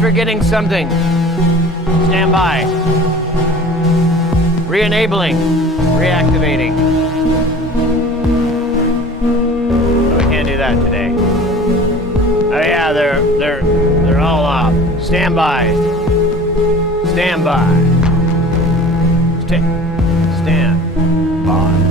Forgetting something. Stand by. Re-enabling. Reactivating. Oh, we can't do that today. Oh yeah, they're all off. Stand by. Stand by. Stand by.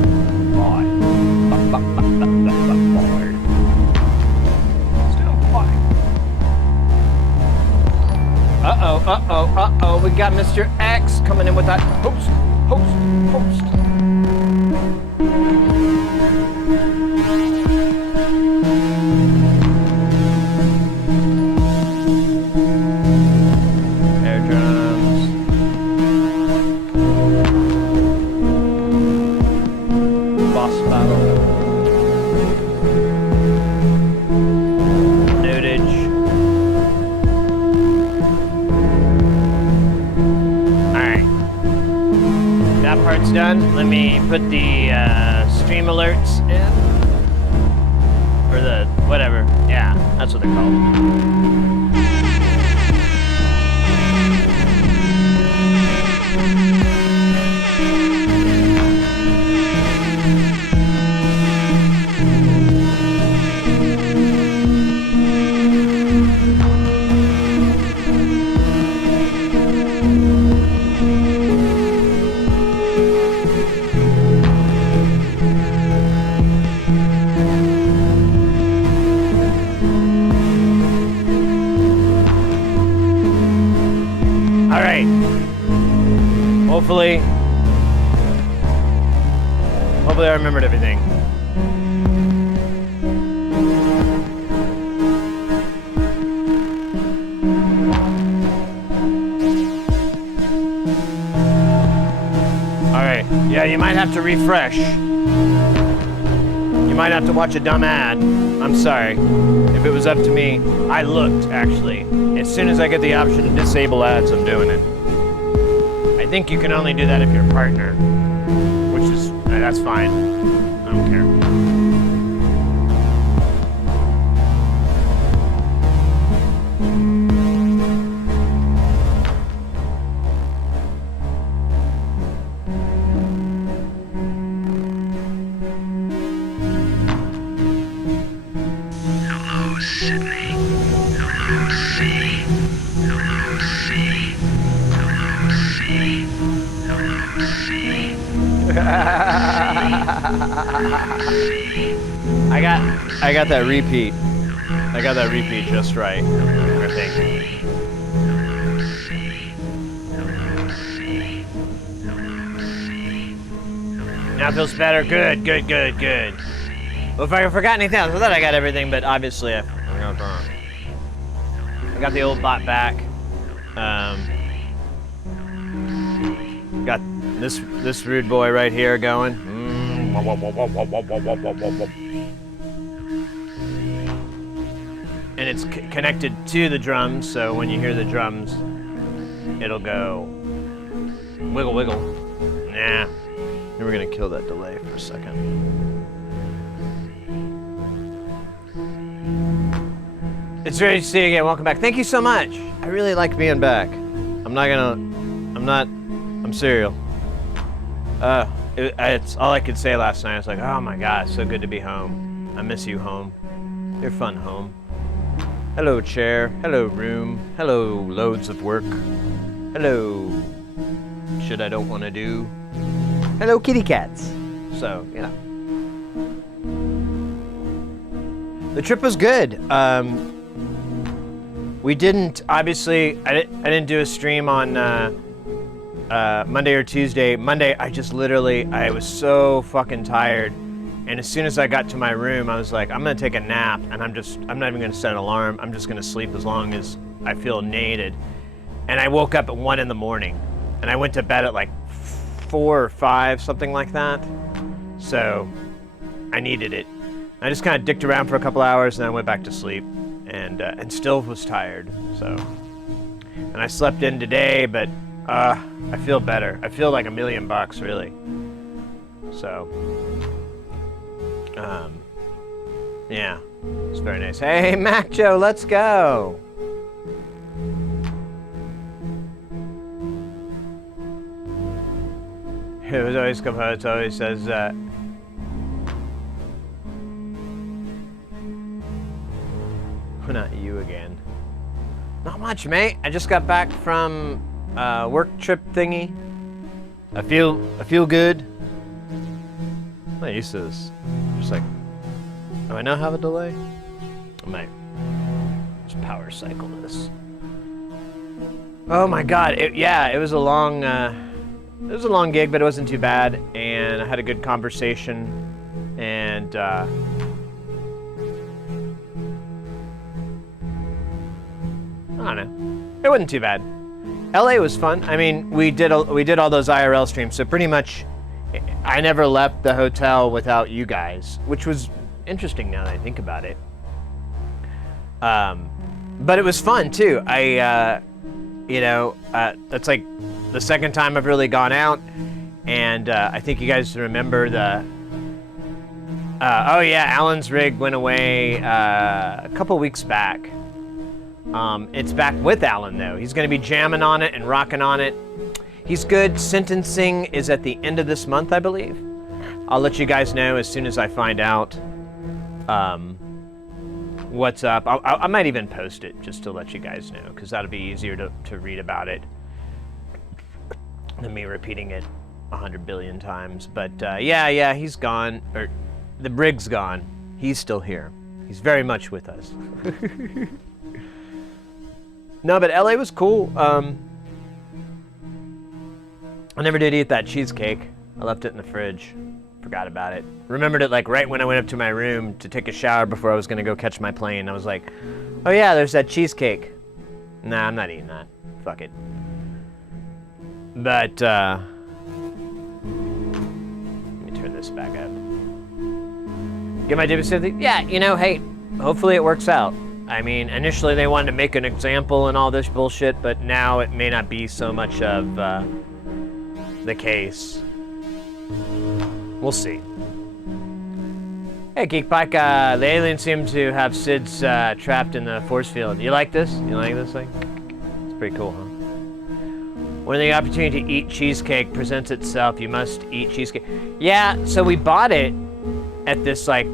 Uh-oh, we got Mr. X coming in with that host. Air drums. Boss battle. Nudage. That part's done. Let me put the stream alerts in. Or the whatever. Yeah, that's what they're called. All right. Hopefully I remembered everything. All right. Yeah, you might have to refresh. You might have to watch a dumb ad. I'm sorry. If it was up to me, I looked, actually. As soon as I get the option to disable ads, I'm doing it. I think you can only do that if you're a partner, which is, that's fine. I don't care. I got that repeat. I got that repeat just right, I think. Now it feels better. Good. Well, if I forgot anything else, I thought I got everything, but obviously I got the old bot back. Got this rude boy right here going. And it's connected to the drums, so when you hear the drums, it'll go wiggle, wiggle. Nah. And we're gonna kill that delay for a second. It's great to see you again. Welcome back. Thank you so much. I really like being back. I'm serial. It's all I could say last night. I was like, oh my God, it's so good to be home. I miss you, home. You're fun, home. Hello, chair. Hello, room. Hello, loads of work. Hello, shit I don't want to do. Hello, kitty cats. So, you know. The trip was good. We didn't, obviously, I didn't do a stream on Monday or Tuesday. Monday, I was so fucking tired. And as soon as I got to my room, I was like, I'm gonna take a nap, and I'm not even gonna set an alarm. I'm just gonna sleep as long as I feel nated. And I woke up at 1 in the morning, and I went to bed at like 4 or 5, something like that. So I needed it. I just kind of dicked around for a couple hours, and then I went back to sleep, and still was tired. So, and I slept in today, but I feel better. I feel like $1,000,000, really. So. Yeah, it's very nice. Hey, Mac Joe, let's go. It was always come home. It always says that. Not you again. Not much, mate. I just got back from work trip thingy. I feel good. I'm not used to this. Just like, do I now have a delay? I might just power cycle this. Oh my God! It was a long gig, but it wasn't too bad, and I had a good conversation, and I don't know, it wasn't too bad. LA was fun. I mean, we did all those IRL streams, so pretty much I never left the hotel without you guys, which was interesting now that I think about it. But it was fun too. That's like the second time I've really gone out, and I think you guys remember the. Oh yeah, Alan's rig went away a couple weeks back. It's back with Alan though. He's going to be jamming on it and rocking on it. He's good. Sentencing is at the end of this month, I believe. I'll let you guys know as soon as I find out what's up. I might even post it just to let you guys know, because that'll be easier to read about it than me repeating it 100 billion times. But yeah, he's gone. Or the rig's gone. He's still here. He's very much with us. No, but LA was cool. I never did eat that cheesecake. I left it in the fridge. Forgot about it. Remembered it like right when I went up to my room to take a shower before I was gonna go catch my plane. I was like, oh yeah, there's that cheesecake. Nah, I'm not eating that. Fuck it. But, let me turn this back up. Get my Dippy Sympathy? Yeah, you know, hey, hopefully it works out. I mean, initially they wanted to make an example and all this bullshit, but now it may not be so much of the case. We'll see. Hey, Geekbike, the aliens seem to have Sid's trapped in the force field. You like this? You like this thing? It's pretty cool, huh? When the opportunity to eat cheesecake presents itself, you must eat cheesecake. Yeah, so we bought it at this, like,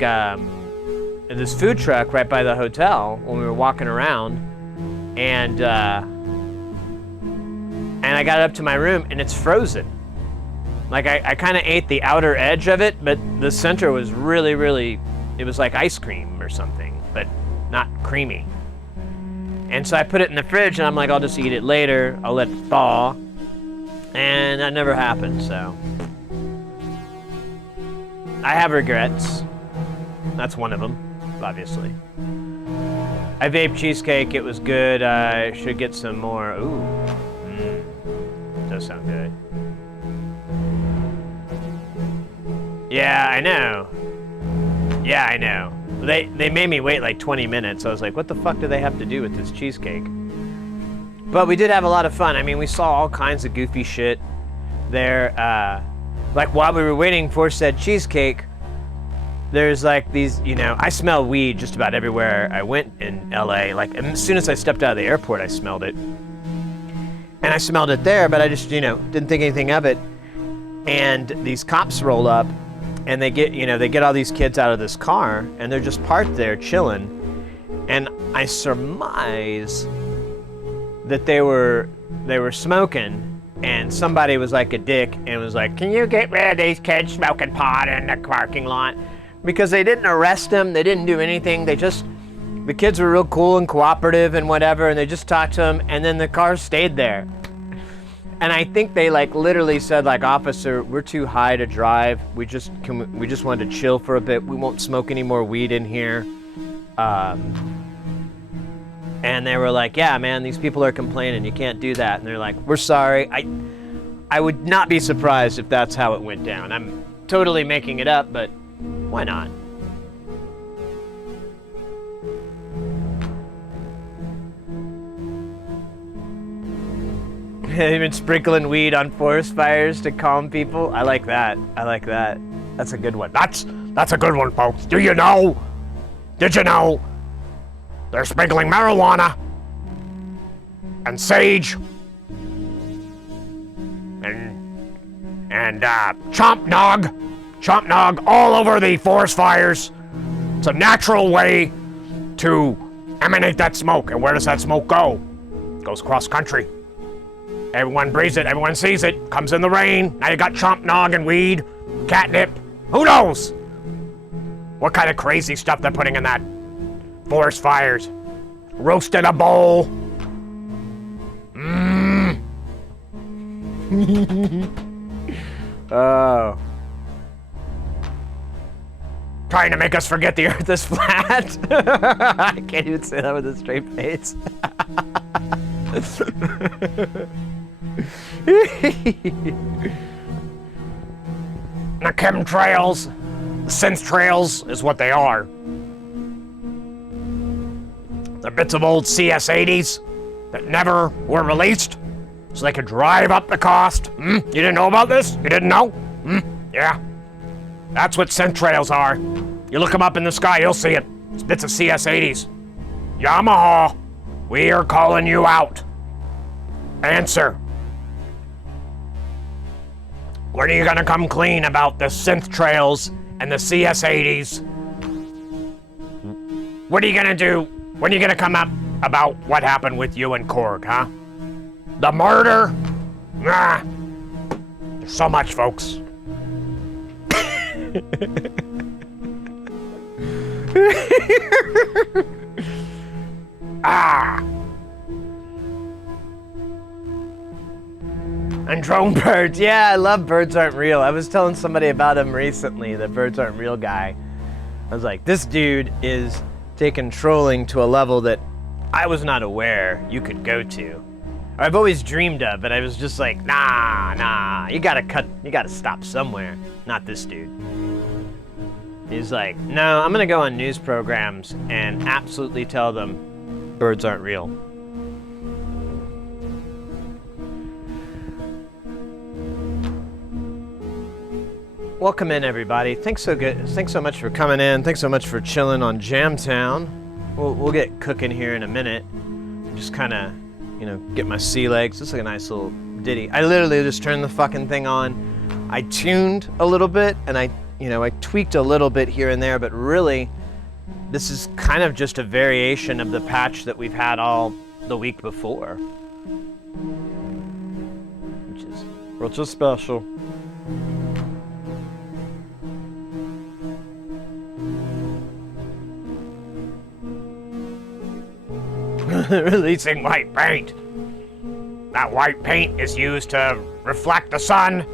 this food truck right by the hotel when we were walking around. And I got it up to my room, and it's frozen. Like, I kind of ate the outer edge of it, but the center was really, really, it was like ice cream or something, but not creamy. And so I put it in the fridge, and I'm like, I'll just eat it later. I'll let it thaw. And that never happened, so. I have regrets. That's one of them, obviously. I vaped cheesecake. It was good. I should get some more. Ooh. Does sound good. Yeah, I know. Yeah, I know. They made me wait like 20 minutes. I was like, what the fuck do they have to do with this cheesecake? But we did have a lot of fun. I mean, we saw all kinds of goofy shit there. Like, while we were waiting for said cheesecake, there's like these, you know, I smell weed just about everywhere I went in LA. Like, as soon as I stepped out of the airport, I smelled it. And I smelled it there, but I just, you know, didn't think anything of it. And these cops roll up, and they get all these kids out of this car, and they're just parked there chilling. And I surmise that they were smoking, and somebody was like a dick and was like, can you get rid of these kids smoking pot in the parking lot? Because they didn't arrest them, they didn't do anything, the kids were real cool and cooperative and whatever, and they just talked to them, and then the car stayed there. And I think they like literally said, like, officer, we're too high to drive. We just wanted to chill for a bit. We won't smoke any more weed in here. And they were like, yeah, man, these people are complaining. You can't do that. And they're like, we're sorry. I would not be surprised if that's how it went down. I'm totally making it up, but why not? They've been sprinkling weed on forest fires to calm people. I like that. I like that. That's a good one. That's a good one, folks. Did you know? They're sprinkling marijuana and sage and chomp nog all over the forest fires. It's a natural way to emanate that smoke. And where does that smoke go? It goes cross country. Everyone breathes it, everyone sees it, comes in the rain. Now you got chomp nog and weed, catnip. Who knows what kind of crazy stuff they're putting in that forest fires. Roast in a bowl. Oh. Trying to make us forget the earth is flat. I can't even say that with a straight face. The chemtrails, the synth trails is what they are. They're bits of old CS-80s that never were released, so they could drive up the cost. You didn't know about this? You didn't know? Yeah. That's what synth trails are. You look them up in the sky, you'll see it. It's bits of CS-80s. Yamaha, we are calling you out. Answer. When are you gonna come clean about the synth trails and the CS-80s? What are you gonna do? When are you gonna come up about what happened with you and Korg, huh? The murder? Nah. There's so much, folks. And drone birds. Yeah, I love Birds Aren't Real. I was telling somebody about him recently, the Birds Aren't Real guy. I was like, this dude is taking trolling to a level that I was not aware you could go to. Or I've always dreamed of, but I was just like, nah, you gotta stop somewhere. Not this dude. He's like, no, I'm gonna go on news programs and absolutely tell them birds aren't real. Welcome in, everybody. Thanks so much for coming in. Thanks so much for chilling on Jamtown. We'll get cooking here in a minute. Just kind of, get my sea legs. This is like a nice little ditty. I literally just turned the fucking thing on. I tuned a little bit, and I tweaked a little bit here and there, but really, this is kind of just a variation of the patch that we've had all the week before, which is special. Releasing white paint. That white paint is used to reflect the sun,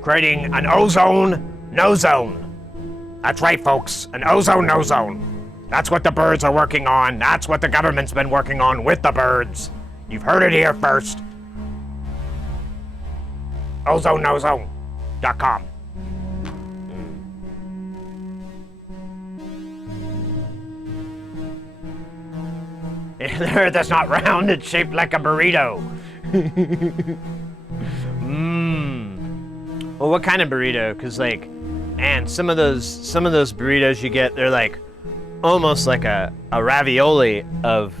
creating an ozone no zone. That's right, folks, an ozone no zone. That's what the birds are working on. That's what the government's been working on with the birds. You've heard it here first. OzoneNoZone.com. The earth is not round, it's shaped like a burrito. Well, what kind of burrito? Because some of those burritos you get, they're like almost like a ravioli of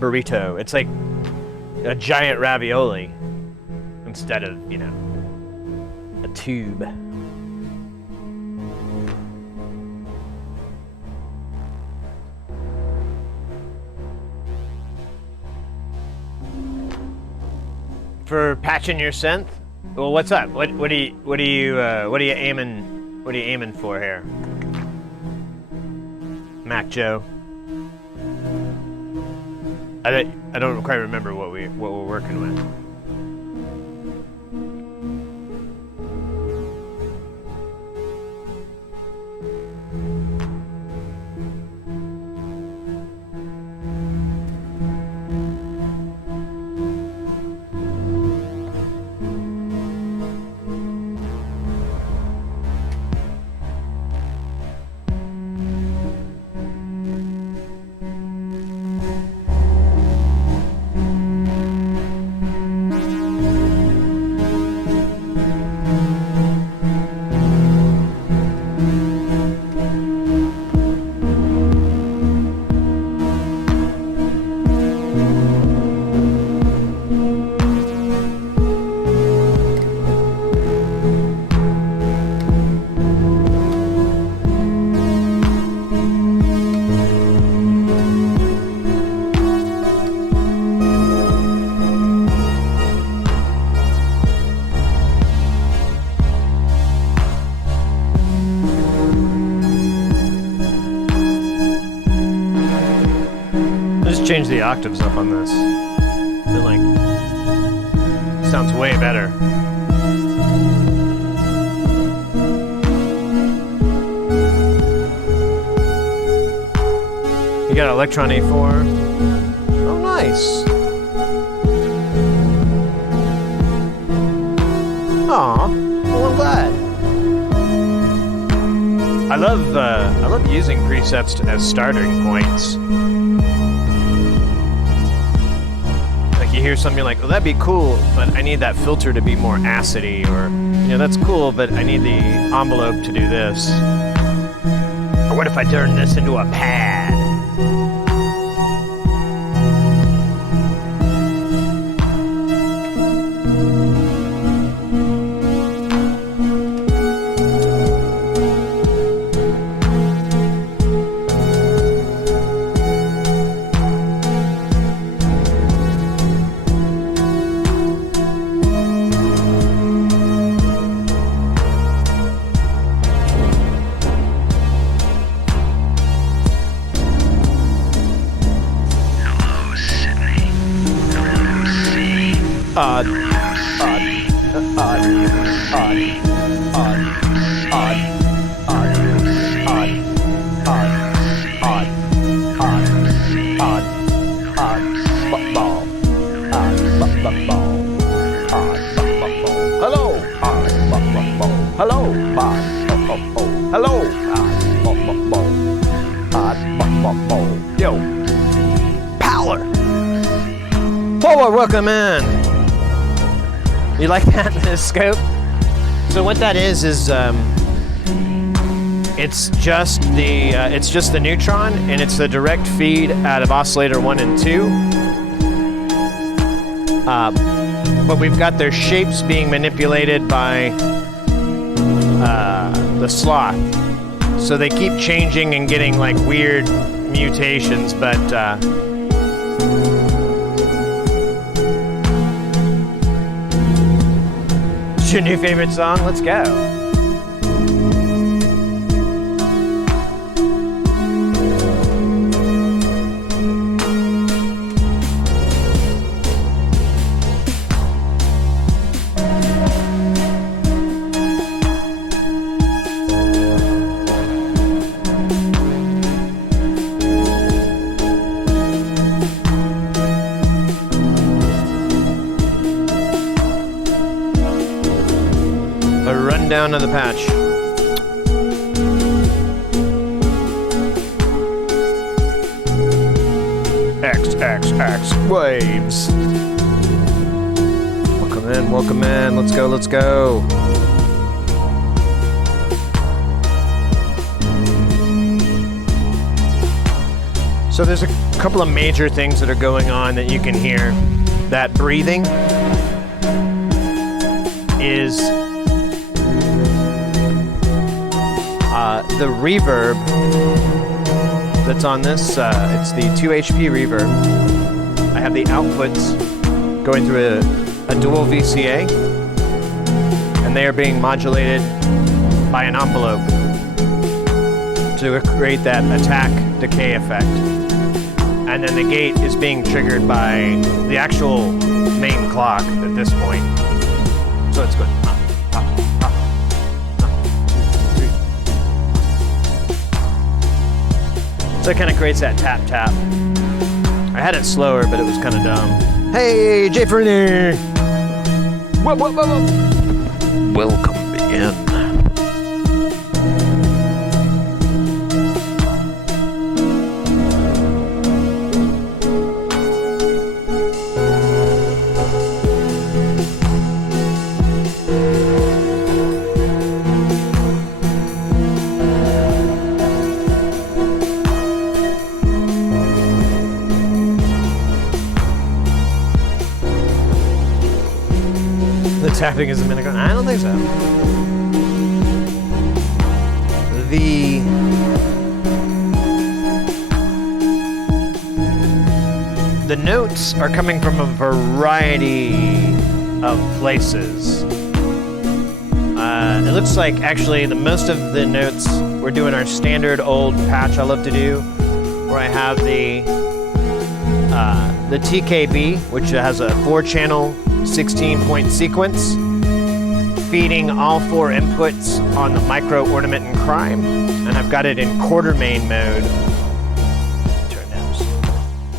burrito. It's like a giant ravioli instead of, a tube. For patching your synth? Well, what's up? What are you aiming for here, Mac Joe? I don't quite remember what we're working with. Change the octaves up on this. It sounds way better. You got Electron A4. Oh, nice. Aw, well, I'm glad. I love using presets as starting points. You hear something like, oh, that'd be cool, but I need that filter to be more acidy, or, that's cool, but I need the envelope to do this. Or what if I turn this into a pad? Yo, Power. Forward, welcome in. You like that in the scope? So what that is it's just the neutron, and it's the direct feed out of oscillator 1 and 2. But we've got their shapes being manipulated by the sloth. So they keep changing and getting like weird mutations, but it's your new favorite song? Let's go. Down on the patch. X waves. Welcome in. Let's go. So there's a couple of major things that are going on that you can hear. That breathing is the reverb that's on this, it's the 2 HP reverb. I have the outputs going through a dual VCA, and they are being modulated by an envelope to create that attack decay effect. And then the gate is being triggered by the actual main clock at this point. So it's good. So it kind of creates that tap tap. I had it slower, but it was kind of dumb. Hey, Jay Fernie! Whoa. Welcome in. Tapping is a minute ago. I don't think so. The notes are coming from a variety of places. It looks like actually the most of the notes we're doing our standard old patch I love to do, where I have the TKB, which has a 4-channel 16-point sequence, feeding all 4 inputs on the micro ornament and crime, and I've got it in quarter-main mode,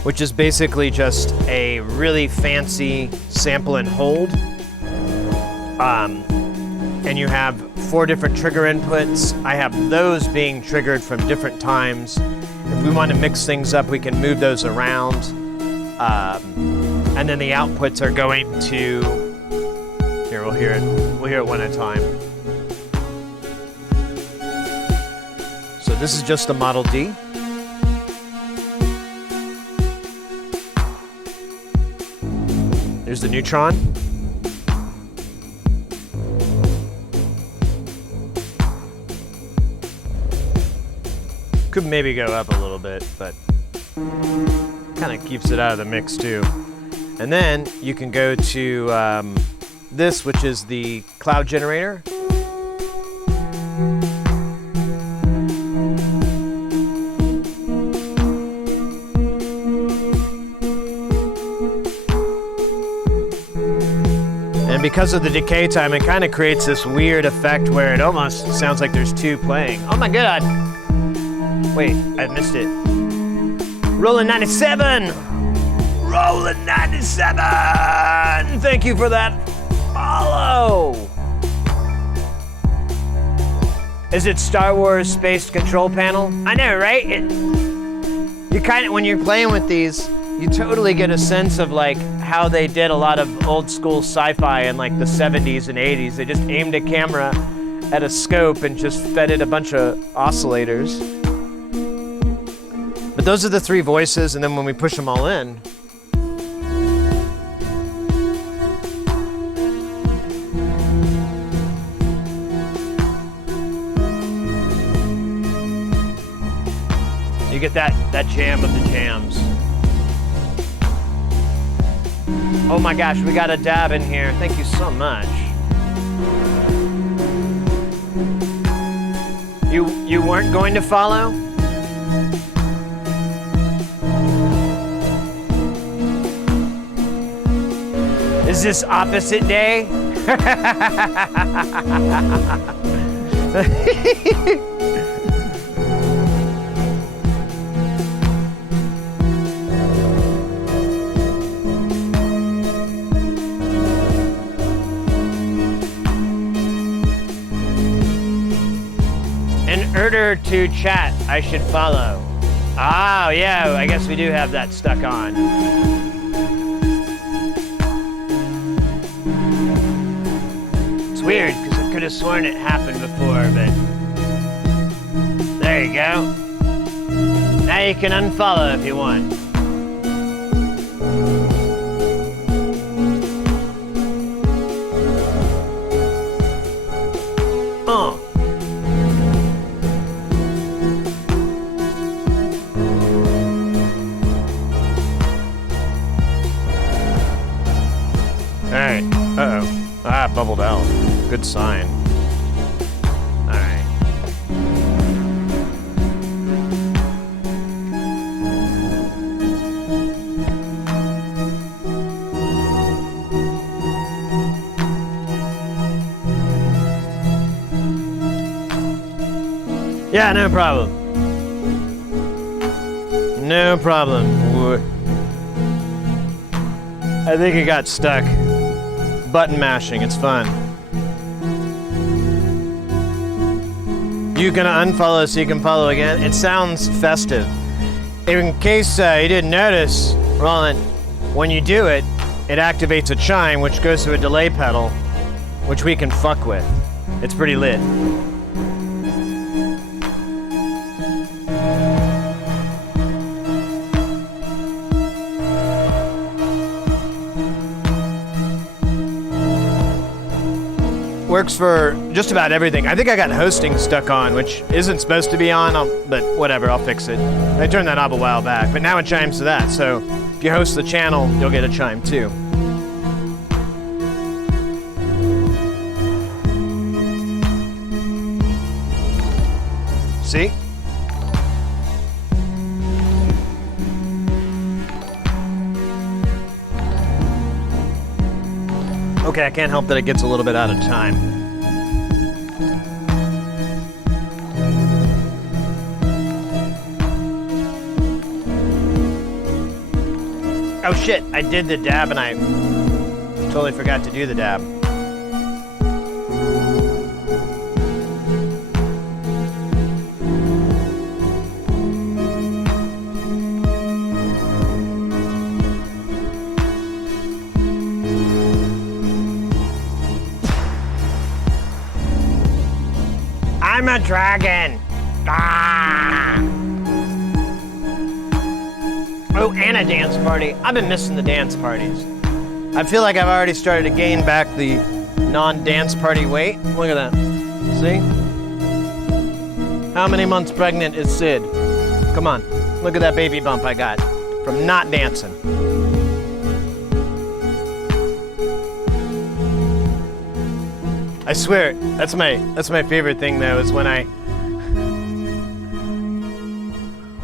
which is basically just a really fancy sample and hold. And you have 4 different trigger inputs. I have those being triggered from different times. If we want to mix things up, we can move those around. And then the outputs are going to, here, we'll hear it one at a time. So this is just the Model D. There's the neutron. Could maybe go up a little bit, but kind of keeps it out of the mix too. And then you can go to this, which is the cloud generator. And because of the decay time, it kind of creates this weird effect where it almost sounds like there's two playing. Oh my god! Wait, I missed it. Rolling 97! Rolling 97! Thank you for that follow! Is it Star Wars Space Control Panel? I know, right? You kind of, when you're playing with these, you totally get a sense of like how they did a lot of old school sci-fi in like the 70s and 80s. They just aimed a camera at a scope and just fed it a bunch of oscillators. But those are the three voices, and then when we push them all in, you get that jam of the jams. Oh my gosh, we got a dab in here. Thank you so much. You weren't going to follow? Is this opposite day? Order to chat, I should follow. Oh, yeah, I guess we do have that stuck on. It's weird, because I could have sworn it happened before, but... There you go. Now you can unfollow if you want. Bubbled out. Good sign. Alright. Yeah, no problem. No problem. I think it got stuck. Button mashing, it's fun. You gonna unfollow so you can follow again? It sounds festive. In case you didn't notice, Roland, when you do it, it activates a chime which goes to a delay pedal, which we can fuck with. It's pretty lit. Works for just about everything. I think I got hosting stuck on, which isn't supposed to be on, but whatever, I'll fix it. I turned that knob a while back, but now it chimes to that, so if you host the channel, you'll get a chime too. See? Okay, I can't help that it gets a little bit out of time. Oh shit, I did the dab and I totally forgot to do the dab. I'm a dragon! Ah! Oh, and a dance party. I've been missing the dance parties. I feel like I've already started to gain back the non-dance party weight. Look at that. See? How many months pregnant is Sid? Come on. Look at that baby bump I got from not dancing. I swear, that's my favorite thing though, is when I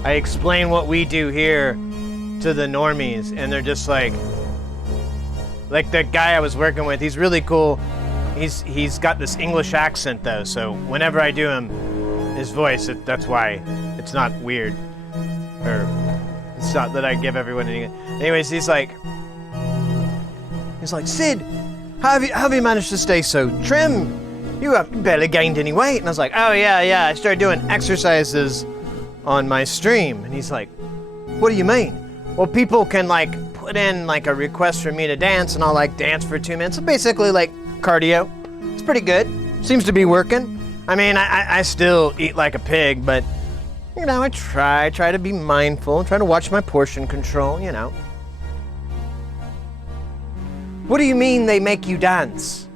explain what we do here to the normies, and they're just like, Like the guy I was working with, he's really cool. He's got this English accent though, so whenever I do his voice, that's why it's not weird. Or it's not that I give everyone any. Anyways, he's like, Sid, how have you managed to stay so trim? You haven't barely gained any weight. And I was like, oh yeah, I started doing exercises on my stream. And he's like, what do you mean? Well, people can like put in like a request for me to dance, and I'll like dance for 2 minutes. So basically like cardio. It's pretty good. Seems to be working. I mean, I still eat like a pig, but you know, I try to be mindful, try to watch my portion control, you know. What do you mean they make you dance?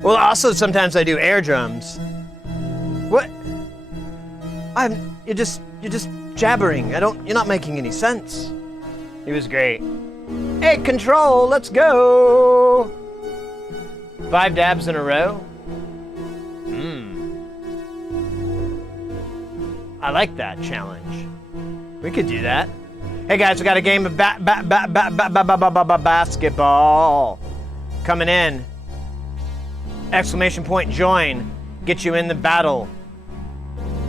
Well, also sometimes I do air drums. What? You're just jabbering. You're not making any sense. He was great. Hey, Control, let's go. 5 dabs in a row. I like that challenge. We could do that. Hey guys, we got a game of basketball coming in. Exclamation point join. Get you in the battle.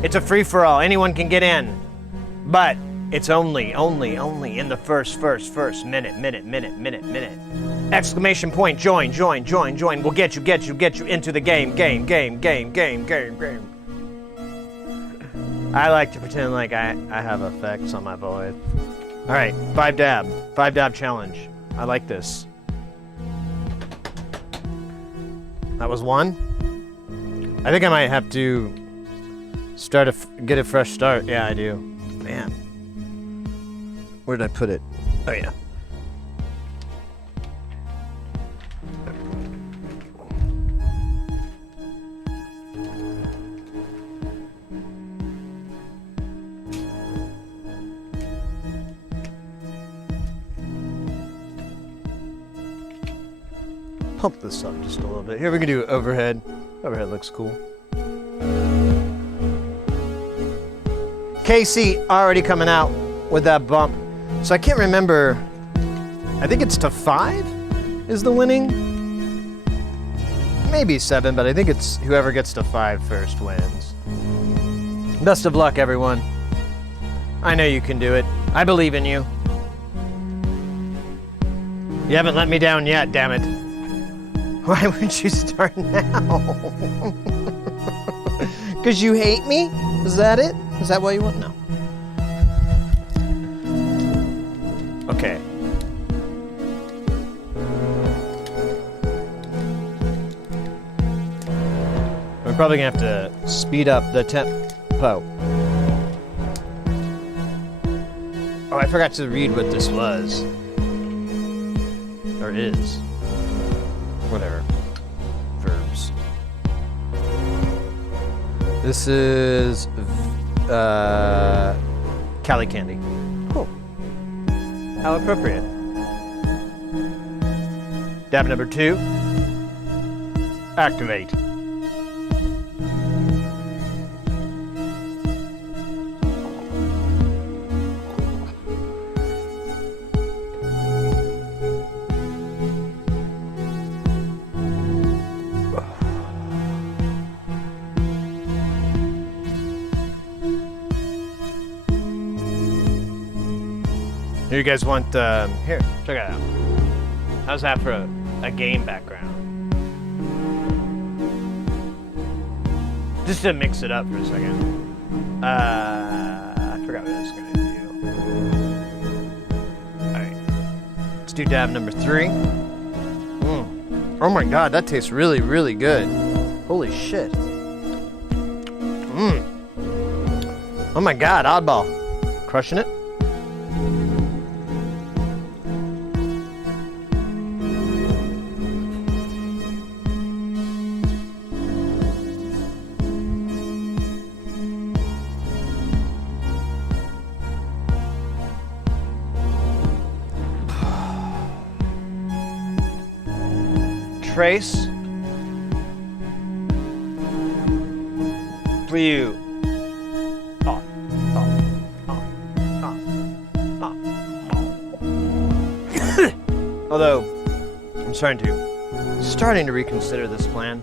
It's a free-for-all. Anyone can get in. But it's only in the first minute. Exclamation point join. We'll get you into the game. I like to pretend like I have effects on my voice. All right, 5 dab challenge. I like this. That was 1. I think I might have to get a fresh start. Yeah, I do. Man, where did I put it? Oh yeah. Pump this up just a little bit. Here we can do overhead. Overhead looks cool. KC already coming out with that bump. So I can't remember. I think it's to 5 is the winning. Maybe 7, but I think it's whoever gets to 5 first wins. Best of luck, everyone. I know you can do it. I believe in you. You haven't let me down yet, damn it. Why would you start now? Because you hate me? Is that it? Is that why you want? No. Okay. We're probably gonna have to speed up the tempo. Oh, I forgot to read what this was. Or is. Whatever. Verbs. This is Cali Candy. Cool. How appropriate. Dab number 2. Activate. You guys want, here, check it out. How's that for a game background? Just to mix it up for a second. I forgot what I was gonna do. Alright. Let's do dab number 3. Oh my god, that tastes really, really good. Holy shit. Oh my god, oddball. Crushing it. Trace, Blue. Although, I'm starting to reconsider this plan.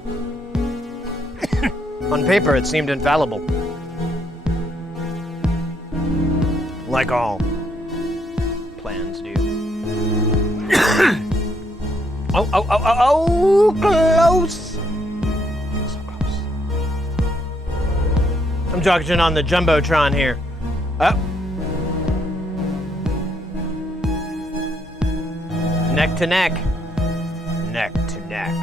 On paper, it seemed infallible. Like all plans do. Oh, close! So close. I'm jogging on the Jumbotron here. Up. Neck to neck. Neck to neck.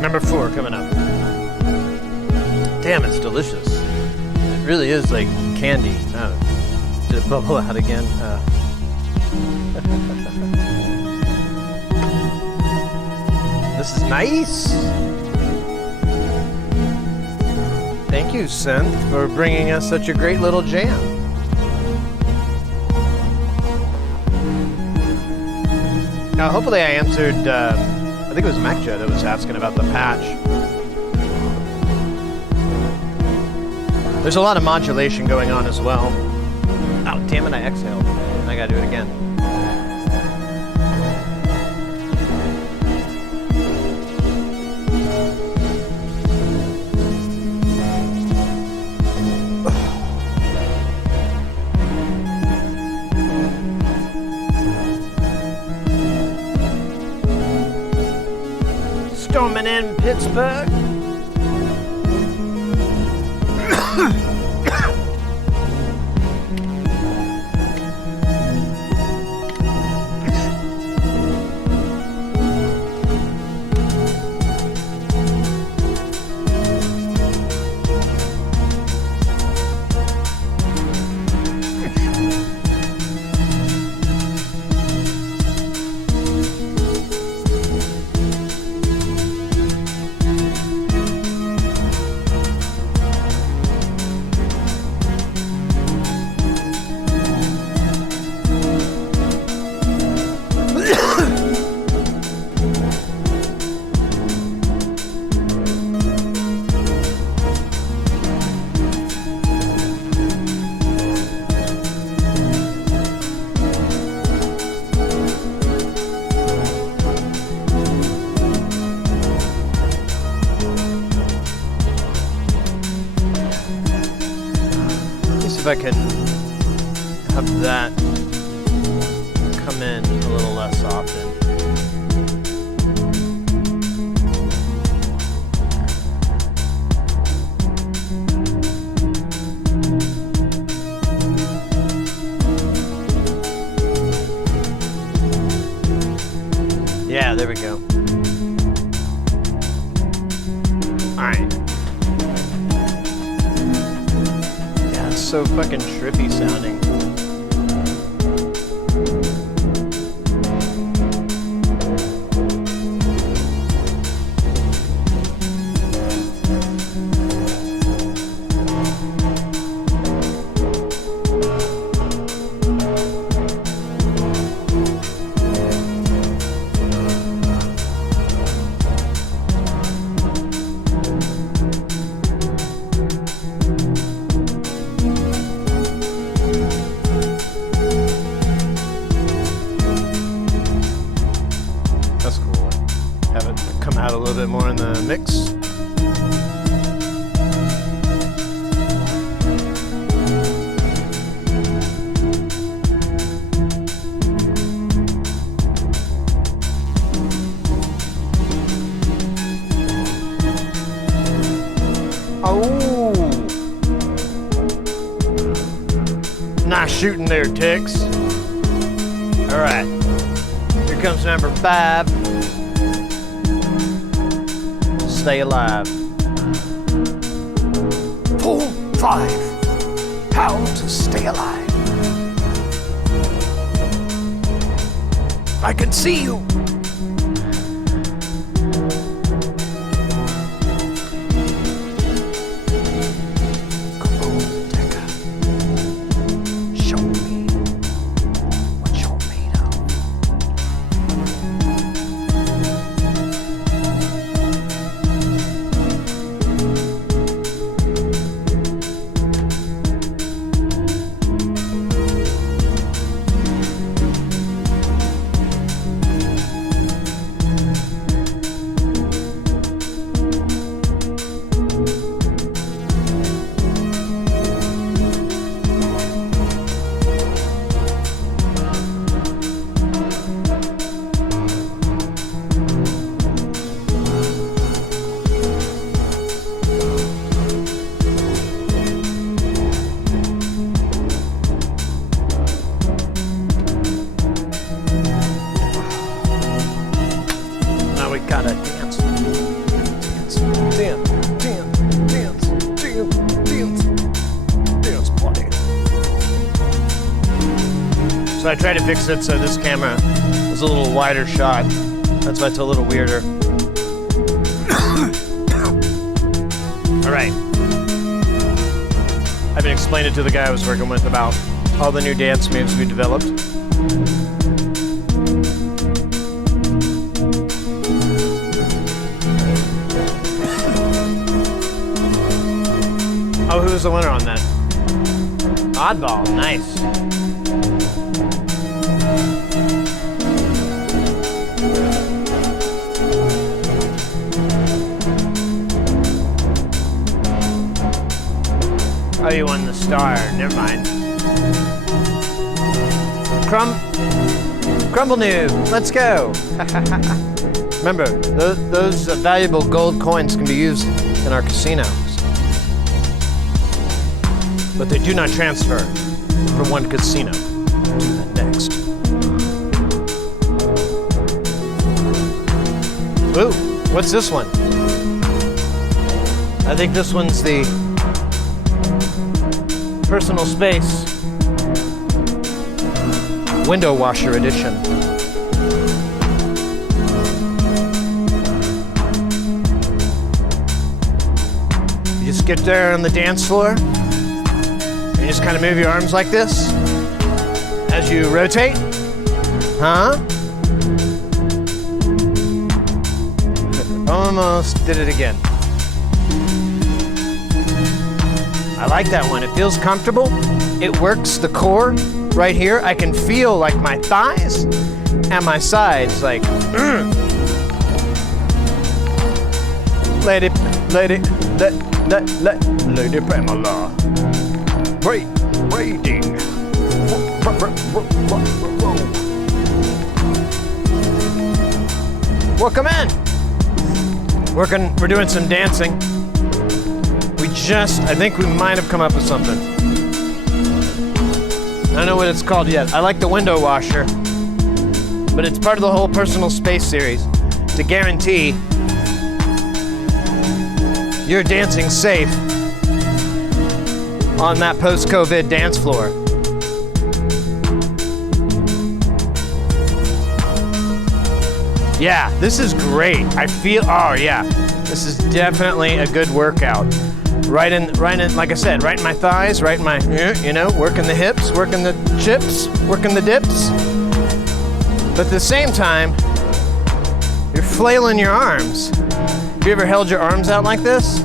Number 4 coming up. Damn, it's delicious. It really is like candy. Oh, did it bubble out again? This is nice. Thank you, Synth, for bringing us such a great little jam. Now, hopefully I answered, I think it was MacJo that was asking about the patch. There's a lot of modulation going on as well. Oh, damn it, I exhaled. I gotta do it again. Storming in Pittsburgh. If I can have that come in a little less often. Yeah, there we go. All right. So fucking trippy sounding. Oh. Nice shooting there, Tex. All right. Here comes number 5. Stay alive. 4, 5. How to stay alive. I can see you. Come on, Decker. Show me what you're made of. Gotta dance. Dance, dance, dance, dance, dance, dance, dance, party. So I tried to fix it so this camera was a little wider shot. That's why it's a little weirder. All right. I've been explaining to the guy I was working with about all the new dance moves we developed. Oh, who was the winner on that? Oddball, nice. Oh, you won the star. Never mind. Crumble noob. Let's go. Remember, those valuable gold coins can be used in our casinos. But they do not transfer from one casino to the next. Ooh, what's this one? I think this one's the personal space window washer edition. You just get there on the dance floor. You just kind of move your arms like this as you rotate. Huh? Almost did it again. I like that one. It feels comfortable. It works the core right here. I can feel like my thighs and my sides like Lady Pamela. Waiting. Welcome in. We're doing some dancing. I think we might have come up with something. I don't know what it's called yet. I like the window washer, but it's part of the whole personal space series to guarantee you're dancing safe on that post-COVID dance floor. Yeah, this is great. I feel, oh yeah, this is definitely a good workout. Right in, like I said, right in my thighs, right in my, you know, working the hips, working the chips, working the dips. But at the same time, you're flailing your arms. Have you ever held your arms out like this?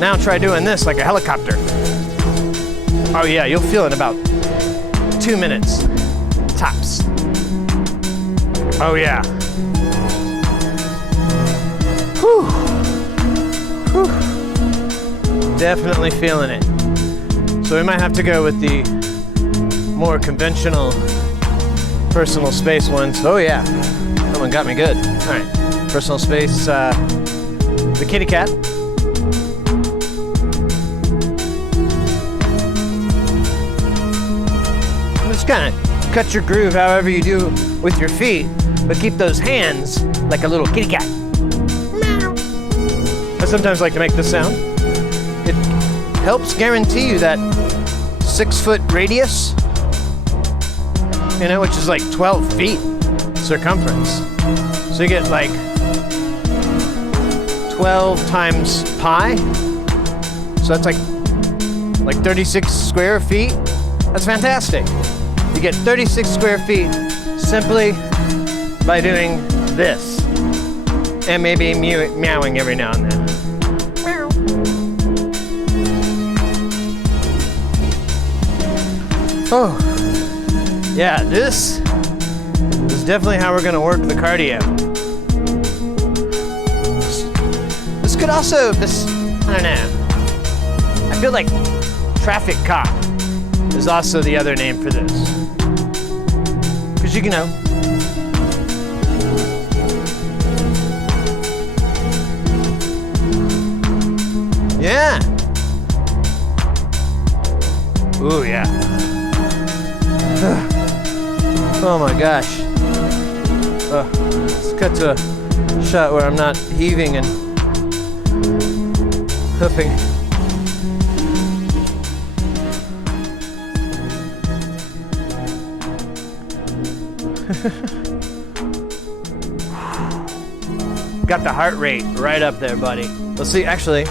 Now try doing this like a helicopter. Oh yeah, you'll feel it in about 2 minutes, tops. Oh yeah. Whew. Whew. Definitely feeling it. So we might have to go with the more conventional personal space ones. Oh yeah, that one got me good. All right, personal space, the kitty cat. kind of cut your groove however you do with your feet, but keep those hands like a little kitty cat. Meow. I sometimes like to make this sound. It helps guarantee you that 6-foot radius, you know, which is like 12 feet circumference. So you get like 12 times pi. So that's like 36 square feet. That's fantastic. You get 36 square feet simply by doing this. And maybe meowing every now and then. Meow. Oh, yeah, this is definitely how we're gonna work the cardio. This could also, I don't know. I feel like traffic cop is also the other name for this. Because you know. Yeah. Ooh, yeah. Oh my gosh. Let's cut to a shot where I'm not heaving and hoofing. Got the heart rate right up there, buddy. Let's see, actually,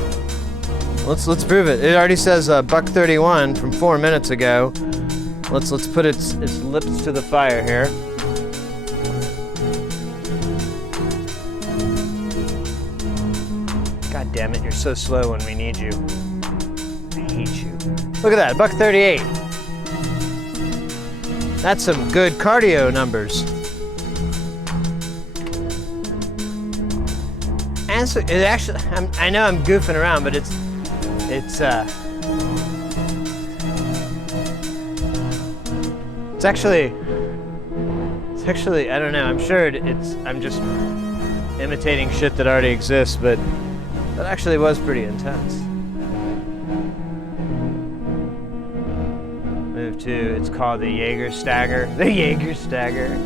let's prove it. It already says $1:31 from 4 minutes ago. Let's put its lips to the fire here. God damn it, you're so slow when we need you. I hate you. Look at that, $1:38. That's some good cardio numbers. And so it actually, I know I'm goofing around, but it's actually, I don't know, I'm sure I'm just imitating shit that already exists, but that actually was pretty intense. Move to, it's called the Jaeger Stagger. The Jaeger Stagger.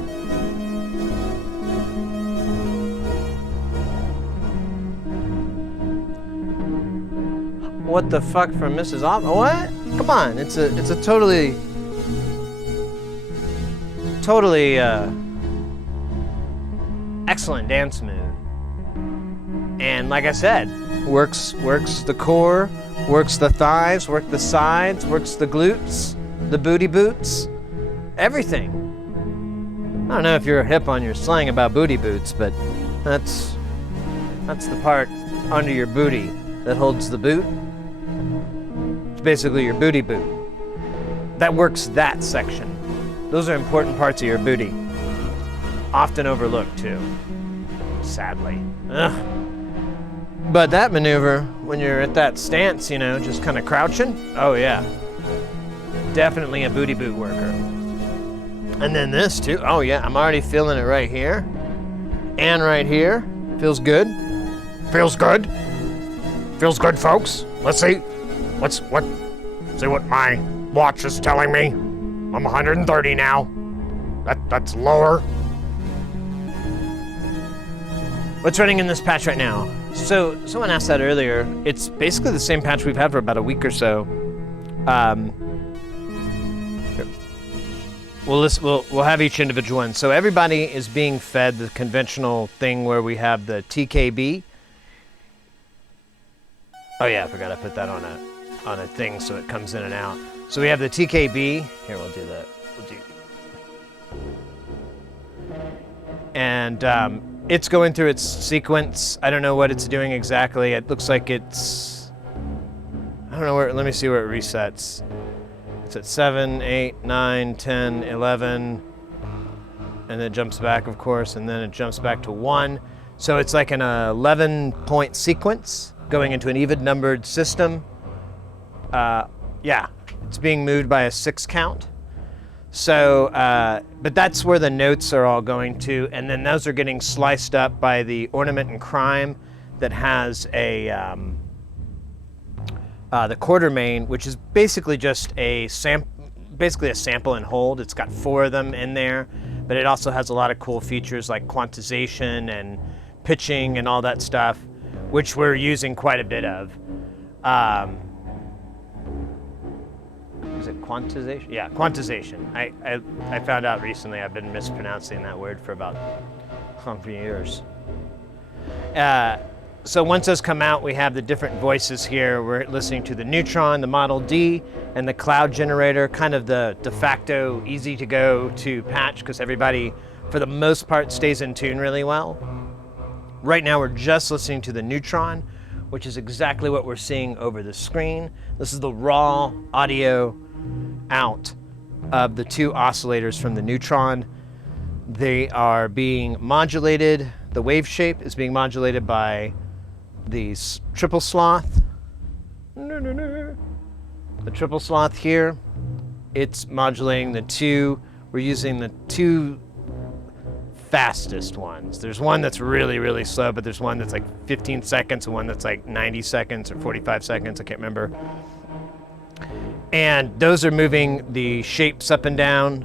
What the fuck from Mrs. What? Come on, it's a totally excellent dance move. And like I said, works the core, works the thighs, works the sides, works the glutes, the booty boots, everything. I don't know if you're hip on your slang about booty boots, but that's the part under your booty that holds the boot. It's basically your booty boot. That works that section. Those are important parts of your booty. Often overlooked too, sadly. Ugh. But that maneuver, when you're at that stance, you know, just kind of crouching, oh yeah. Definitely a booty boot worker. And then this too, oh yeah, I'm already feeling it right here. And right here, feels good. Feels good. Feels good, folks. Let's see. See what my watch is telling me. I'm 130 now. That's lower. What's running in this patch right now? So someone asked that earlier. It's basically the same patch we've had for about a week or so. We'll have each individual one. So everybody is being fed the conventional thing where we have the TKB. Oh yeah, I forgot I put that on a thing so it comes in and out. So we have the TKB. Here, we'll do that. And it's going through its sequence. I don't know what it's doing exactly. It looks like it's, I don't know where, let me see where it resets. It's at 7, 8, 9, 10, 11, and then it jumps back, of course, and then it jumps back to 1. So it's like an 11-point sequence going into an even-numbered system. Yeah, it's being moved by a 6 count. So, but that's where the notes are all going to, and then those are getting sliced up by the ornament and crime that has a, the quarter main, which is basically just a basically a sample and hold. It's got 4 of them in there, but it also has a lot of cool features like quantization and pitching and all that stuff, which we're using quite a bit of. Is it quantization? Yeah, quantization. I found out recently I've been mispronouncing that word for about 100 years. So once those come out, we have the different voices here. We're listening to the Neutron, the Model D, and the Cloud Generator, kind of the de facto easy to go to patch because everybody, for the most part, stays in tune really well. Right now we're just listening to the Neutron, which is exactly what we're seeing over the screen. This is the raw audio out of the 2 oscillators from the Neutron. They are being modulated. The wave shape is being modulated by the triple sloth. The triple sloth here, it's modulating the 2. We're using the 2 fastest ones. There's one that's really, really slow, but there's one that's like 15 seconds and one that's like 90 seconds or 45 seconds, I can't remember. And those are moving the shapes up and down,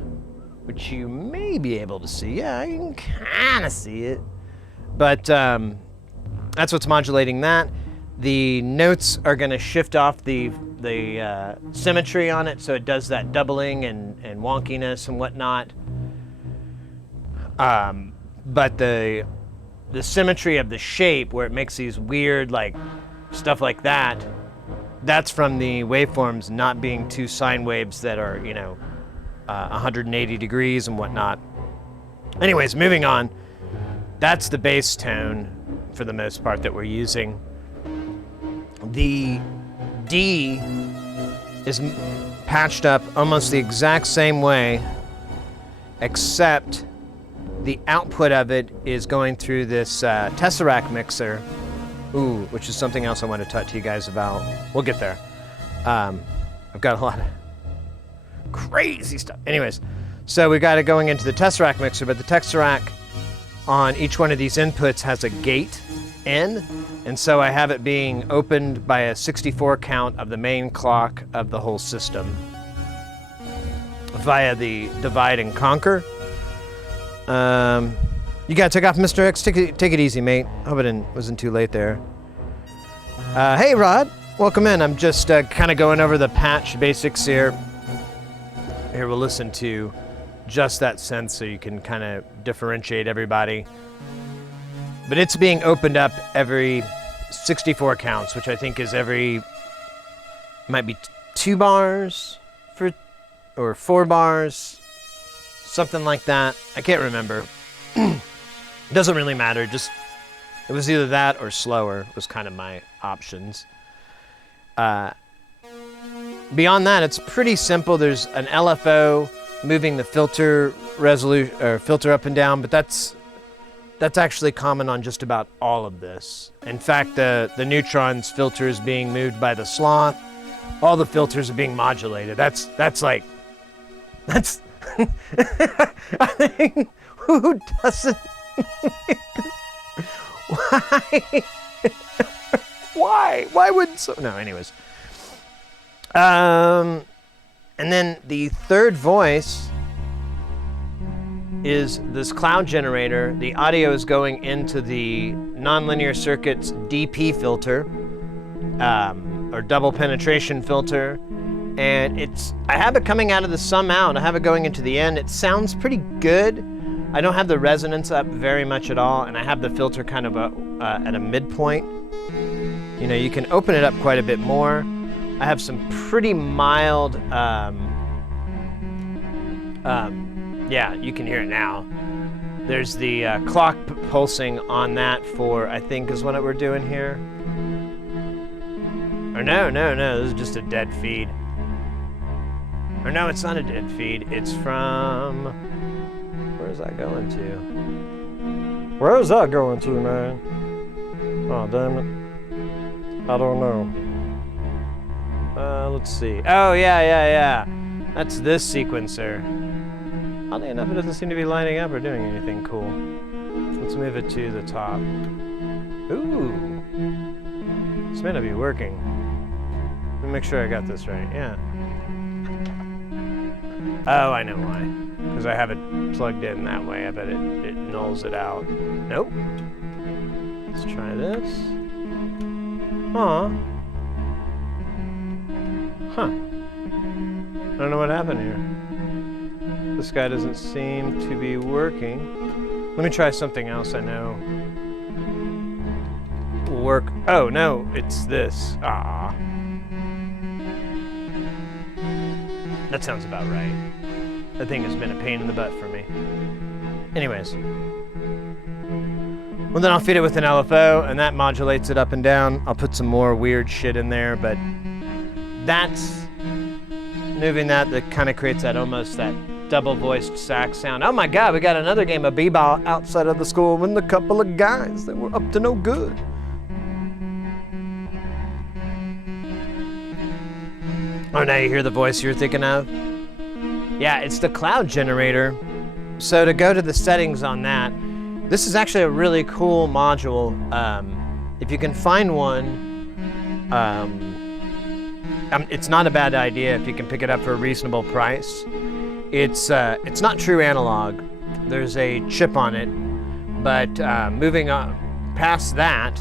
which you may be able to see. Yeah, you can kind of see it. But that's what's modulating that. The notes are going to shift off the symmetry on it, so it does that doubling and wonkiness and whatnot. But the symmetry of the shape, where it makes these weird like stuff like that, that's from the waveforms not being 2 sine waves that are 180 degrees and whatnot. Anyways, moving on. That's the bass tone for the most part that we're using. The D is patched up almost the exact same way, except the output of it is going through this Tesseract mixer, which is something else I want to talk to you guys about. We'll get there. I've got a lot of crazy stuff. Anyways, so we got it going into the Tesseract mixer, but the Tesseract on each one of these inputs has a gate in, and so I have it being opened by a 64 count of the main clock of the whole system via the divide and conquer. You gotta take off, Mr. X. Take it easy, mate. Hope it wasn't too late there. Hey, Rod. Welcome in. I'm just kind of going over the patch basics here. Here, we'll listen to just that synth so you can kind of differentiate everybody. But it's being opened up every 64 counts, which I think is might be 2 bars or 4 bars, something like that. I can't remember. It doesn't really matter. It was either that or slower was kind of my options. Beyond that, it's pretty simple. There's an LFO moving the filter resolution or filter up and down, but that's actually common on just about all of this. In fact, the Neutron's filter is being moved by the sloth. All the filters are being modulated. That's I think, who doesn't? Why? Why would so? No, anyways. And then the third voice is this cloud generator. The audio is going into the nonlinear circuit's DP filter, or double penetration filter. And I have it coming out of the sum out. I have it going into the end. It sounds pretty good. I don't have the resonance up very much at all, and I have the filter kind of at a midpoint. You can open it up quite a bit more. I have some pretty mild, yeah, you can hear it now. There's the clock pulsing on that for, I think is what we're doing here. Or no, this is just a dead feed. Or no, it's not a dead feed. It's from, where's that going to? Where's that going to, man? Oh, damn it. I don't know. Let's see. Oh, yeah. That's this sequencer. Oddly enough, it doesn't seem to be lining up or doing anything cool. Let's move it to the top. Ooh. This may not be working. Let me make sure I got this right. Yeah. Oh, I know why. Because I have it plugged in that way. I bet it nulls it out. Nope. Let's try this. Aw. Huh. I don't know what happened here. This guy doesn't seem to be working. Let me try something else I know will work. Oh, no, it's this. Ah. That sounds about right. That thing has been a pain in the butt for me. Anyways. Well, then I'll feed it with an LFO, and that modulates it up and down. I'll put some more weird shit in there, but that's moving that kind of creates that almost that double-voiced sax sound. Oh my God, we got another game of b-ball outside of the school with a couple of guys that were up to no good. Oh, now you hear the voice you're thinking of? Yeah, it's the cloud generator. So to go to the settings on that, this is actually a really cool module. If you can find one, it's not a bad idea if you can pick it up for a reasonable price. It's not true analog. There's a chip on it, but moving on past that,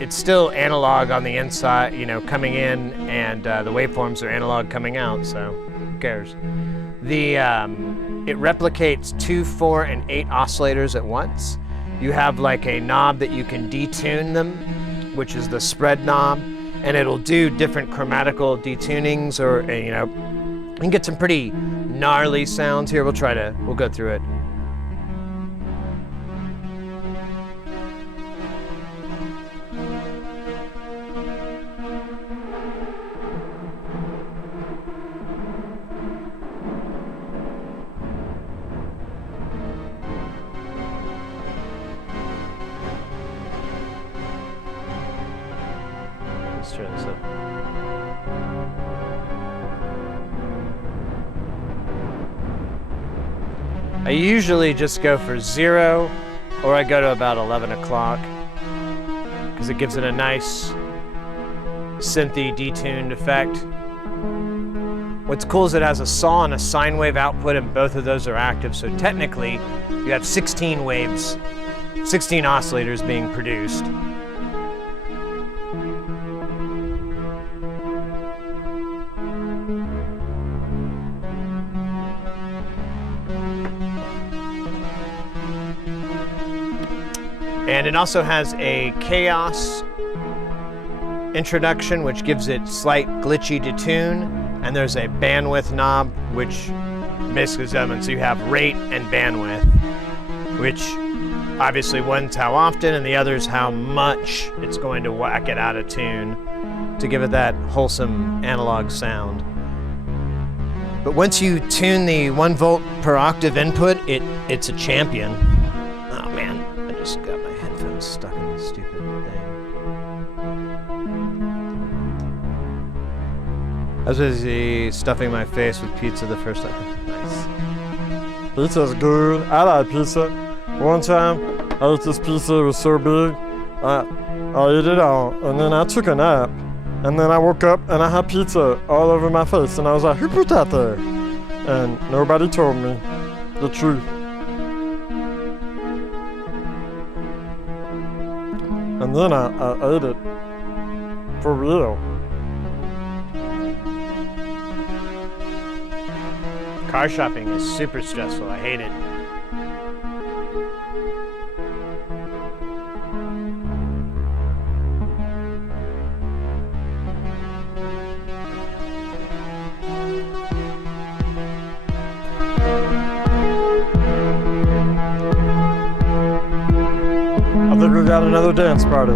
it's still analog on the inside, you know, coming in, and the waveforms are analog coming out. So who cares? It replicates 2, 4, and 8 oscillators at once. You have like a knob that you can detune them, which is the spread knob, and it'll do different chromatical detunings, or you know, you can get some pretty gnarly sounds here. We'll go through it. Let's try this up. I usually just go for 0, or I go to about 11 o'clock, because it gives it a nice synthy detuned effect. What's cool is it has a saw and a sine wave output, and both of those are active, so technically you have 16 waves, 16 oscillators being produced. And it also has a chaos introduction, which gives it slight glitchy detune, and there's a bandwidth knob, which basically determines so you have rate and bandwidth, which obviously one's how often and the other's how much it's going to whack it out of tune to give it that wholesome analog sound. But once you tune the 1 volt per octave input, it's a champion. Oh man, I just got my headphones stuck in this stupid thing. I was busy stuffing my face with pizza the first time. Nice. Pizza's good. I like pizza. One time, I ate this pizza. It was so big. I ate it all, and then I took a nap, and then I woke up and I had pizza all over my face, and I was like, "Who put that there?" And nobody told me the truth. And then I ate it for real. Car shopping is super stressful. I hate it. I think we got another dance party.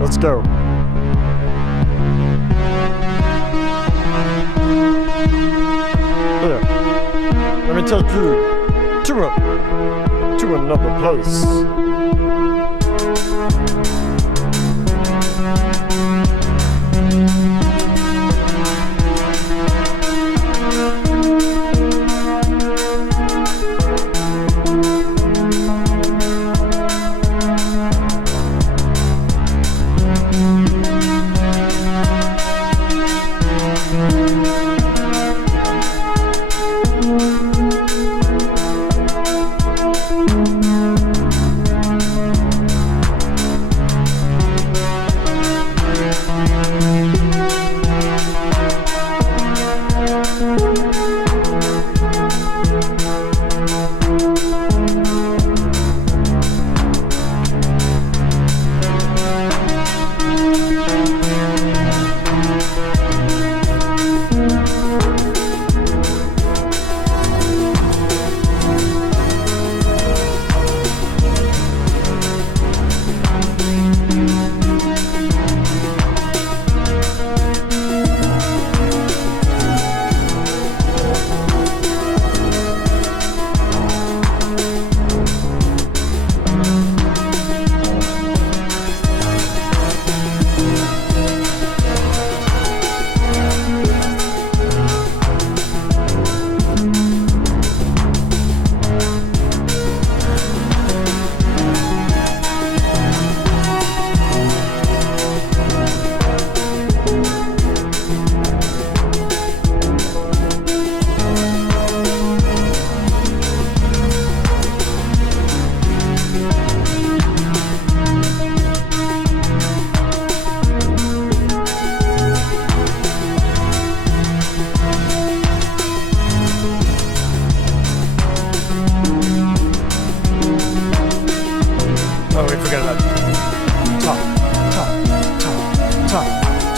Let's go. Here, let me take you to another place.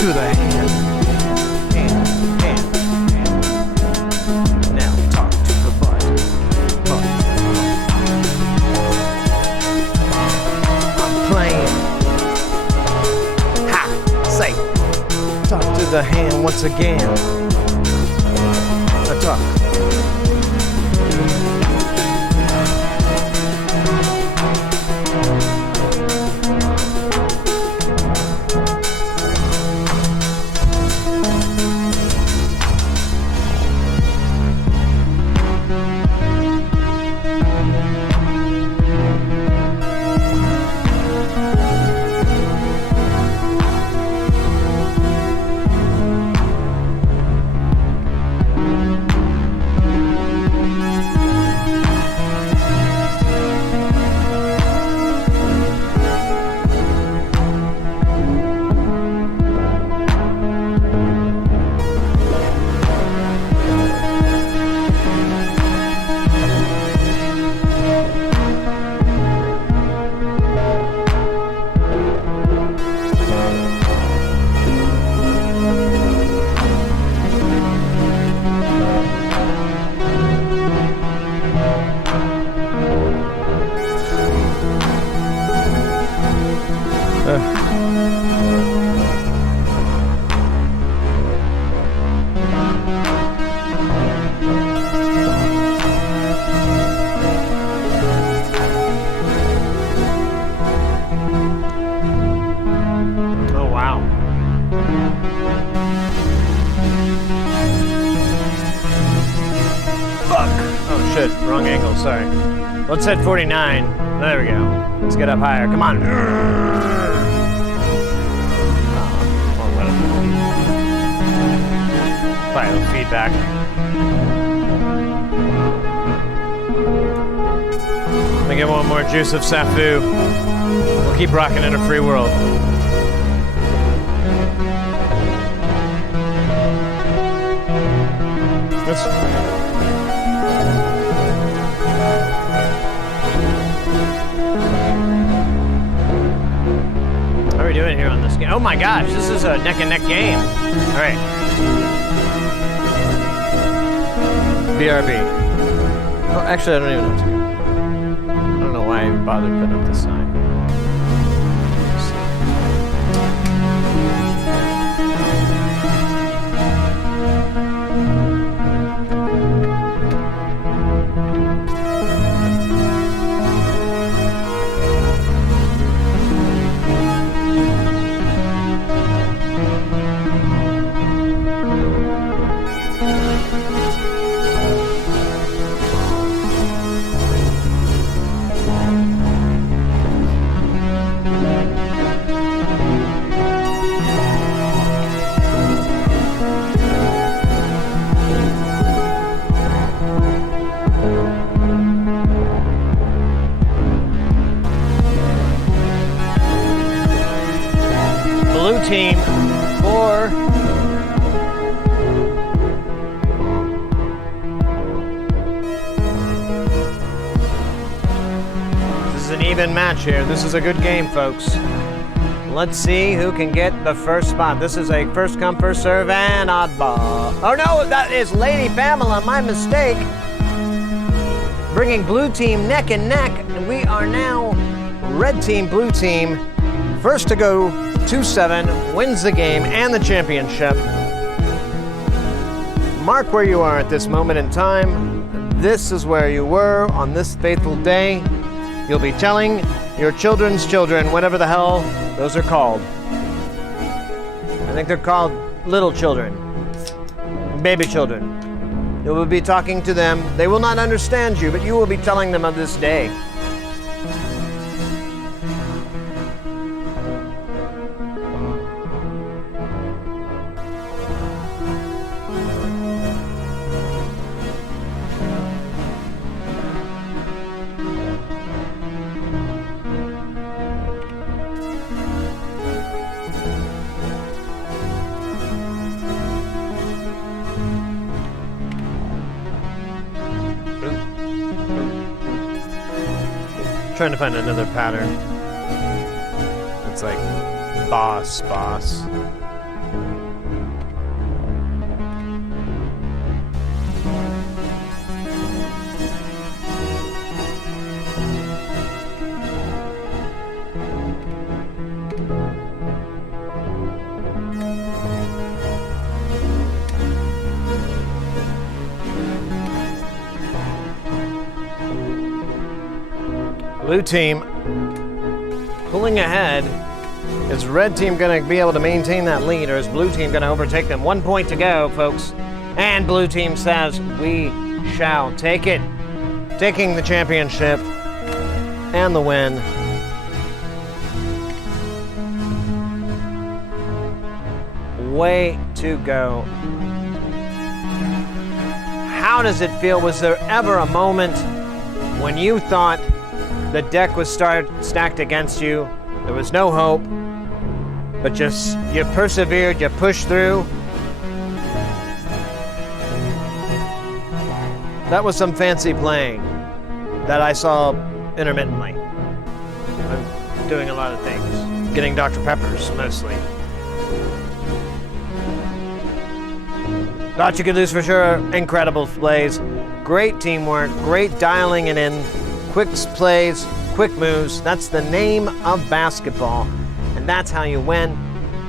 to the hand. Hand. Now talk to the butt. I'm playing. Ha! Say. Talk to the hand once again. I talk. Wrong angle, sorry. Let's hit 49. There we go. Let's get up higher. Come on. Probably a little feedback. Let me get one more juice of Safu. We'll keep rocking in a free world. How are we doing here on this game? Oh my gosh, this is a neck and neck game. All right. BRB. Oh, actually, I don't even know what to do. I don't know why I bothered putting up this sign. Team 4. This is an even match here. This is a good game, folks. Let's see who can get the first spot. This is a first come, first serve, and oddball. Oh no, that is Lady Pamela, my mistake. Bringing blue team neck and neck, and we are now red team, blue team. First to go 2-7, wins the game and the championship. Mark where you are at this moment in time. This is where you were on this fateful day. You'll be telling your children's children, whatever the hell those are called. I think they're called little children, baby children. You will be talking to them. They will not understand you, but you will be telling them of this day. Trying to find another pattern. It's like boss. Blue team pulling ahead. Is red team going to be able to maintain that lead, or is blue team going to overtake them? 1 point to go, folks. And blue team says, we shall take it. Taking the championship and the win. Way to go. How does it feel? Was there ever a moment when you thought the deck was stacked against you? There was no hope, but just you persevered, you pushed through. That was some fancy playing that I saw intermittently. I'm doing a lot of things. Getting Dr. Peppers, mostly. Thought you could lose for sure. Incredible plays. Great teamwork. Great dialing it in. Quick plays. Quick moves. That's the name of basketball. And that's how you win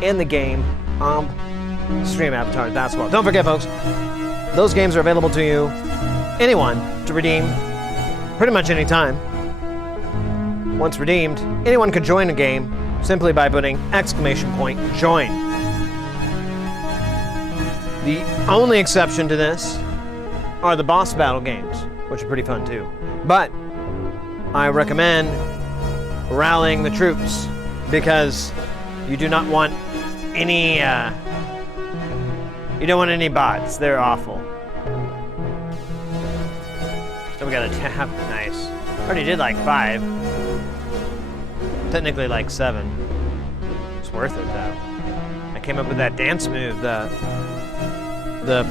in the game of Stream Avatar Basketball. Don't forget, folks, those games are available to you, anyone, to redeem pretty much any time. Once redeemed, anyone could join a game simply by putting !join. The only exception to this are the boss battle games, which are pretty fun too. But I recommend rallying the troops because you do not want any, you don't want any bots. They're awful. So we got a tap. Nice. Already did like 5. Technically like 7. It's worth it though. I came up with that dance move, the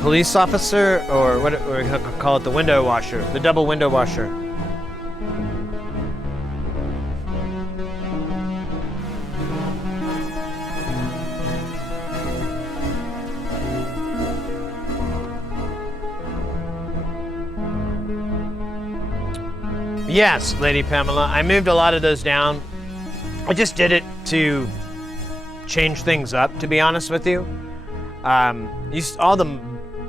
police officer, or what we call it, the window washer, the double window washer. Yes, Lady Pamela, I moved a lot of those down. I just did it to change things up, to be honest with you. All the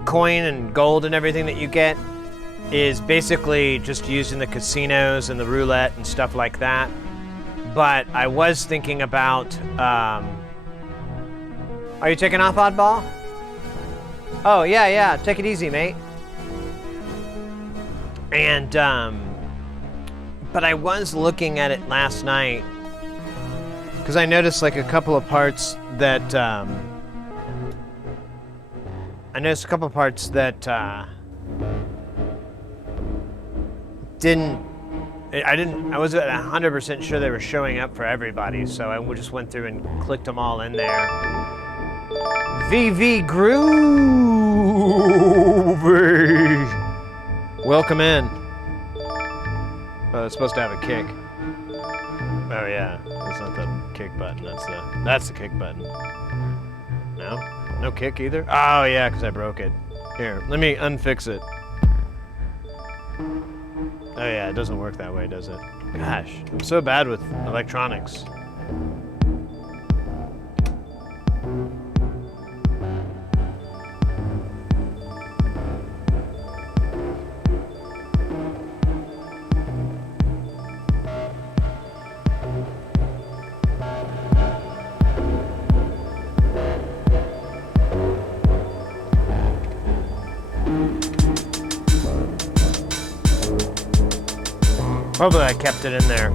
coin and gold and everything that you get is basically just used in the casinos and the roulette and stuff like that. But I was thinking about, are you taking off, Oddball? Oh, yeah, take it easy, mate. And, but I was looking at it last night because I noticed like a couple of parts that, I wasn't 100% sure they were showing up for everybody, so I just went through and clicked them all in there. VV Groovy! Welcome in. Oh, it's supposed to have a kick. Oh yeah, that's not the kick button, that's the kick button. No? No kick either? Oh yeah, because I broke it. Here, let me unfix it. Oh yeah, it doesn't work that way, does it? Gosh, I'm so bad with electronics. Hopefully I kept it in there.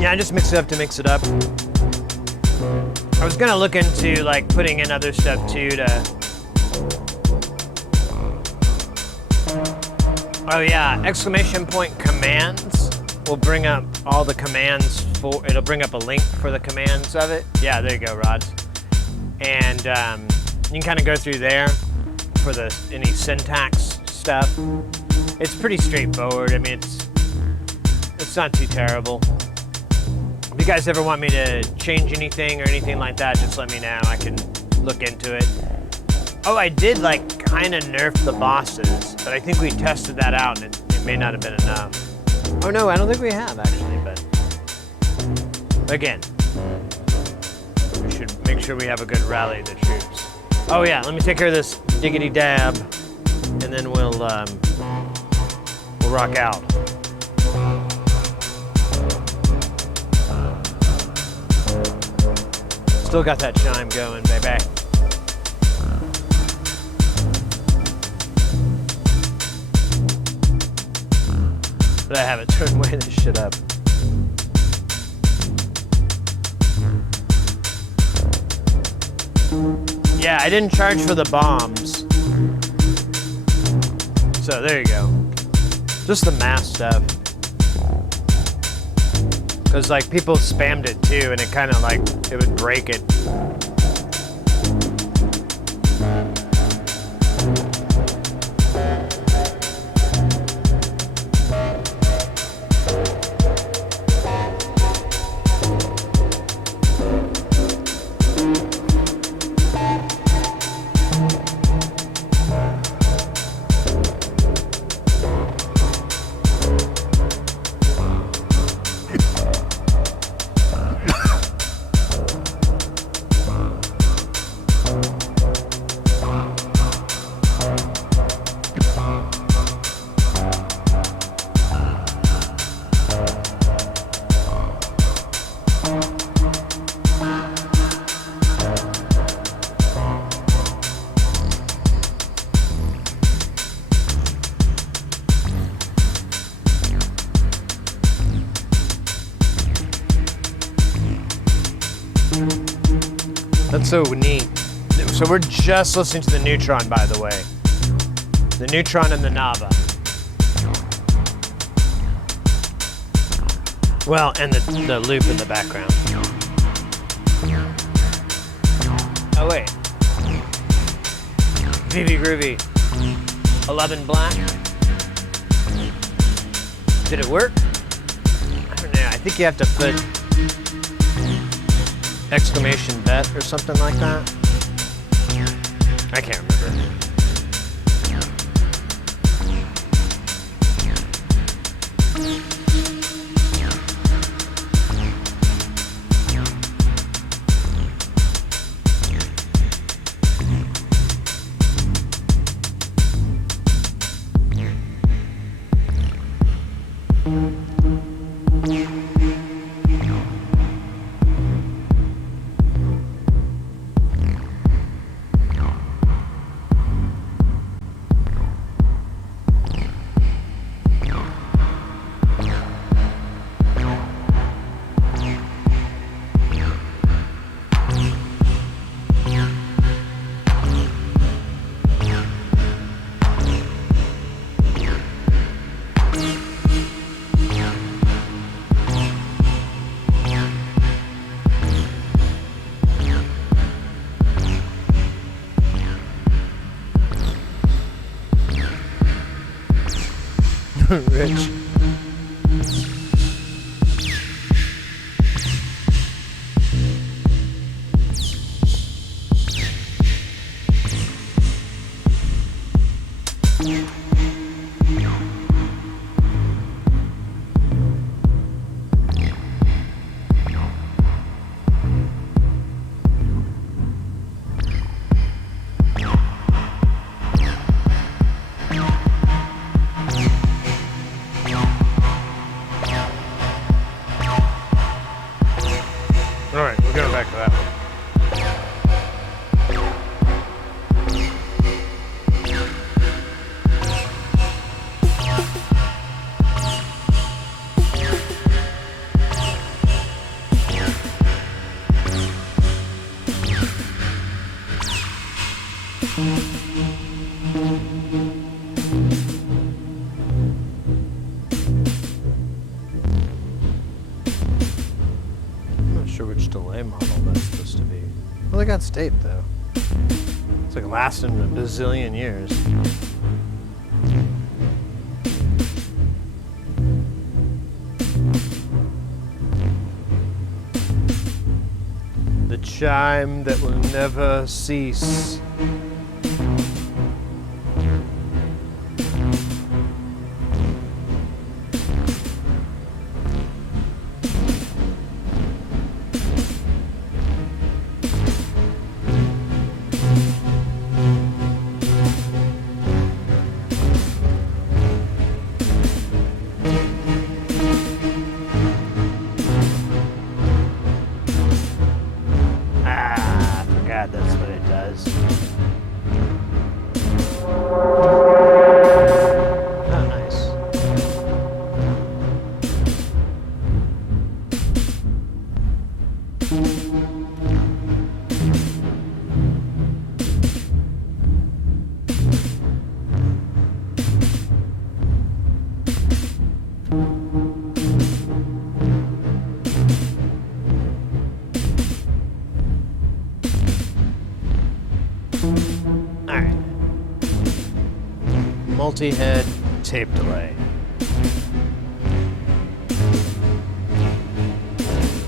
Yeah, I just mix it up to mix it up. I was gonna look into like putting in other stuff too oh yeah, exclamation point commands will bring up all the commands it'll bring up a link for the commands of it. Yeah, there you go, Rod. And you can kind of go through there for any syntax stuff. It's pretty straightforward. I mean, it's not too terrible. guys ever want me to change anything or anything like that, just let me know. I can look into it. Oh, I did like kind of nerf the bosses, but I think we tested that out and it may not have been enough. Oh no, I don't think we have actually, but again, we should make sure we have a good rally of the troops. Oh yeah, let me take care of this diggity dab, and then we'll rock out. Still got that chime going, baby. But I haven't turned way this shit up. Yeah, I didn't charge for the bombs. So there you go. Just the mass stuff. Because like people spammed it too, and it kind of like, it would break it. That's so neat. So we're just listening to the neutron, by the way. The neutron and the Nava. Well, and the loop in the background. Oh wait. VV Groovy. 11 black. Did it work? I don't know. I think you have to put exclamation bet or something like that. I can't remember. Rich. Got state though. It's like lasting a bazillion years. chime that will never cease. That's what it does. Oh, nice. Alright. Multi-head tape delay.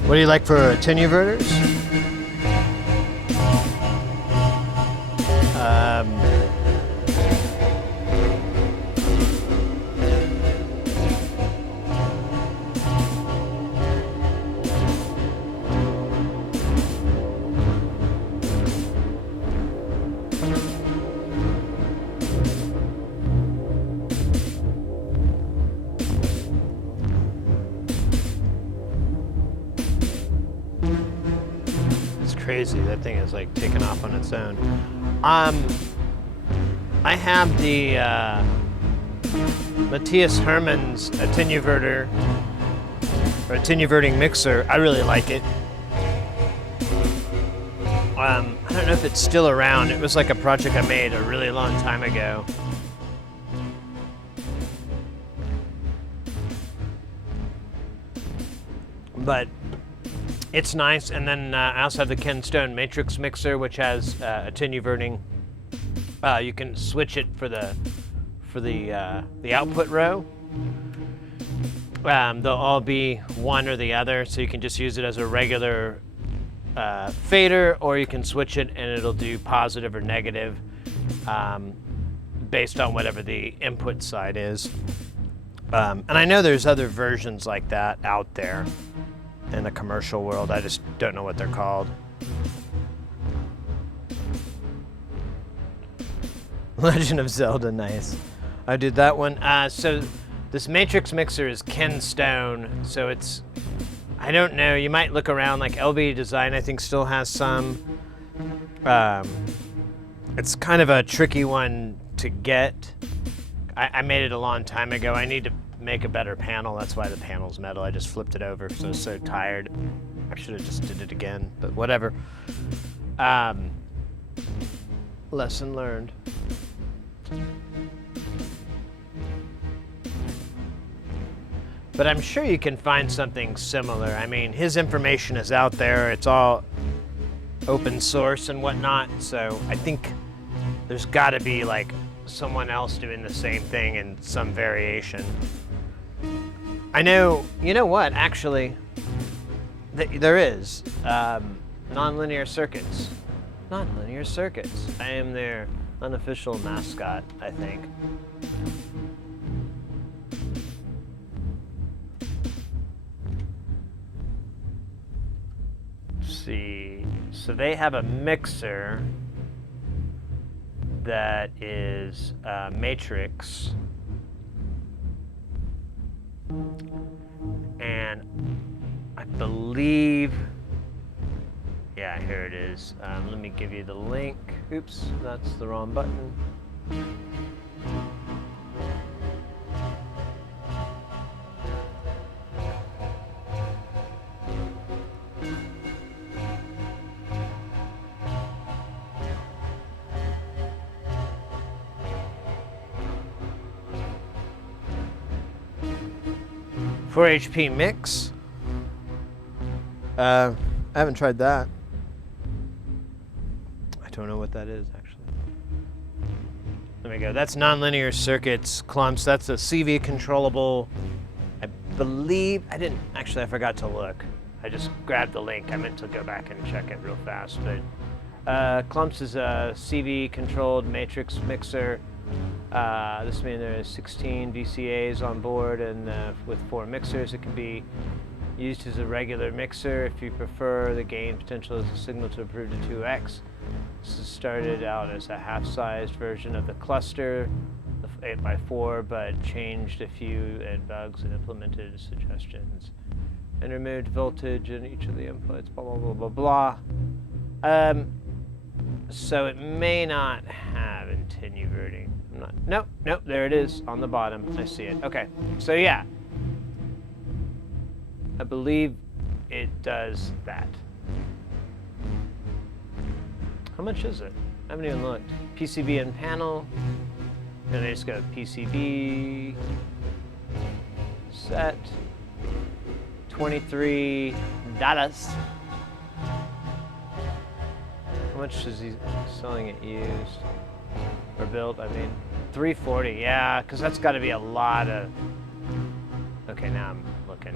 What do you like for attenuverters? Crazy, that thing is like taking off on its own. I have the Matthias Herman's attenuverter or attenuverting mixer. I really like it. I don't know if it's still around. It was like a project I made a really long time ago. But it's nice, and then I also have the Ken Stone Matrix Mixer, which has attenuverting. You can switch it for the output row. They'll all be one or the other, so you can just use it as a regular fader, or you can switch it and it'll do positive or negative based on whatever the input side is. And I know there's other versions like that out there in the commercial world. I just don't know what they're called. Legend of Zelda, nice. I did that one. So this Matrix Mixer is Ken Stone, so it's, I don't know, you might look around, like LB Design I think still has some. It's kind of a tricky one to get. I made it a long time ago. I need to make a better panel. That's why the panel's metal. I just flipped it over because I was so tired. I should have just did it again, but whatever. Lesson learned. But I'm sure you can find something similar. I mean, his information is out there. It's all open source and whatnot, so I think there's got to be like someone else doing the same thing in some variation. I know, you know what, actually, there is nonlinear circuits. Nonlinear circuits. I am their unofficial mascot, I think. Let's see, so they have a mixer that is Matrix, and I believe, yeah, here it is. Let me give you the link. Oops, that's the wrong button. 4HP mix. I haven't tried that. I don't know what that is, actually. There we go. That's nonlinear circuits clumps. That's a CV controllable. I believe, I forgot to look. I just grabbed the link. I meant to go back and check it real fast, but Clumps is a CV-controlled matrix mixer. This means there is 16 VCAs on board, and with 4 mixers, it can be used as a regular mixer if you prefer the gain potential as a signal to improve to 2x. This is started out as a half-sized version of the cluster, the 8x4, but changed a few bugs and implemented suggestions. And removed voltage in each of the inputs, blah, blah, blah, blah, blah. So it may not have inverting. Nope, there it is on the bottom. I see it. Okay, so yeah. I believe it does that. How much is it? I haven't even looked. PCB and panel. And I just go PCB set. $23. How much is he selling it used? Or built, I mean. $340, yeah, because that's got to be a lot of... Okay, now I'm looking.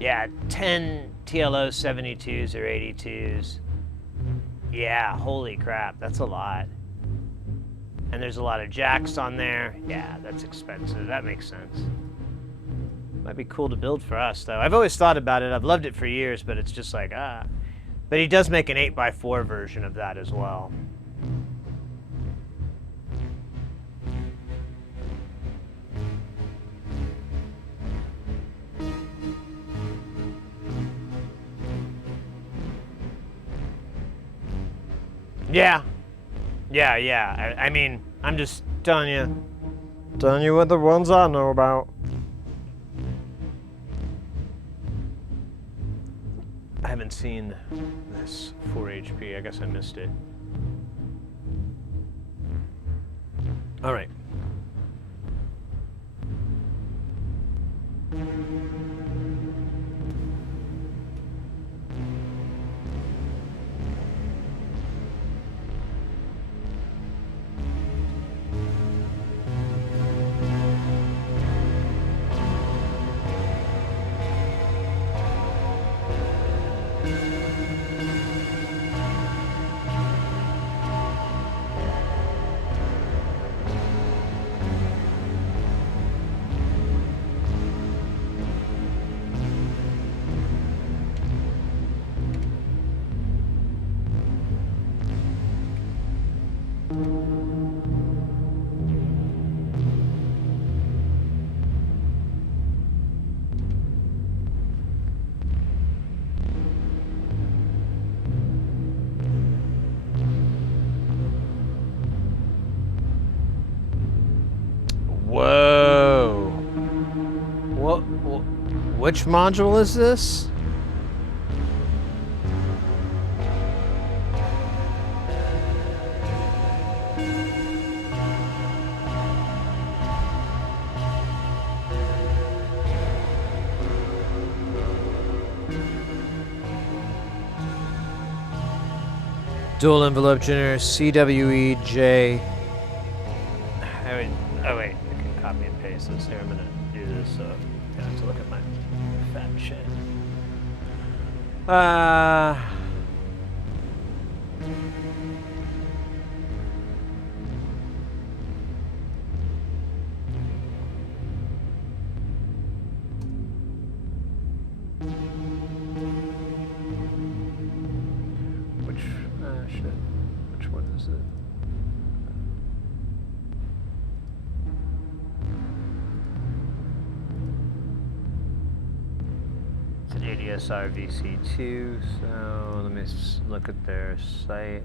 Yeah, 10 TLO 72s or 82s. Yeah, holy crap, that's a lot. And there's a lot of jacks on there. Yeah, that's expensive. That makes sense. Might be cool to build for us, though. I've always thought about it. I've loved it for years, but it's just like, ah. But he does make an 8x4 version of that as well. Yeah. I mean, I'm just telling you. Telling you what the ones I know about. I haven't seen this 4 HP. I guess I missed it. All right. Whoa. Which module is this? Dual envelope generator CWEJ. Oh wait, I can copy and paste this here. I'm gonna do this so I don't have to look at my fat shit. Which one is it? It's an ADSR VC2, so let me look at their site.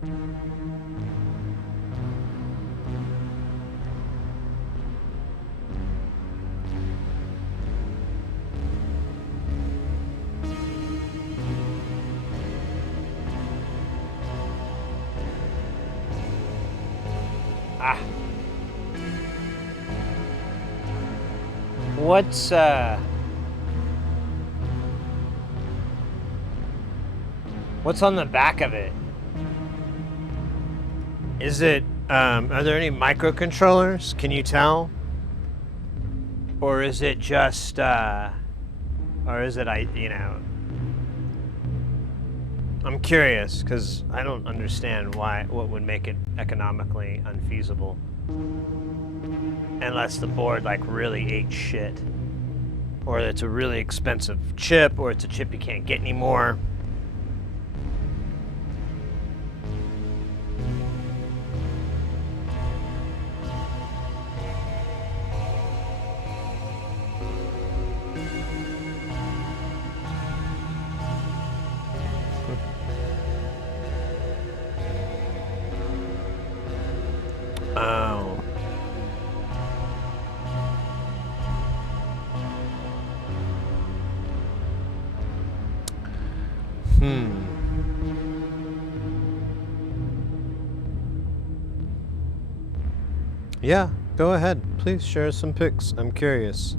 What's on the back of it? Is it, are there any microcontrollers? Can you tell? Or is it just, or is it, I'm curious, because I don't understand what would make it economically unfeasible. Unless the board, like, really ate shit. Or it's a really expensive chip, or it's a chip you can't get anymore. Oh. Yeah, go ahead. Please share some pics. I'm curious.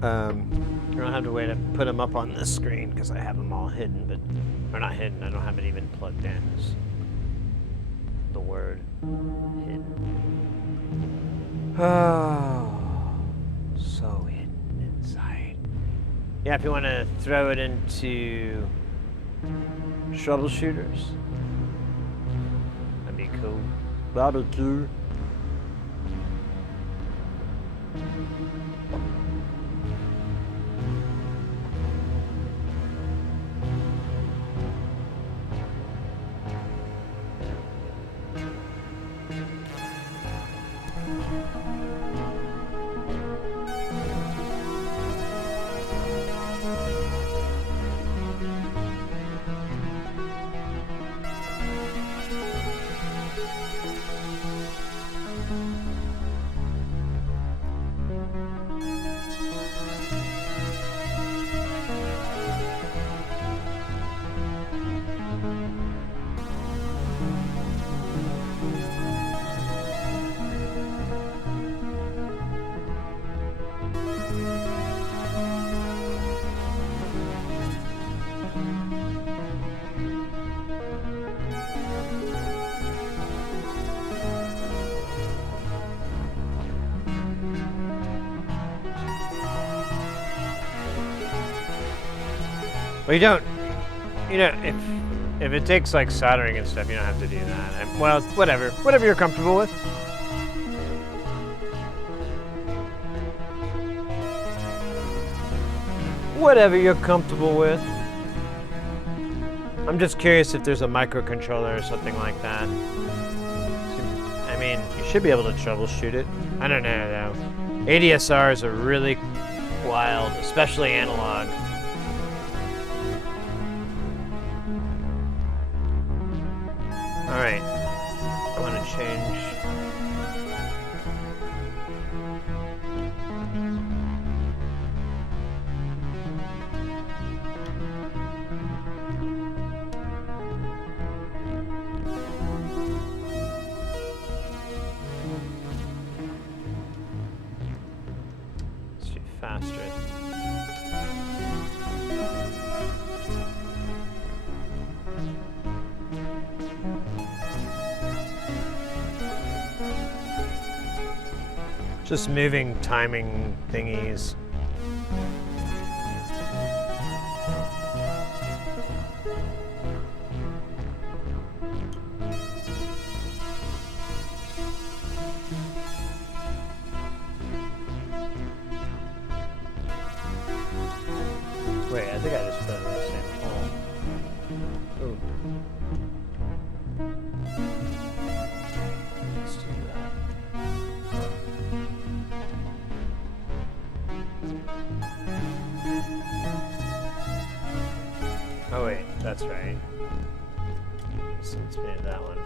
I don't have to wait to put them up on this screen because I have them all hidden, but or not hidden. I don't have it even plugged in. It's the word hidden. Oh, so hidden inside. Yeah, if you want to throw it into troubleshooters, that'd be cool. That'd be cute. Well, you don't, if it takes like soldering and stuff, you don't have to do that. Well, whatever you're comfortable with. Whatever you're comfortable with. I'm just curious if there's a microcontroller or something like that. I mean, you should be able to troubleshoot it. I don't know though. ADSRs are really wild, especially analog. Alright, I want to change. Let's do faster. Just moving timing thingies. Wait, I think I just put it in the same hole. Ooh. Let's do that. Oh wait, that's right. So let's move that one.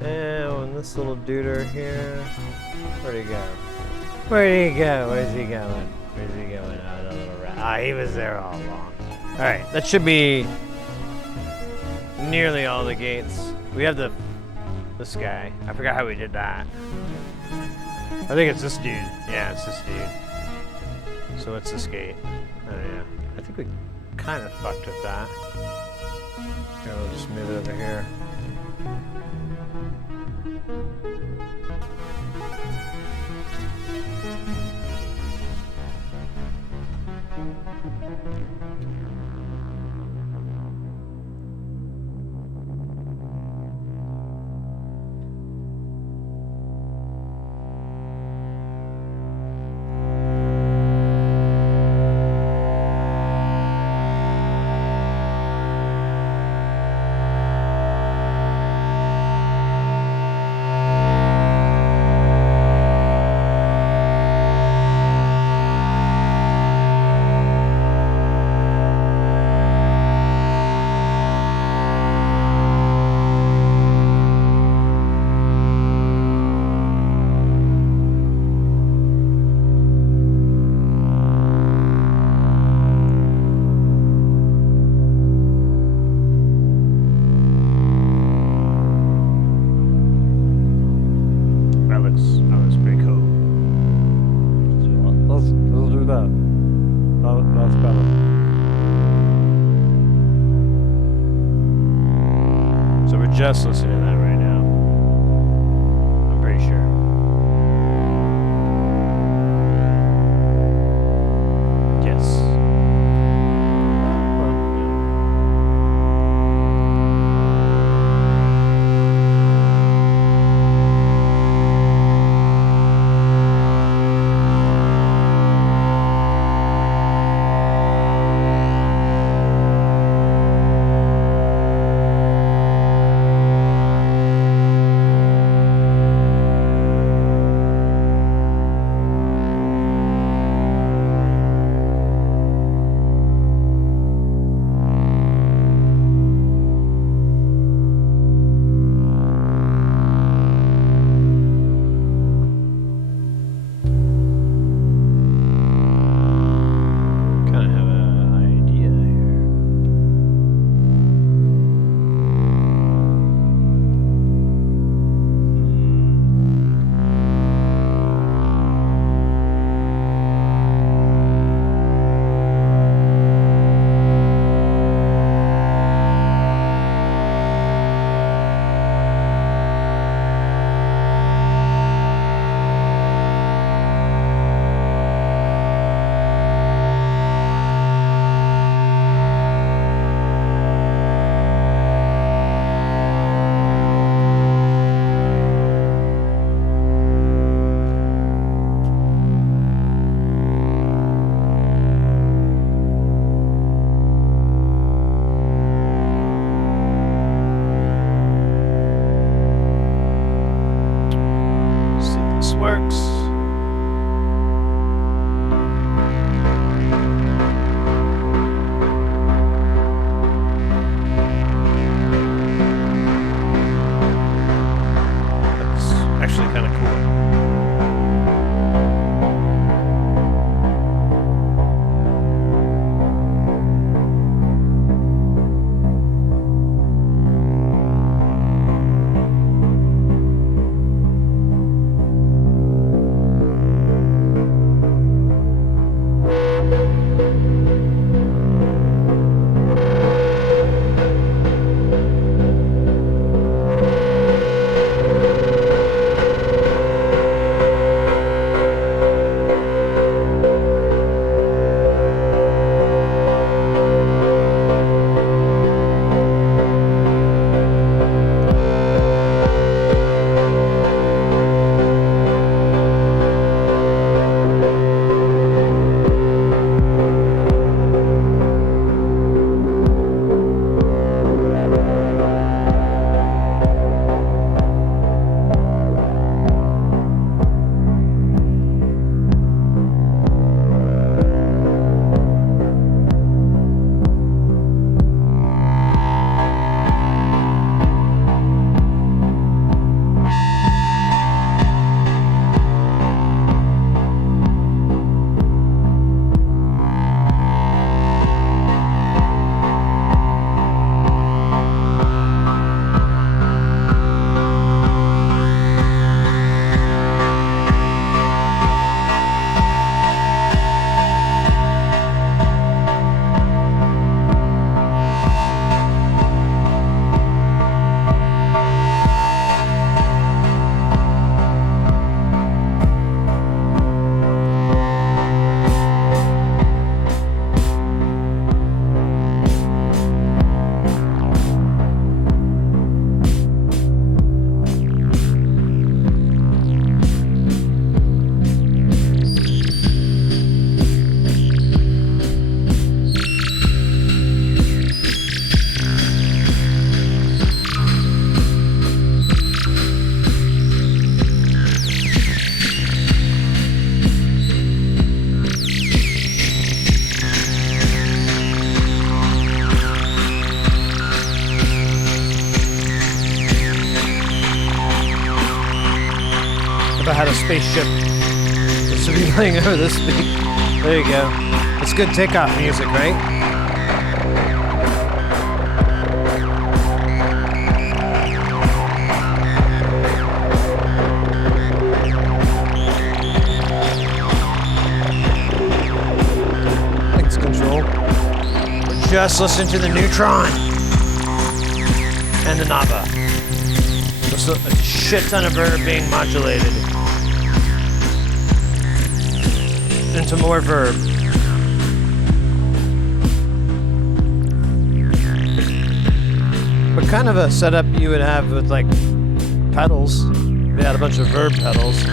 And this little duder here. Where'd he go? Where'd he go? Where's he going? Where's he going? Oh, the little rat. Ah, he was there all along. Alright, that should be nearly all the gates. We have this guy. I forgot how we did that. I think it's this dude. Yeah, it's this dude. So what's this gate? we kind of fucked with that. Here, we'll just move it over here. Just listening to that right now. I'm pretty sure. Yes. Well, I had a spaceship. This would be playing over this speed. There you go. It's good takeoff music, right? Thanks, control. Just listen to the neutron and the Nava. There's a shit ton of verb being modulated into more verb. What kind of a setup you would have with like pedals? They had a bunch of verb pedals.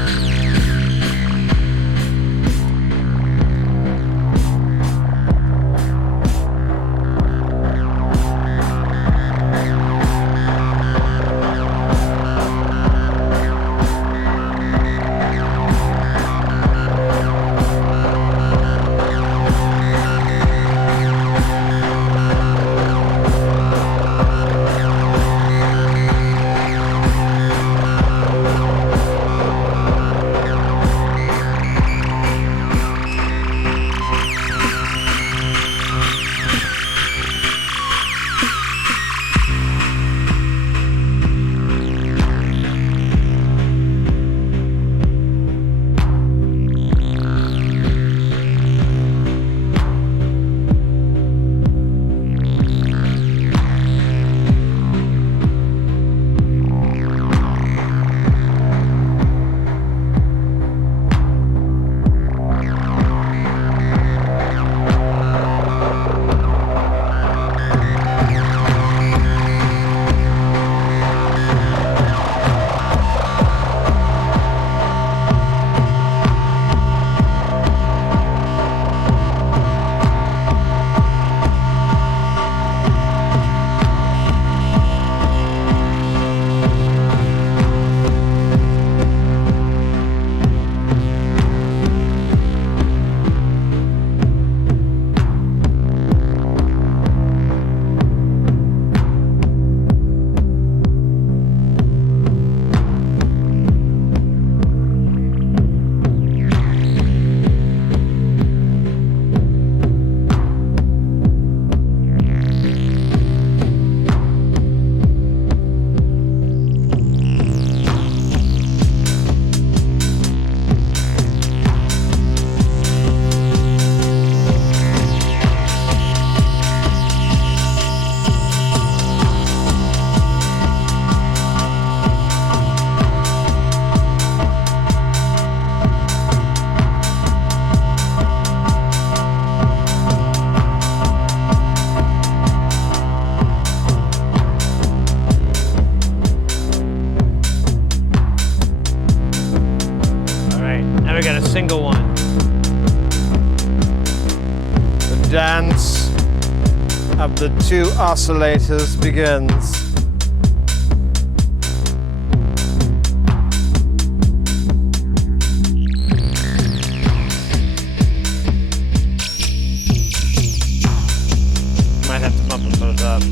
Single one. The dance of the two oscillators begins. Might have to bump those up.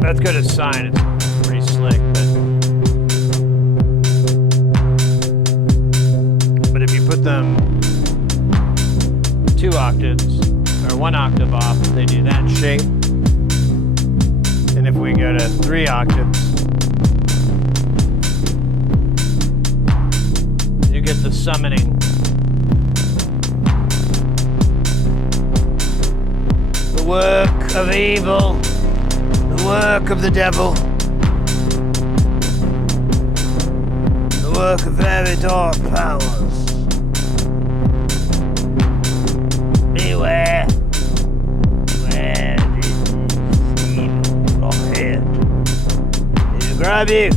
That's good a sign. It's pretty slick, but if you put them 2 octaves or 1 octave off, they do that shape. And if we go to 3 octaves, you get the summoning. The work of evil. The work of the devil. The work of very dark powers. Beware. Beware this evil rockhead. He'll grab you.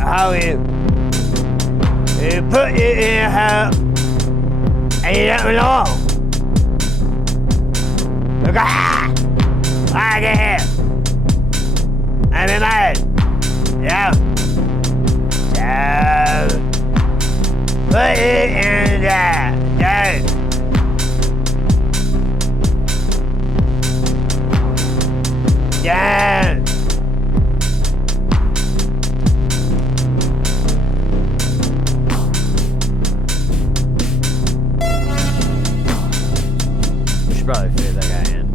How you? He'll put you in a house and you don't belong. Look ah! I get here. I'm in mad. Yeah. So put it in there. Down. We should probably fit that guy in.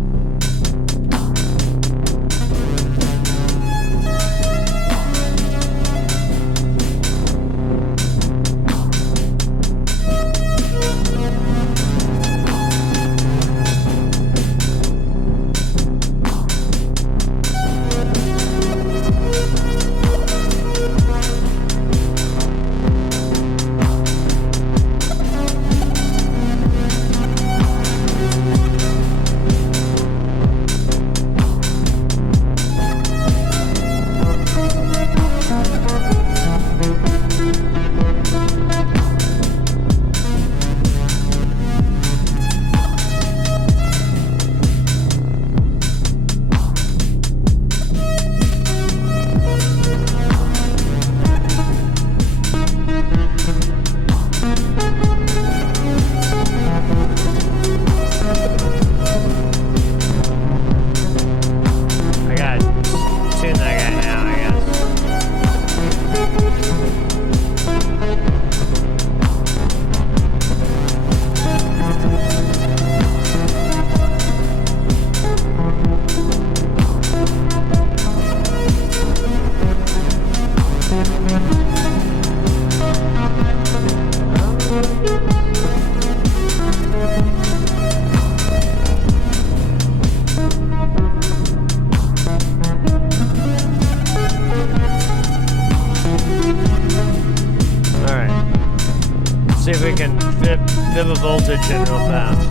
See if we can fib a voltage in real fast.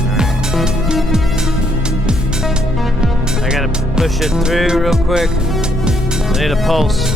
Alright. I gotta push it through real quick. I need a pulse.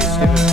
say, stupid.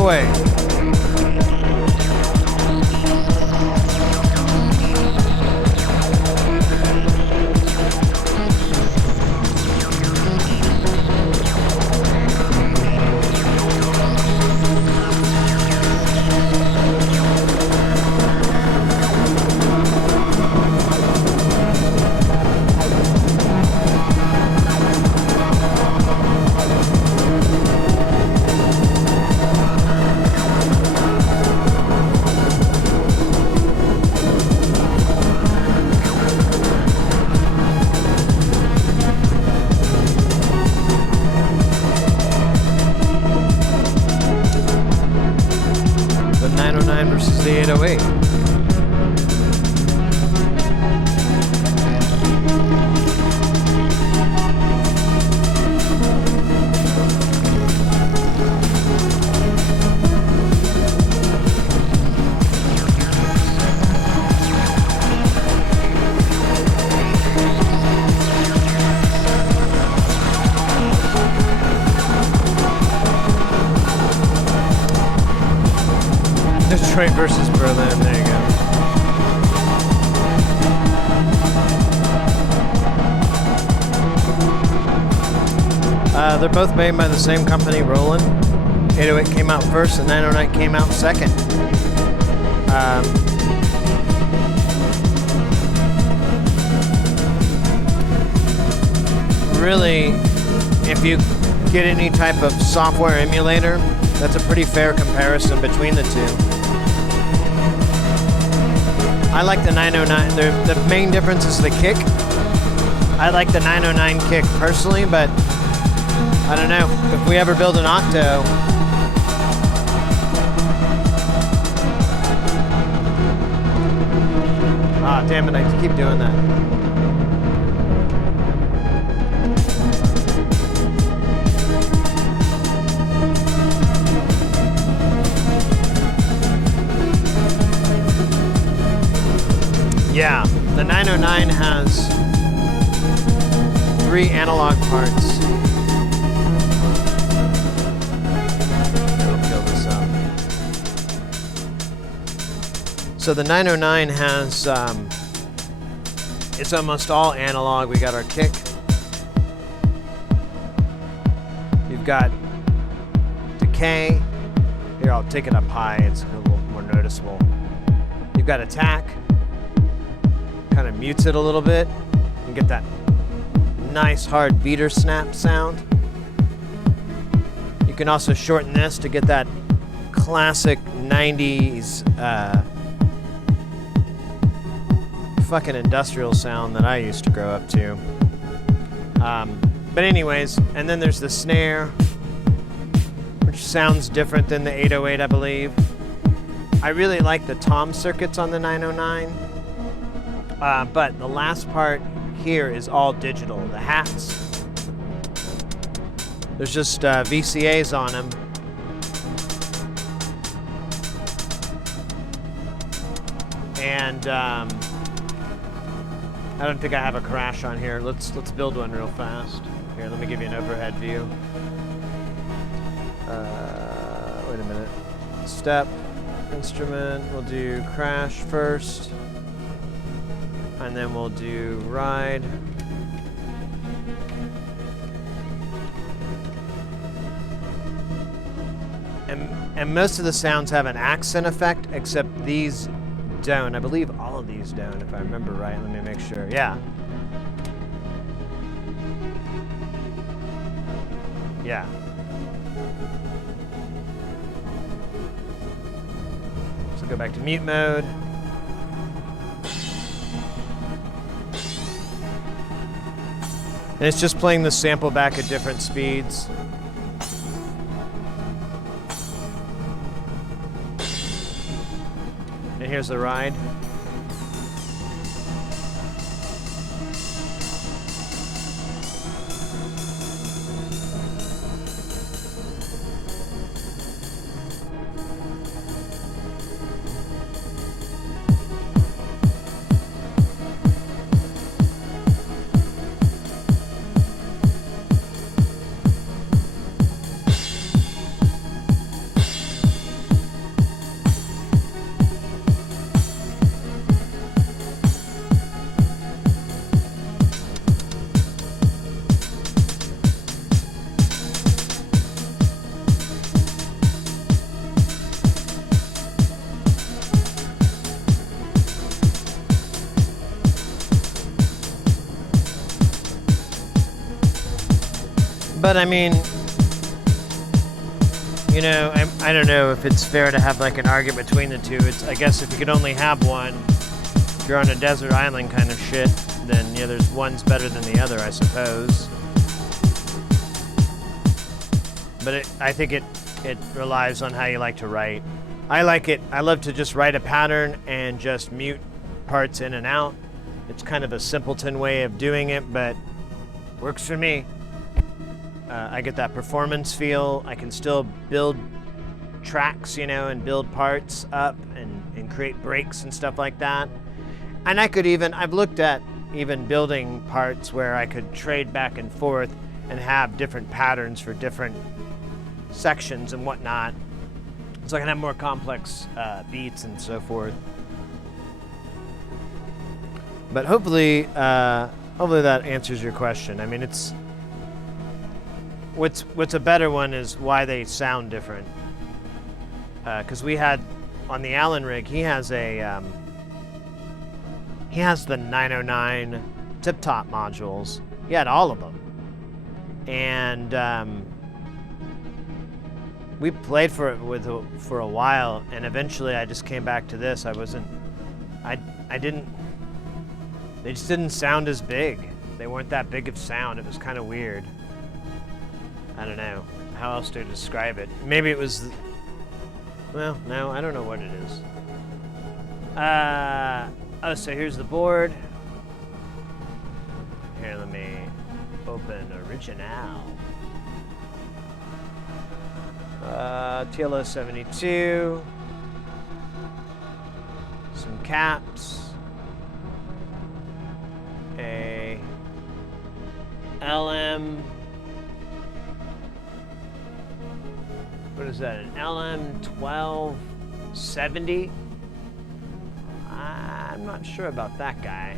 away. Versus the 808. Detroit versus Berlin, there you go. They're both made by the same company, Roland. 808 came out first and 909 came out second. Really, if you get any type of software emulator, that's a pretty fair comparison between the two. I like the 909. The main difference is the kick. I like the 909 kick personally, but I don't know. If we ever build an Octo, damn it, I keep doing that. Yeah, the 909 has 3 analog parts. I'll kill this up. So the 909 has, it's almost all analog. We got our kick. You've got decay. Here, I'll take it up high. It's a little more noticeable. You've got attack. Kind of mutes it a little bit and get that nice hard beater snap sound. You can also shorten this to get that classic 90s fucking industrial sound that I used to grow up to. But anyways, and then there's the snare, which sounds different than the 808, I believe. I really like the tom circuits on the 909. But the last part here is all digital. The hats, there's just VCAs on them. And I don't think I have a crash on here. Let's build one real fast. Here, let me give you an overhead view. Wait a minute. Step, instrument. We'll do crash first. And then we'll do ride. And most of the sounds have an accent effect, except these don't. I believe all of these don't, if I remember right. Let me make sure. Yeah. Yeah. So go back to mute mode. And it's just playing the sample back at different speeds. And here's the ride. But I mean, you know, I don't know if it's fair to have like an argument between the two. It's, I guess if you could only have one, if you're on a desert island kind of shit, then yeah, there's one's better than the other, I suppose. But I think it relies on how you like to write. I love to just write a pattern and just mute parts in and out. It's kind of a simpleton way of doing it, but works for me. I get that performance feel. I can still build tracks, you know, and build parts up and create breaks and stuff like that. And I've looked at even building parts where I could trade back and forth and have different patterns for different sections and whatnot. So I can have more complex beats and so forth. But hopefully that answers your question. I mean, it's what's a better one is why they sound different. Because we had on the Allen rig, he has the 909 tip-top modules. He had all of them, and we played for it for a while, and eventually I just came back to this. They just didn't sound as big. They weren't that big of sound. It was kind of weird. I don't know how else to describe it. Maybe it was, well, no, I don't know what it is. Oh, so here's the board. Here, let me open Original. TLO 72. Some caps. A LM. What is that? An LM 1270? I'm not sure about that guy.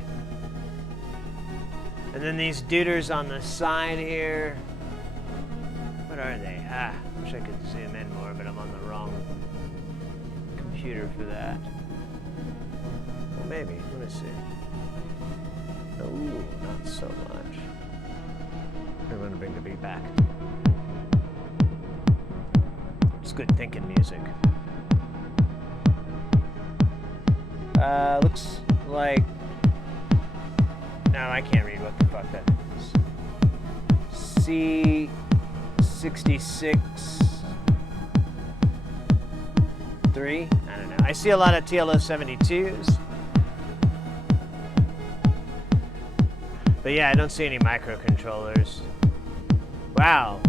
And then these duders on the side here. What are they? Wish I could zoom in more, but I'm on the wrong computer for that. Well, maybe. Let me see. Ooh, not so much. I'm going to bring the beat back. It's good thinking music. Looks like... No, I can't read what the fuck that is. C66... 3? I don't know. I see a lot of TLO 72s. But yeah, I don't see any microcontrollers. Wow.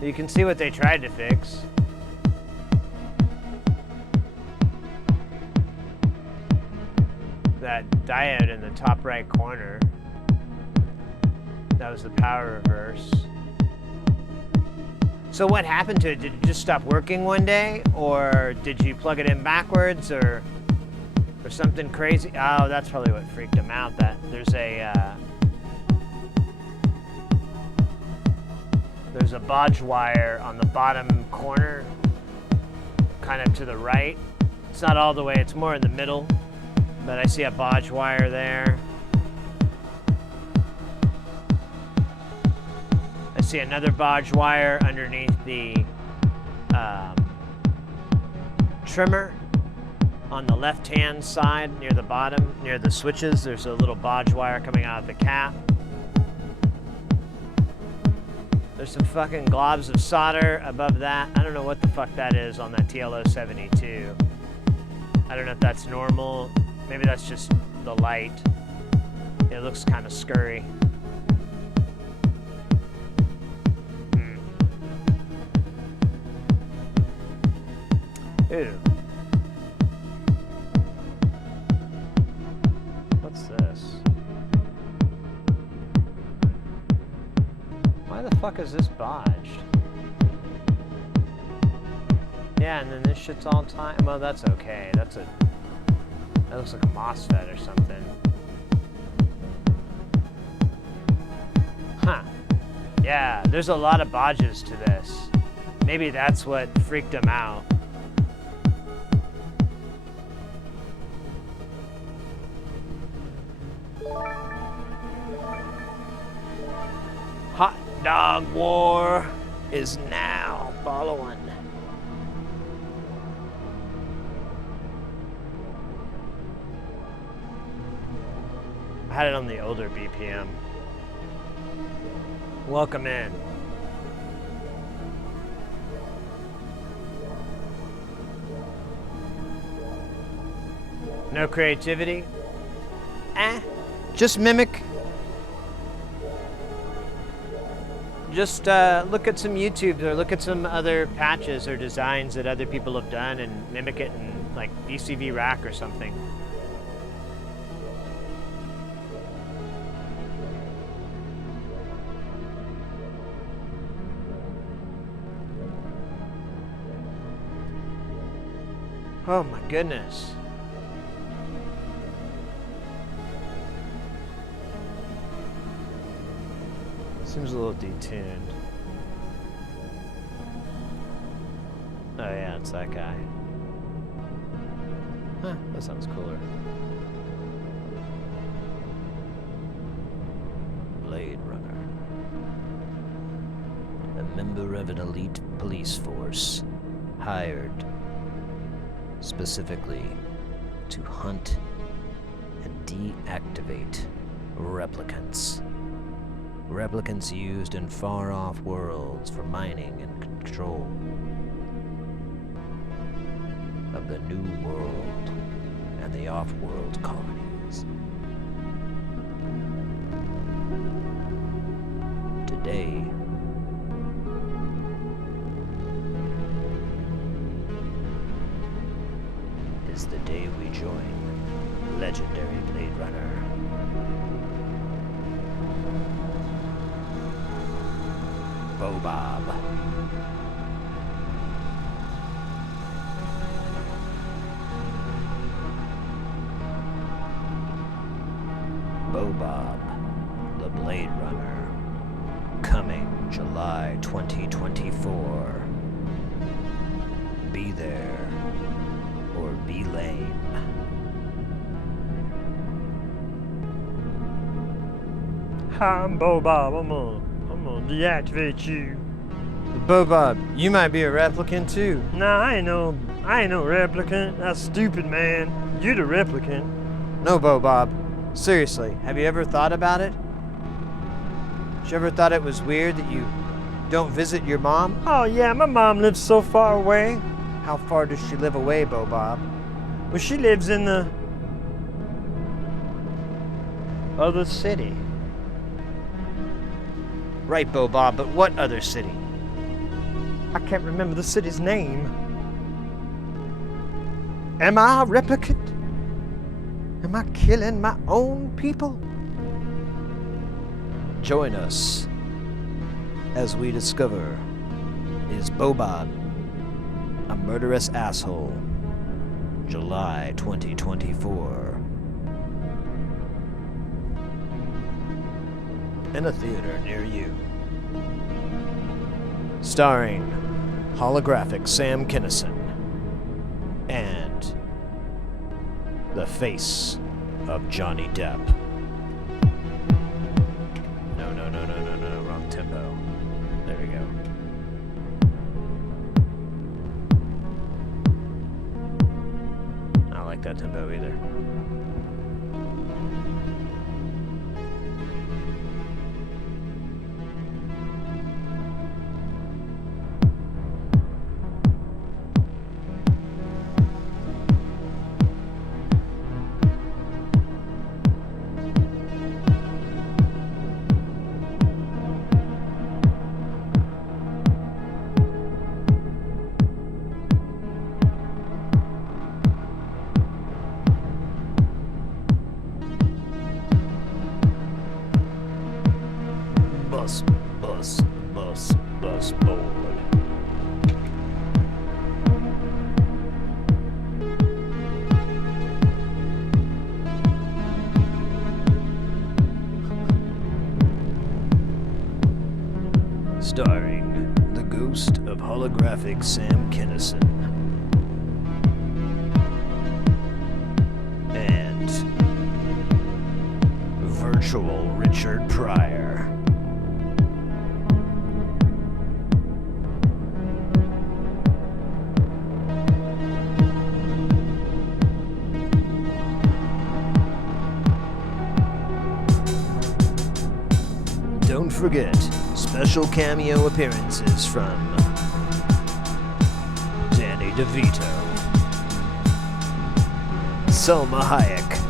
You can see what they tried to fix. That diode in the top right corner. That was the power reverse. So what happened to it? Did it just stop working one day? Or did you plug it in backwards? Or something crazy? Oh, that's probably what freaked him out. That there's a bodge wire on the bottom corner, kind of to the right. It's not all the way, it's more in the middle, but I see a bodge wire there. I see another bodge wire underneath the trimmer. On the left-hand side, near the bottom, near the switches, there's a little bodge wire coming out of the cap. There's some fucking globs of solder above that. I don't know what the fuck that is on that TLO 72. I don't know if that's normal. Maybe that's just the light. It looks kind of scurry. Ooh. What's this? Why the fuck is this bodged? Yeah, and then this shit's all time. Well, that's okay. That looks like a MOSFET or something. Huh. Yeah, there's a lot of bodges to this. Maybe that's what freaked him out. hot dog war is now following. I had it on the older BPM. Welcome in. No creativity? Just mimic. Just look at some YouTube or look at some other patches or designs that other people have done and mimic it in like VCV Rack or something. Oh my goodness. Seems a little detuned. Oh yeah, it's that guy. Huh, that sounds cooler. Blade Runner. A member of an elite police force hired specifically to hunt and deactivate replicants. Replicants used in far-off worlds for mining and control of the New World and the off-world colonies. Today, is the day we join legendary Blade Runner. Bob. Bob, the Blade Runner, coming July 2024. Be there or be lame. Hi, I'm Bob. I'm gonna deactivate you. Bob, you might be a replicant too. Nah, I ain't no replicant. That's stupid, man. You the replicant. No, Bob. Seriously, have you ever thought about it? You ever thought it was weird that you don't visit your mom? Oh yeah, my mom lives so far away. How far does she live away, Bob? Well, she lives in the other city. Right, Bob, but what other city? I can't remember the city's name. Am I a replicant? Am I killing my own people? Join us as we discover, is Bob a murderous asshole? July 2024. In a theater near you. Starring holographic Sam Kinison and the face of Johnny Depp. No, wrong tempo. There we go. I don't like that tempo either. Bus board. Starring the ghost of holographic Sam Kinison and virtual Richard Pryor. forget special cameo appearances from Danny DeVito, Selma Hayek,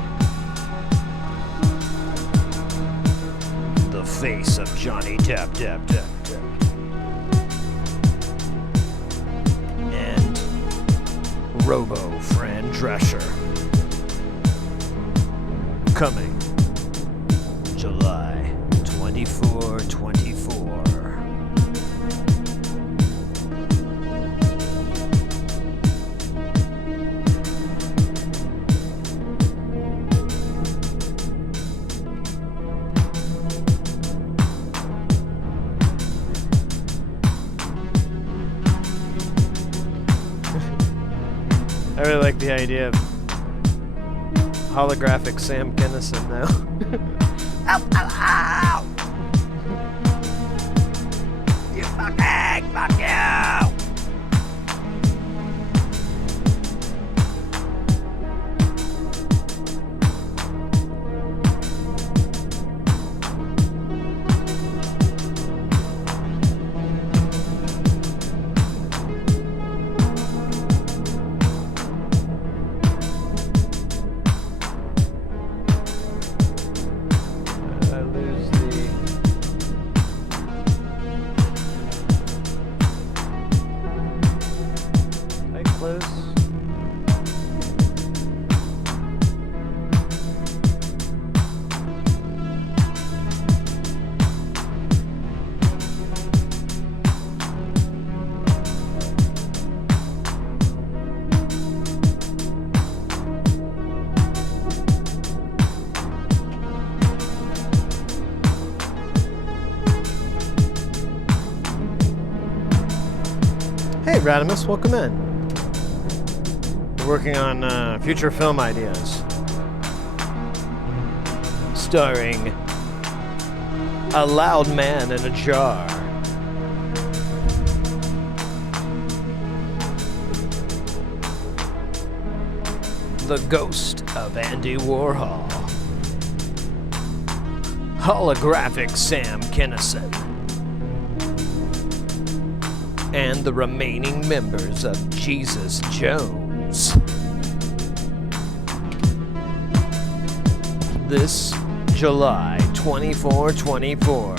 the face of Johnny Tap Tap Tap Tap, and Robo Fran Drescher. Coming July 24, 24. I really like the idea of holographic Sam Kinison now. Ow, ow, ow! You fuck you! Hey, Radimus, welcome in. We're working on future film ideas. Starring a loud man in a jar. The ghost of Andy Warhol. Holographic Sam Kinison. And the remaining members of Jesus Jones. This July 24, 24.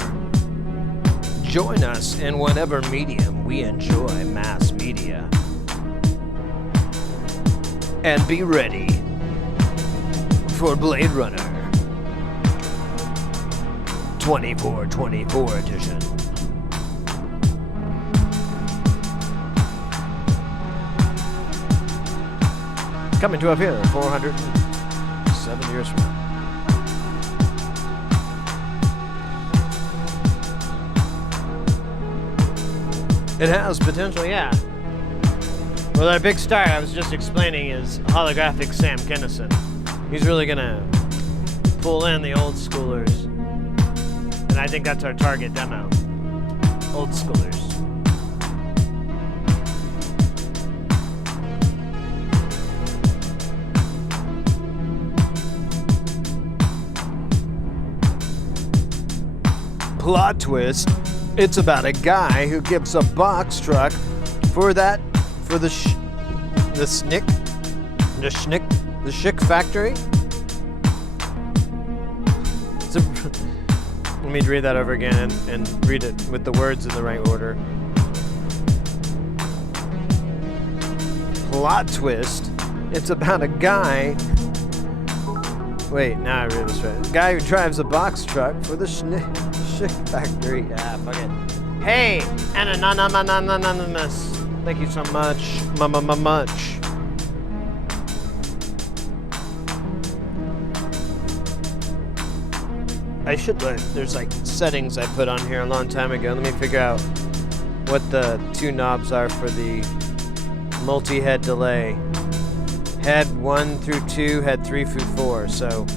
Join us in whatever medium we enjoy mass media. And be ready for Blade Runner 2424 edition. Coming to up here 407 years from now. It has potential, yeah. Well, our big star I was just explaining is holographic Sam Kinison. He's really gonna pull in the old schoolers. And I think that's our target demo. Old schoolers. Plot twist, it's about a guy who gives a box truck for the Schick factory. Let me read that over again and read it with the words in the right order. Plot twist, it's about a guy. Wait, now I read this right. A guy who drives a box truck for the Schick factory. Ah, fuck it. Hey, anonymous. Thank you so much. Much. I should look. There's like settings I put on here a long time ago. Let me figure out what the two knobs are for the multi-head delay. Head 1 through 2, head 3 through 4. So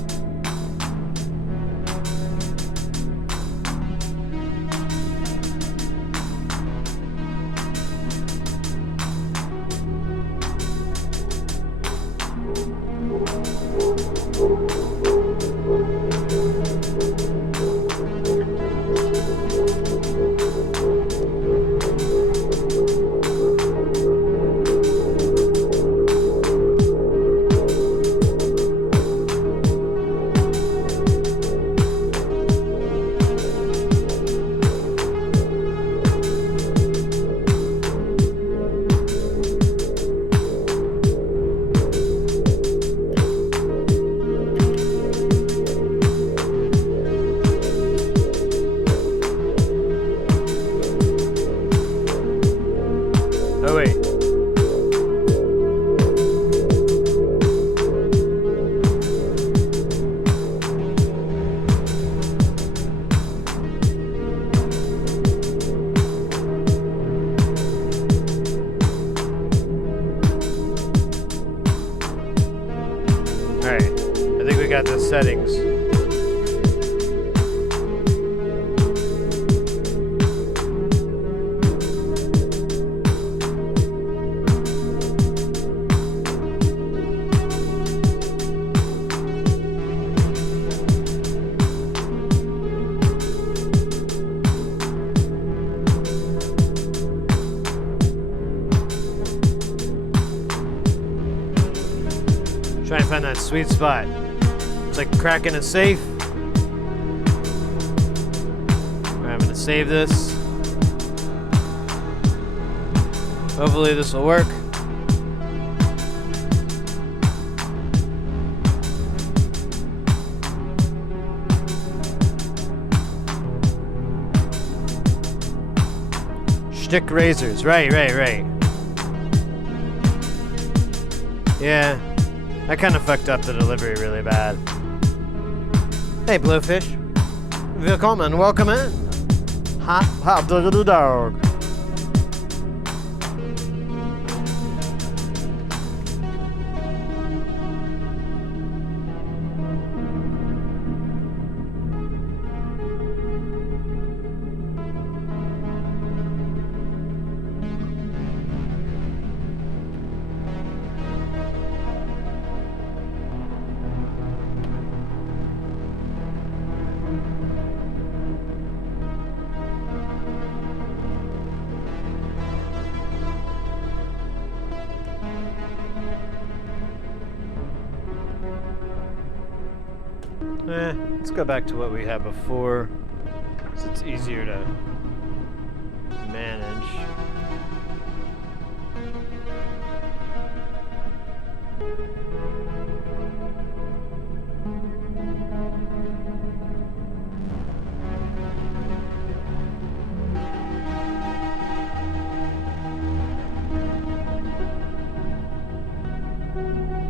got the settings. Try and find that sweet spot. It's like cracking a safe. I'm gonna save this. Hopefully this will work. Shtick razors, right. Yeah. I kind of fucked up the delivery really bad. Hey, Blowfish. Willkommen, welcome in. Hot diggity dog. Let's go back to what we had before, so it's easier to manage.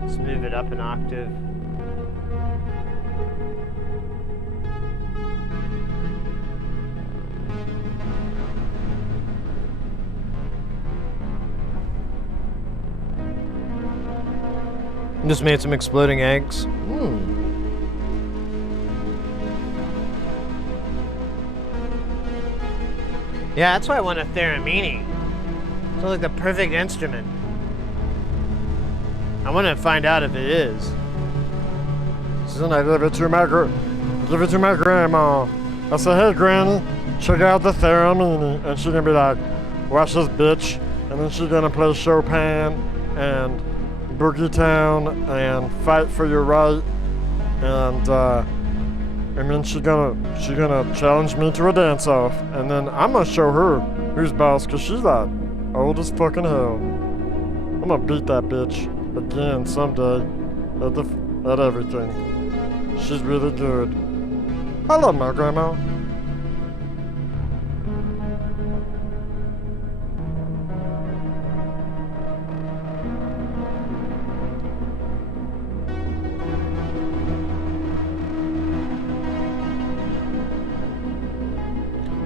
Let's move it up an octave. Just made some exploding eggs. Yeah, that's why I want a Theremini. It's like the perfect instrument. I want to find out if it is. So then I give it to my grandma. I say, hey Granny, check out the Theremini. And she's gonna be like, watch this bitch. And then she's gonna play Chopin and Boogie Town and Fight for Your Right, and then she's gonna challenge me to a dance off, and then I'm gonna show her who's boss, cause she's like old as fucking hell. I'm gonna beat that bitch again someday at everything. She's really good. I love my grandma.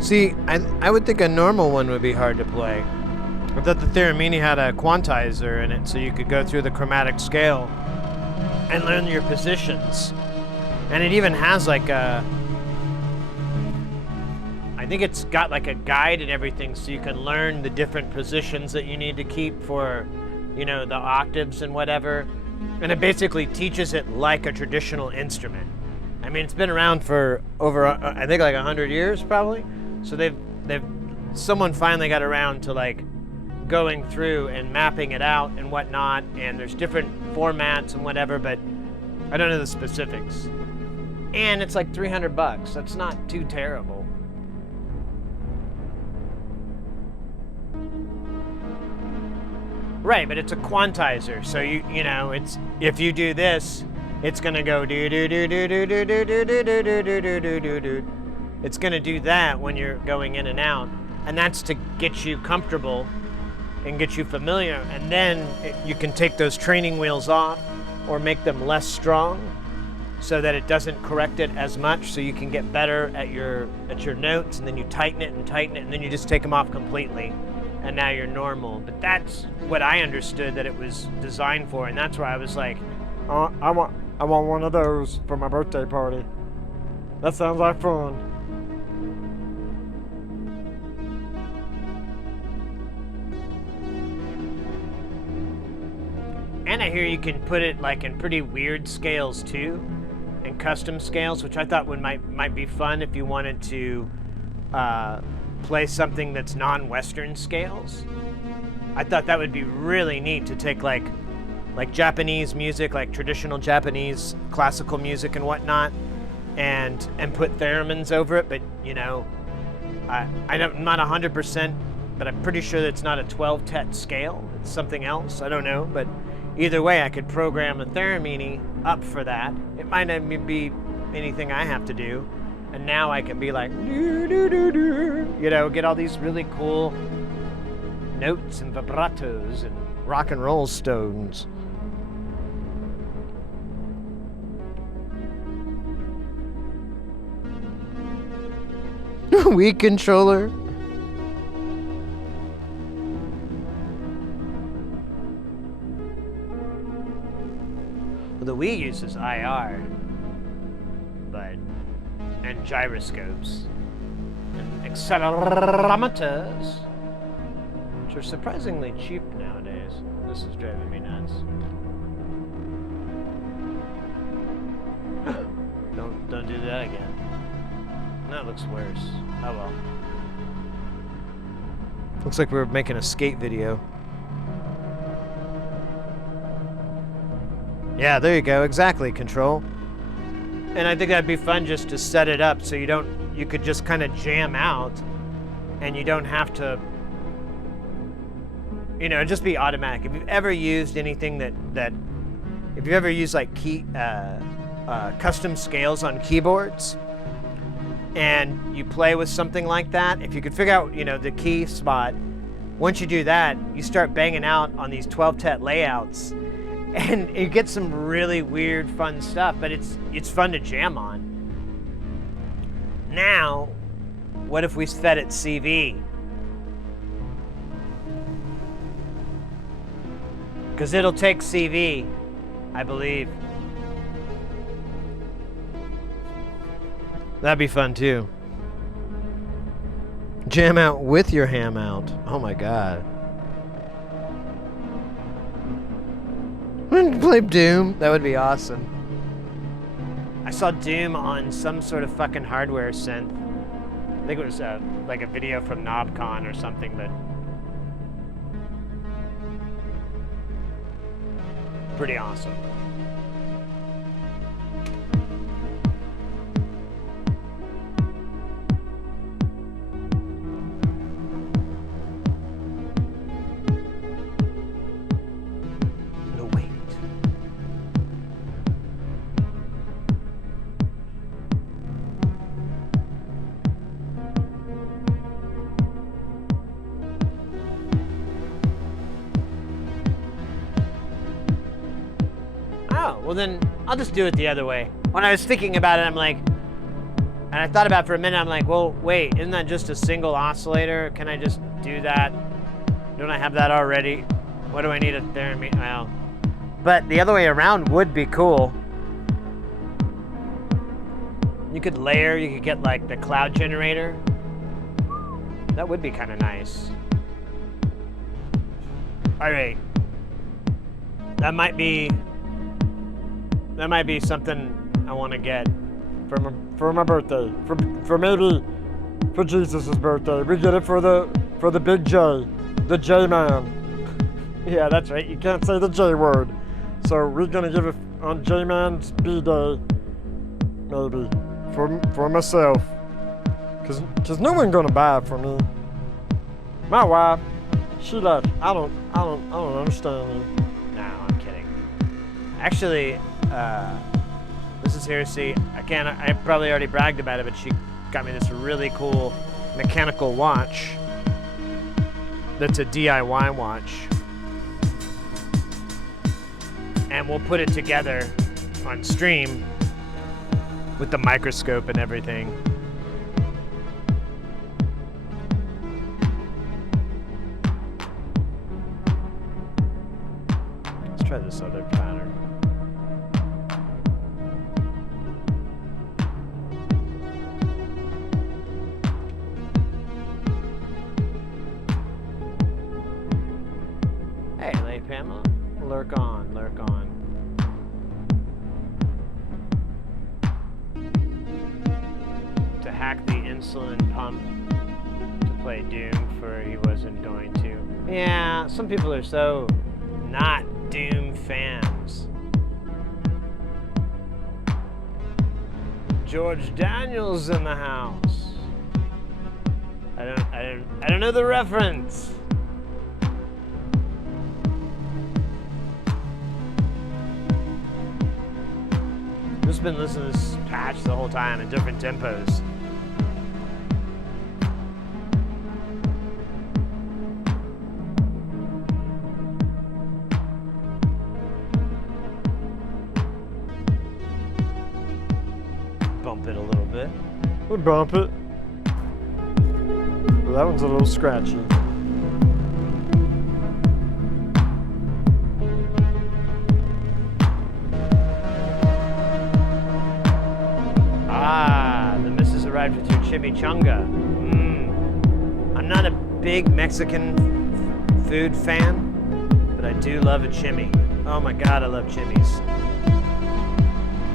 See, I would think a normal one would be hard to play. I thought the Theremini had a quantizer in it, so you could go through the chromatic scale and learn your positions. And it even has like a... I think it's got like a guide and everything, so you can learn the different positions that you need to keep for, you know, the octaves and whatever. And it basically teaches it like a traditional instrument. I mean, it's been around for over, I think like 100 years probably. So someone finally got around to like going through and mapping it out and whatnot, and there's different formats and whatever, but I don't know the specifics. And it's like $300. That's not too terrible. Right, but it's a quantizer, so you know, it's if you do this, it's gonna go do do do do do do do do do do do do do do do. It's gonna do that when you're going in and out, and that's to get you comfortable and get you familiar, and then you can take those training wheels off or make them less strong so that it doesn't correct it as much, so you can get better at your notes, and then you tighten it, and then you just take them off completely, and now you're normal. But that's what I understood that it was designed for, and that's where I was like, I I want one of those for my birthday party. That sounds like fun. And I hear you can put it like in pretty weird scales too, and custom scales, which I thought might be fun if you wanted to play something that's non-Western scales. I thought that would be really neat to take like Japanese music, like traditional Japanese classical music and whatnot, and put theremins over it. But you know, I'm not 100%, but I'm pretty sure that it's not a 12-tet scale. It's something else. I don't know, but either way, I could program a theremin up for that. It might not be anything I have to do, and now I can be like, you know, get all these really cool notes and vibratos and rock and roll stones. Wii controller. Well, the Wii uses IR, and gyroscopes and accelerometers, which are surprisingly cheap nowadays. This is driving me nuts. Don't do that again. That looks worse. Oh well. Looks like we're making a skate video. Yeah, there you go. Exactly, Control. And I think that'd be fun just to set it up so you could just kind of jam out, and you don't have to, you know, just be automatic. If you've ever used anything if you've ever used like custom scales on keyboards, and you play with something like that, if you could figure out, you know, the key spot, once you do that, you start banging out on these 12-tet layouts, and you get some really weird, fun stuff, but it's fun to jam on. Now, what if we fed it CV? Because it'll take CV, I believe. That'd be fun too. Jam out with your ham out. Oh my god. Play Doom. That would be awesome. I saw Doom on some sort of fucking hardware synth. I think it was like a video from KnobCon or something, but pretty awesome. Well then, I'll just do it the other way. When I was thinking about it, I'm like, and I thought about it for a minute, I'm like, well, wait, isn't that just a single oscillator? Can I just do that? Don't I have that already? What do I need a theremin? Well, but the other way around would be cool. You could layer, you could get like the cloud generator. That would be kind of nice. All right. That might be something I want to get for my birthday. For maybe for Jesus' birthday. We get it for the big J, the J man. Yeah, that's right. You can't say the J word. So we're gonna give it on J Man's B-Day, maybe for myself, cause no one gonna buy it for me. My wife, she left. I don't understand you. No, I'm kidding. Actually, this is heresy. I probably already bragged about it, but she got me this really cool mechanical watch. That's a DIY watch. And we'll put it together on stream with the microscope and everything. Let's try this other pattern. Lurk on, lurk on. To hack the insulin pump to play Doom for he wasn't going to. Yeah, some people are so not Doom fans. George Daniels in the house. I don't know the reference. Just been listening to this patch the whole time in different tempos. Bump it a little bit. We bump it. But that one's a little scratchy. Ah, the missus arrived with your chimichanga. I'm not a big Mexican food fan, but I do love a chimi. Oh my God, I love chimis.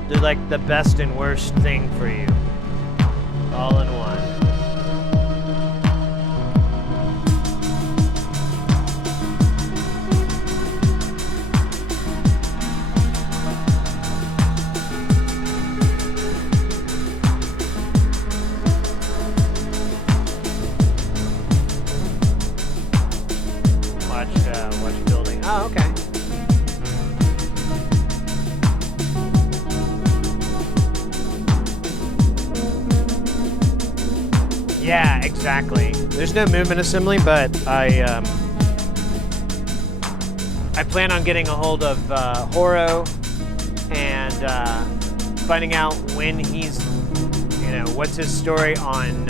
They're like the best and worst thing for you, all in one. Watch building. Oh, okay. Yeah, exactly. There's no movement assembly, but I plan on getting a hold of Horo and finding out when he's, what's his story on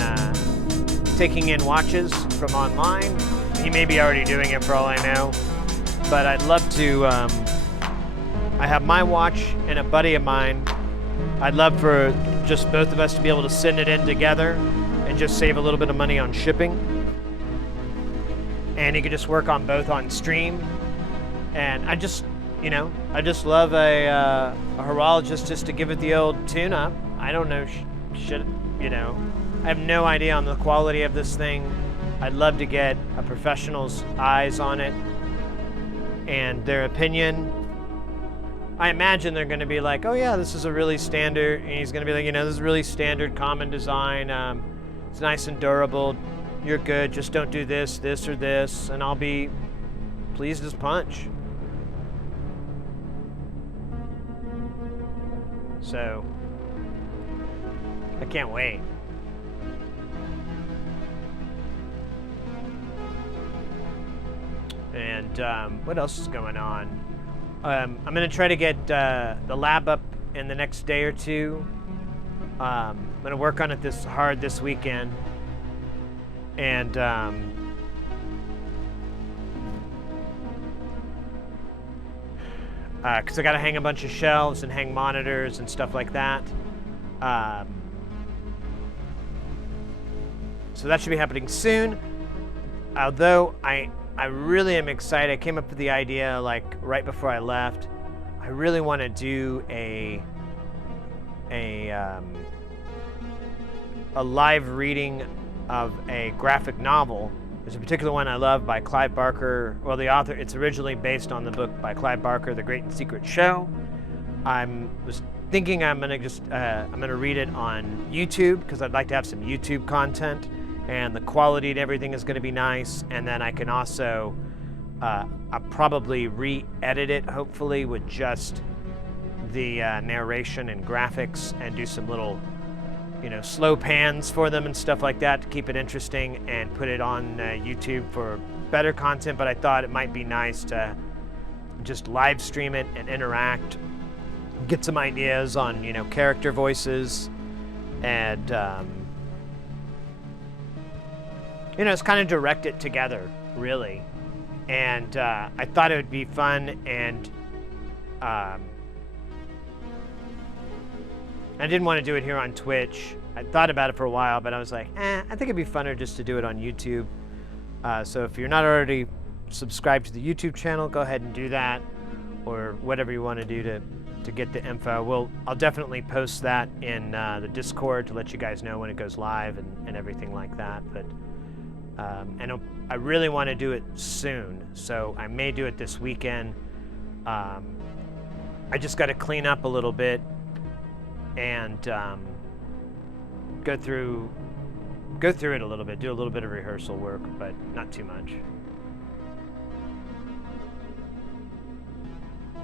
taking in watches from online. He may be already doing it for all I know, but I'd love to. I have my watch and a buddy of mine. I'd love for just both of us to be able to send it in together and just save a little bit of money on shipping. And he could just work on both on stream. And I just love a horologist just to give it the old tune-up. I don't know, I have no idea on the quality of this thing. I'd love to get a professional's eyes on it and their opinion. I imagine they're going to be like, oh yeah, this is a really standard, and he's going to be like, this is really standard common design. It's nice and durable. You're good. Just don't do this, this, or this. And I'll be pleased as punch. So, I can't wait. And what else is going on? I'm going to try to get the lab up in the next day or two. I'm going to work on it hard this weekend. And because I got to hang a bunch of shelves and hang monitors and stuff like that. So that should be happening soon. Although I really am excited. I came up with the idea like right before I left. I really want to do a live reading of a graphic novel. There's a particular one I love by Clive Barker. Well, the author, it's originally based on the book by Clive Barker, The Great and Secret Show. Was thinking I'm gonna read it on YouTube because I'd like to have some YouTube content. And the quality and everything is going to be nice. And then I can also, I'll probably re-edit it, hopefully, with just the narration and graphics and do some little, slow pans for them and stuff like that to keep it interesting and put it on YouTube for better content. But I thought it might be nice to just live stream it and interact, get some ideas on, character voices and, it's kind of direct it together, really. And I thought it would be fun, and I didn't want to do it here on Twitch. I thought about it for a while, but I was like, I think it'd be funner just to do it on YouTube. So if you're not already subscribed to the YouTube channel, go ahead and do that. or whatever you want to do to get the info. I'll definitely post that in the Discord to let you guys know when it goes live and everything like that. But and I really want to do it soon, so I may do it this weekend. I just got to clean up a little bit and go through it a little bit, do a little bit of rehearsal work, but not too much.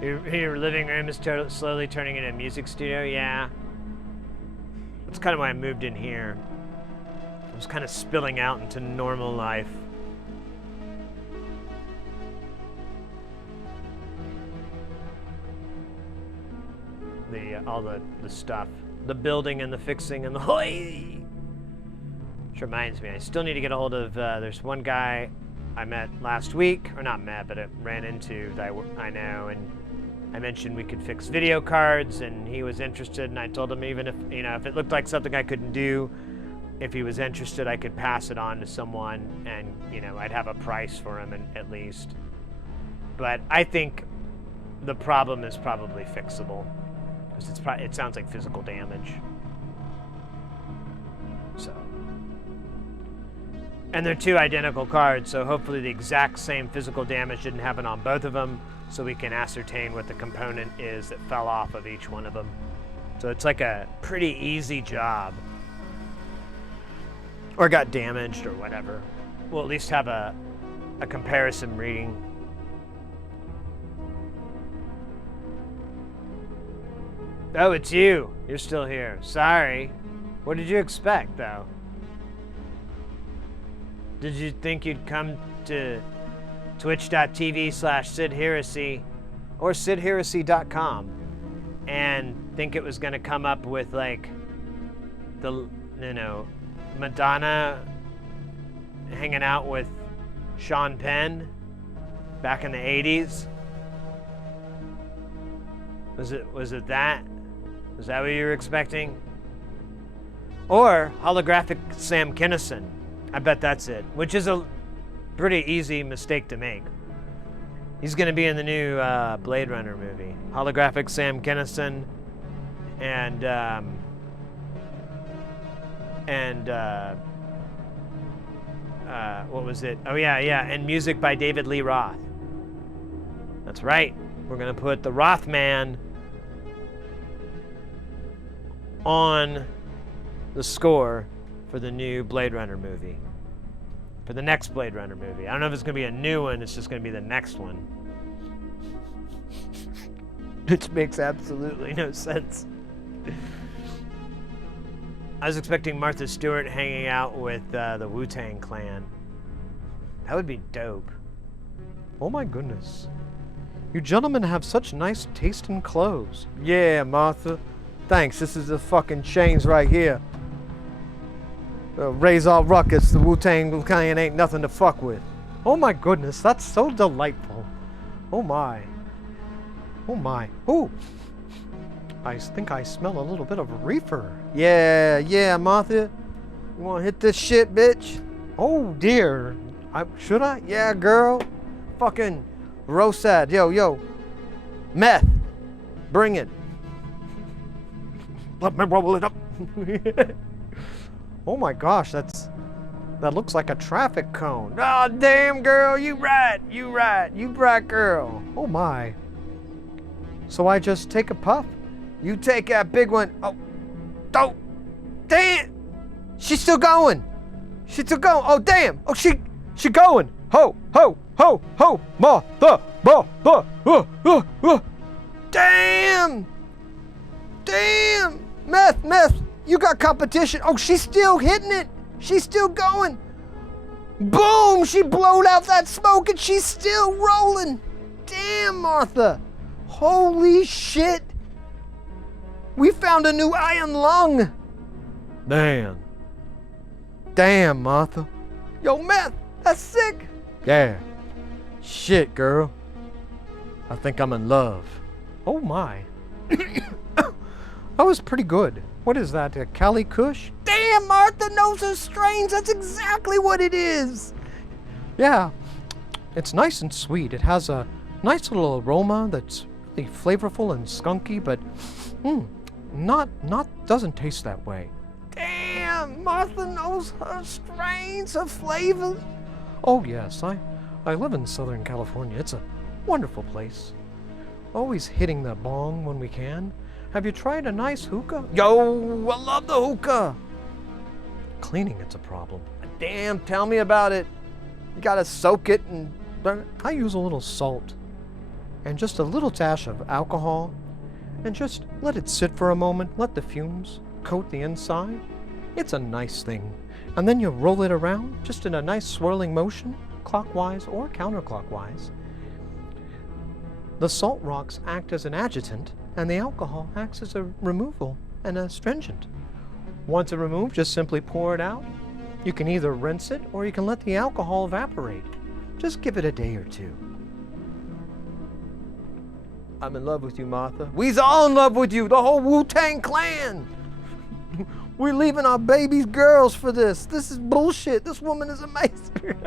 Your living room is slowly turning into a music studio? Yeah. That's kind of why I moved in here. I was kind of spilling out into normal life. All the stuff. The building and the fixing and the hoy! Which reminds me, I still need to get a hold of, there's one guy I met last week, or not met, but I ran into that I know, and I mentioned we could fix video cards, and he was interested, and I told him even if, if it looked like something I couldn't do, if he was interested, I could pass it on to someone, and, I'd have a price for him at least. But I think the problem is probably fixable, because it sounds like physical damage. So. And they're two identical cards, so hopefully the exact same physical damage didn't happen on both of them, so we can ascertain what the component is that fell off of each one of them. So it's like a pretty easy job. Or got damaged or whatever. We'll at least have a comparison reading. Oh, it's you. You're still here. Sorry. What did you expect, though? Did you think you'd come to twitch.tv/SidHeresy or SidHeresy.com and think it was going to come up with, like, the, Madonna hanging out with Sean Penn back in the 80s? Was it that? Was that what you were expecting? Or holographic Sam Kinison. I bet that's it, which is a pretty easy mistake to make. He's going to be in the new Blade Runner movie. Holographic Sam Kinison and what was it? Oh, yeah, and music by David Lee Roth. That's right. We're going to put the Rothman on the score for the new Blade Runner movie. For the next Blade Runner movie. I don't know if it's going to be a new one, it's just going to be the next one. Which makes absolutely no sense. I was expecting Martha Stewart hanging out with the Wu-Tang Clan. That would be dope. Oh my goodness. You gentlemen have such nice taste in clothes. Yeah, Martha. Thanks, this is the fucking chains right here. Razor Ruckus, the Wu-Tang Clan ain't nothing to fuck with. Oh my goodness, that's so delightful. Oh my. Oh my. Ooh. I think I smell a little bit of a reefer. Yeah, Martha. You wanna hit this shit, bitch? Oh dear. Should I? Yeah, girl. Fucking Rosad. Yo. Meth. Bring it. Let me roll it up. Oh my gosh, that looks like a traffic cone. Oh damn, girl, you right, you bright girl. Oh my. So I just take a puff? You take that big one. Oh, damn. She's still going. Oh damn. Oh, she going. Ho, Martha. Damn. Meth. You got competition. Oh, she's still hitting it. She's still going. Boom! She blowed out that smoke and she's still rolling. Damn, Martha. Holy shit. We found a new iron lung. Damn, Martha. Yo, Meth, that's sick. Yeah. Shit, girl. I think I'm in love. Oh, my. That was pretty good. What is that, a Cali Kush? Damn, Martha knows her strains. That's exactly what it is. Yeah, it's nice and sweet. It has a nice little aroma that's really flavorful and skunky, but doesn't taste that way. Damn, Martha knows her strains, her flavors. Oh yes, I live in Southern California. It's a wonderful place. Always hitting the bong when we can. Have you tried a nice hookah? Yo, I love the hookah. Cleaning, it's a problem. Damn, tell me about it. You gotta soak it and burn. I use a little salt and just a little dash of alcohol and just let it sit for a moment. Let the fumes coat the inside. It's a nice thing. And then you roll it around just in a nice swirling motion, clockwise or counterclockwise. The salt rocks act as an adjutant and the alcohol acts as a removal and astringent. Once it removed, just simply pour it out. You can either rinse it or you can let the alcohol evaporate. Just give it a day or two. I'm in love with you, Martha. We's all in love with you, the whole Wu-Tang Clan. We're leaving our babies girls for this. This is bullshit. This woman is amazing.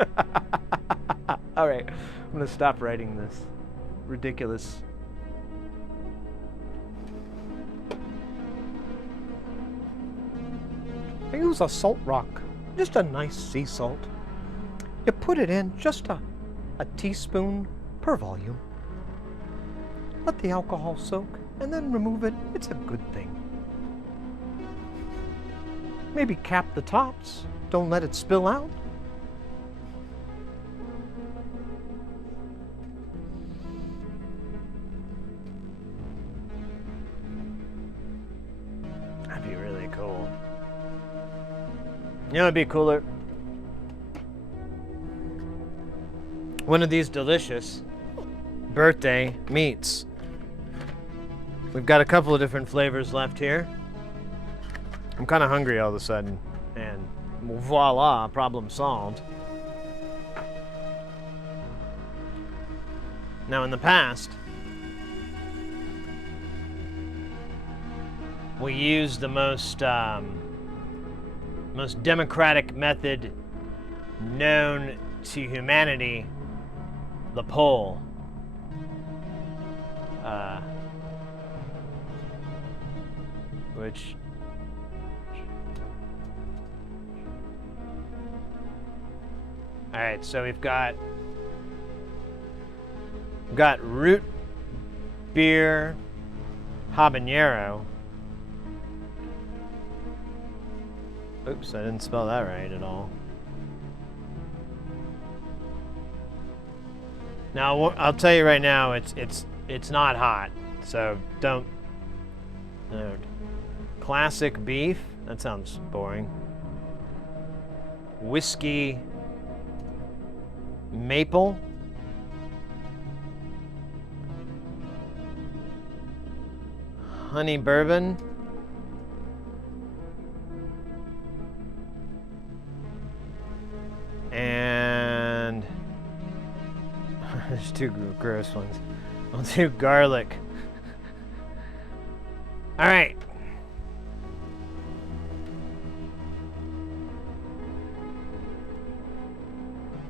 All right, I'm gonna stop writing this ridiculous. I use a salt rock, just a nice sea salt. You put it in just a teaspoon per volume. Let the alcohol soak and then remove it. It's a good thing. Maybe cap the tops. Don't let it spill out. That'd be really cool. You know, it'd be cooler. One of these delicious birthday meats. We've got a couple of different flavors left here. I'm kind of hungry all of a sudden, and voila, problem solved. Now, in the past, we used the most democratic method known to humanity, the poll. Which all right, so we've got root beer habanero. Oops, I didn't spell that right at all. Now, I'll tell you right now, it's not hot, so don't. Classic beef. That sounds boring. Whiskey maple. Honey bourbon. And there's two gross ones. I'll do garlic. All right.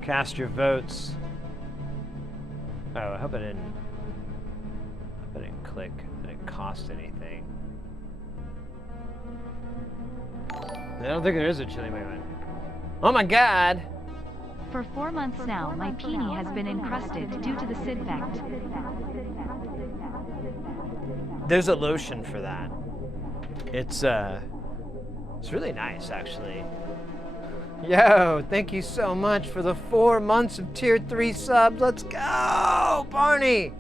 Cast your votes. Oh, I hope I didn't click that it cost anything. I don't think there is a chili one. Oh my god! For 4 months now, my peenie has been encrusted due to the SID fact. There's a lotion for that. It's really nice, actually. Yo, thank you so much for the 4 months of tier 3 subs. Let's go, Barney.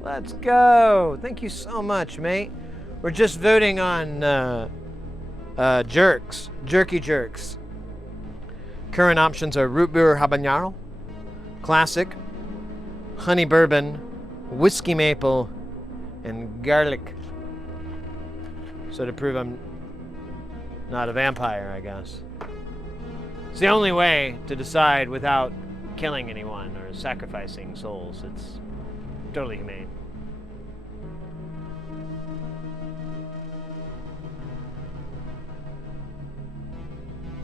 Let's go. Thank you so much, mate. We're just voting on jerky jerks. Current options are root beer habanero, classic, honey bourbon, whiskey maple, and garlic. So to prove I'm not a vampire, I guess. It's the only way to decide without killing anyone or sacrificing souls. It's totally humane.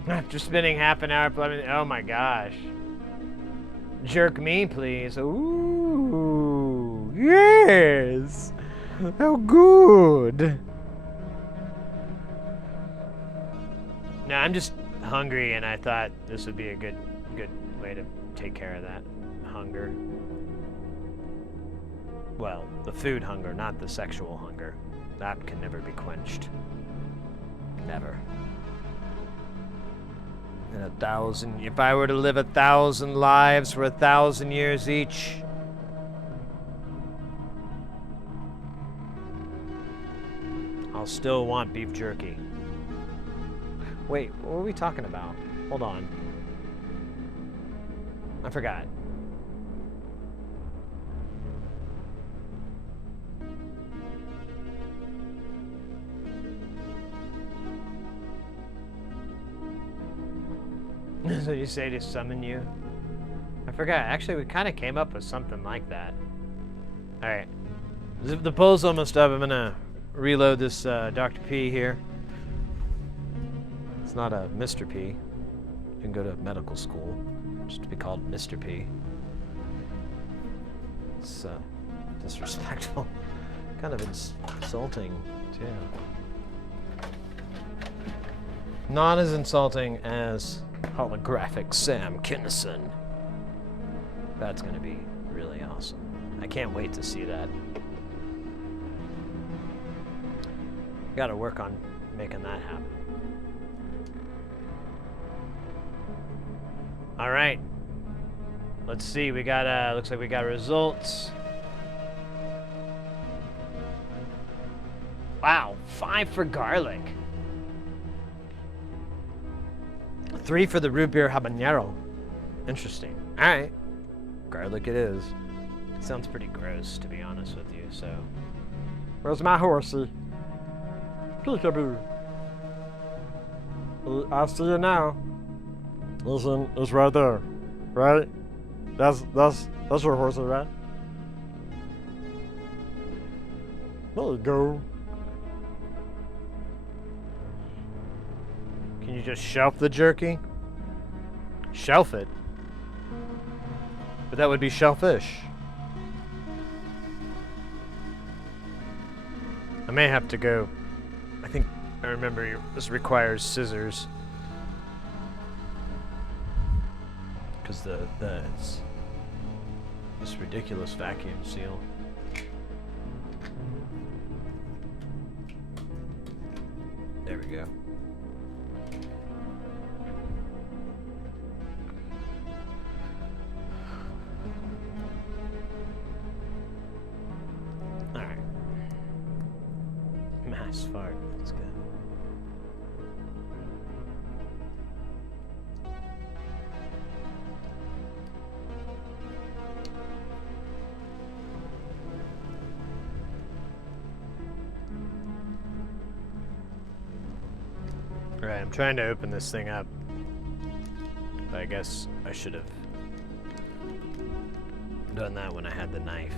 After spending half an hour playing, oh my gosh. Jerk me, please. Ooh, yes. How good. No, I'm just hungry, and I thought this would be a good way to take care of that hunger. Well, the food hunger, not the sexual hunger. That can never be quenched. Never. And 1,000, if I were to live 1,000 lives for 1,000 years each, I'll still want beef jerky. Wait, what were we talking about? Hold on. I forgot. So you say to summon you? I forgot. Actually, we kind of came up with something like that. Alright. The poll's almost up. I'm going to reload this Dr. P here. It's not a Mr. P. You can go to medical school just to be called Mr. P. It's disrespectful. Kind of insulting, too. Not as insulting as holographic Sam Kinison. That's gonna be really awesome. I can't wait to see that. Gotta work on making that happen. All right. Let's see, we got, looks like we got results. Wow, 5 for garlic. 3 for the root beer habanero. Interesting. All right. Garlic it is. It sounds pretty gross, to be honest with you, so. Where's my horsey? Peekaboo. I see you now. Listen, it's right there, right? That's your horsey, right? There you go. Can you just shelf the jerky? Shelf it? But that would be shellfish. I may have to go. I think I remember this requires scissors. Because it's this ridiculous vacuum seal. There we go. Alright. Mass fart. That's good. Alright, I'm trying to open this thing up. But I guess I should have done that when I had the knife.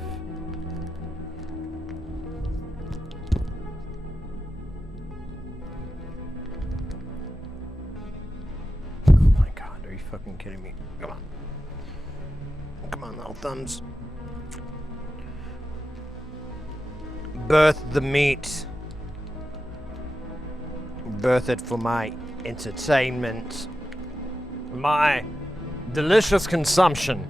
Oh my god, are you fucking kidding me? Come on. Come on, little thumbs. Birth the meat. Birth it for my entertainment. My delicious consumption.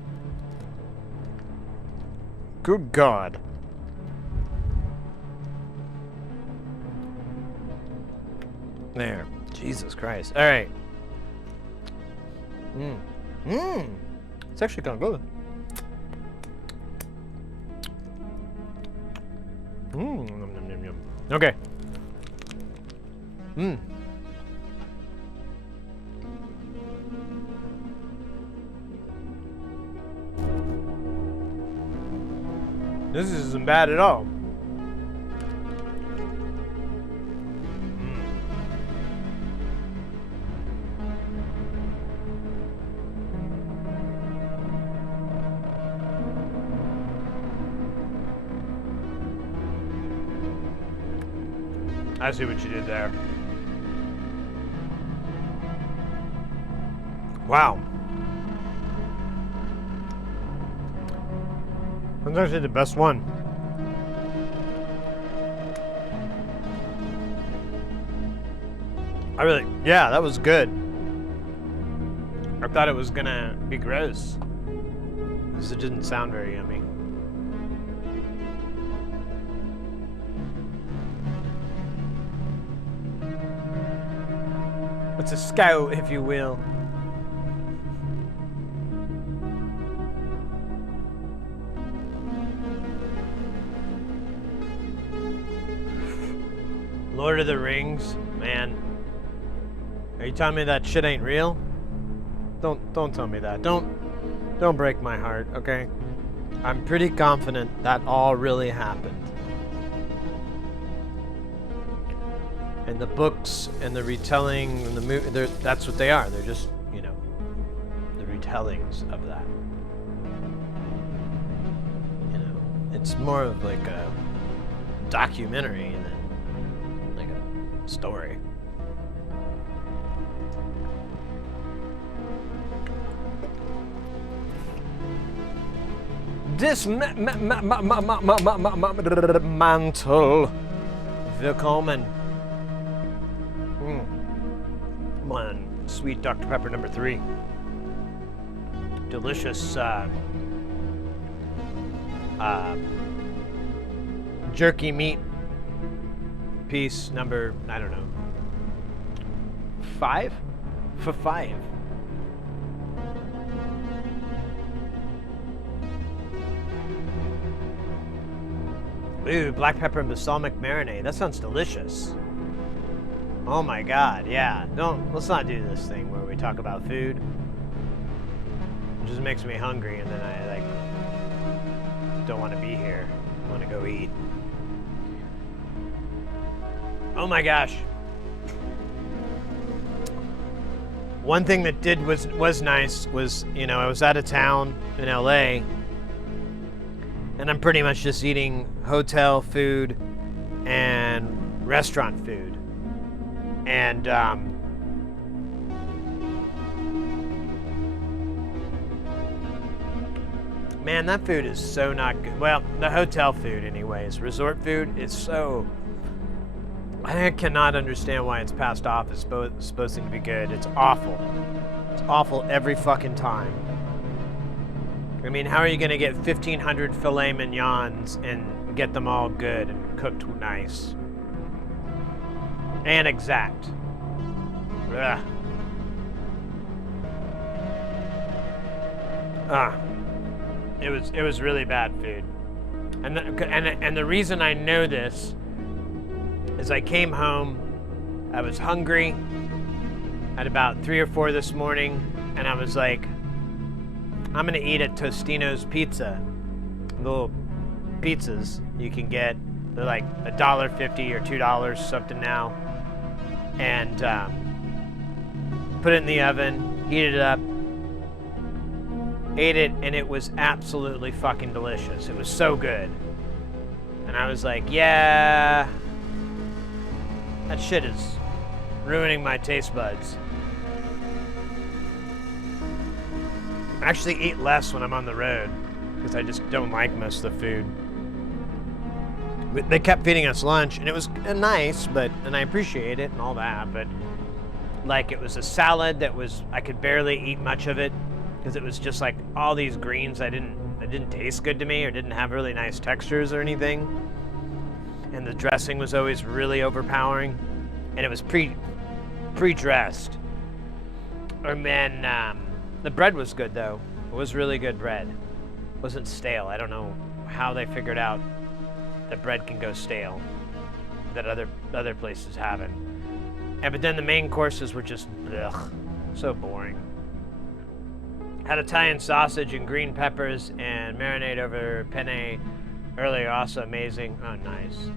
Good God. There. Jesus Christ. Alright. It's actually kind of good. Yum, yum, yum, yum. Okay. This isn't bad at all. I see what you did there. Wow. That's actually the best one. Yeah, that was good. I thought it was gonna be gross, because it didn't sound very yummy. It's a scout, if you will. Lord of the Rings, man. Are you telling me that shit ain't real? Don't tell me that. Don't break my heart, okay? I'm pretty confident that all really happened. And the books and the retelling and the movie, that's what they are. They're just, you know, the retellings of that. You know, it's more of like a documentary than like a story. Mantle. Willkommen. One sweet Dr. Pepper number 3. Delicious jerky meat piece number, I don't know, 5? For 5. Ooh, black pepper and balsamic marinade. That sounds delicious. Oh my god, yeah. Let's not do this thing where we talk about food. It just makes me hungry and then I like don't want to be here. I want to go eat. Oh my gosh. One thing that was nice was, you know, I was out of town in LA and I'm pretty much just eating hotel food and restaurant food. And man, that food is so not good. Well, the hotel food anyways. Resort food is so... I cannot understand why it's passed off as supposed to be good. It's awful. It's awful every fucking time. I mean, how are you going to get 1,500 filet mignons and get them all good and cooked nice? And exact. Ugh. It was really bad food. And the reason I know this is I came home, I was hungry at about 3 or 4 this morning, and I was like, I'm gonna eat at Tostino's Pizza. Little pizzas you can get. They're like $1.50 or $2 something now. And put it in the oven, heated it up, ate it, and it was absolutely fucking delicious. It was so good. And I was like, yeah, that shit is ruining my taste buds. I actually eat less when I'm on the road because I just don't like most of the food. But they kept feeding us lunch, and it was nice, and I appreciate it and all that, but like it was a salad that I could barely eat much of it because it was just like all these greens that didn't taste good to me or didn't have really nice textures or anything. And the dressing was always really overpowering, and it was pre-dressed. And then the bread was good though. It was really good bread. It wasn't stale. I don't know how they figured out that bread can go stale that other places haven't. But then the main courses were just so boring. Had Italian sausage and green peppers and marinade over penne earlier, also amazing. Oh, nice.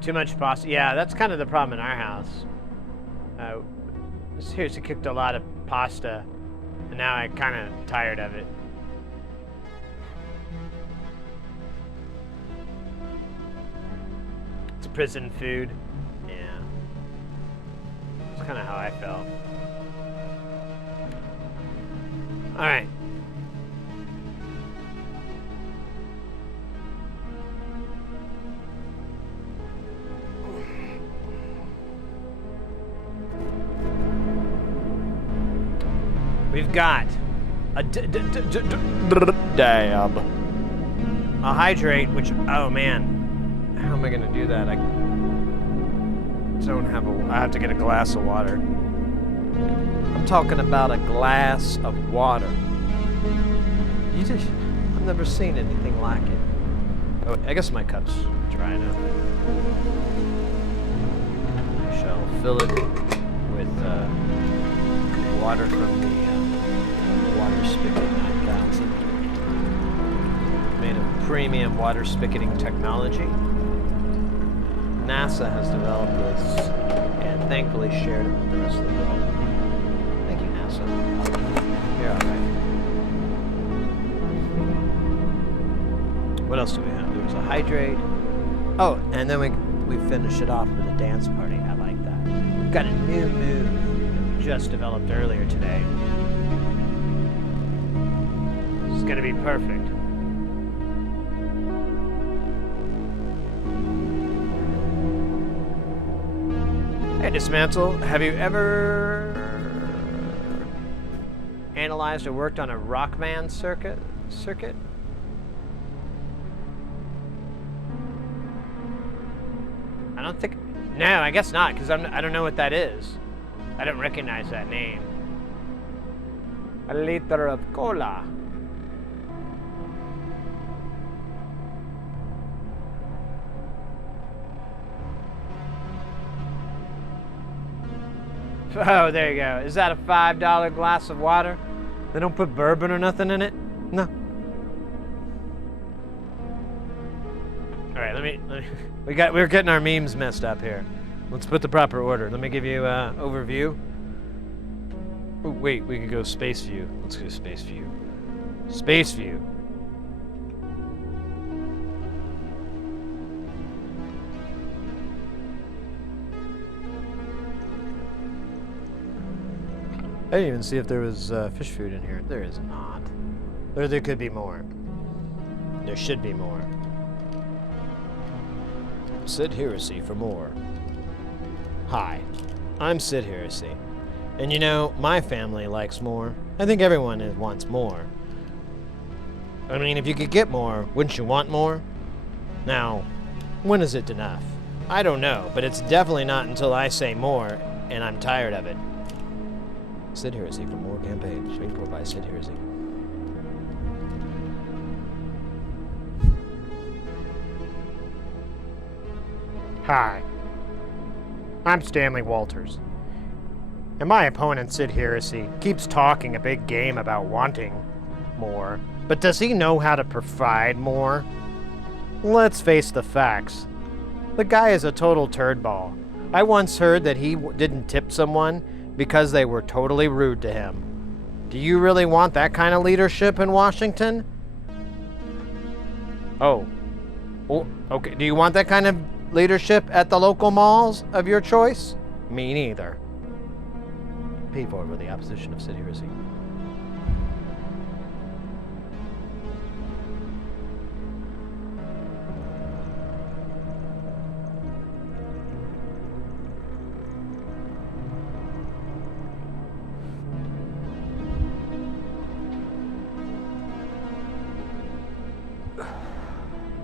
Too much pasta. Yeah, that's kind of the problem in our house. Seriously cooked a lot of pasta, and now I'm kind of tired of it. It's prison food. Yeah. That's kind of how I felt. All right. we've got a Dab. a hydrate, which, oh man, how am I gonna do that? I don't have I have to get a glass of water. I'm talking about a glass of water. I've never seen anything like it. Oh, I guess my cup's dry enough. I shall fill it with water from the water spigot 9000. Made of premium water spicketing technology. NASA has developed this and thankfully shared it with the rest of the world. Thank you, NASA. You're alright. What else do we have? There was a hydrate. Oh, and then we finish it off with a dance party. I like that. We've got a new move that we just developed earlier today. It's gonna be perfect. Hey, Dismantle, have you ever analyzed or worked on a rock band circuit? I don't think... No, I guess not, because I don't know what that is. I don't recognize that name. A liter of cola. Oh, there you go. Is that a $5 glass of water? They don't put bourbon or nothing in it? No. All right, let me we're getting our memes messed up here. Let's put the proper order. Let me give you an overview. Oh, wait, we could go space view. Let's go space view. Space view. I didn't even see if there was fish food in here. There is not. There could be more. There should be more. Sid Heresy for more. Hi, I'm Sid Heresy. And you know, my family likes more. I think everyone wants more. I mean, if you could get more, wouldn't you want more? Now, when is it enough? I don't know, but it's definitely not until I say more, and I'm tired of it. Sid Heresy for more campaigns. Paid for by Sid Heresy. Hi, I'm Stanley Walters. And my opponent, Sid Heresy, keeps talking a big game about wanting more. But does he know how to provide more? Let's face the facts. The guy is a total turd ball. I once heard that he didn't tip someone because they were totally rude to him. Do you really want that kind of leadership in Washington? Oh, okay. Do you want that kind of leadership at the local malls of your choice? Me neither. Paid for the opposition of Sid Heresy.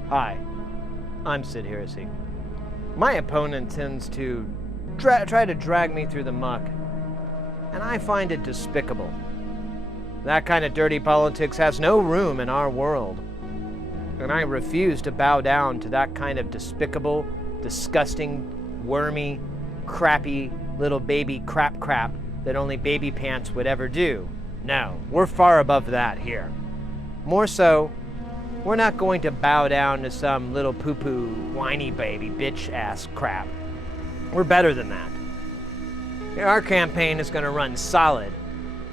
Hi, I'm Sid Heresy. My opponent tends to try to drag me through the muck, and I find it despicable. That kind of dirty politics has no room in our world, and I refuse to bow down to that kind of despicable, disgusting, wormy, crappy little baby crap that only baby pants would ever do. No, we're far above that here. More so, we're not going to bow down to some little poo-poo, whiny baby, bitch-ass crap. We're better than that. Our campaign is going to run solid,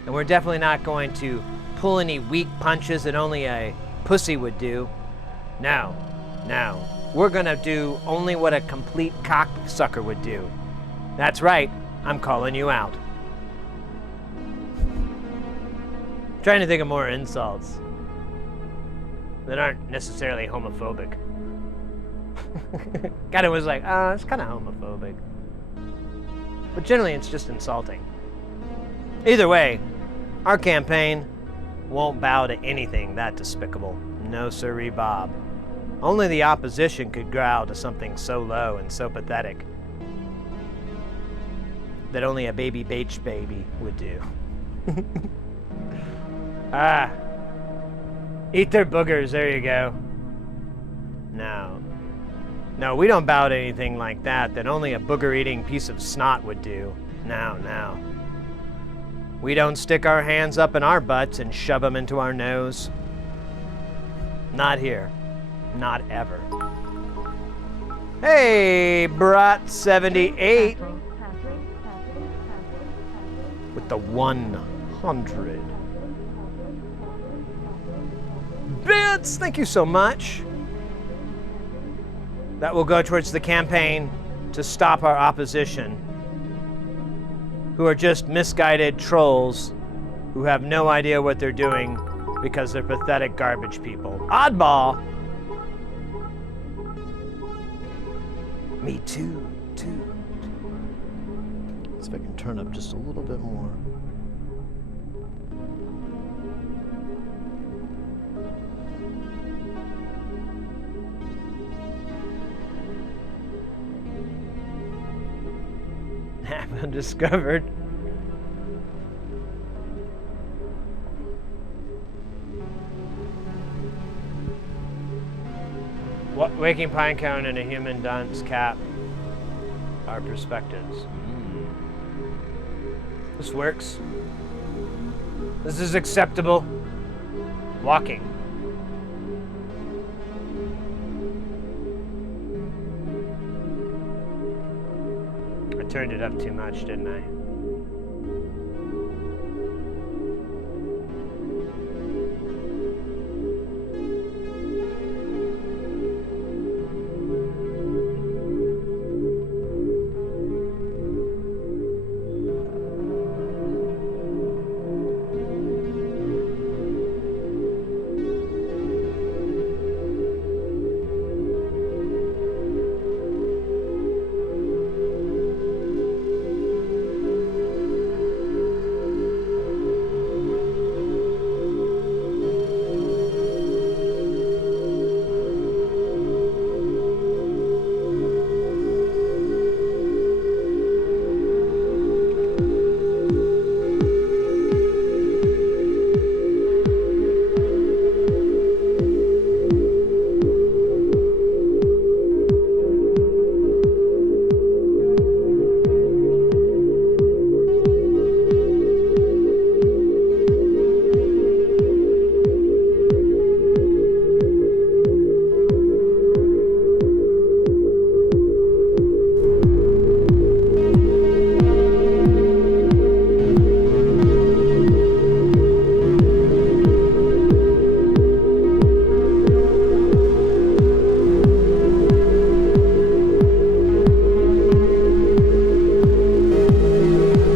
and we're definitely not going to pull any weak punches that only a pussy would do. No. We're going to do only what a complete cocksucker would do. That's right, I'm calling you out. Trying to think of more insults that aren't necessarily homophobic. Kind of was like, it's kind of homophobic. But generally, it's just insulting. Either way, Our campaign won't bow to anything that despicable. No sirree, Bob. Only the opposition could growl to something so low and so pathetic that only a baby beach baby would do. Ah. Eat their boogers, there you go. No. No, we don't bow to anything like that only a booger-eating piece of snot would do. No, no. We don't stick our hands up in our butts and shove them into our nose. Not here. Not ever. Hey, Brat78 with the 100 bits. Thank you so much. That will go towards the campaign to stop our opposition, who are just misguided trolls who have no idea what they're doing because they're pathetic garbage people. Oddball! Me too, too. Let's see if I can turn up just a little bit more. Undiscovered. What waking pinecone and a human dunce cap are perspectives. This works. This is acceptable. Walking. Turned it up too much, didn't I?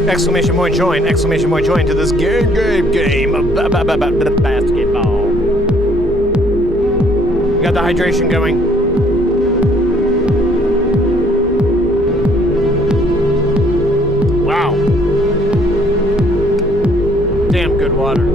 Exclamation point join to this game of basketball. We got the hydration going. Wow. Damn good water.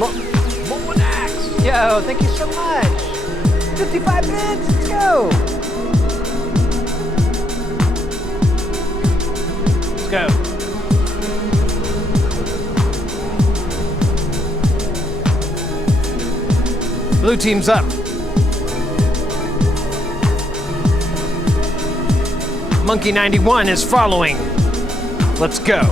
Yo, thank you so much. 55 minutes, let's go. Let's go. Blue team's up. Monkey 91 is following. Let's go.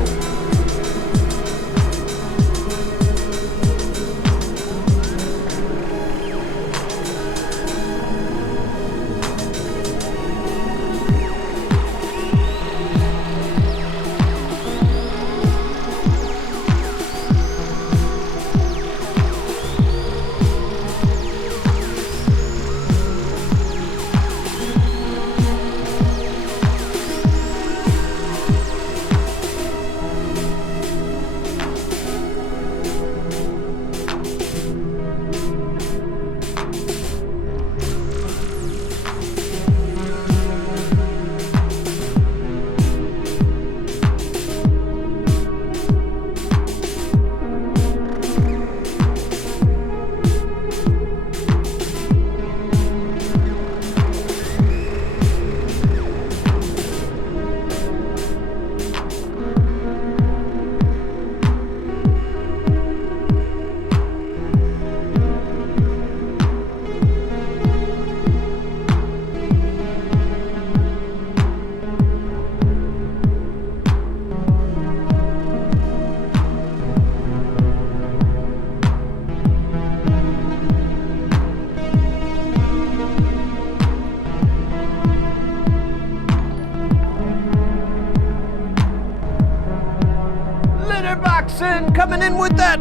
Coming in with that.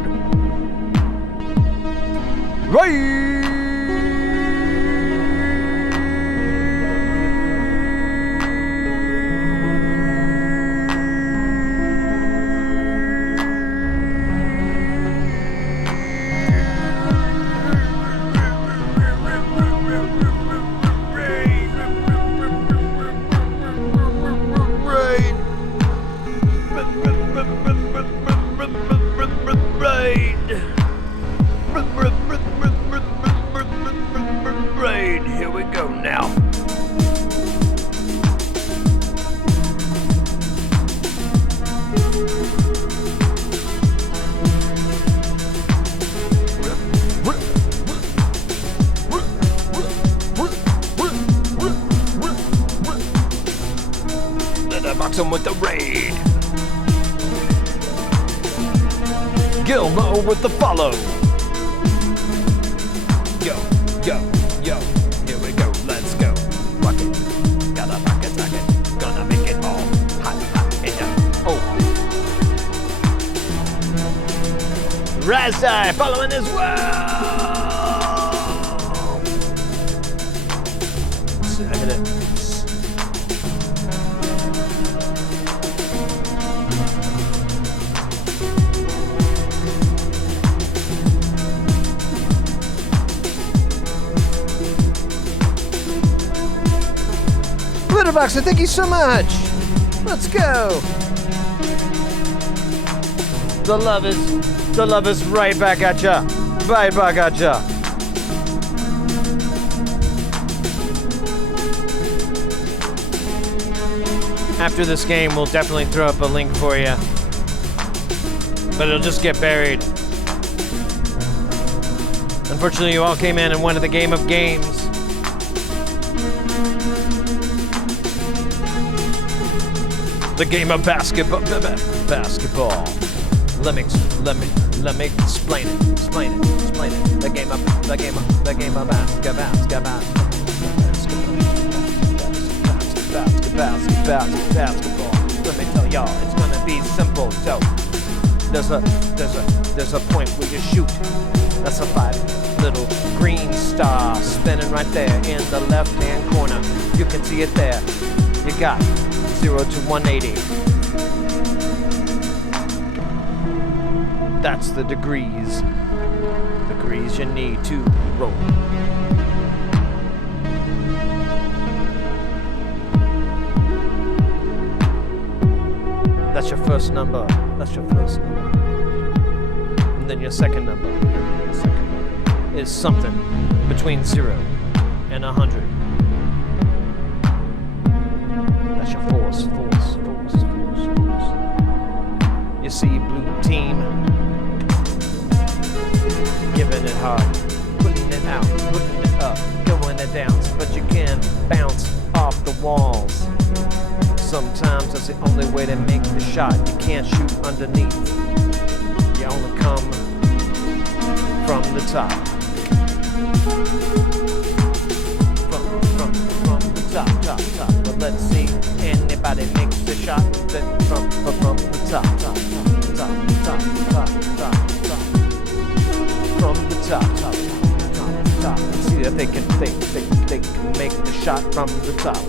Here we go now. Box him with the raid. Gilmo with the follow. Yo, here we go, let's go. Rock it, gotta rock it, gonna make it all hot, in ya. Oh. Razai following as well. Glitterboxer, thank you so much. Let's go. The love is right back at ya. Right back at ya. After this game, we'll definitely throw up a link for you. But it'll just get buried. Unfortunately, you all came in and wanted the game of games. The game of basketball. Basketball. Let me explain it. The game of basketball. Let me tell y'all, it's gonna be simple. So there's a point where you shoot. That's a 5 little green star spinning right there in the left-hand corner. You can see it there. You got 0 to 180. That's the degrees you need to roll. That's your first number. and then your second number. Is something between 0 and 100. That's your force. You see blue team giving it hard, putting it out, putting it up, going it down, but you can bounce off the walls. Sometimes that's the only way to make the shot. You can't shoot underneath. You only come from the top. From the top. But let's see, anybody makes the shot that from the top. From the top. Let's see if they can make the shot from the top.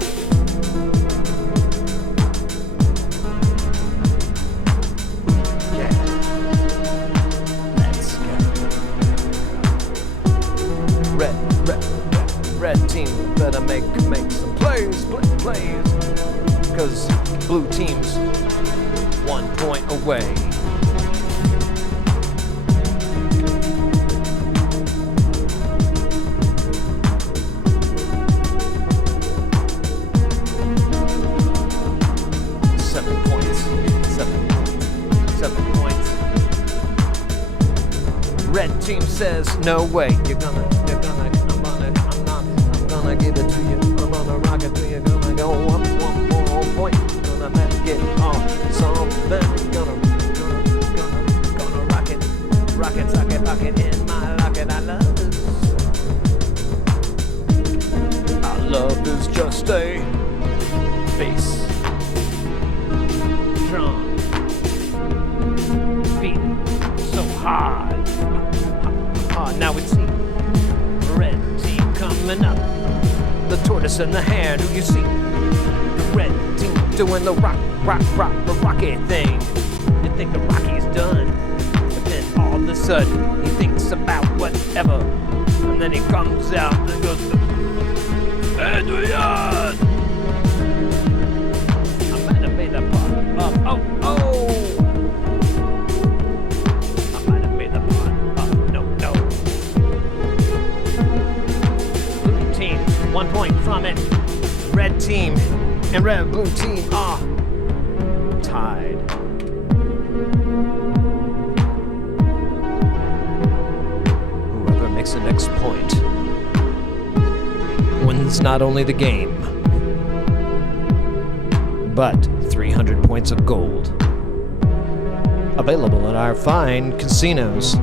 Red team better make some plays, because blue team's 1 point away. Seven points. Red team says no way. I'm gonna give it to you. I'm gonna rock it to you. Gonna go up 1 more point. Gonna make it all something. Gonna rock it, socket in my locket. Our love is just a bass drum beating so hard. Now we see red team coming up. The tortoise and the hare, do you see? The red team doing the rocky thing. You think the Rocky's done, but then all of a sudden he thinks about whatever, and then he comes out and goes, Adrian! I might have made a part up, oh! I might have made the part up, no. 1 point from it. Red team and blue team are tied. Whoever makes the next point wins not only the game, but 300 points of gold. Available at our fine casinos.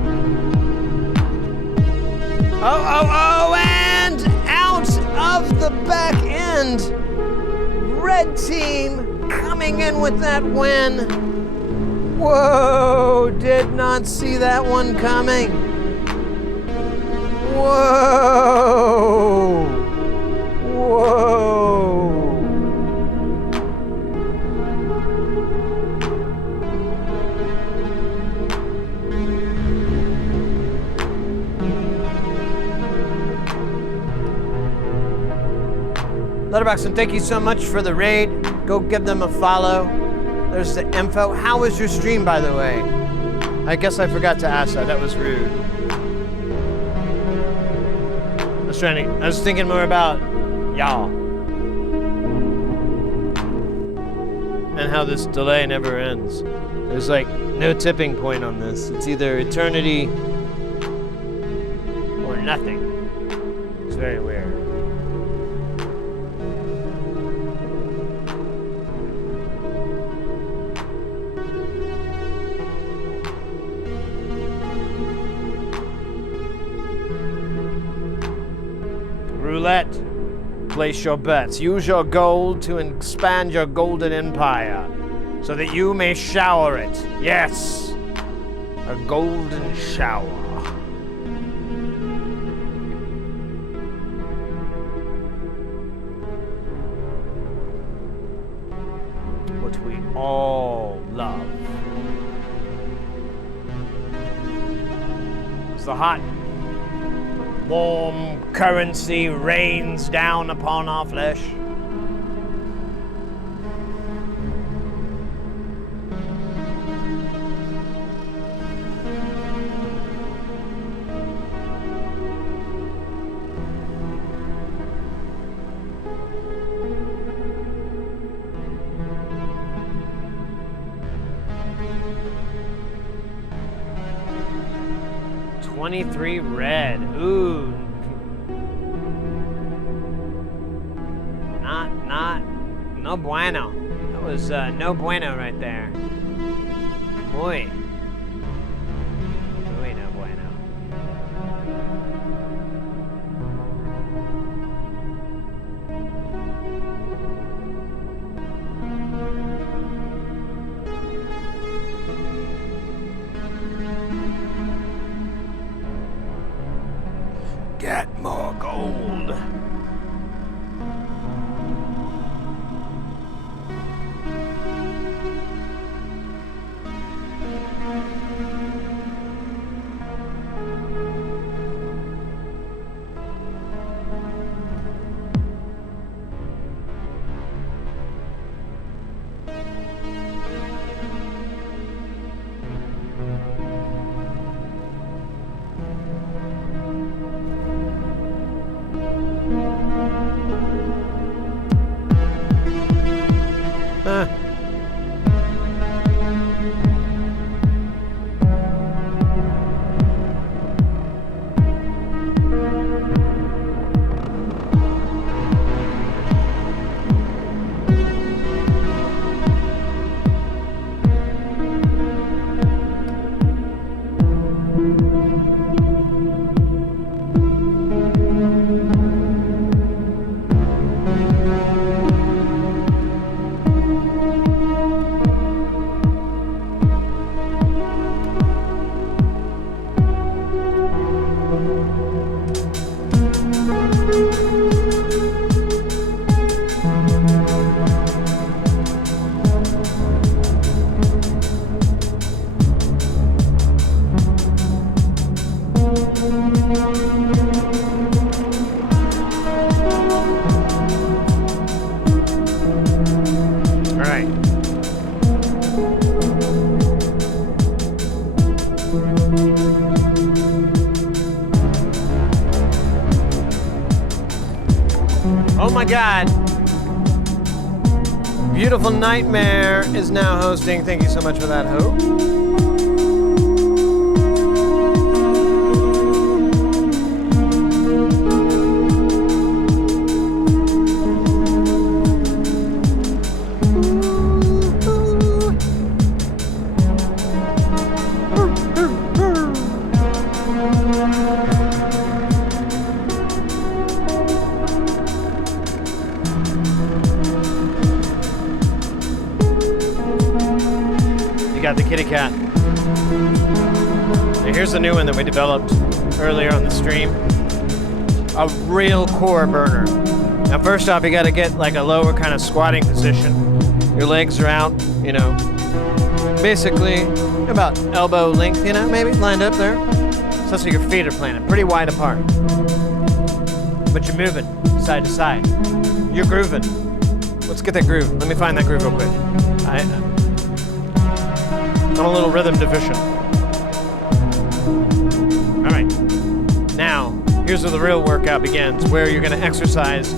Oh, and out of the back end, red team coming in with that win. Whoa, did not see that one coming. Whoa. Letterboxd, thank you so much for the raid. Go give them a follow. There's the info. How was your stream, by the way? I guess I forgot to ask that. That was rude. I was thinking more about y'all. And how this delay never ends. There's like no tipping point on this. It's either eternity or nothing. It's very weird. Roulette. Place your bets. Use your gold to expand your golden empire so that you may shower it. Yes, a golden shower. What we all love. It's the hot, warm currency rains down upon our flesh. 23 red. Ooh. No bueno. That was no bueno right there. Muy no bueno. Get more gold. Oh my God. Beautiful Nightmare is now hosting. Thank you so much for that, Hope. The kitty cat. Now here's the new one that we developed earlier on the stream. A real core burner. Now first off, you got to get like a lower kind of squatting position. Your legs are out, you know, basically about elbow length, you know, maybe lined up there. So that's what your feet are planted, pretty wide apart. But you're moving side to side. You're grooving. Let's get that groove. Let me find that groove real quick. I'm a little rhythm deficient. All right. Now, here's where the real workout begins, where you're going to exercise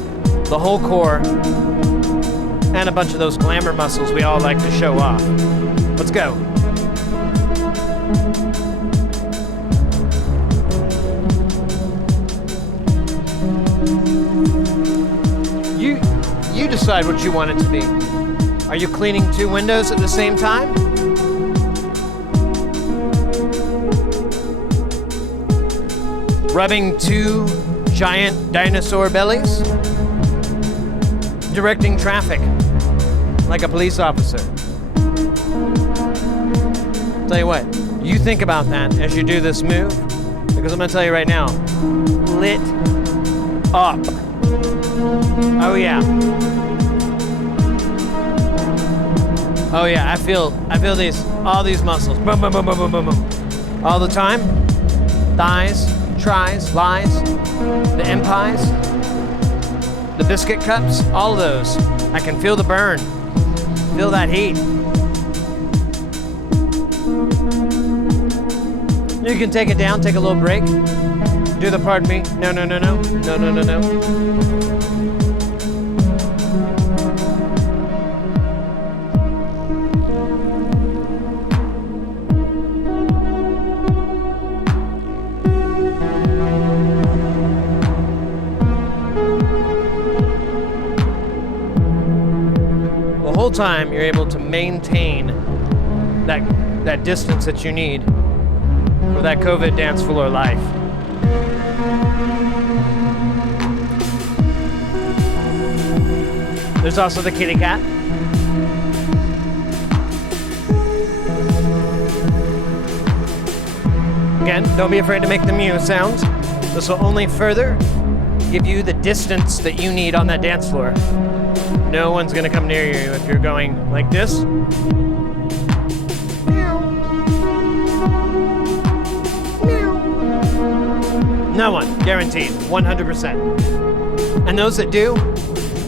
the whole core and a bunch of those glamour muscles we all like to show off. Let's go. You decide what you want it to be. Are you cleaning 2 windows at the same time? Rubbing 2 giant dinosaur bellies? Directing traffic like a police officer? Tell you what, you think about that as you do this move, because I'm gonna tell you right now, lit up. Oh yeah. Oh yeah, I feel all these muscles, boom, boom, boom, boom, boom, boom, boom, all the time. Thighs, tries, lies, the empies, the biscuit cups, all of those. I can feel the burn, feel that heat. You can take it down, take a little break. Do the pardon me. No, no, no, no, no, no, no, no. time you're able to maintain that distance that you need for that COVID dance floor life. There's also the kitty cat. Again, don't be afraid to make the mew sounds. This will only further give you the distance that you need on that dance floor. No one's gonna come near you if you're going like this. No one, guaranteed, 100%. And those that do,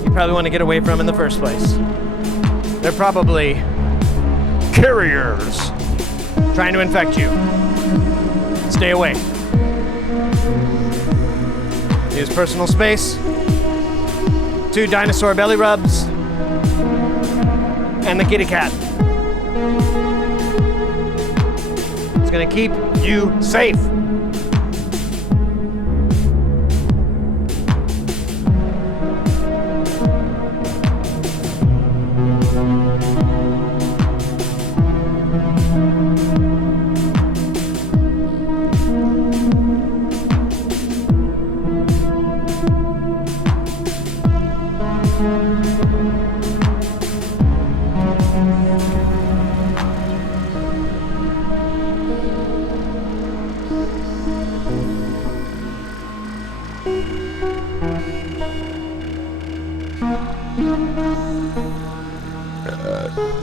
you probably want to get away from in the first place. They're probably carriers trying to infect you. Stay away. Use personal space. 2 dinosaur belly rubs. And the kitty cat. It's gonna keep you safe.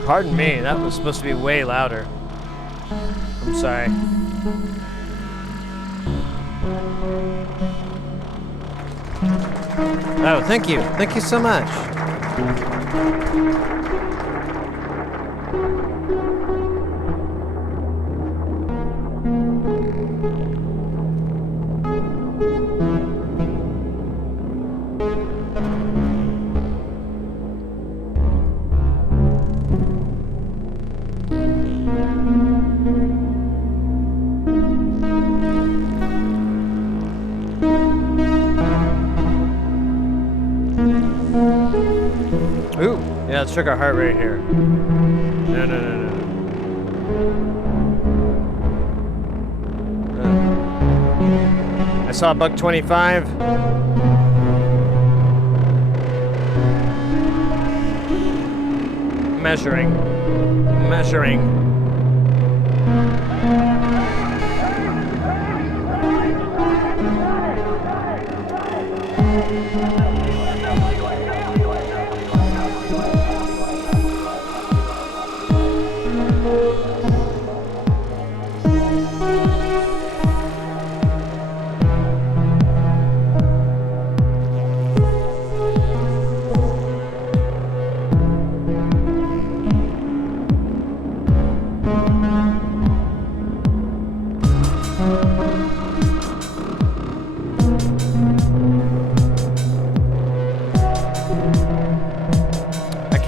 Pardon me, that was supposed to be way louder. I'm sorry. Oh, thank you. Thank you so much. Ooh, yeah, let's check our heart rate here. No. I saw $125. Measuring.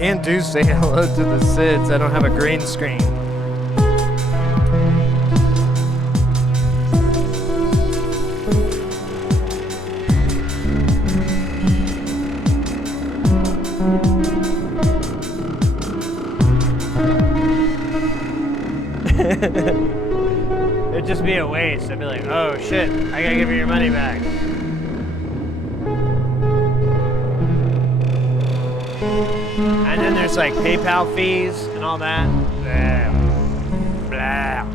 Can't do say hello to the SIDS. I don't have a green screen. It'd just be a waste. I'd be like, oh shit, I gotta give you your money back. And then there's like PayPal fees and all that. Blah. Blah.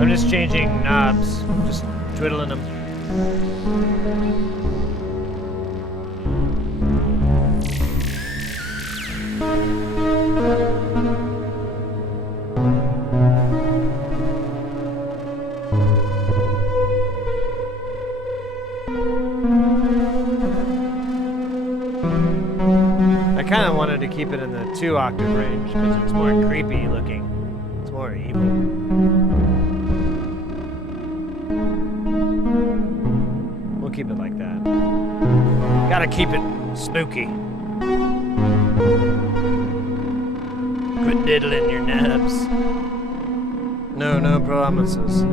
I'm just changing knobs, just twiddling them. I kind of wanted to keep it in the 2-octave range because it's more creepy looking. It's more evil. We'll keep it like that. Gotta keep it spooky. Quit diddling your nubs. No promises.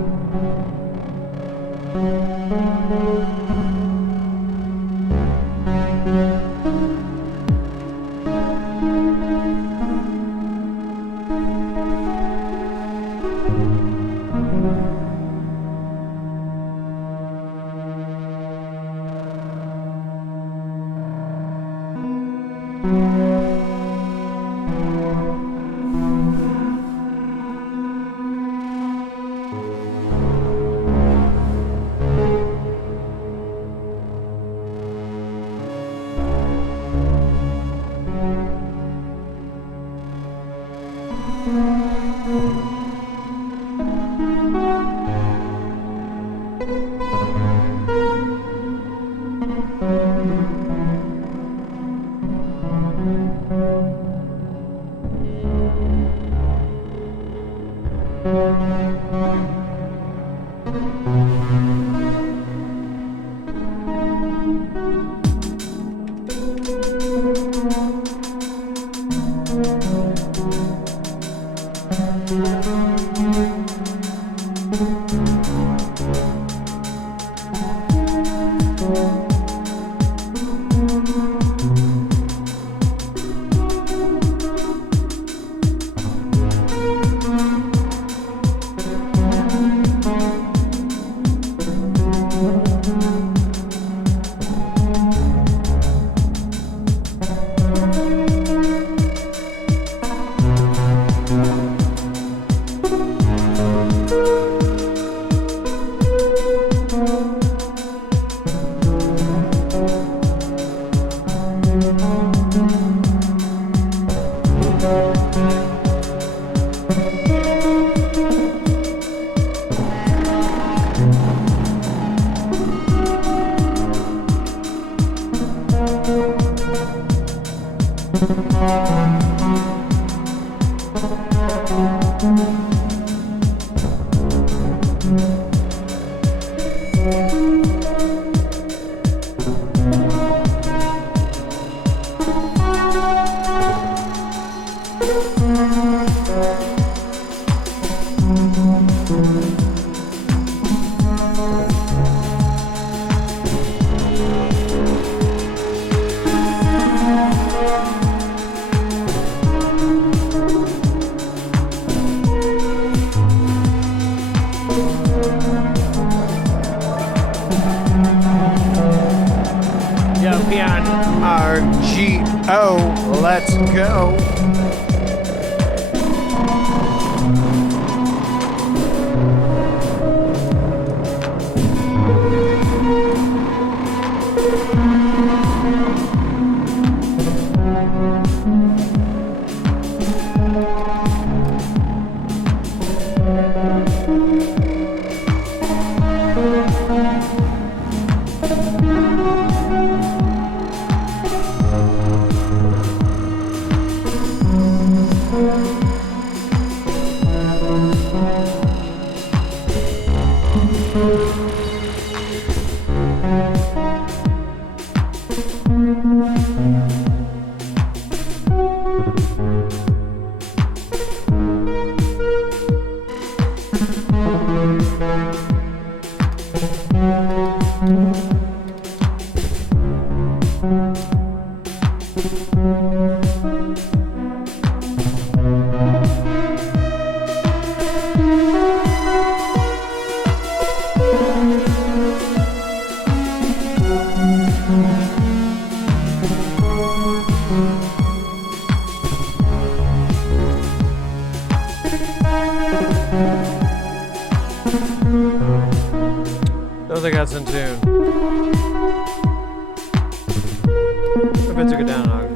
RGO, let's go. Don't think that's in tune. Hope it took it down, Hog.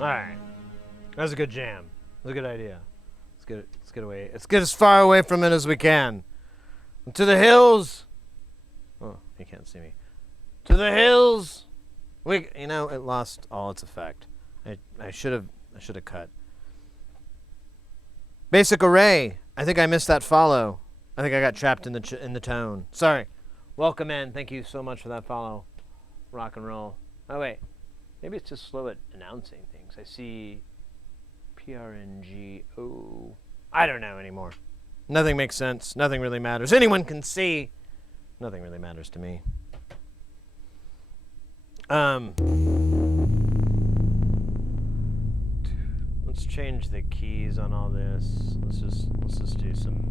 Alright. That was a good jam. That was a good idea. Let's get away. Let's get as far away from it as we can. To the hills. Oh, you can't see me. To the hills. You know, it lost all its effect. I should have cut. Basic Array. I think I missed that follow. I think I got trapped in the tone. Sorry. Welcome in. Thank you so much for that follow. Rock and roll. Oh wait, maybe it's just slow at announcing things. I see PRNGO. I don't know anymore. Nothing makes sense. Nothing really matters. Anyone can see. Nothing really matters to me. Let's change the keys on all this. Let's just do some.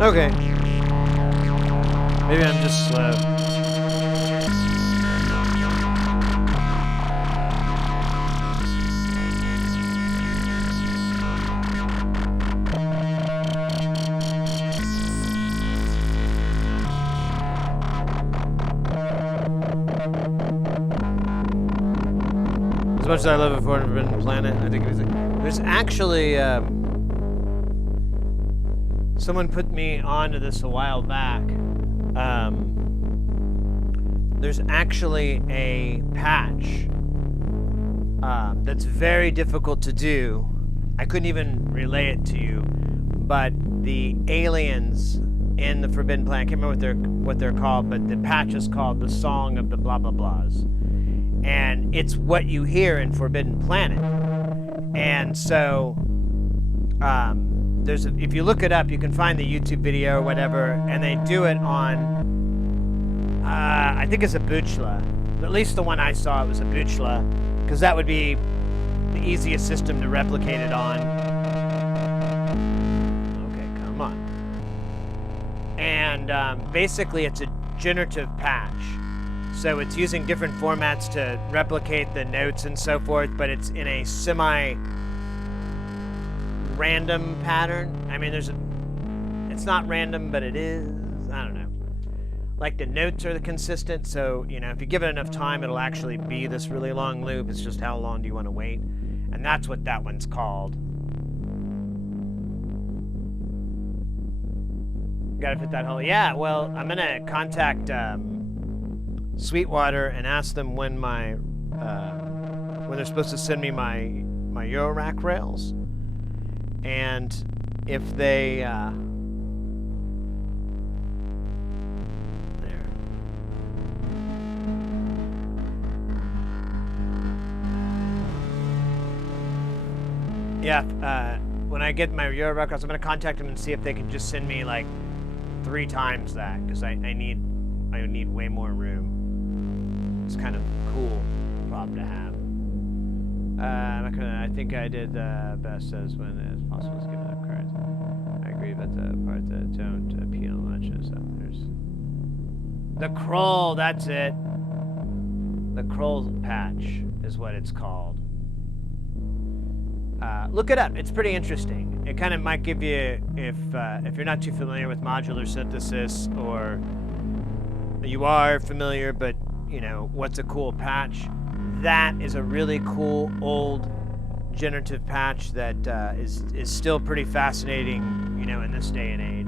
Okay. Maybe I'm just slow. As much as I love a Forbidden Planet, I think it was there's actually someone put me onto this a while back. There's actually a patch that's very difficult to do. I couldn't even relay it to you, but the aliens in the Forbidden Planet, I can't remember what they're called, but the patch is called the Song of the Blah Blah Blahs. And it's what you hear in Forbidden Planet. And so if you look it up, you can find the YouTube video or whatever, and they do it on, I think it's a Buchla. At least the one I saw, it was a Buchla, because that would be the easiest system to replicate it on. Okay, come on. And basically it's a generative patch. So it's using different formats to replicate the notes and so forth, but it's in a semi-random pattern. I mean, it's not random, but it is. I don't know. Like the notes are consistent, so, you know, if you give it enough time, it'll actually be this really long loop. It's just how long do you want to wait? And that's what that one's called. Gotta fit that hole. Yeah, well, I'm gonna contact Sweetwater and ask them when when they're supposed to send me my Eurorack rails, and if they there. Yeah, when I get my Eurorack rails, I'm gonna contact them and see if they can just send me like 3 times that, because I need way more room. It's kind of cool problem to have. I think I did best as when it's possible as given the current. I agree, but the part that don't appeal much is that there's the Krell. That's it. The Krell patch is what it's called. Look it up. It's pretty interesting. It kind of might give you, if you're not too familiar with modular synthesis, or you are familiar, but you know, what's a cool patch? That is a really cool old generative patch that is still pretty fascinating, you know, in this day and age.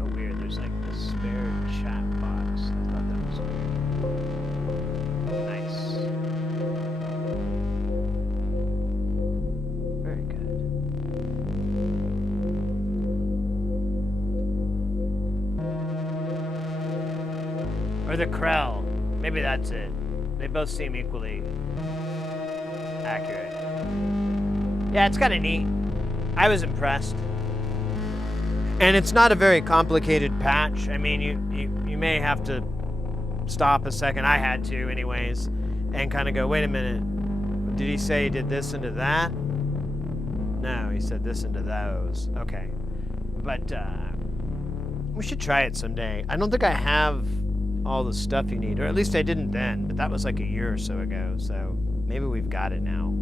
Oh, weird. There's like a spare chat box. I thought that was weird. Nice. Very good. Or the Krell. Maybe that's it. They both seem equally accurate. Yeah, it's kind of neat. I was impressed. And it's not a very complicated patch. I mean, you may have to stop a second. I had to anyways, and kind of go, wait a minute. Did he say he did this into that? No, he said this into those. Okay. But we should try it someday. I don't think I have all the stuff you need, or at least I didn't then, but that was like a year or so ago, so maybe we've got it now.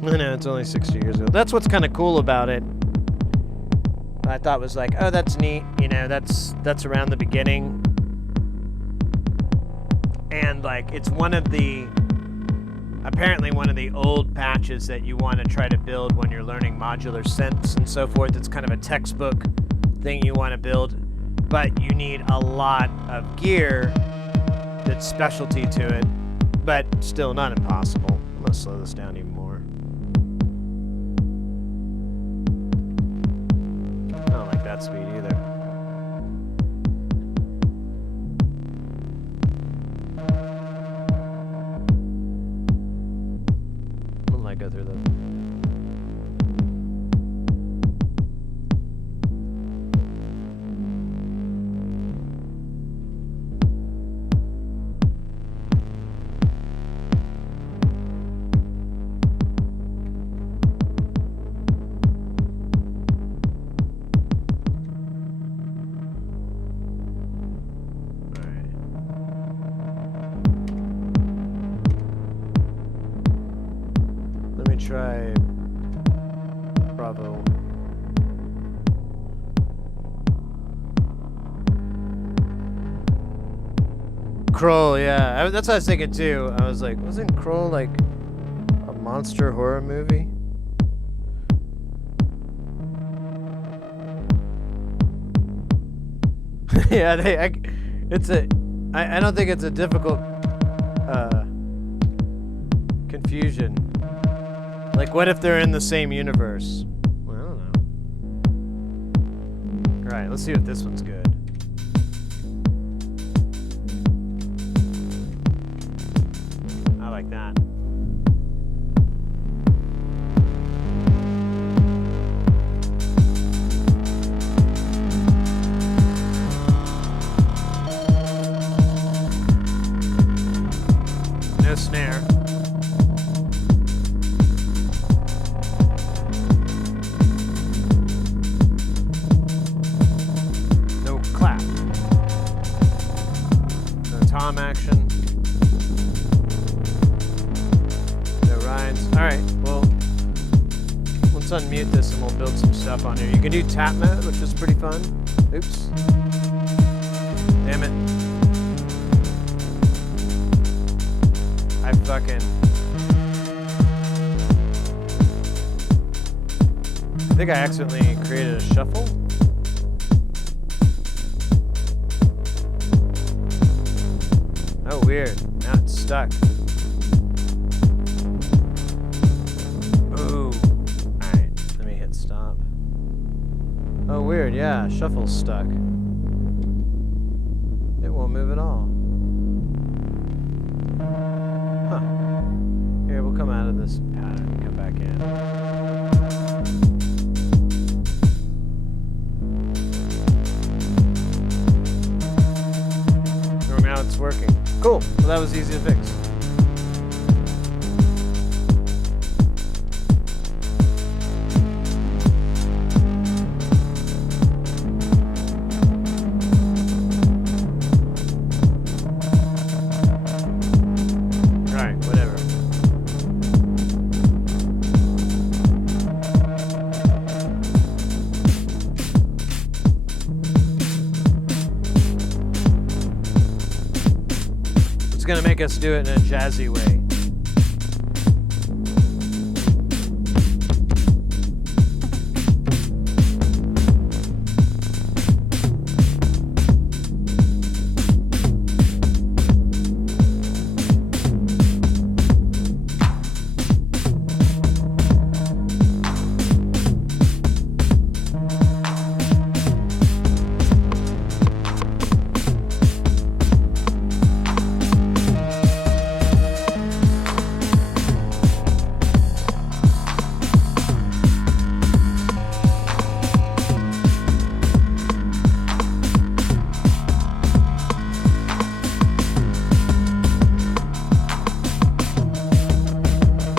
I know, it's only 60 years ago. That's what's kind of cool about it. I thought was like, oh, that's neat. You know, that's around the beginning. And like, it's apparently one of the old patches that you want to try to build when you're learning modular synths and so forth. It's kind of a textbook thing you want to build, but you need a lot of gear that's specialty to it, but still not impossible. I'm gonna slow this down even more. I don't like that speed either. I'm gonna go through the... Try Bravo. Krell, yeah. That's what I was thinking too. I was like, wasn't Krell like a monster horror movie? Yeah, I don't think it's a difficult confusion. Like, what if they're in the same universe? Well, I don't know. Alright, let's see if this one's good. I like that. No snare. Action. No rides. Alright, well, let's unmute this and we'll build some stuff on here. You can do tap mode, which is pretty fun. Oops. Damn it. I think I accidentally created a shuffle. Oh, weird. Now it's stuck. Ooh. Alright, let me hit stop. Oh, weird. Yeah, shuffle's stuck. It won't move at all. Huh. Here, we'll come out of this pattern and come back in. Oh, now it's working. Cool. Well, that was easy to fix. Right, whatever. Gonna make us do it in a jazzy way.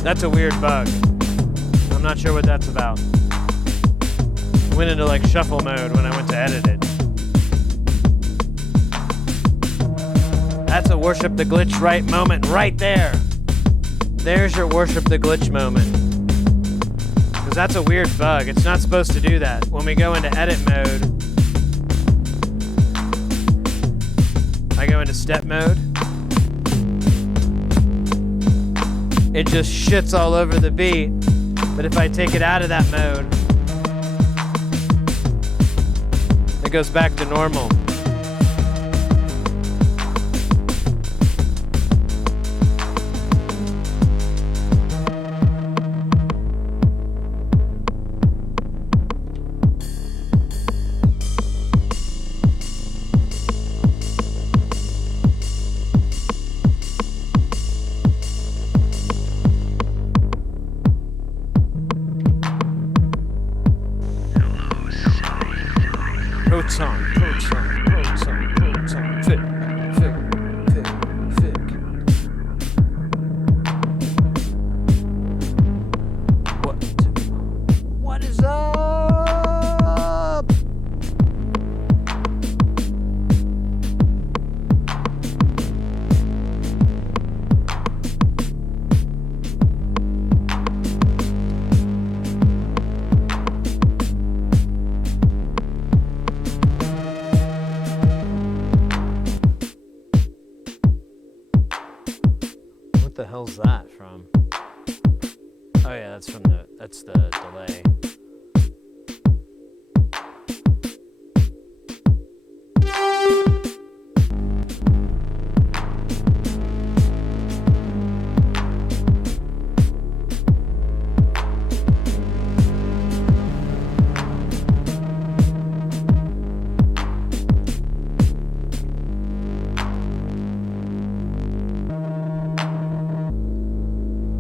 That's a weird bug. I'm not sure what that's about. Went into like shuffle mode when I went to edit it. That's a worship the glitch right moment right there. There's your worship the glitch moment. Because that's a weird bug. It's not supposed to do that. When we go into edit mode, I go into step mode. It just shits all over the beat. But if I take it out of that mode, it goes back to normal. What is up? What the hell's that from? Oh yeah, that's the delay.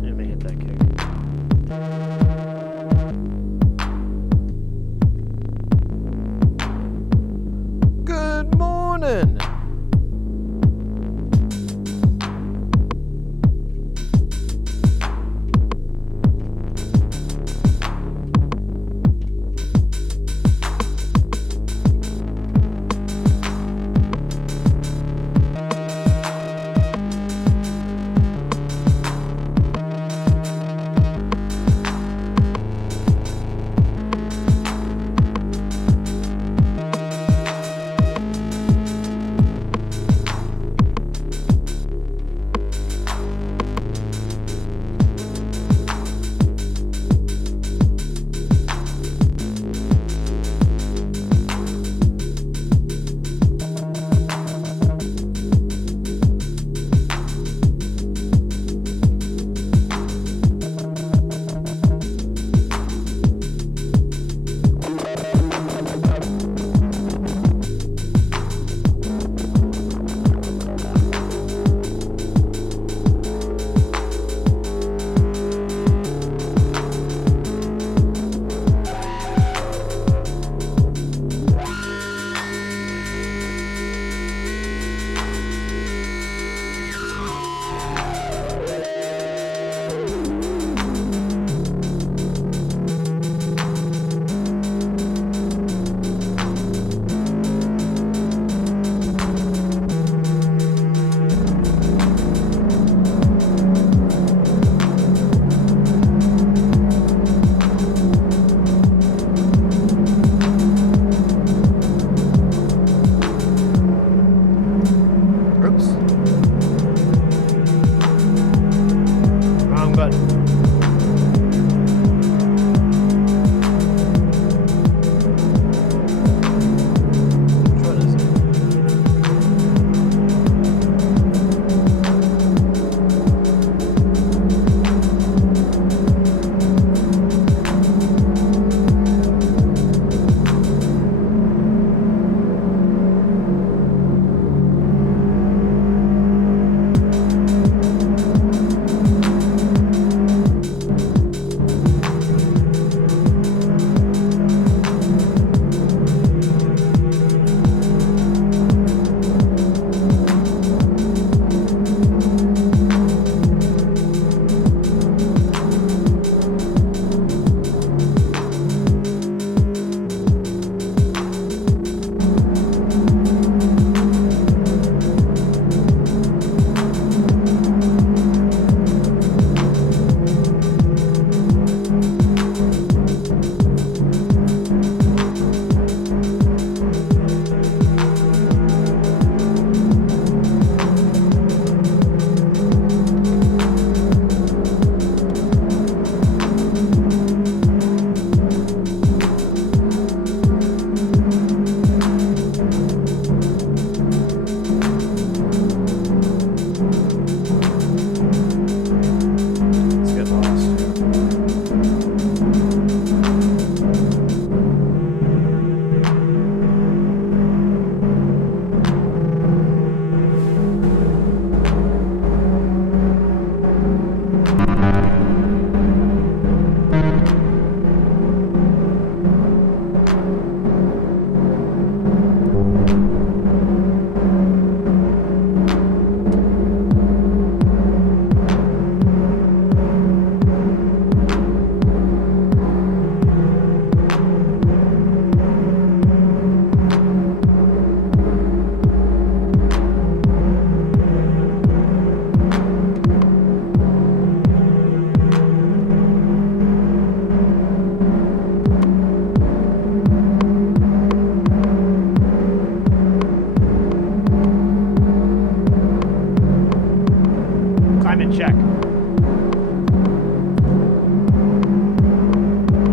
Let me hit that kick. Good morning.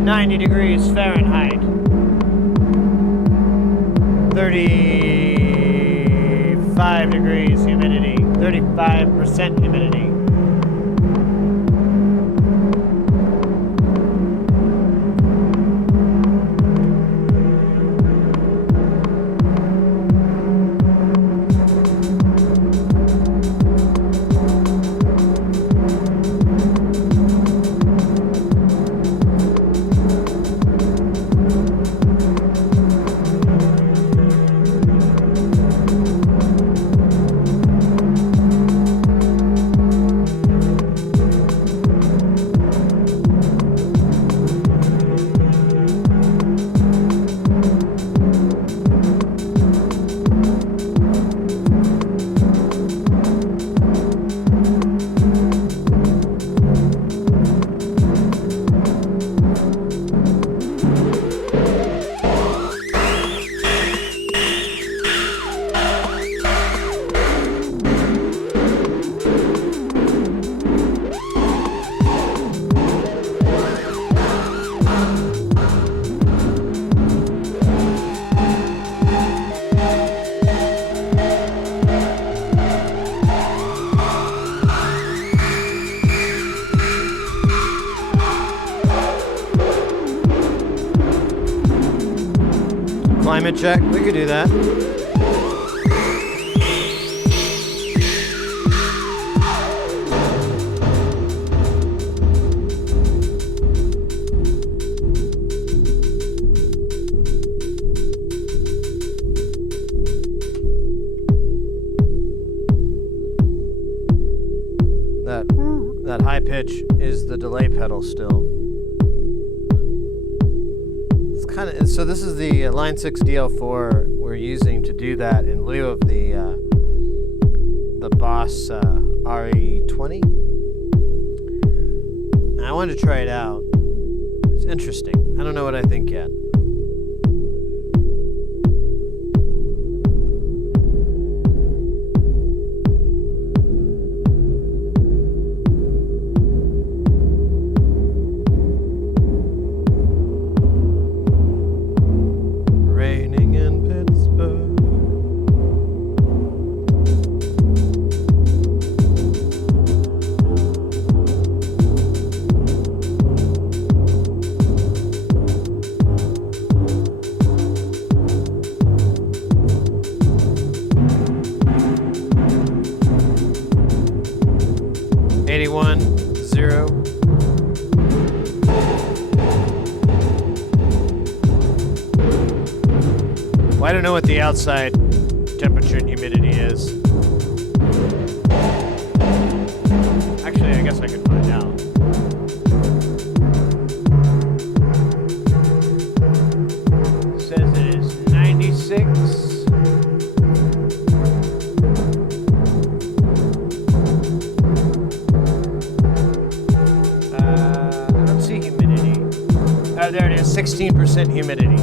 90 degrees Fahrenheit. 35 degrees humidity. 35% humidity. Climate check, we could do that. That high pitch is the delay pedal still. So this is the Line 6 DL4 we're using to do that in lieu of the Boss RE20. I wanted to try it out. It's interesting. I don't know what I think yet. I don't know what the outside temperature and humidity is. Actually, I guess I could find out. It says it is 96. I don't see humidity. Oh, there it is, 16% humidity.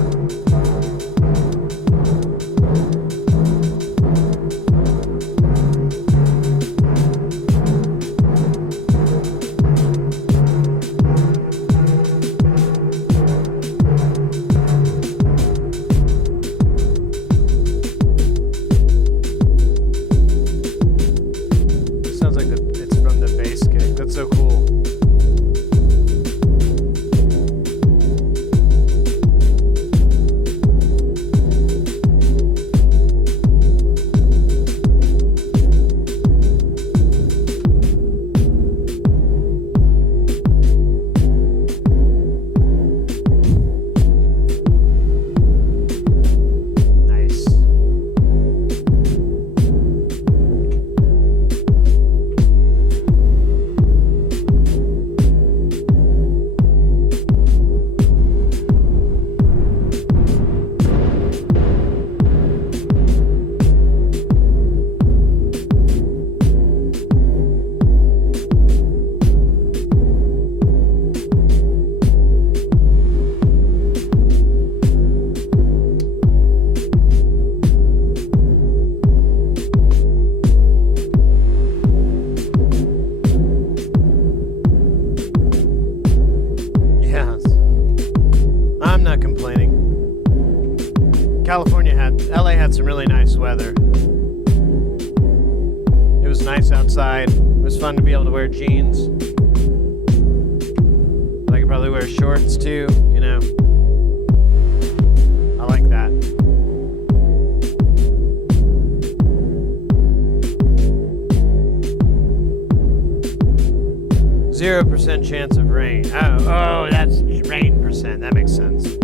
complaining. LA had some really nice weather. It was nice outside. It was fun to be able to wear jeans. I could probably wear shorts too, you know. I like that. %0 chance of rain. Oh, that's rain percent. That makes sense.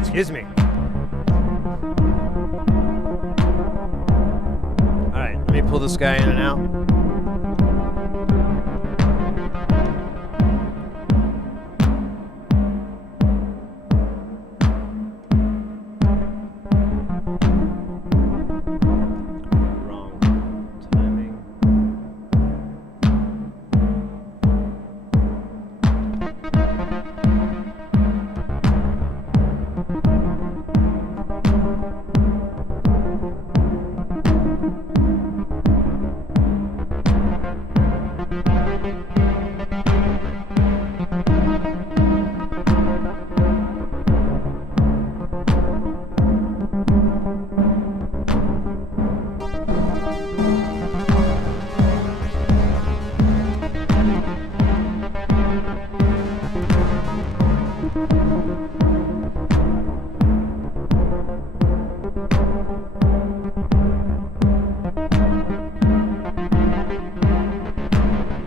Excuse me. Alright, let me pull this guy in and out. Wrong timing.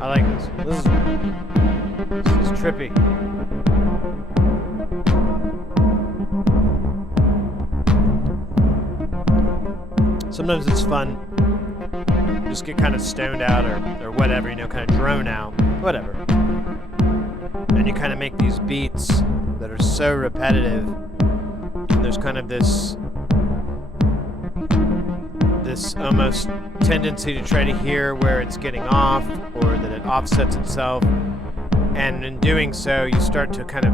I like this. This is trippy. Sometimes it's fun. Just get kind of stoned out or whatever, you know, kind of drone out, whatever. And you kind of make these beats that are so repetitive. And there's kind of this almost tendency to try to hear where it's getting off or that it offsets itself. And in doing so, you start to kind of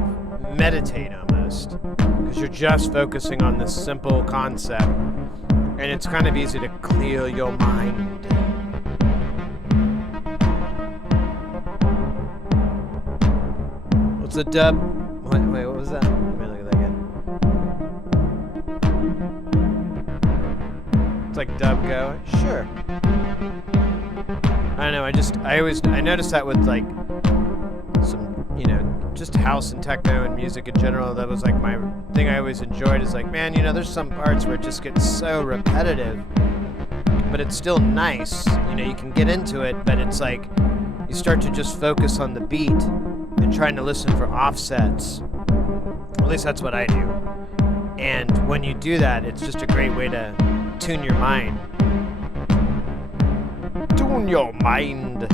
meditate almost because you're just focusing on this simple concept. And it's kind of easy to clear your mind. What's a dub? Wait, what was that? Let me look at that again. It's like dub go. Sure. I don't know. I noticed that with like some, you know, just house and techno and music in general. That was like my thing I always enjoyed is like, man, you know, there's some parts where it just gets so repetitive, but it's still nice. You know, you can get into it, but it's like you start to just focus on the beat and trying to listen for offsets. At least that's what I do. And when you do that, it's just a great way to tune your mind. Tune your mind.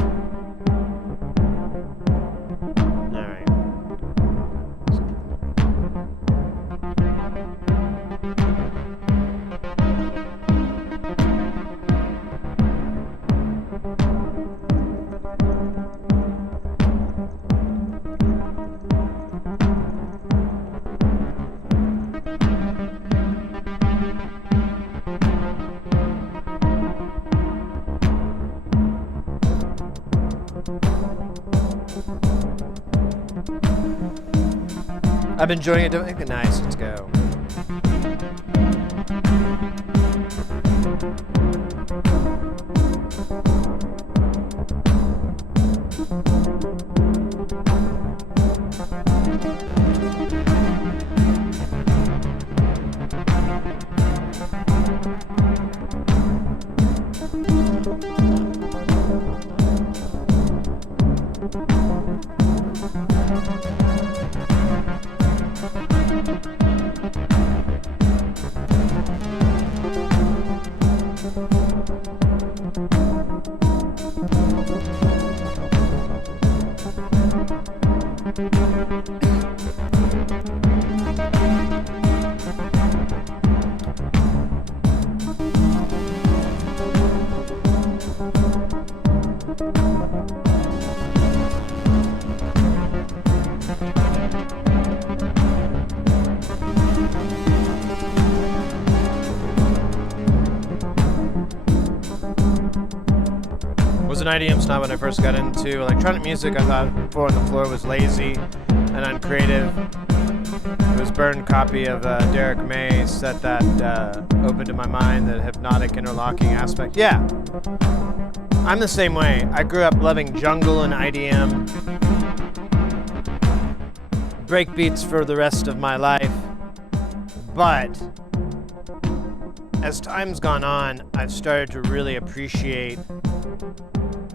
I've been enjoying it. Nice, let's go. Was an IDM snob when I first got into electronic music. I thought Four on the Floor was lazy and uncreative. It was burned copy of Derek May's set that opened to my mind the hypnotic interlocking aspect. Yeah, I'm the same way. I grew up loving jungle and IDM. Breakbeats for the rest of my life. But as time's gone on, I've started to really appreciate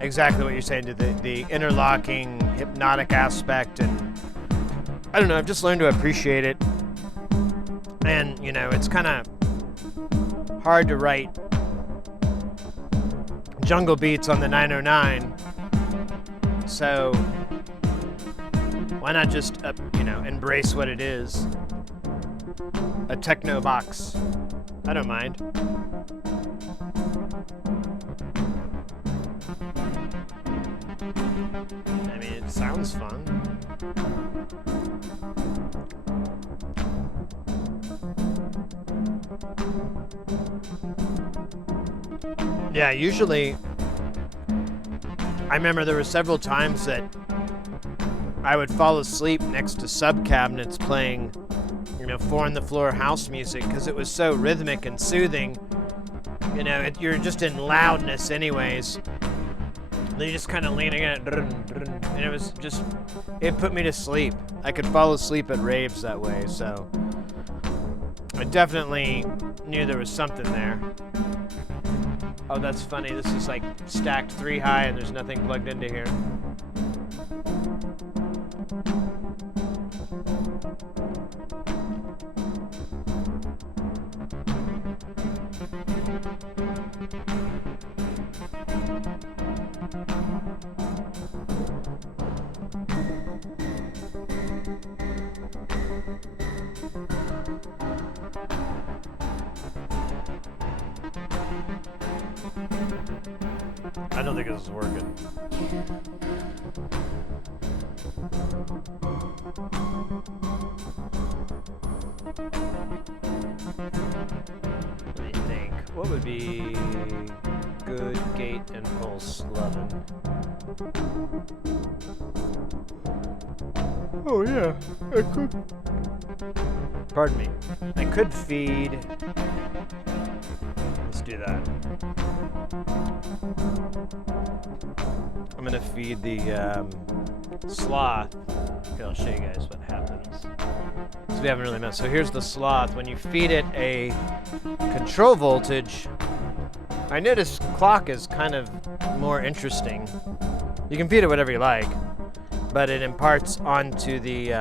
exactly what you're saying, to the interlocking, hypnotic aspect, and I don't know, I've just learned to appreciate it. And, you know, it's kind of hard to write jungle beats on the 909, so why not just, you know, embrace what it is? A techno box. I don't mind. I mean, it sounds fun. Yeah, usually, I remember there were several times that I would fall asleep next to sub cabinets playing, you know, Four on the Floor house music because it was so rhythmic and soothing. You know, you're just in loudness anyways. And you just kind of leaning in it, and it was just, it put me to sleep. I could fall asleep at raves that way, so I definitely knew there was something there. Oh, that's funny. This is like stacked 3 high and there's nothing plugged into here. I don't think this is working. Let me think. What would be good gate and pulse loving? Oh yeah, I could. Pardon me. I could feed. Let's do that. I'm gonna feed the sloth. Okay, I'll show you guys what happens. So we haven't really messed. So here's the sloth. When you feed it a control voltage, I noticed clock is kind of more interesting. You can feed it whatever you like, but it imparts onto the.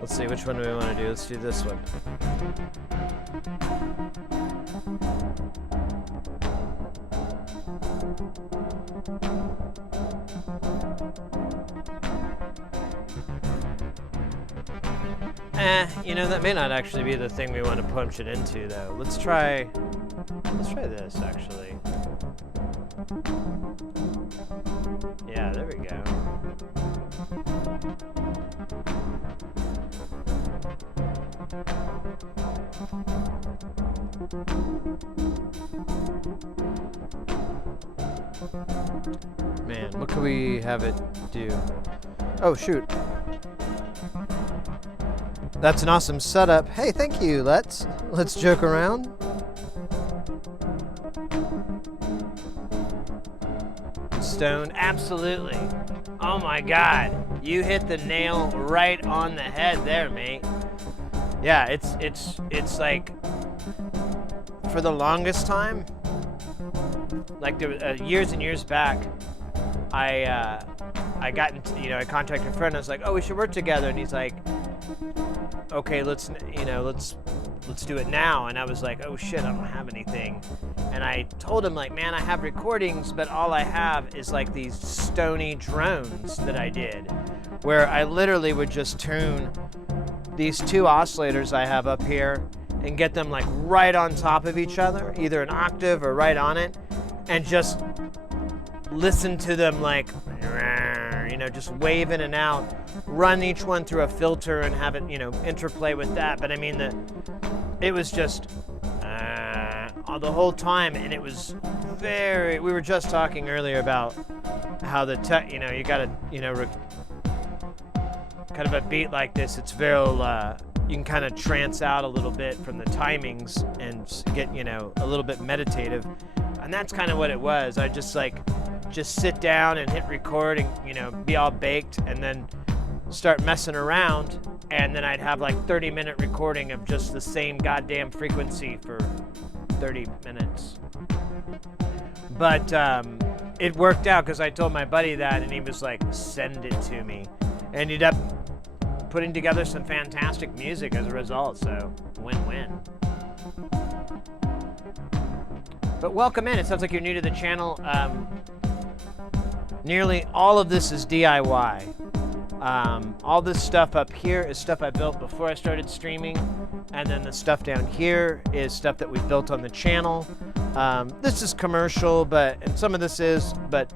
Let's see, which one do we want to do? Let's do this one. You know, that may not actually be the thing we want to punch it into, though. Let's try this, actually. Yeah, there we go. Man, what can we have it do? Oh, shoot. That's an awesome setup. Hey, thank you. Let's joke around. Stone, absolutely. Oh my God, you hit the nail right on the head there, mate. Yeah, it's like, for the longest time, like there was, years and years back, I got into, you know, I contacted a friend. I was like, oh, we should work together, and he's like, okay, let's do it now. And I was like, oh shit, I don't have anything. And I told him, like, man, I have recordings, but all I have is like these stony drones that I did, where I literally would just tune these two oscillators I have up here and get them like right on top of each other, either an octave or right on it, and just listen to them like, you know, just wave in and out, run each one through a filter and have it, you know, interplay with that. But I mean, it was just the whole time, and it was we were just talking earlier about how you know, you gotta, you know, kind of a beat like this, it's very, you can kind of trance out a little bit from the timings and get, you know, a little bit meditative. And that's kind of what it was. I just sit down and hit record and, you know, be all baked and then start messing around. And then I'd have like 30-minute recording of just the same goddamn frequency for 30 minutes. But it worked out because I told my buddy that and he was like, send it to me. Ended up putting together some fantastic music as a result, so win-win. But welcome in. It sounds like you're new to the channel. Nearly all of this is DIY. All this stuff up here is stuff I built before I started streaming, and then the stuff down here is stuff that we built on the channel. This is commercial, and some of this is, but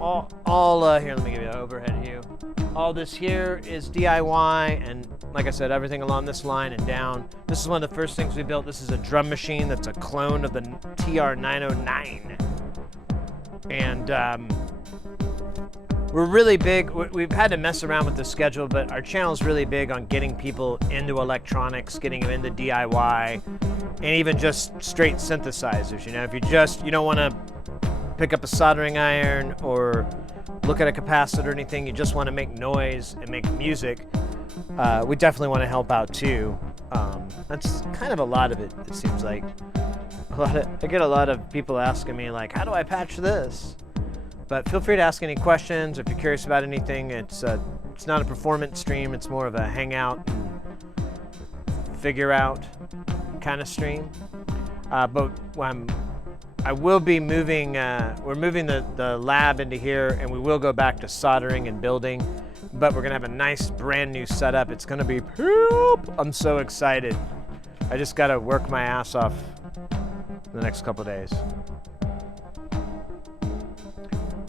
all here, let me give you an overhead view. All this here is DIY, and like I said, everything along this line and down. This is one of the first things we built. This is a drum machine that's a clone of the TR-909. And we're really big, we've had to mess around with the schedule, but our channel's really big on getting people into electronics, getting them into DIY, and even just straight synthesizers. You know, if you don't want to pick up a soldering iron or look at a capacitor or anything, you just want to make noise and make music, we definitely want to help out too. That's kind of a lot of it, it seems like. I get a lot of people asking me like, how do I patch this? But feel free to ask any questions, or if you're curious about anything. It's not a performance stream, it's more of a hangout and figure out kind of stream. But I will be moving, we're moving the lab into here, and we will go back to soldering and building, but we're gonna have a nice brand new setup. It's gonna be poop. I'm so excited. I just gotta work my ass off the next couple days.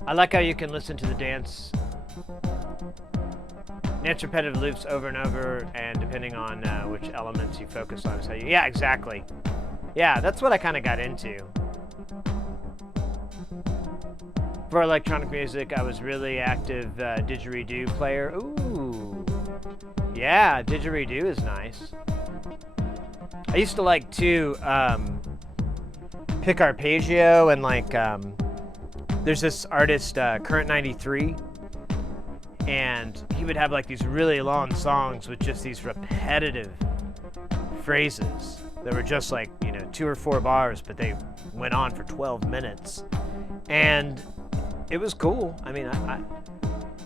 I like how you can listen to the dance repetitive loops over and over, and depending on which elements you focus on is how yeah, exactly. Yeah, that's what I kind of got into. For electronic music, I was really active didgeridoo player. Ooh, yeah, didgeridoo is nice. I used to like to pick arpeggio and like, there's this artist, Current 93, and he would have like these really long songs with just these repetitive phrases that were just like, you know, 2 or 4 bars, but they went on for 12 minutes. And it was cool. I mean,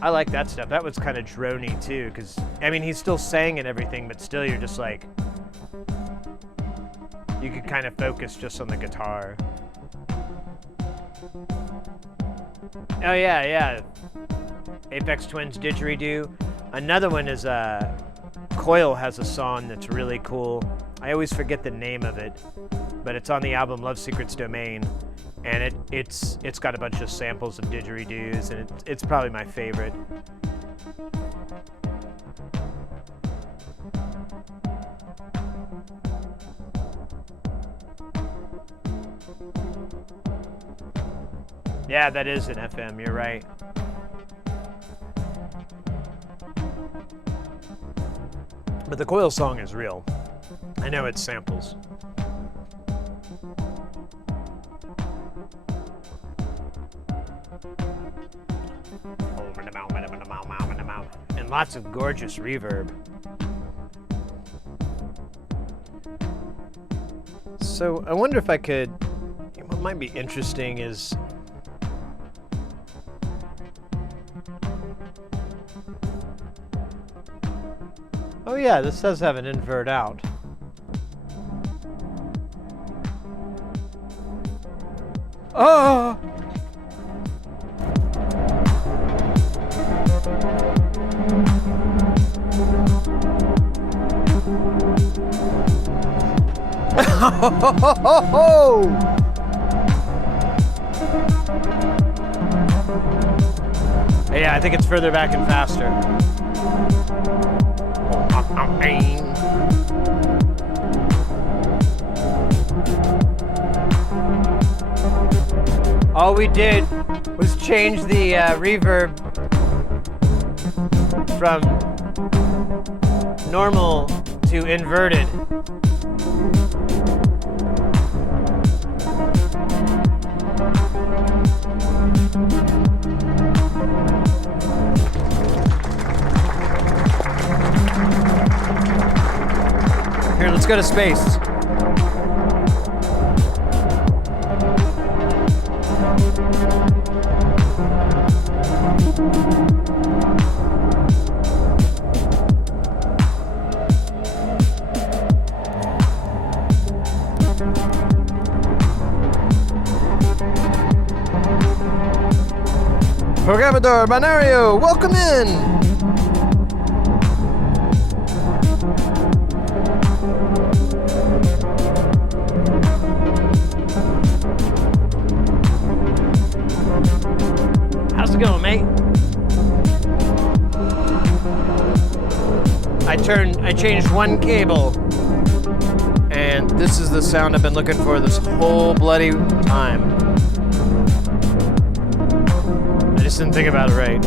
I like that stuff. That was kind of drony too, because I mean, he's still sang and everything, but still you're just like, you could kind of focus just on the guitar. Oh yeah. Aphex Twin's didgeridoo. Another one is Coil has a song that's really cool. I always forget the name of it, but it's on the album Love Secret's Domain, and it's got a bunch of samples of didgeridoos, and it's probably my favorite. Yeah, that is an FM, you're right. But the Coil song is real. I know it's samples. And lots of gorgeous reverb. So I wonder if I could, what might be interesting is, oh yeah, this does have an invert out. Oh! Yeah, I think it's further back and faster. All we did was change the reverb from normal to inverted. Here, let's go to space. Programador Binario, welcome in! How's it going, mate? I changed one cable, and this is the sound I've been looking for this whole bloody time. I just didn't think about it right.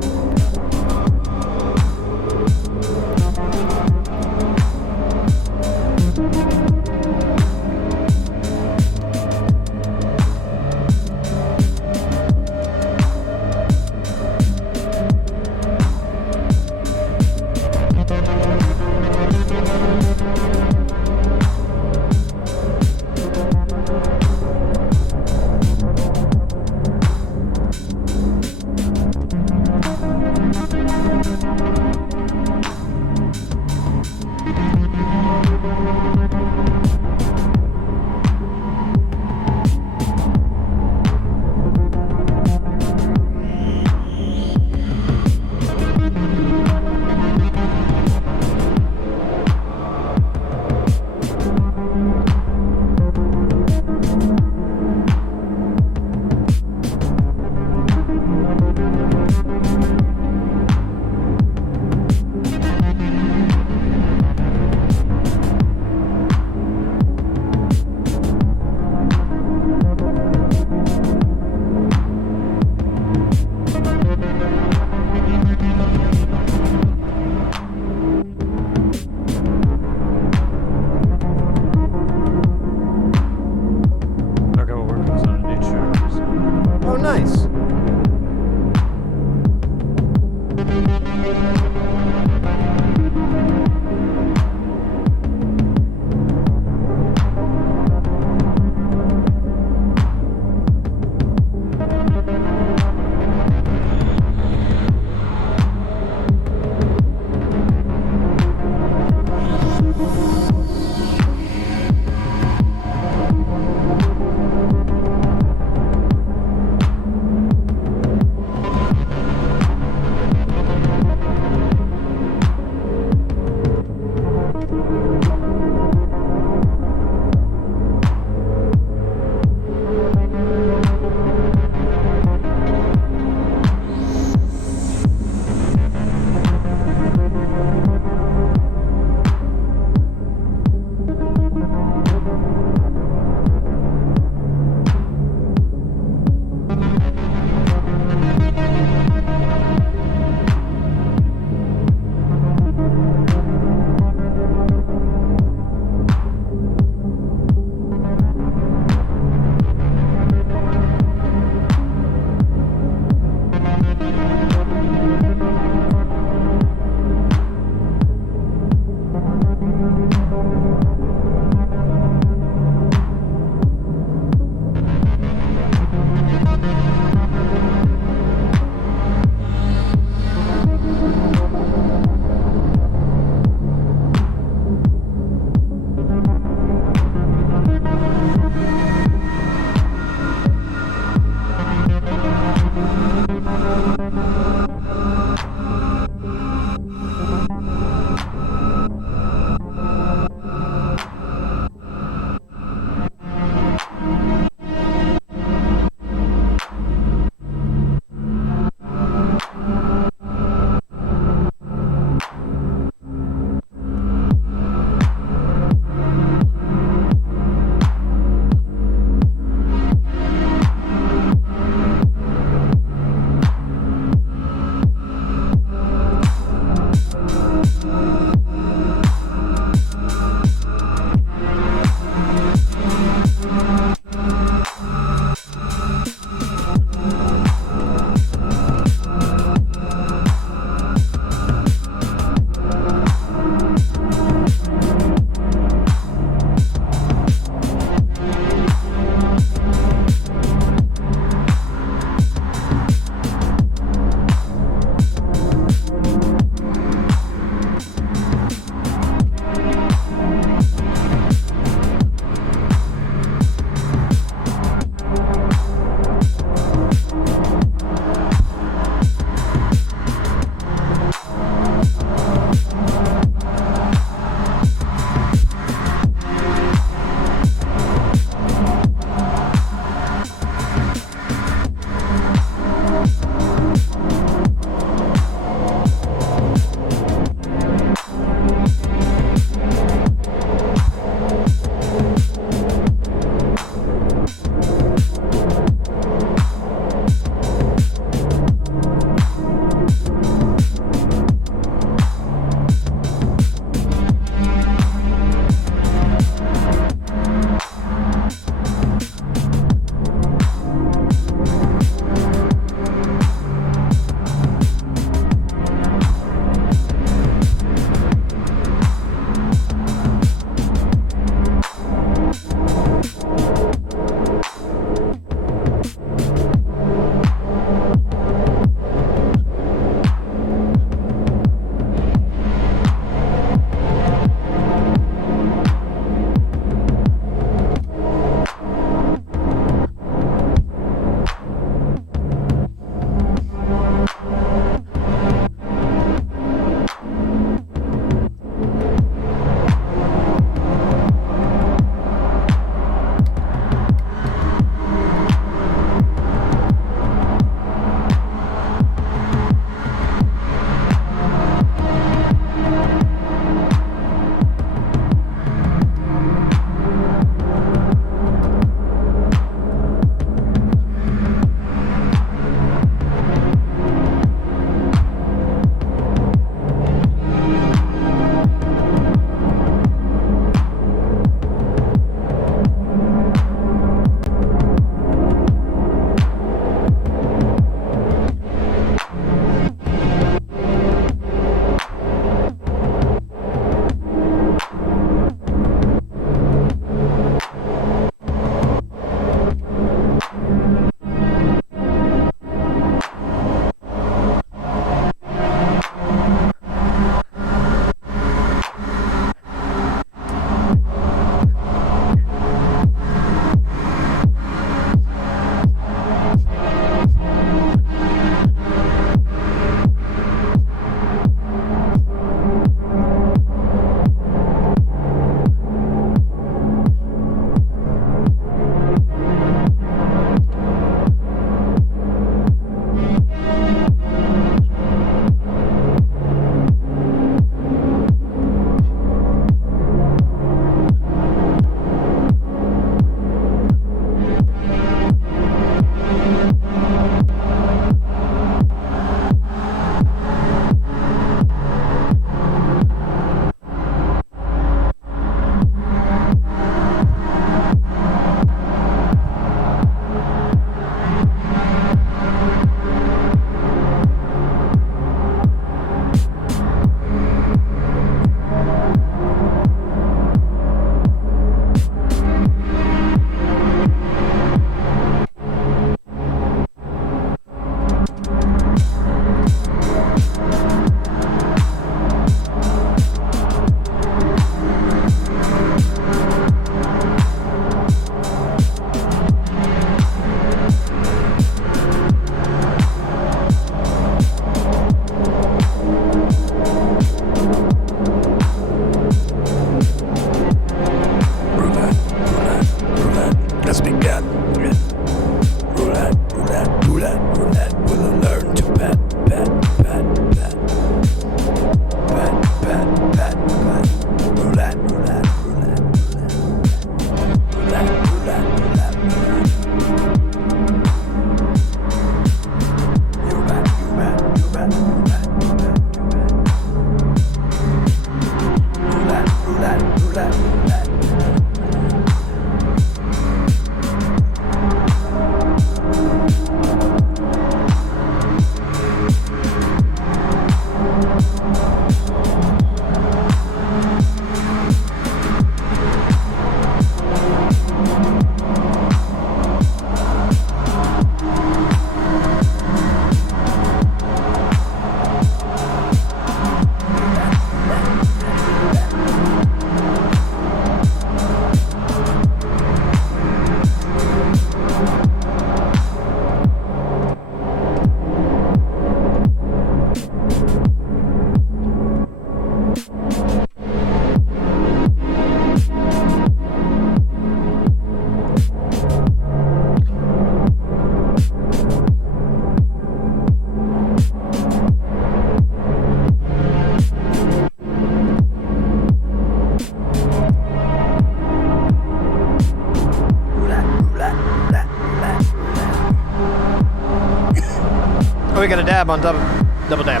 Oh, we got a dab on double dab.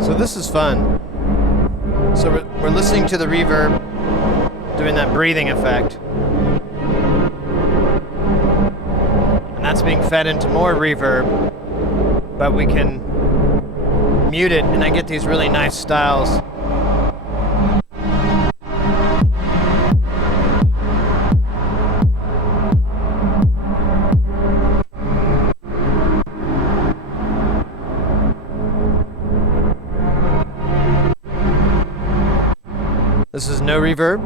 So this is fun. So we're listening to the reverb, doing that breathing effect. And that's being fed into more reverb, but we can mute it and I get these really nice styles. This is no reverb.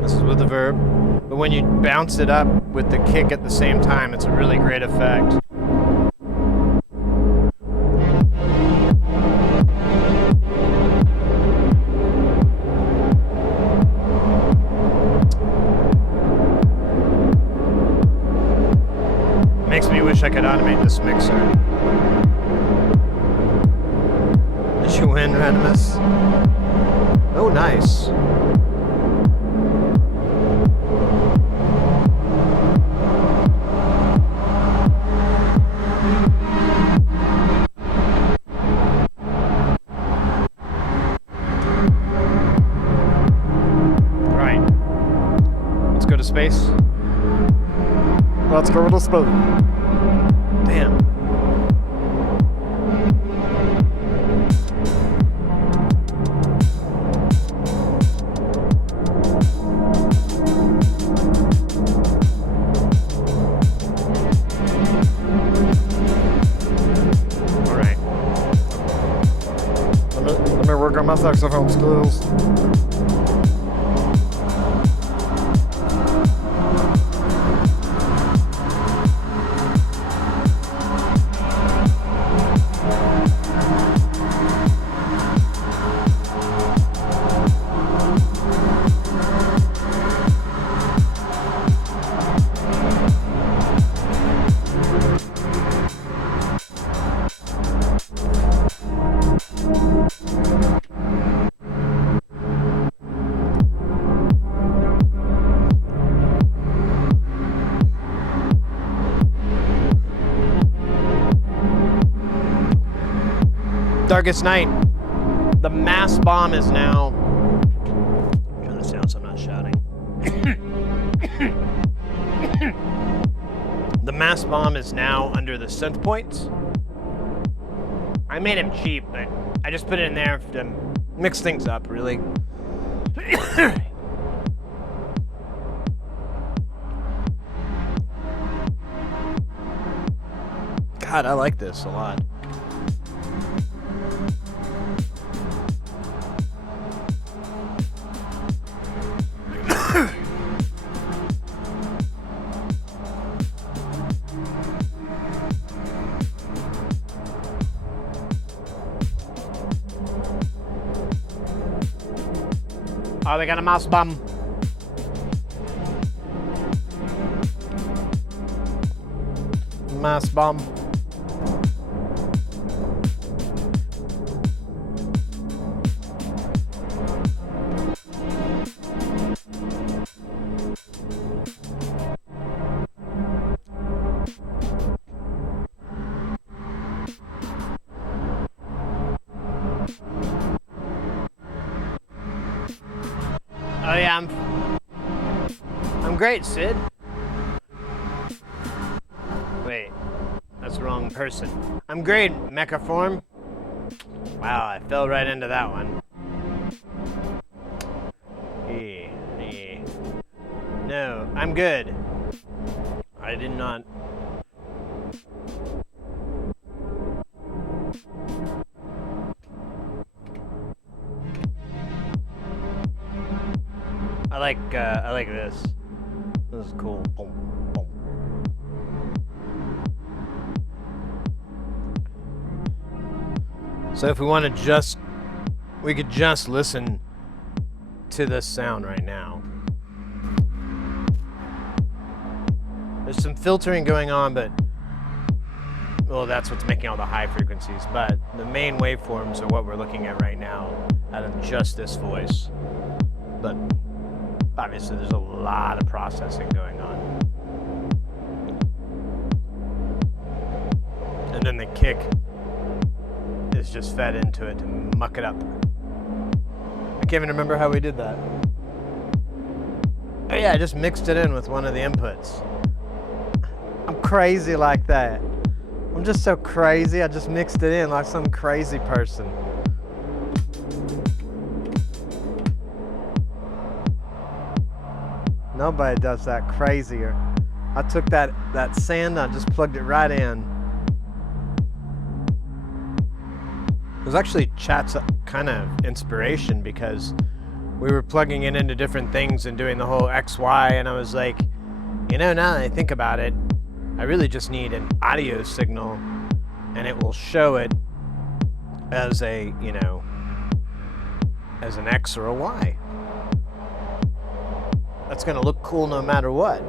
This is with the verb. But when you bounce it up with the kick at the same time, it's a really great effect. Makes me wish I could automate this mixer. Did you win, Randomus? Oh, nice. Right. Let's go to space. Let's go to space. Damn. Let me work on my saxophone skills. Darkest Night. The mass bomb is now. I'm trying to sound so I'm not shouting. The mass bomb is now under the synth points. I made him cheap, but I just put it in there to mix things up, really. God, I like this a lot. Oh, they got a mouse bomb. Mouse bomb. Oh yeah, I'm great, Sid. Wait, that's the wrong person. I'm great, Mecha Form. Wow, I fell right into that one. No, I'm good. I did not. I like this. This is cool. Boom, boom. So if we want to we could just listen to this sound right now. There's some filtering going on, but well, that's what's making all the high frequencies, but the main waveforms are what we're looking at right now out of just this voice. But obviously there's a lot of processing going on. And then the kick is just fed into it to muck it up. I can't even remember how we did that. Oh yeah, I just mixed it in with one of the inputs. I'm crazy like that. I'm just so crazy, I just mixed it in like some crazy person. Nobody does that crazier. I took that sand, I just plugged it right in. It was actually Chat's kind of inspiration because we were plugging it into different things and doing the whole XY, and I was like, you know, now that I think about it, I really just need an audio signal and it will show it as a, you know, as an X or a Y. That's gonna look cool no matter what.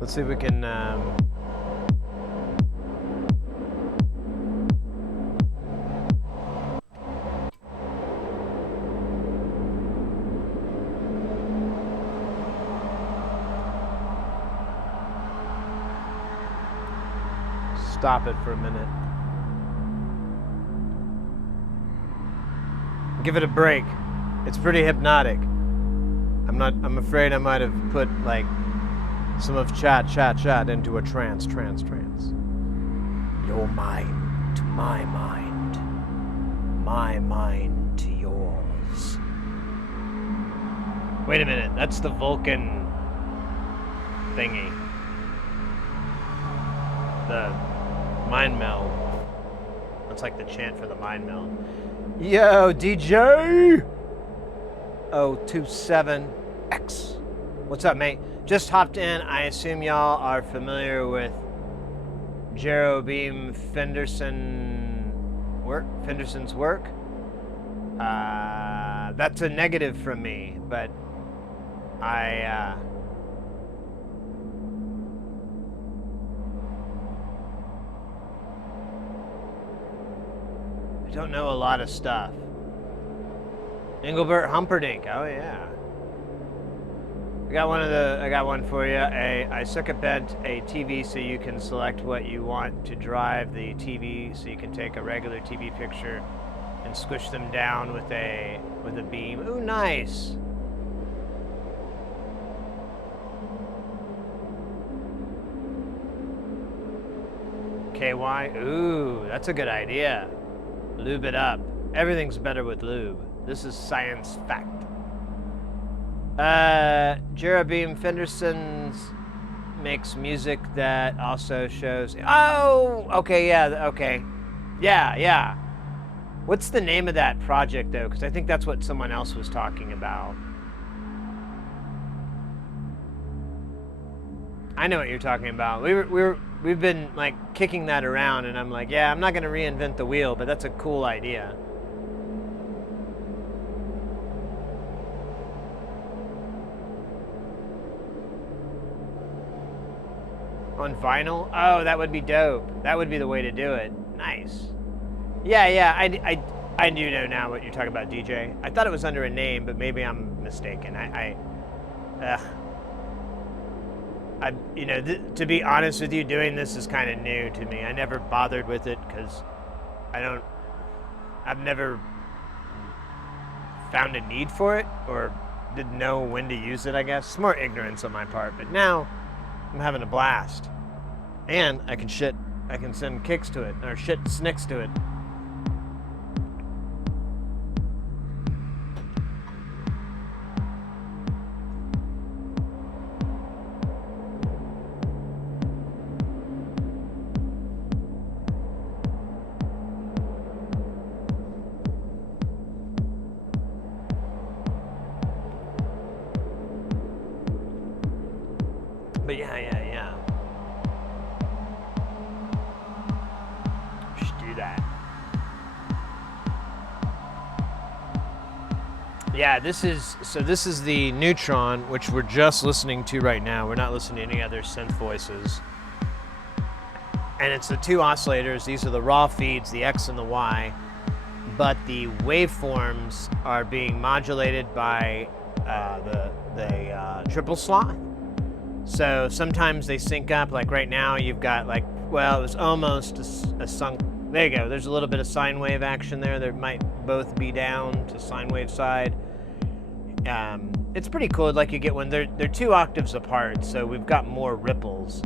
Let's see if we can stop it for a minute. Give it a break. It's pretty hypnotic. I'm afraid I might have put like some of chat into a trance. Your mind to my mind. My mind to yours. Wait a minute, that's the Vulcan thingy. The mind meld. That's like the chant for the mind meld. Yo, DJ! 027X. What's up, mate? Just hopped in. I assume y'all are familiar with Jerobeam Fenderson's work. That's a negative from me, but I don't know a lot of stuff. Engelbert Humperdinck. Oh yeah. I got one for you. I circumvent a TV so you can select what you want to drive the TV, so you can take a regular TV picture and squish them down with a beam. Ooh, nice. KY. Ooh, that's a good idea. Lube it up. Everything's better with lube. This is science fact. Jerobeam Fenderson's makes music that also shows. Oh, okay, yeah, okay. Yeah. What's the name of that project though? Because I think that's what someone else was talking about. I know what you're talking about. We've been like kicking that around, and I'm like, yeah, I'm not gonna reinvent the wheel, but that's a cool idea. On vinyl? Oh, that would be dope. That would be the way to do it. Nice. Yeah, I do know now what you're talking about, DJ. I thought it was under a name, but maybe I'm mistaken. You know, to be honest with you, doing this is kind of new to me. I never bothered with it because I've never found a need for it or didn't know when to use it, I guess. It's more ignorance on my part, but now I'm having a blast. And I can send kicks to it, or shit snicks to it. But yeah. Should do that. Yeah, this is the Neutron, which we're just listening to right now. We're not listening to any other synth voices. And it's the two oscillators. These are the raw feeds, the X and the Y. But the waveforms are being modulated by the triple slot. So sometimes they sync up. Like right now, you've got like, well, it was almost a sunk. There you go. There's a little bit of sine wave action there. There might both be down to sine wave side. It's pretty cool. Like you get when they're 2 octaves apart, so we've got more ripples.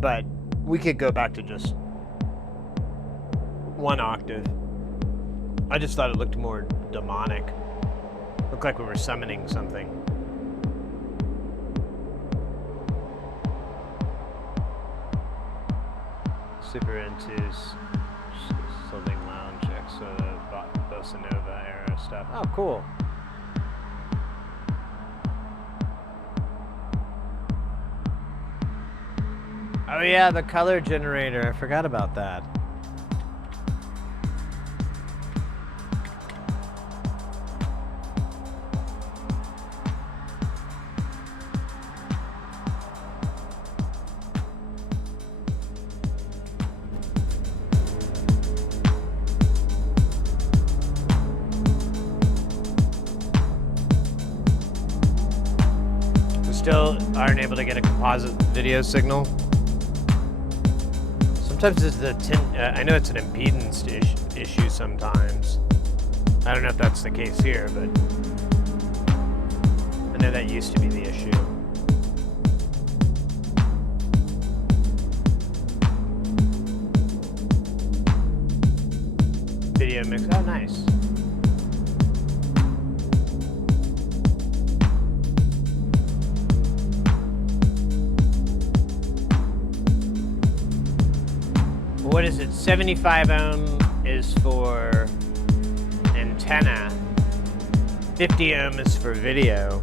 But we could go back to just 1 octave. I just thought it looked more demonic. Looked like we were summoning something. Super into something lounge, bossa nova era stuff. Oh, cool. Oh yeah, the color generator. I forgot about that. Still aren't able to get a composite video signal. Sometimes it's I know it's an impedance issue sometimes. I don't know if that's the case here, but I know that used to be the issue. Video mix, oh nice. What is it? 75 ohm is for antenna. 50 ohm is for video.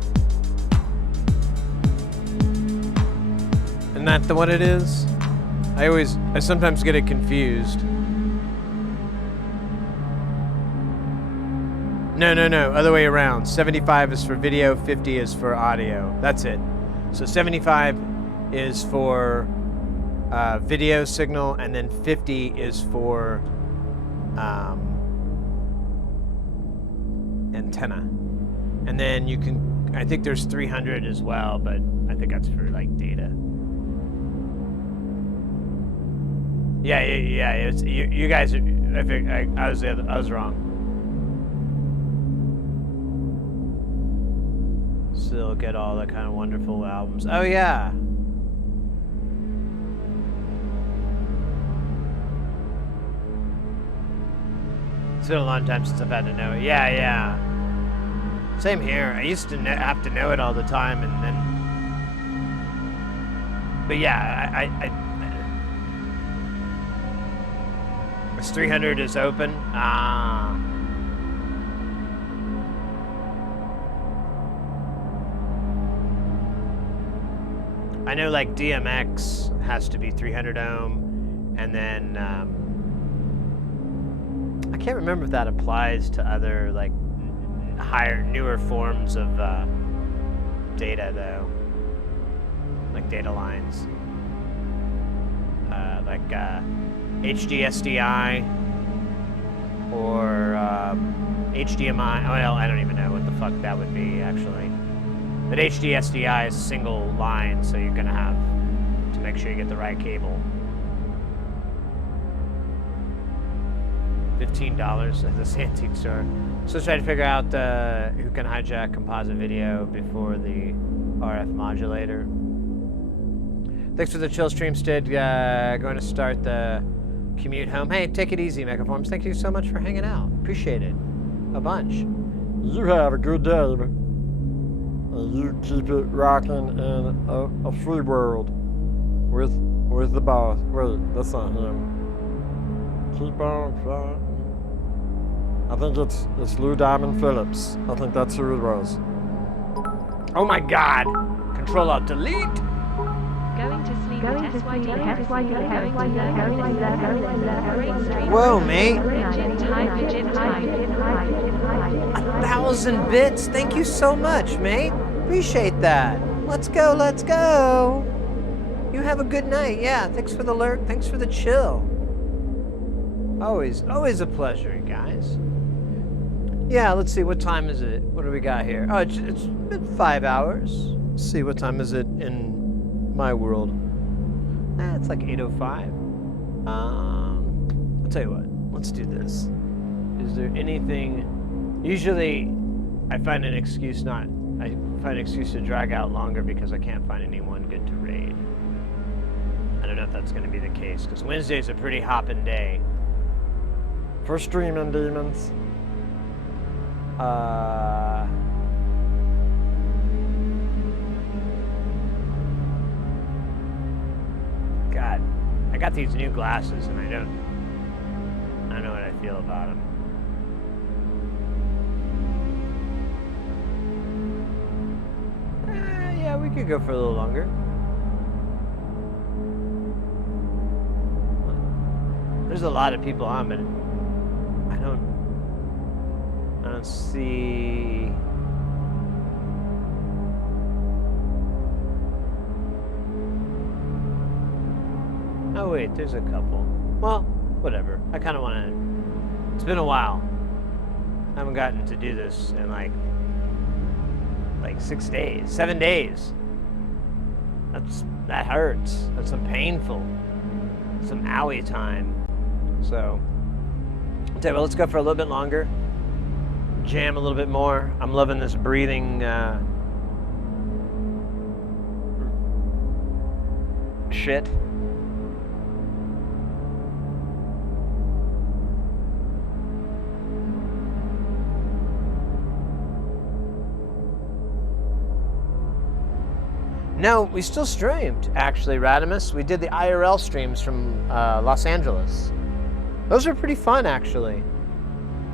Isn't that what it is? I sometimes get it confused. No, other way around. 75 is for video, 50 is for audio. That's it. So 75 is for video signal, and then 50 is for antenna. And then you can, I think there's 300 as well, but I think that's for like data. Yeah. It's, you guys, I was wrong. Still get all the kind of wonderful albums. Oh yeah. It's been a long time since I've had to know it. Yeah. Same here. I used to have to know it all the time, and then. But yeah, this 300 is open. Ah. I know like DMX has to be 300 ohm, and then. I can't remember if that applies to other like newer forms of data though, like data lines, like HDSDI or HDMI. Well, I don't even know what the fuck that would be actually. But HDSDI is single line, so you're gonna have to make sure you get the right cable. $15 at this antique store. So try to figure out who can hijack composite video before the RF modulator. Thanks for the chill stream, Stid. Going to start the commute home. Hey, take it easy, Megaforms. Thank you so much for hanging out. Appreciate it. A bunch. You have a good day, and you keep it rocking in a free world with the boss. Wait, that's not him. Keep on flying. I think it's Lou Diamond Phillips. I think that's who it was. Oh my God! Control Alt Delete. Going to sleep at SYDFC. Great stream. Whoa, mate. Gym time. 1,000 bits. Thank you so much, mate. Appreciate that. Let's go, let's go. You have a good night. Yeah, thanks for the lurk. Thanks for the chill. Always a pleasure, guys. Yeah, let's see. What time is it? What do we got here? Oh, it's been 5 hours. Let's see, what time is it in my world? It's like 8:05. I'll tell you what. Let's do this. Is there anything? Usually, I find an excuse to drag out longer because I can't find anyone good to raid. I don't know if that's going to be the case because Wednesday's a pretty hopping day. For streaming demons. God, I got these new glasses and I don't know what I feel about them. Yeah, we could go for a little longer. There's a lot of people on, but I don't see. Oh wait, there's a couple. Well, whatever. I kind of want to. It's been a while. I haven't gotten to do this in like 6 days, 7 days. That hurts. That's some painful, some owie time. So, okay, well, let's go for a little bit longer. Jam a little bit more. I'm loving this breathing shit. No, we still streamed, actually, Radimus. We did the IRL streams from Los Angeles. Those are pretty fun, actually.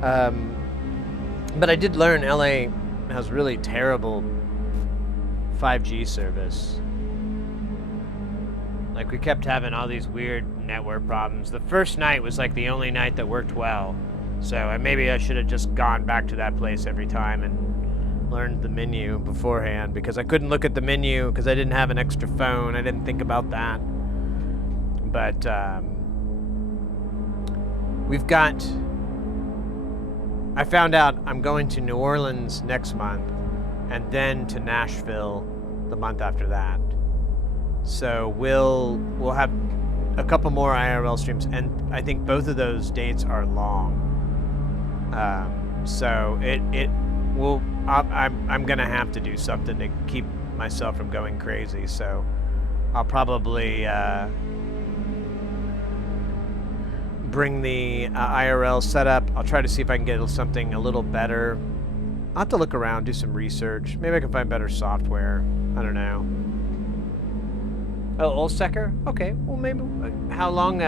But I did learn LA has really terrible 5G service. Like, we kept having all these weird network problems. The first night was like the only night that worked well. So maybe I should have just gone back to that place every time and learned the menu beforehand, because I couldn't look at the menu because I didn't have an extra phone. I didn't think about that. But I found out I'm going to New Orleans next month and then to Nashville the month after that. So we'll have a couple more IRL streams, and I think both of those dates are long. So I'm gonna have to do something to keep myself from going crazy. So I'll probably bring the IRL setup. I'll try to see if I can get something a little better. I'll have to look around, do some research. Maybe I can find better software. I don't know. Oh, Ulsecker? Okay. Well, maybe. How long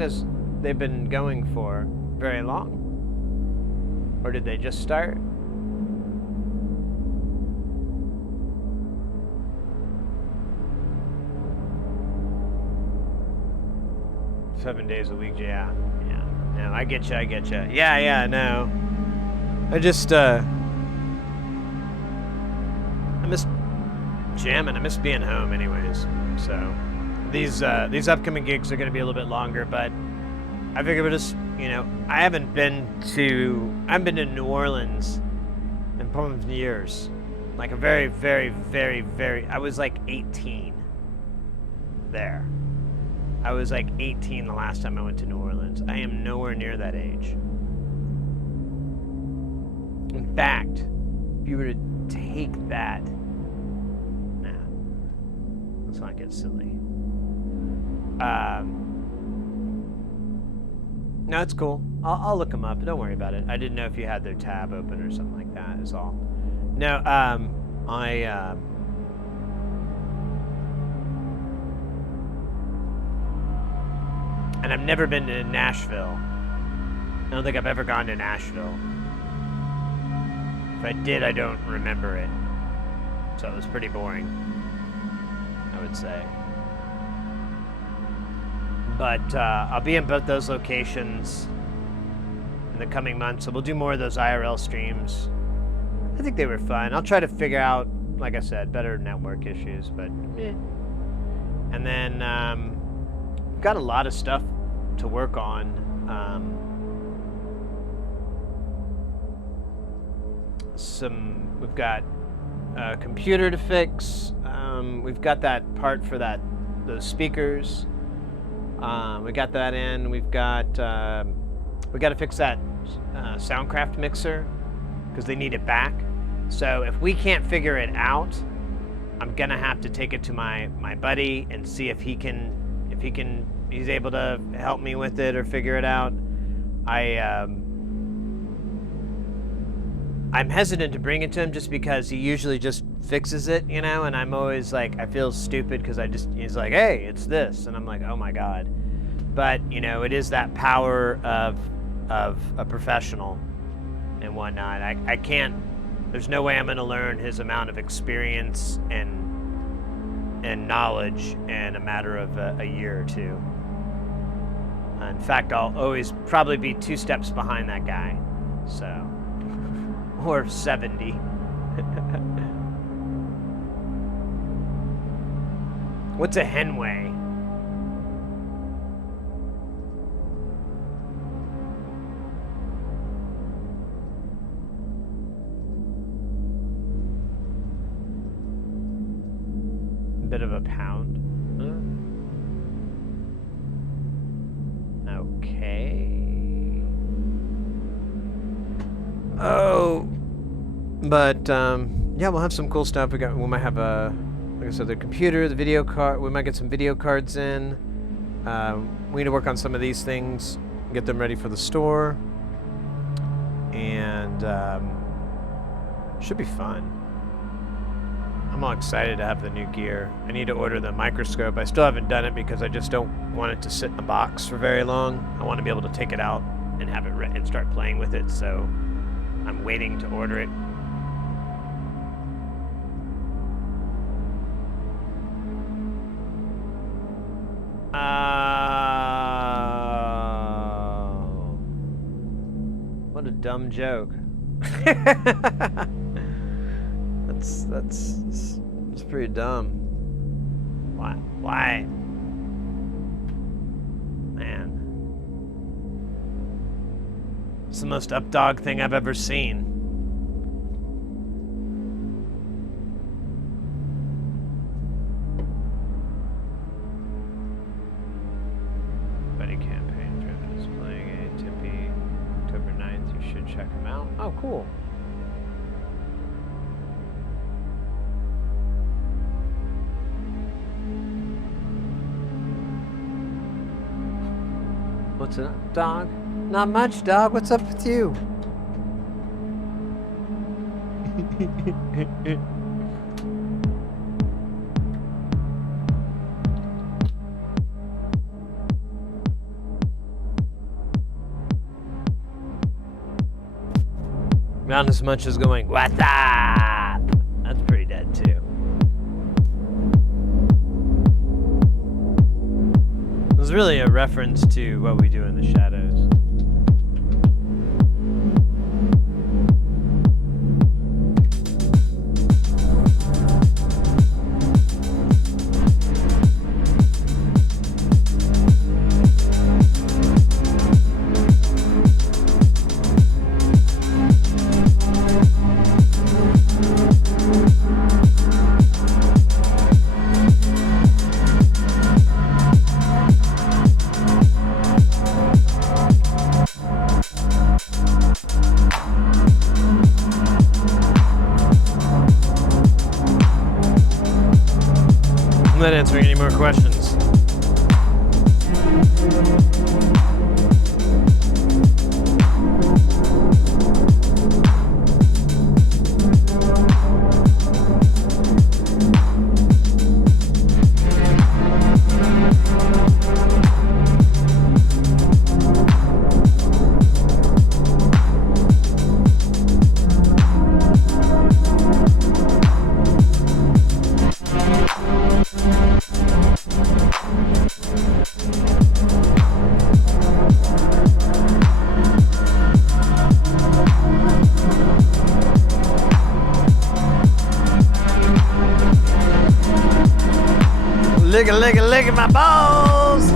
has they been going for? Very long? Or did they just start? Seven days a week, yeah. No, I get you. Yeah, no. I just, I miss jamming. I miss being home anyways. So, these upcoming gigs are going to be a little bit longer, but I figure we'll just, I haven't been to New Orleans in probably years. Like a very, very, very, very, I was like 18 there. I was like 18 the last time I went to New Orleans. I am nowhere near that age. In fact, if you were to take that... Nah, let's not get silly. No, it's cool. I'll look them up. Don't worry about it. I didn't know if you had their tab open or something like that is all. No, and I've never been to Nashville. I don't think I've ever gone to Nashville. If I did, I don't remember it. So it was pretty boring, I would say. But I'll be in both those locations in the coming months, so we'll do more of those IRL streams. I think they were fun. I'll try to figure out, like I said, better network issues, but eh. And then we've got a lot of stuff to work on. We've got a computer to fix. We've got that part for those speakers. We got that in. We got to fix that Soundcraft mixer because they need it back. So if we can't figure it out, I'm gonna have to take it to my buddy and see if he's able to help me with it or figure it out. I'm hesitant to bring it to him just because he usually just fixes it, you know, and I'm always like, I feel stupid because he's like, hey, it's this, and I'm like, oh my God. But, you know, it is that power of a professional and whatnot. I can't, there's no way I'm gonna learn his amount of experience and knowledge in a matter of a year or two. In fact, I'll always probably be 2 steps behind that guy, so. Or 70. What's a Henway? Bit of a pound. Okay. Oh, but yeah, we'll have some cool stuff. We might have like I said, the computer, the video card. We might get some video cards in. We need to work on some of these things, get them ready for the store, and should be fun. I'm all excited to have the new gear. I need to order the microscope. I still haven't done it because I just don't want it to sit in a box for very long. I want to be able to take it out and have it and start playing with it. So I'm waiting to order it. What a dumb joke. That's pretty dumb. Why? Man. It's the most updog thing I've ever seen. Buddy Campaign Trip is playing a Tempe October 9th. You should check him out. Oh, cool. What's up, dog? Not much, dog. What's up with you? Not as much as going, what's up? That's pretty dead, too. It was really a reference to what we do in the shadows. I'm not answering any more questions. Lick at my balls.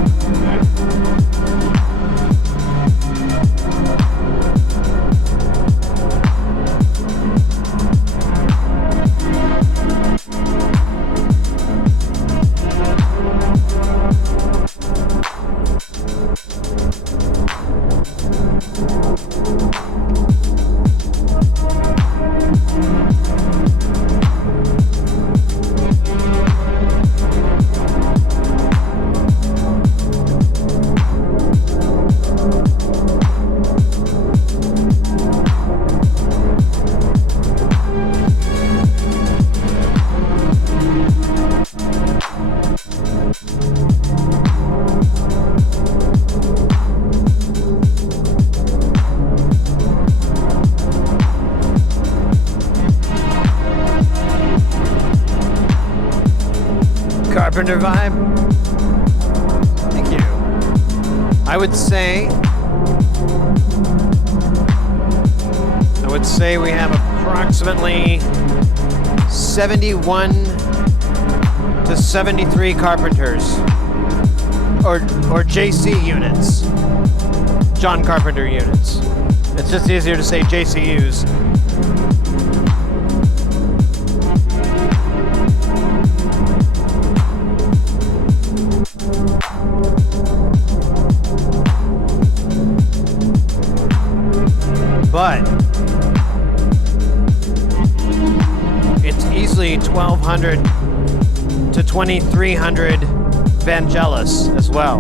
Carpenter vibe. Thank you. I would say we have approximately 71 to 73 carpenters or JC units. John Carpenter units. It's just easier to say JCUs. But it's easily 1,200 to 2,300 Vangelis as well.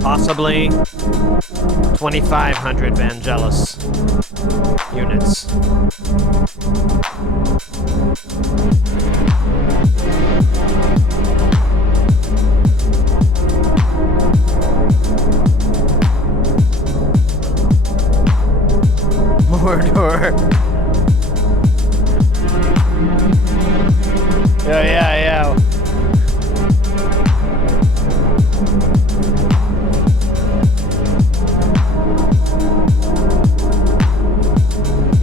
Possibly 2,500 Vangelis units. Mordor. Yeah.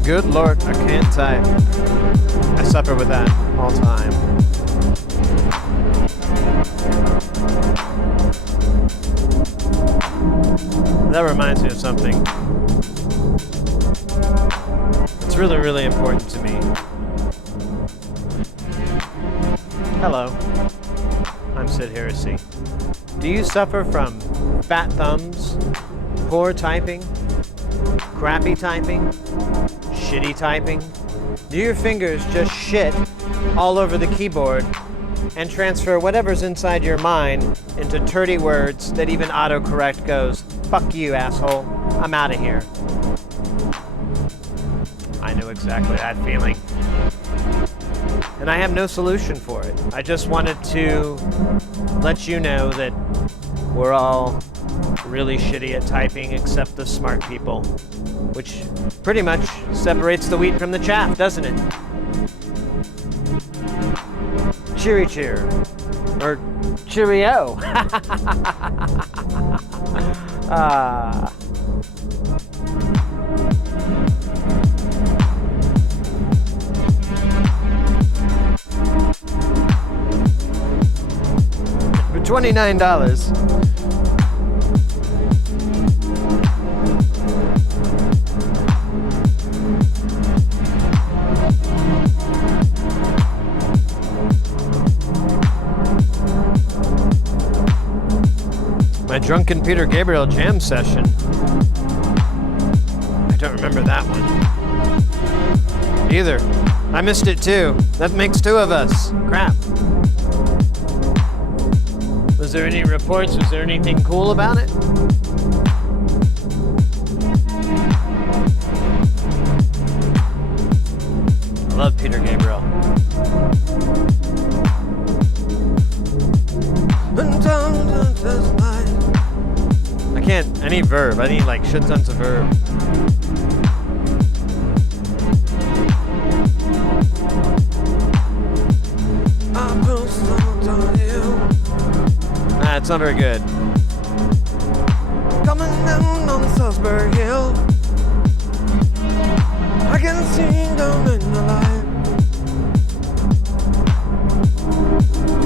Good Lord, I can't type. I suffer with that all time. That reminds me of something. It's really, really important to me. Hello, I'm Sid Heresy. Do you suffer from fat thumbs, poor typing, crappy typing, shitty typing? Do your fingers just shit all over the keyboard and transfer whatever's inside your mind into turdy words that even autocorrect goes, "Fuck you, asshole, I'm out of here"? I know exactly that feeling. And I have no solution for it. I just wanted to let you know that we're all really shitty at typing except the smart people, which pretty much separates the wheat from the chaff, doesn't it? Cheery cheer. Or cheerio. Ah. For $29. My Drunken Peter Gabriel jam session. I don't remember that one either. I missed it too. That makes two of us. Crap. Was there any reports? Was there anything cool about it? I love Peter Gabriel. I need verb. I need like shit tons of verb. Nah, it's not very good. coming down on Salisbury Hill. I can see down in the light.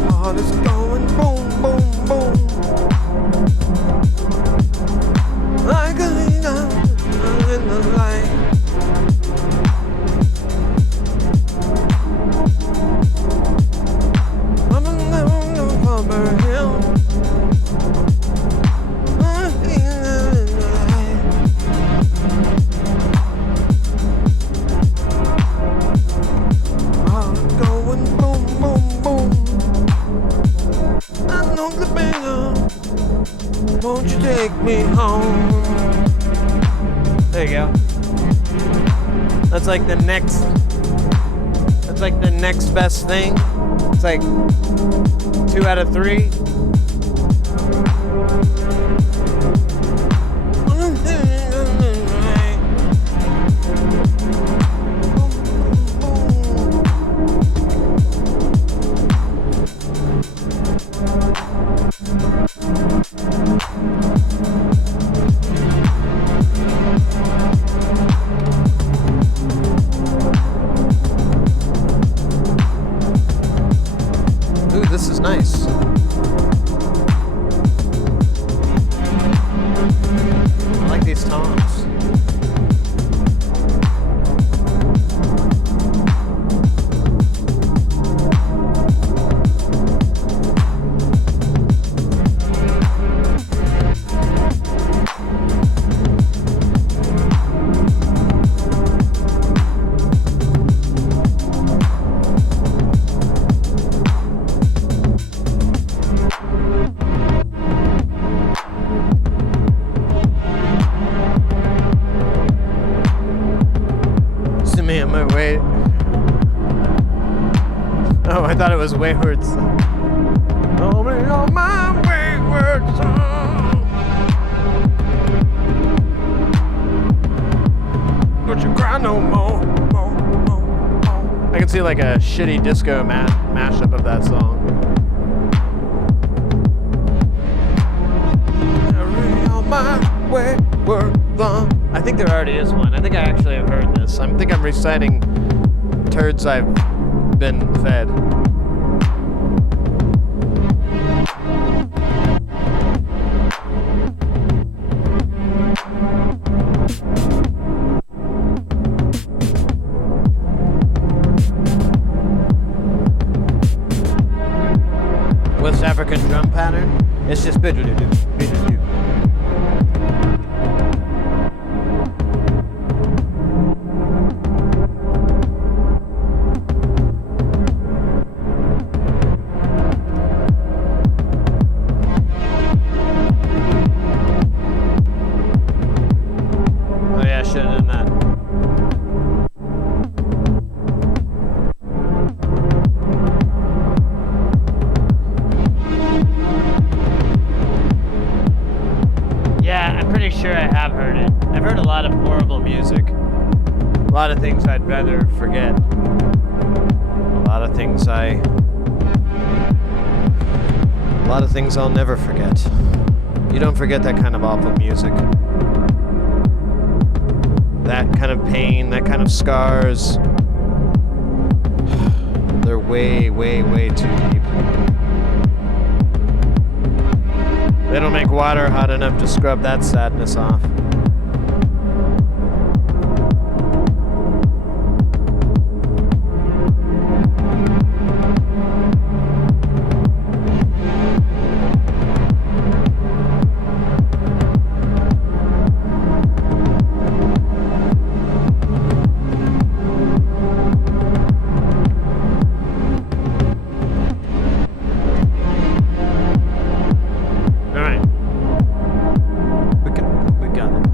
My heart is going boom, boom, boom. Like a needle in the light. Coming down on Salisbury Hill. Won't you take me home? There you go. That's like the next. That's like the next best thing. It's like 2 out of 3. This is nice. I like these toms. I thought it was wayward song. Only on my wayward song. Don't you cry no more, more, more, more. I can see like a shitty disco mashup of that song. Only on my wayward song. I think there already is one. I think I actually have heard this. I think I'm reciting turds I've been fed. West African drum pattern. It's just bidoo-doo-doo, bidoo-doo. A lot of things I'd rather forget. A lot of things I'll never forget. You don't forget that kind of awful music. That kind of pain, that kind of scars. They're way, way, way too deep. They don't make water hot enough to scrub that sadness off. We got it.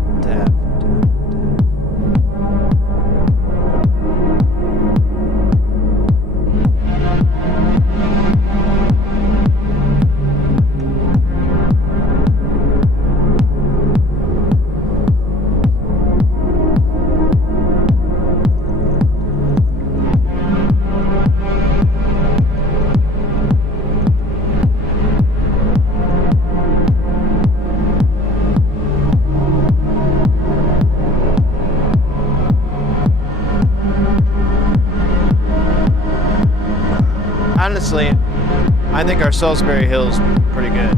honestly, I think our Salisbury Hill's pretty good.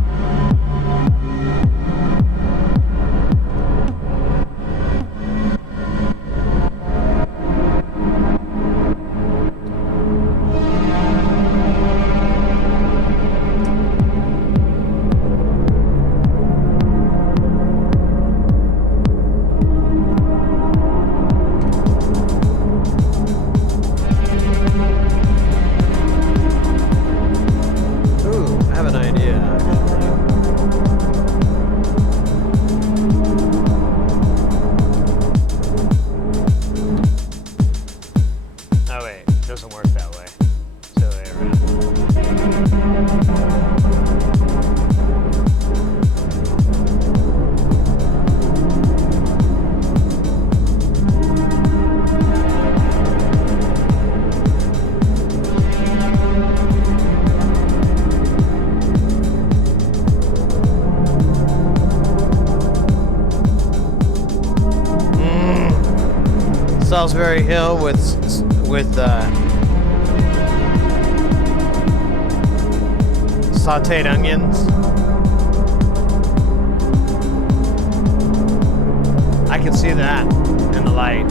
Salisbury Hill with sauteed onions. I can see that in the light.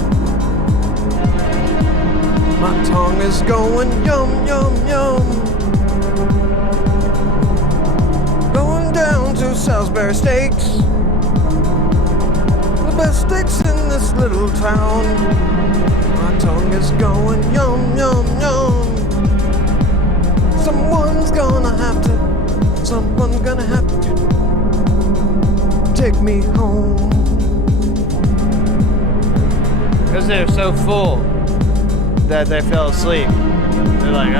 My tongue is going yum yum yum. Going down to Salisbury Steaks. The best steaks in this little town. My tongue is going yum, yum, yum. Someone's gonna have to take me home. Because they're so full that they fell asleep. They're like,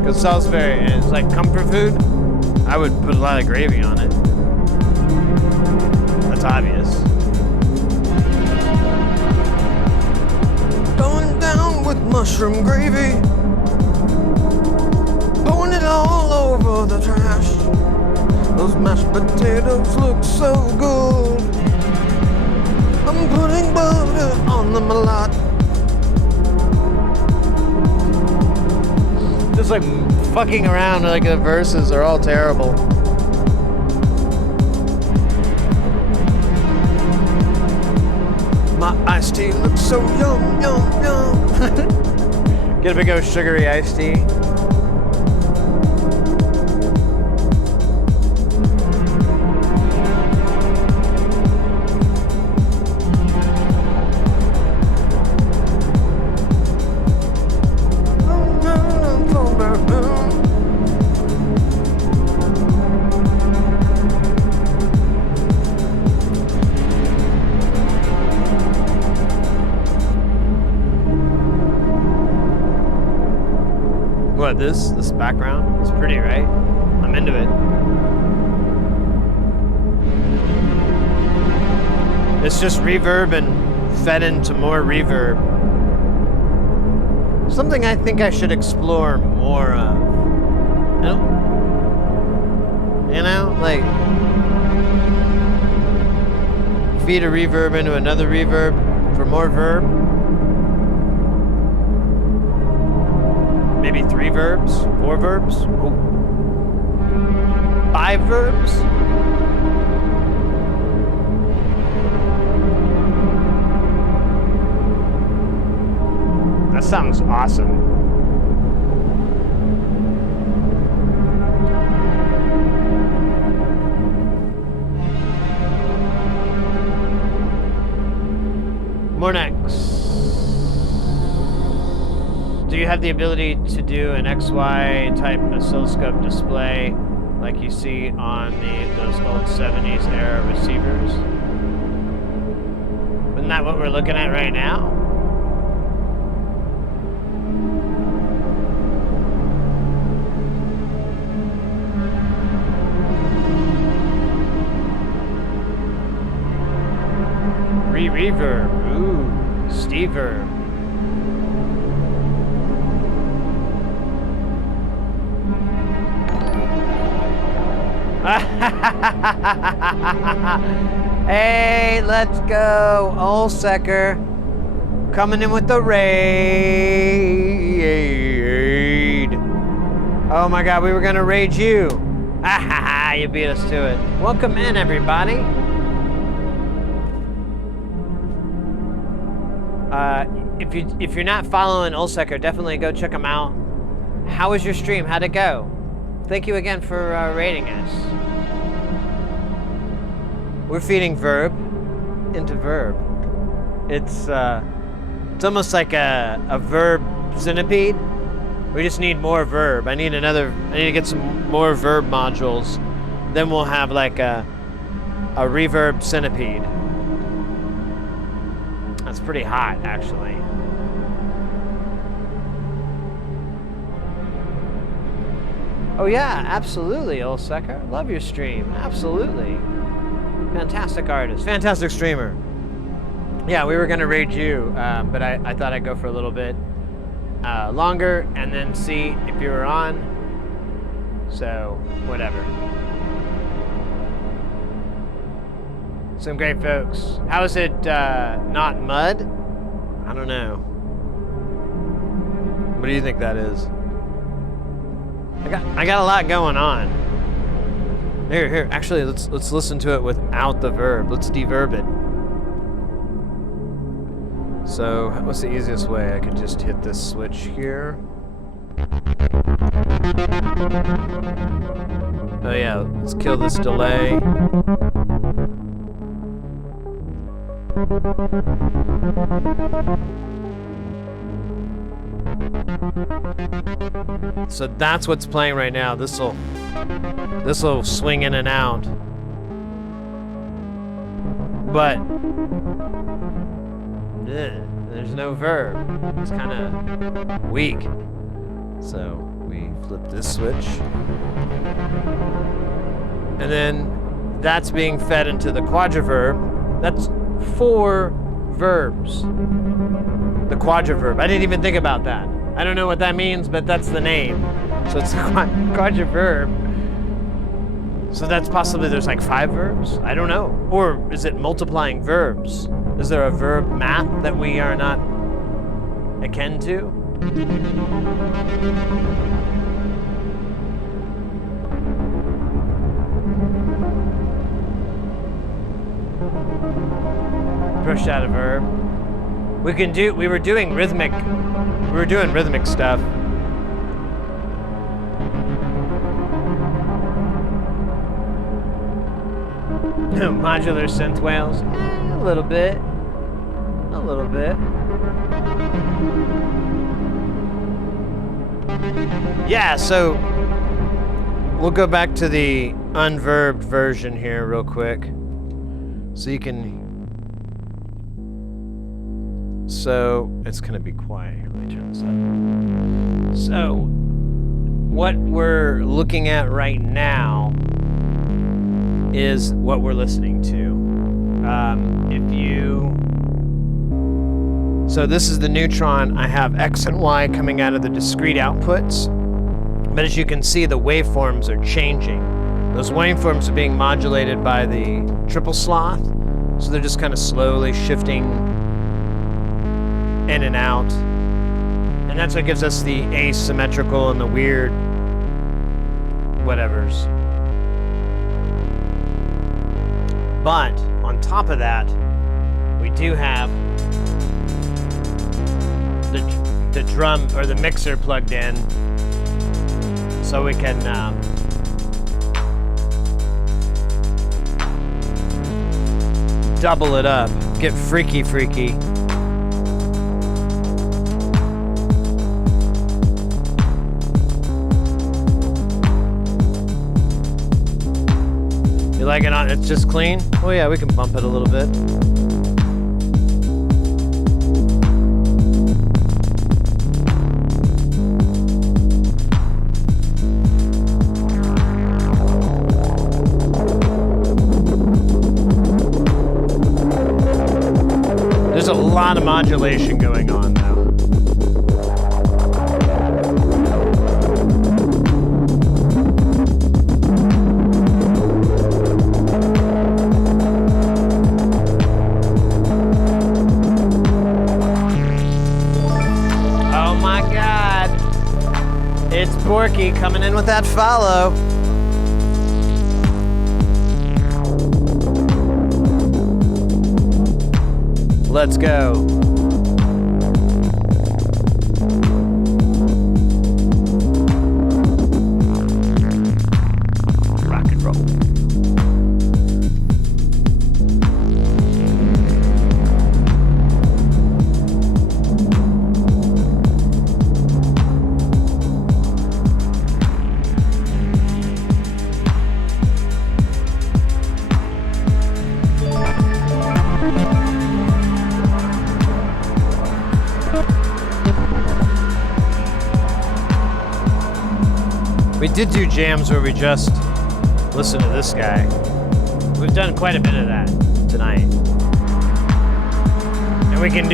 Because Salisbury is like comfort food. I would put a lot of gravy on it. That's obvious. Going down with mushroom gravy. Pouring it all over the trash. Those mashed potatoes look so good. I'm putting butter on them a lot. Just like fucking around, like the verses are all terrible. My iced tea looks so yum, yum, yum. Get a big old sugary iced tea. This background is pretty, right? I'm into it. It's just reverb and fed into more reverb. Something I think I should explore more of. You know, like feed a reverb into another reverb for more verb. Maybe 3 verbs, 4 verbs, 5 verbs. That sounds awesome. More next. Do you have the ability to do an XY type oscilloscope display like you see on those old 70s era receivers? Isn't that what we're looking at right now? Reverb. Ooh, Steve-verb. Hey, let's go, Olsecker. Coming in with the raid. Oh my god, we were gonna raid you. Ha ha ha, you beat us to it. Welcome in, everybody. If you're not following Ulsecker, definitely go check him out. How was your stream? How'd it go? Thank you again for raiding us. We're feeding verb into verb. It's almost like a verb centipede. We just need more verb. I need to get some more verb modules. Then we'll have like a reverb centipede. That's pretty hot, actually. Oh yeah, absolutely, Ulsecker. Love your stream, absolutely. Fantastic artist, fantastic streamer. Yeah, we were gonna raid you, but I thought I'd go for a little bit longer and then see if you were on. So, whatever. Some great folks. How is it not mud? I don't know. What do you think that is? I got a lot going on. Here. Actually, let's listen to it without the verb. Let's deverb it. So, what's the easiest way? I could just hit this switch here. Oh yeah, let's kill this delay. So that's what's playing right now. This'll swing in and out. But there's no verb. It's kind of weak. So we flip this switch. And then that's being fed into the quadriverb. That's 4 verbs. The quadriverb. I didn't even think about that. I don't know what that means, but that's the name. So it's the quadriverb. So that's possibly there's like 5 verbs? I don't know. Or is it multiplying verbs? Is there a verb math that we are not akin to? Pushed out a verb. We were doing rhythmic stuff. Modular synth whales? A little bit. Yeah, so we'll go back to the unverbed version here real quick. So you can... So, it's gonna be quiet here. Let me turn this up. So, what we're looking at right now is what we're listening to. So this is the neutron. I have X and Y coming out of the discrete outputs. But as you can see, the waveforms are changing. Those waveforms are being modulated by the triple sloth. So they're just kind of slowly shifting in and out. And that's what gives us the asymmetrical and the weird whatevers. But on top of that, we do have the drum or the mixer plugged in, so we can double it up, get freaky. You like it on? It's just clean? Oh yeah, we can bump it a little bit. There's a lot of modulation going on now. Sporky coming in with that follow. Let's go. Rock and roll. We did do jams where we just listen to this guy. We've done quite a bit of that tonight. And we can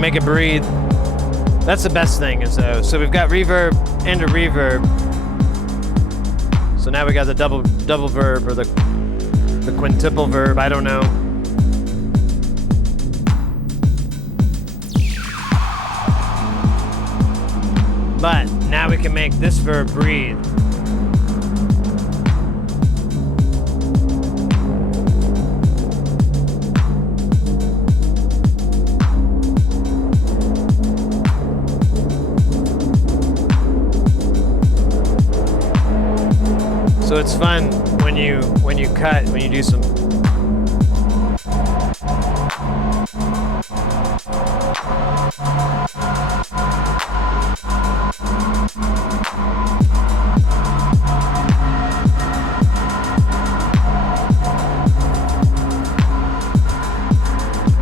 make it breathe. That's the best thing is though. So we've got reverb and a reverb. So now we got the double verb or the quintuple verb, I don't know. But now we can make this verb breathe. So it's fun when you cut, when you do some.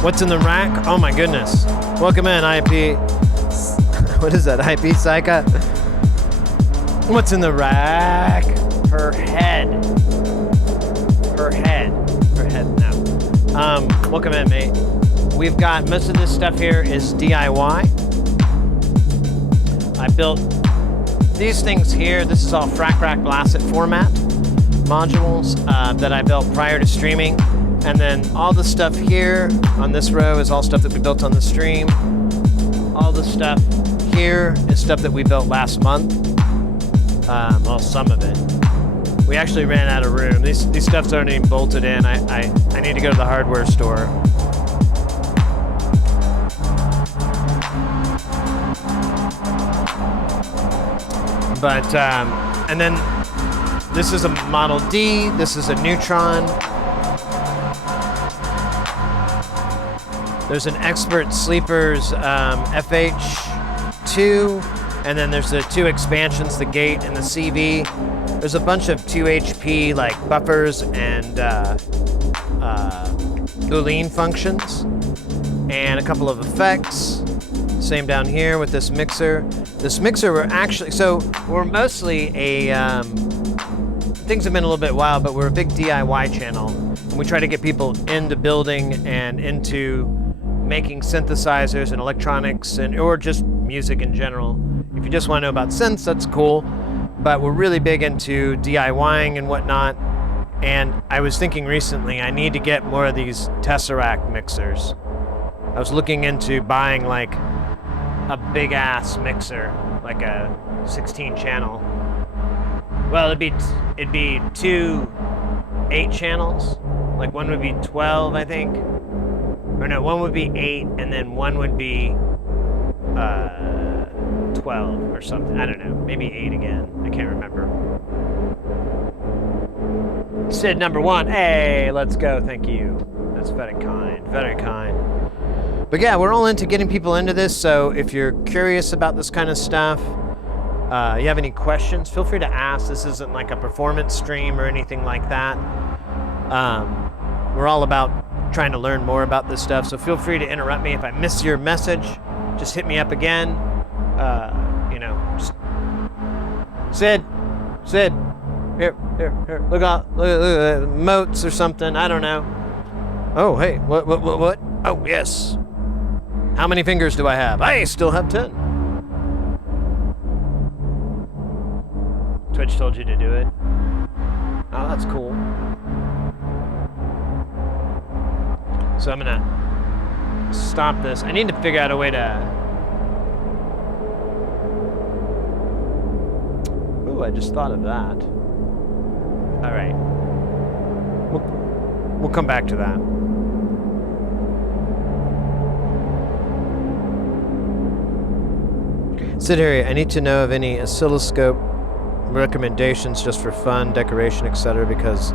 What's in the rack? Oh my goodness. Welcome in, IP. What is that, IP Psycha? What's in the rack? Her head. Her head. Her head, no. Welcome in, mate. We've got, most of this stuff here is DIY. I built these things here. This is all Frack Rack Blasted format modules that I built prior to streaming. And then all the stuff here on this row is all stuff that we built on the stream. All the stuff here is stuff that we built last month. Well, some of it. We actually ran out of room. These stuffs aren't even bolted in. I need to go to the hardware store. But, and then this is a Model D. This is a Neutron. There's an Expert Sleepers FH2, and then there's the two expansions, the gate and the CV. There's a bunch of 2 HP like buffers and Boolean functions, and a couple of effects. Same down here with this mixer. This mixer, we're mostly a, things have been a little bit wild, but we're a big DIY channel, and we try to get people into building and into making synthesizers and electronics or just music in general. If you just want to know about synths, that's cool. But we're really big into DIYing and whatnot. And I was thinking recently, I need to get more of these Tesseract mixers. I was looking into buying like a big ass mixer, like a 16 channel. Well, it'd be two 8 channels. Like one would be 12, I think. Or no, one would be 8, and then one would be 12 or something. I don't know. Maybe 8 again. I can't remember. Sid number 1. Hey, let's go. Thank you. That's very kind. Very kind. But yeah, we're all into getting people into this. So if you're curious about this kind of stuff, you have any questions, feel free to ask. This isn't like a performance stream or anything like that. We're all about trying to learn more about this stuff, so feel free to interrupt me if I miss your message. Just hit me up again. Just Sid, here, look at moats or something. I don't know. Oh, hey, what? Oh, yes. How many fingers do I have? I still have 10. Twitch told you to do it. Oh, that's cool. So I'm gonna stop this. I need to figure out a way to Ooh, I just thought of that. All right. We'll come back to that. Sid Harry, I need to know of any oscilloscope recommendations just for fun, decoration, etc. because...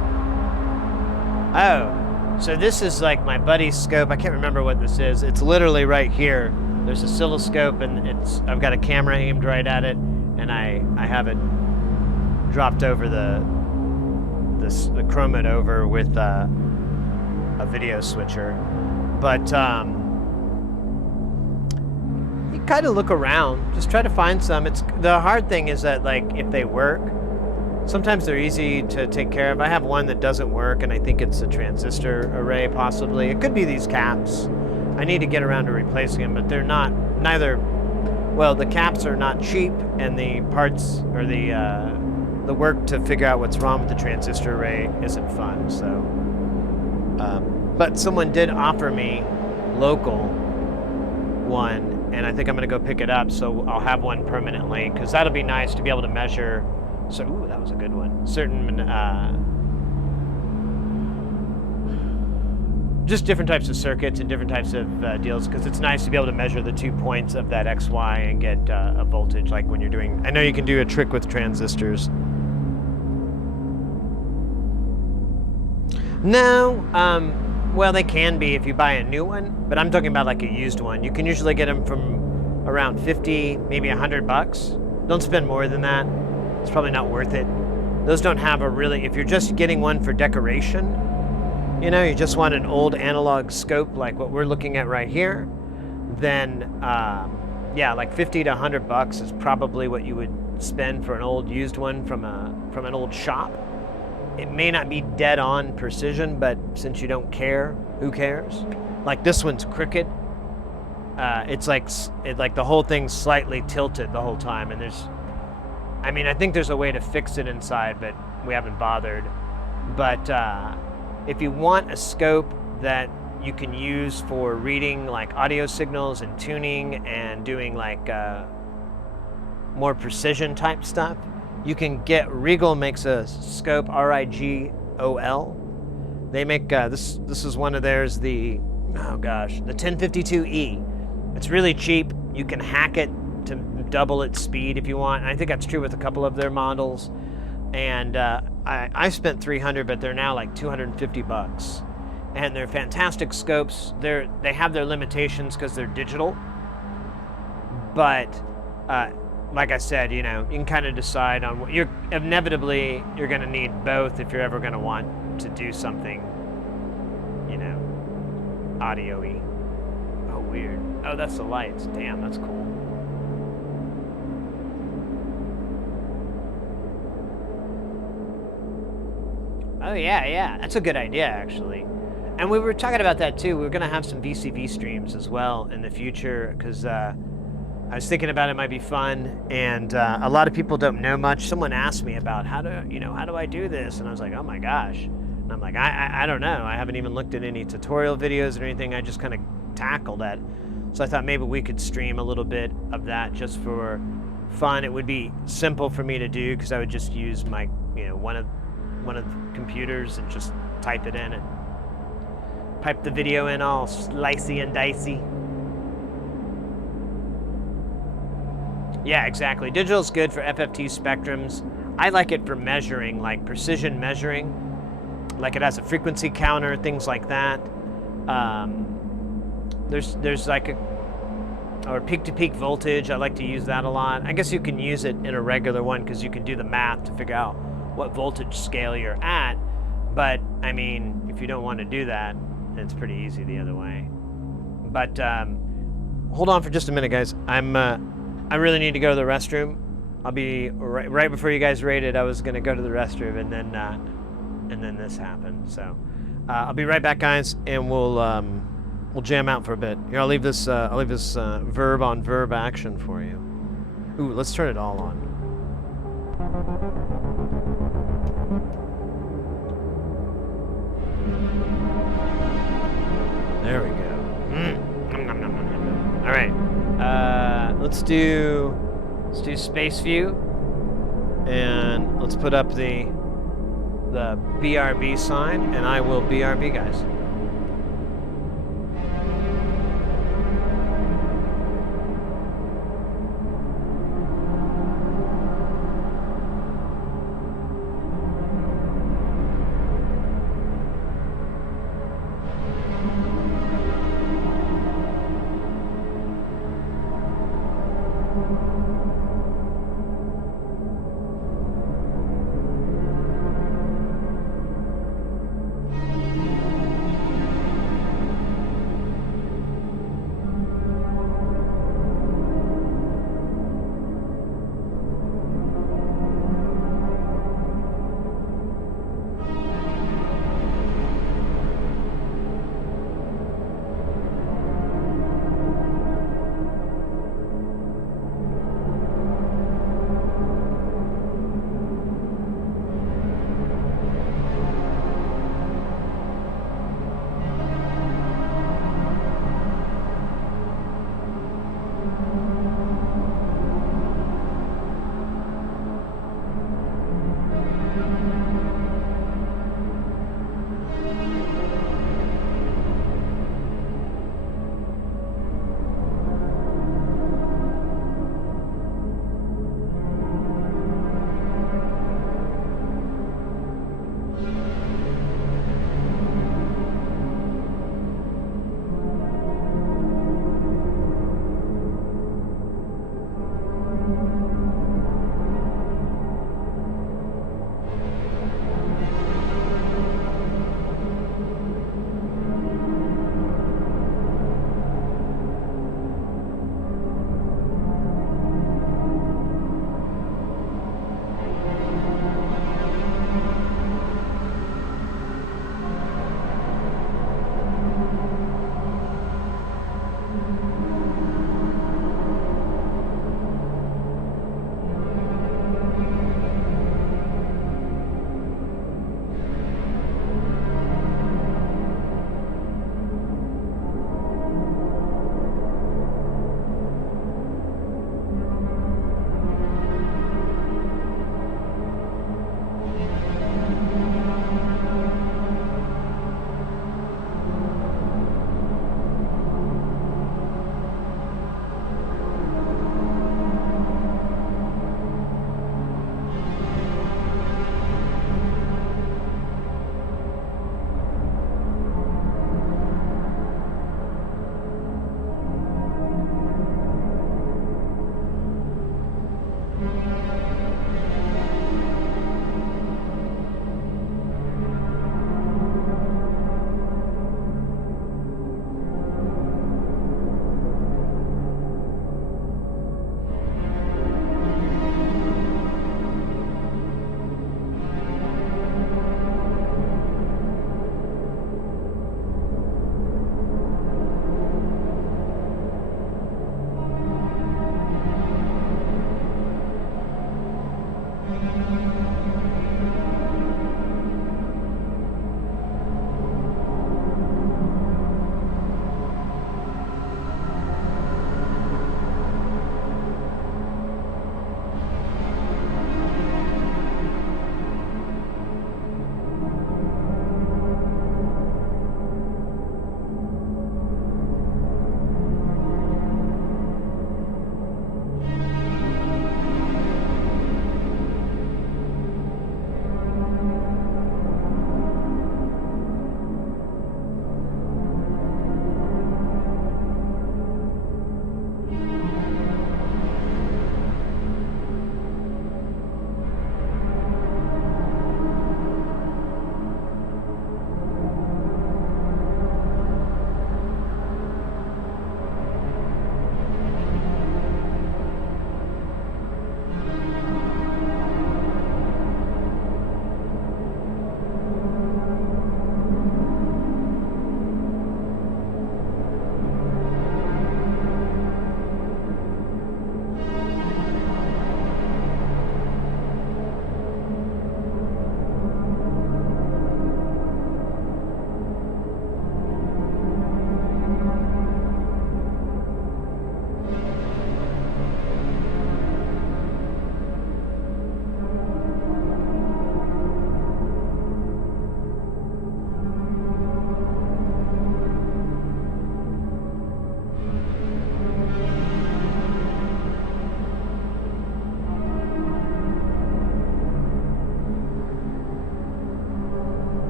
Oh, so this is like my buddy's scope. I can't remember what this is. It's literally right here. There's a oscilloscope, and I've got a camera aimed right at it, and I have it dropped over the chroma over with a video switcher. But you kind of look around, just try to find some. The hard thing is that, like, if they work, sometimes they're easy to take care of. I have one that doesn't work, and I think it's a transistor array, possibly. It could be these caps. I need to get around to replacing them, but they're not, well, the caps are not cheap, and the parts, or the work to figure out what's wrong with the transistor array isn't fun, so. But someone did offer me local one, and I think I'm gonna go pick it up, so I'll have one permanently, because that'll be nice to be able to measure. So, ooh, that was a good one. Certain, just different types of circuits and different types of deals, because it's nice to be able to measure the 2 points of that XY and get a voltage, like when you're doing, I know you can do a trick with transistors. No, well, they can be if you buy a new one, but I'm talking about like a used one. You can usually get them from around 50, maybe $100. Don't spend more than that. It's probably not worth it. Those don't have a really, if you're just getting one for decoration, you know, you just want an old analog scope like what we're looking at right here, then yeah, like 50 to $100 is probably what you would spend for an old used one from an old shop. It may not be dead on precision, but since you don't care, who cares? Like this one's crooked. It's like the whole thing's slightly tilted the whole time, and I think there's a way to fix it inside, but we haven't bothered. But if you want a scope that you can use for reading like audio signals and tuning and doing like more precision type stuff, you can get, Regal makes a scope, R-I-G-O-L. They make, this is one of theirs, the 1052E. It's really cheap. You can hack it to double its speed if you want. And I think that's true with a couple of their models. And I spent $300, but they're now like $250. And they're fantastic scopes. They have their limitations because they're digital. But like I said, you know, you can kind of decide on what you're going to need both if you're ever going to want to do something, you know, audio-y. Oh, weird. Oh, that's the lights. Damn, that's cool. Oh, yeah. That's a good idea, actually. And we were talking about that, too. We were going to have some VCV streams as well in the future, because I was thinking about it might be fun, and a lot of people don't know much. Someone asked me about how do I do this? And I was like, oh my gosh. And I'm like, I don't know. I haven't even looked at any tutorial videos or anything. I just kind of tackled that. So I thought maybe we could stream a little bit of that just for fun. It would be simple for me to do because I would just use my, you know, one of the computers and just type it in and pipe the video in all slicey and dicey. Yeah, exactly. Digital's good for FFT spectrums. I like it for measuring, like precision measuring. Like it has a frequency counter, things like that. There's like or peak-to-peak voltage. I like to use that a lot. I guess you can use it in a regular one because you can do the math to figure out what voltage scale you're at. But, I mean, if you don't want to do that, it's pretty easy the other way. But, hold on for just a minute, guys. I really need to go to the restroom. I'll be right before you guys rated. I was gonna go to the restroom, and then this happened. So I'll be right back, guys, and we'll jam out for a bit. Here, I'll leave this verb on verb action for you. Ooh, let's turn it all on. There we go. All right. Let's do Space View. And let's put up the BRB sign, and I will BRB, guys.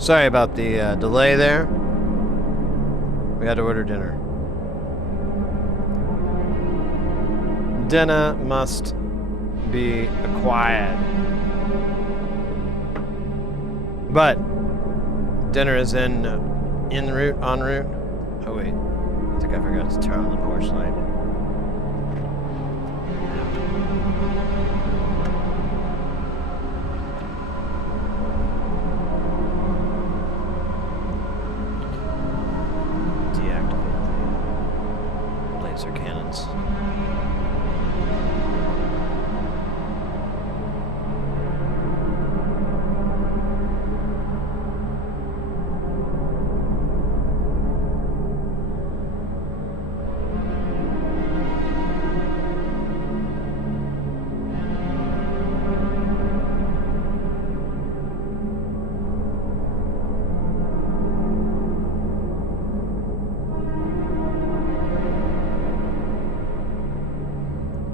Sorry about the delay there. We had to order dinner. Dinner must be acquired. But dinner is en route, en route. Oh wait, I think I forgot to turn on the porch light. Deactivate the laser cannons.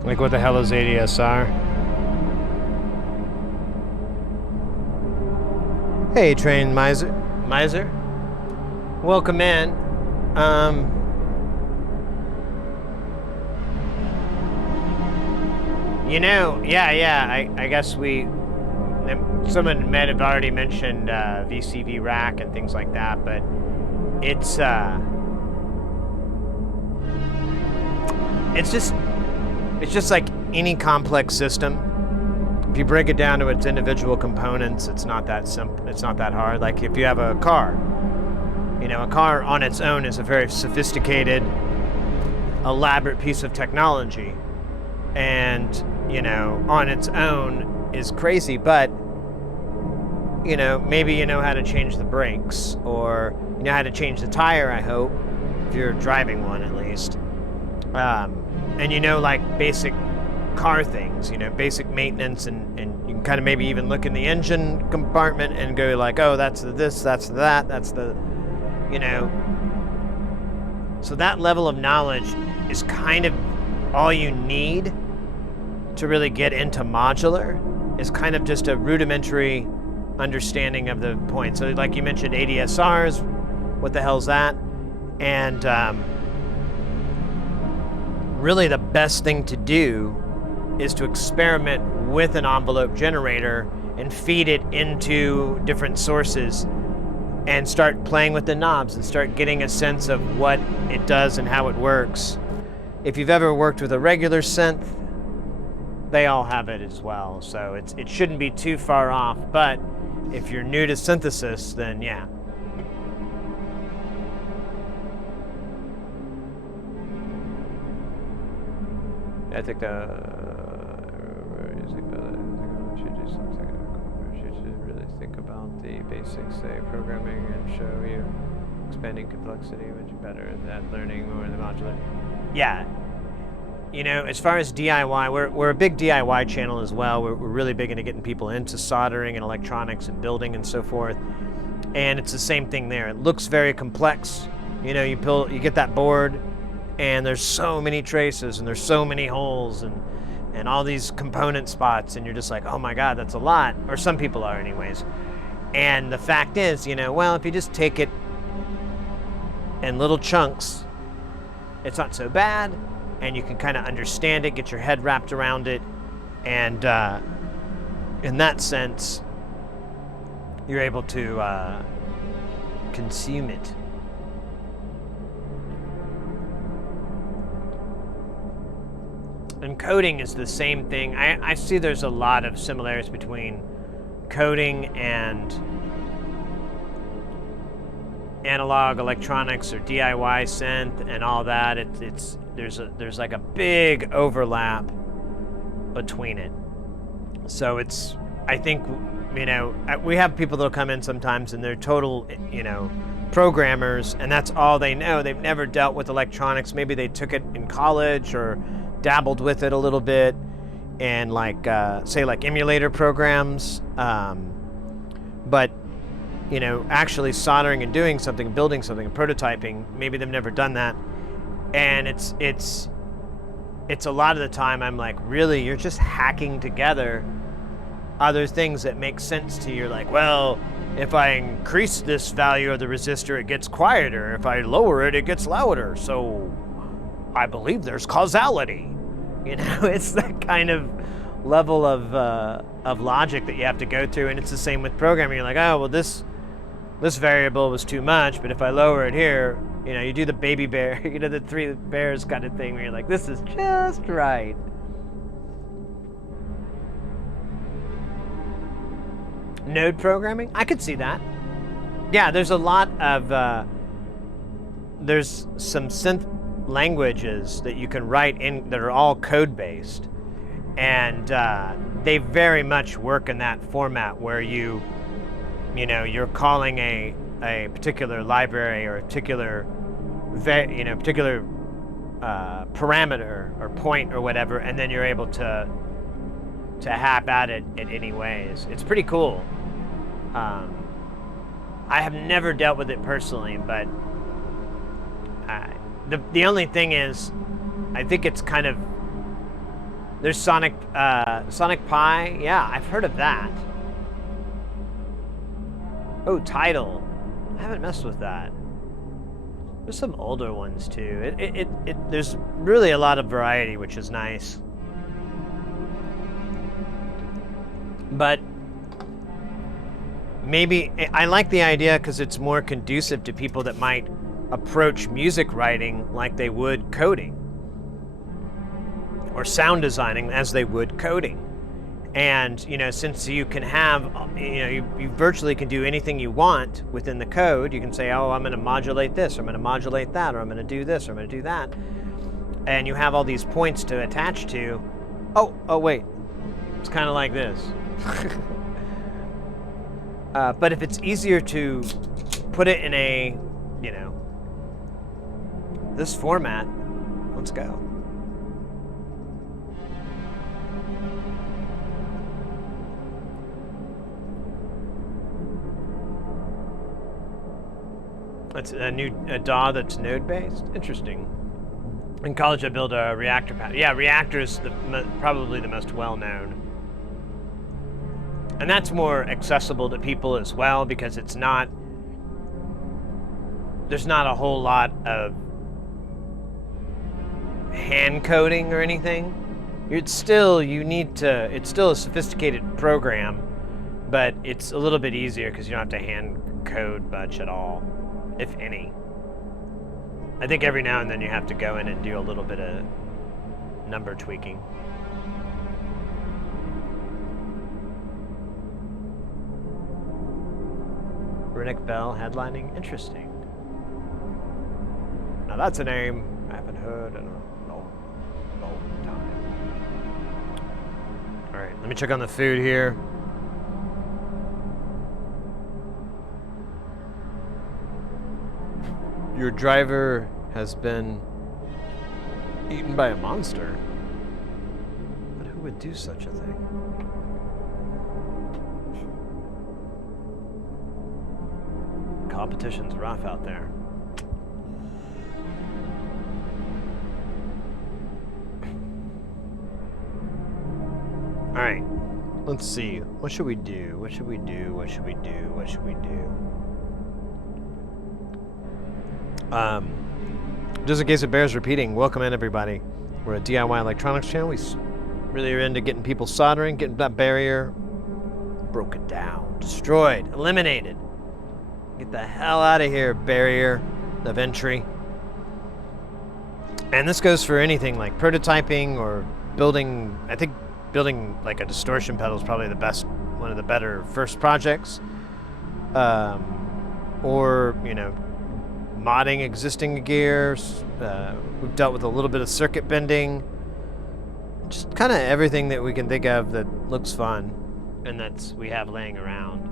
Like, what the hell is ADSR? Hey, trained miser. Miser? Welcome in. You know, yeah, I guess someone might have already mentioned VCV rack and things like that, but it's just like any complex system. If you break it down to its individual components, it's not that simple. It's not that hard. Like if you have a car, you know, a car on its own is a very sophisticated, elaborate piece of technology. And, you know, on its own is crazy, but, you know, maybe you know how to change the brakes, or you know how to change the tire, I hope, if you're driving one at least. And you know, like basic car things, you know, basic maintenance, and you can kind of maybe even look in the engine compartment and go like, oh, that's the this, that's the that, that's the, you know. So that level of knowledge is kind of all you need to really get into modular, is kind of just a rudimentary understanding of the point. So like you mentioned ADSRs, what the hell's that? And really the best thing to do is to experiment with an envelope generator and feed it into different sources and start playing with the knobs and start getting a sense of what it does and how it works. If you've ever worked with a regular synth, they all have it as well, so it shouldn't be too far off, but if you're new to synthesis, then yeah. I think should really think about the basics, say programming, and show you expanding complexity, which is better at learning more the modular. Yeah, you know, as far as DIY, we're a big DIY channel as well. We're really big into getting people into soldering and electronics and building and so forth. And it's the same thing there. It looks very complex. You know, you get that board, and there's so many traces, and there's so many holes, and all these component spots, and you're just like, oh my God, that's a lot. Or some people are anyways. And the fact is, you know, well, if you just take it in little chunks, it's not so bad, and you can kind of understand it, get your head wrapped around it, and in that sense, you're able to consume it. And coding is the same thing. I see there's a lot of similarities between coding and analog electronics or DIY synth and all that. There's like a big overlap between it. So I think, you know, we have people that'll come in sometimes and they're total, you know, programmers, and that's all they know. They've never dealt with electronics. Maybe they took it in college or dabbled with it a little bit, and like say like emulator programs, but you know, actually soldering and doing something, building something, prototyping, maybe they've never done that. And it's a lot of the time I'm like, really, you're just hacking together other things that make sense to you. You're like, well, if I increase this value of the resistor, it gets quieter. If I lower it, it gets louder. So I believe there's causality. You know, it's that kind of level of logic that you have to go through, and it's the same with programming. You're like, oh, well, this variable was too much, but if I lower it here, you know, you do the baby bear, you know, the three bears kind of thing where you're like, this is just right. Node programming? I could see that. Yeah, there's a lot of, there's some synth languages that you can write in that are all code-based. And they very much work in that format where you know, you're calling a particular library or a particular, particular parameter or point or whatever, and then you're able to hap at it in any ways. It's pretty cool. I have never dealt with it personally, but the only thing is, I think it's kind of, there's Sonic Pi. Yeah, I've heard of that. Oh, Tidal. I haven't messed with that. There's some older ones too. There's really a lot of variety, which is nice. But maybe I like the idea because it's more conducive to people that might approach music writing like they would coding, or sound designing as they would coding. And, you know, since you can have, you know, you virtually can do anything you want within the code. You can say, oh, I'm going to modulate this, or I'm going to modulate that, or I'm going to do this, or I'm going to do that. And you have all these points to attach to. Oh, wait. It's kind of like this. But if it's easier to put it in a, you know, this format, let's go. It's a DAW that's node-based. Interesting. In college, I built a reactor pad. Yeah, reactor is probably the most well-known. And that's more accessible to people as well because it's not, there's not a whole lot of hand coding or anything. It's still a sophisticated program, but it's a little bit easier because you don't have to hand code much at all, if any. I think every now and then you have to go in and do a little bit of number tweaking. Riddick Bell headlining, interesting. Now that's a name I haven't heard in a long time. All right, let me check on the food here. Your driver has been eaten by a monster. But who would do such a thing? Competition's rough out there. All right, let's see. What should we do? What should we do? What should we do? What should we do? Just in case it bears repeating, welcome in everybody. We're a DIY electronics channel. We really are into getting people soldering, getting that barrier broken down, destroyed, eliminated. Get the hell out of here, barrier of entry. And this goes for anything like prototyping or building. I think building like a distortion pedal is probably one of the better first projects. Or, you know, modding existing gears. We've dealt with a little bit of circuit bending. Just kind of everything that we can think of that looks fun and we have laying around.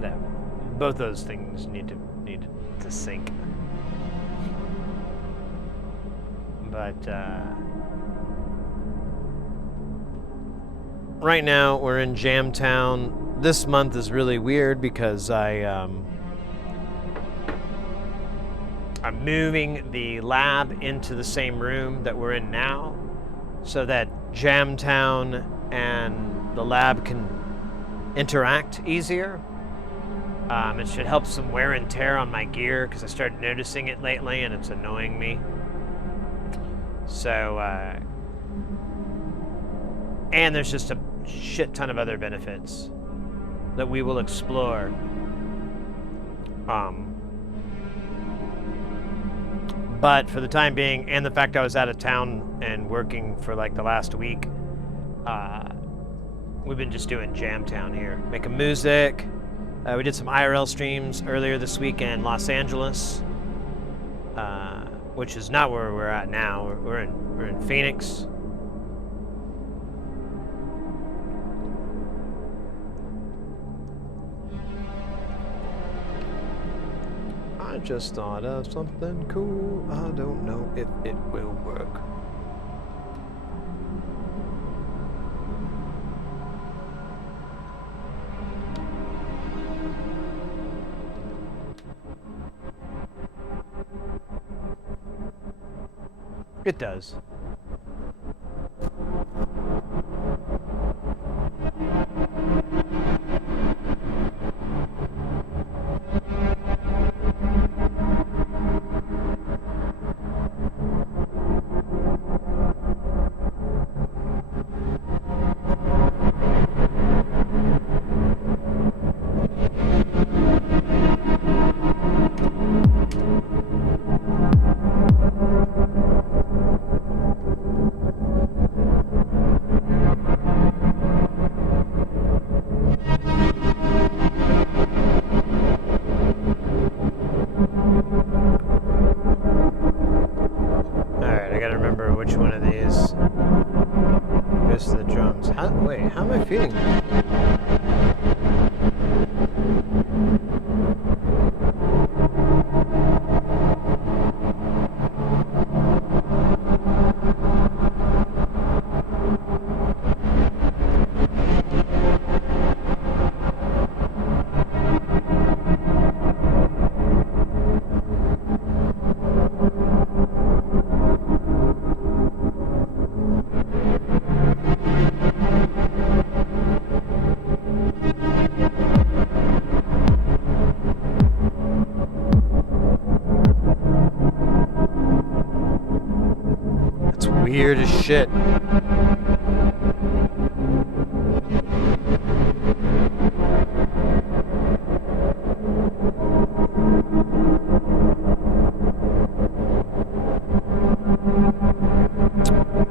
That both those things need to sync. But right now we're in Jamtown. This month is really weird because I'm moving the lab into the same room that we're in now so that Jamtown and the lab can interact easier. It should help some wear and tear on my gear because I started noticing it lately and it's annoying me. So, and there's just a shit ton of other benefits that we will explore. But for the time being, and the fact I was out of town and working for like the last week, we've been just doing Jamtown here, making music. We did some IRL streams earlier this week in Los Angeles, which is not where we're at now. We're in Phoenix. I just thought of something cool. I don't know if it will work. It does. Which one of these goes to the drums? Wait, how am I feeding them? Weird as shit.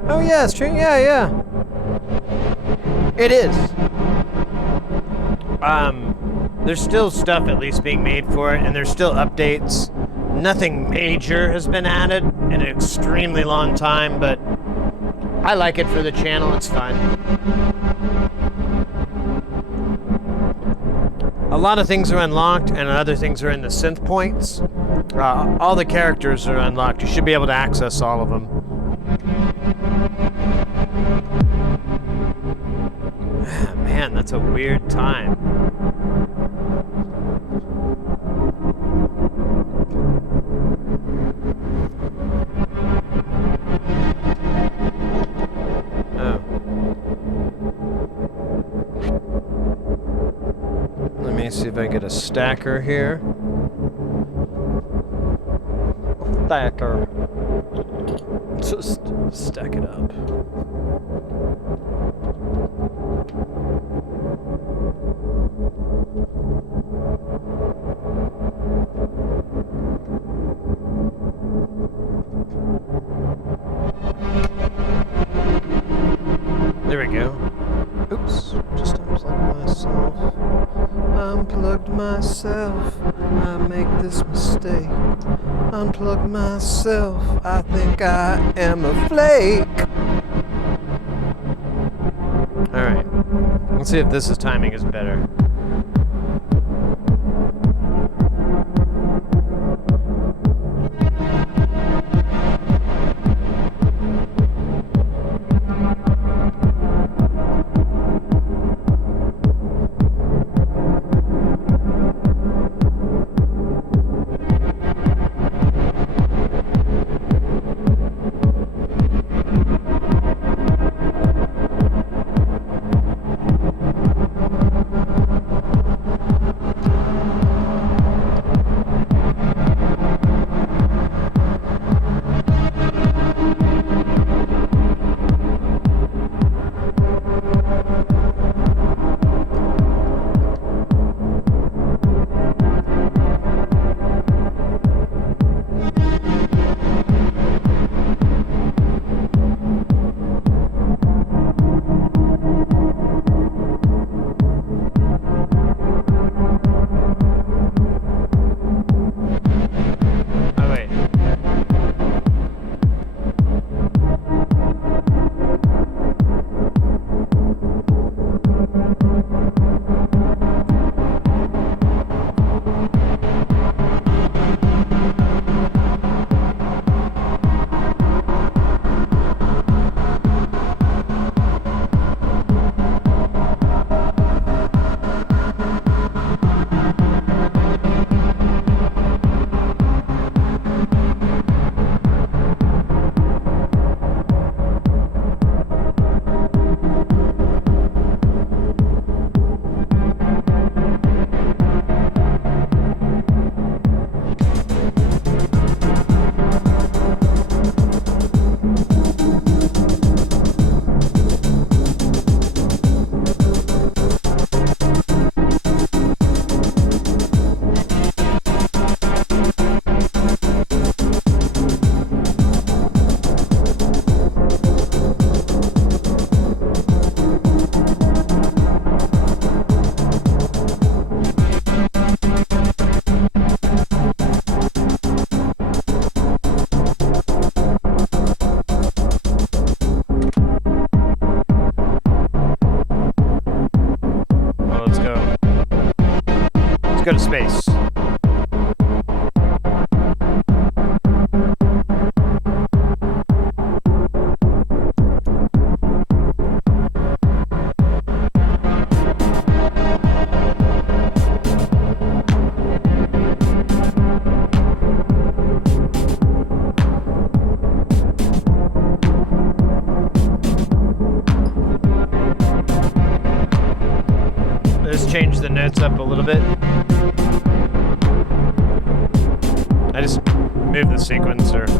Oh yeah, it's true. Yeah. It is. There's still stuff at least being made for it, and there's still updates. Nothing major has been added in an extremely long time, but I like it for the channel. It's fun. A lot of things are unlocked, and other things are in the synth points. All the characters are unlocked. You should be able to access all of them. Man, that's a weird time. Let me see if I get a stacker here. Stacker. Just stack it up. There we go. Oops, just unplugged myself. Unplugged myself. I make this mistake. Unplug myself. I think I am a flake. Alright. Let's see if this timing is better. Go to space. Let's change the notes up a little bit. I just moved the sequencer.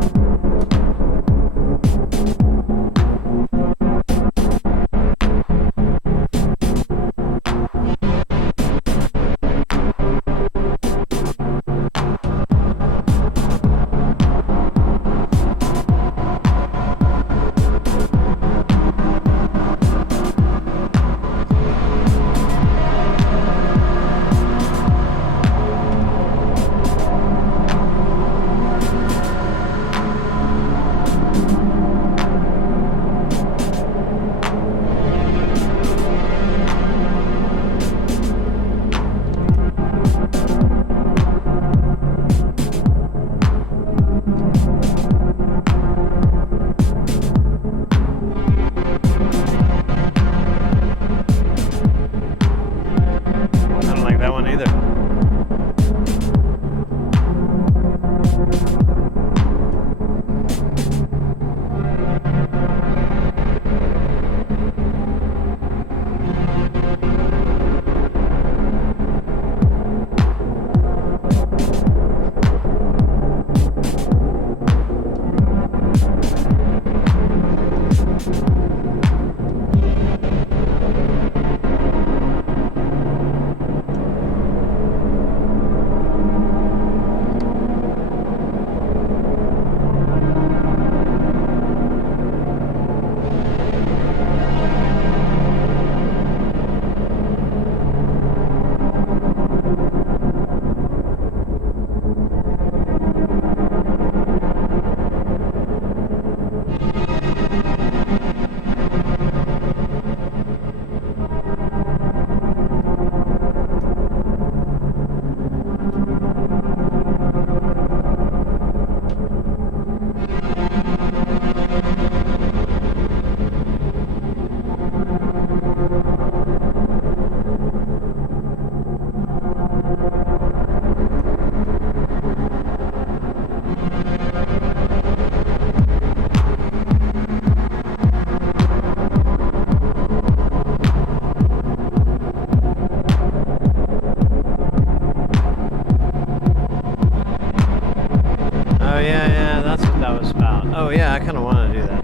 Oh yeah, I kind of want to do that.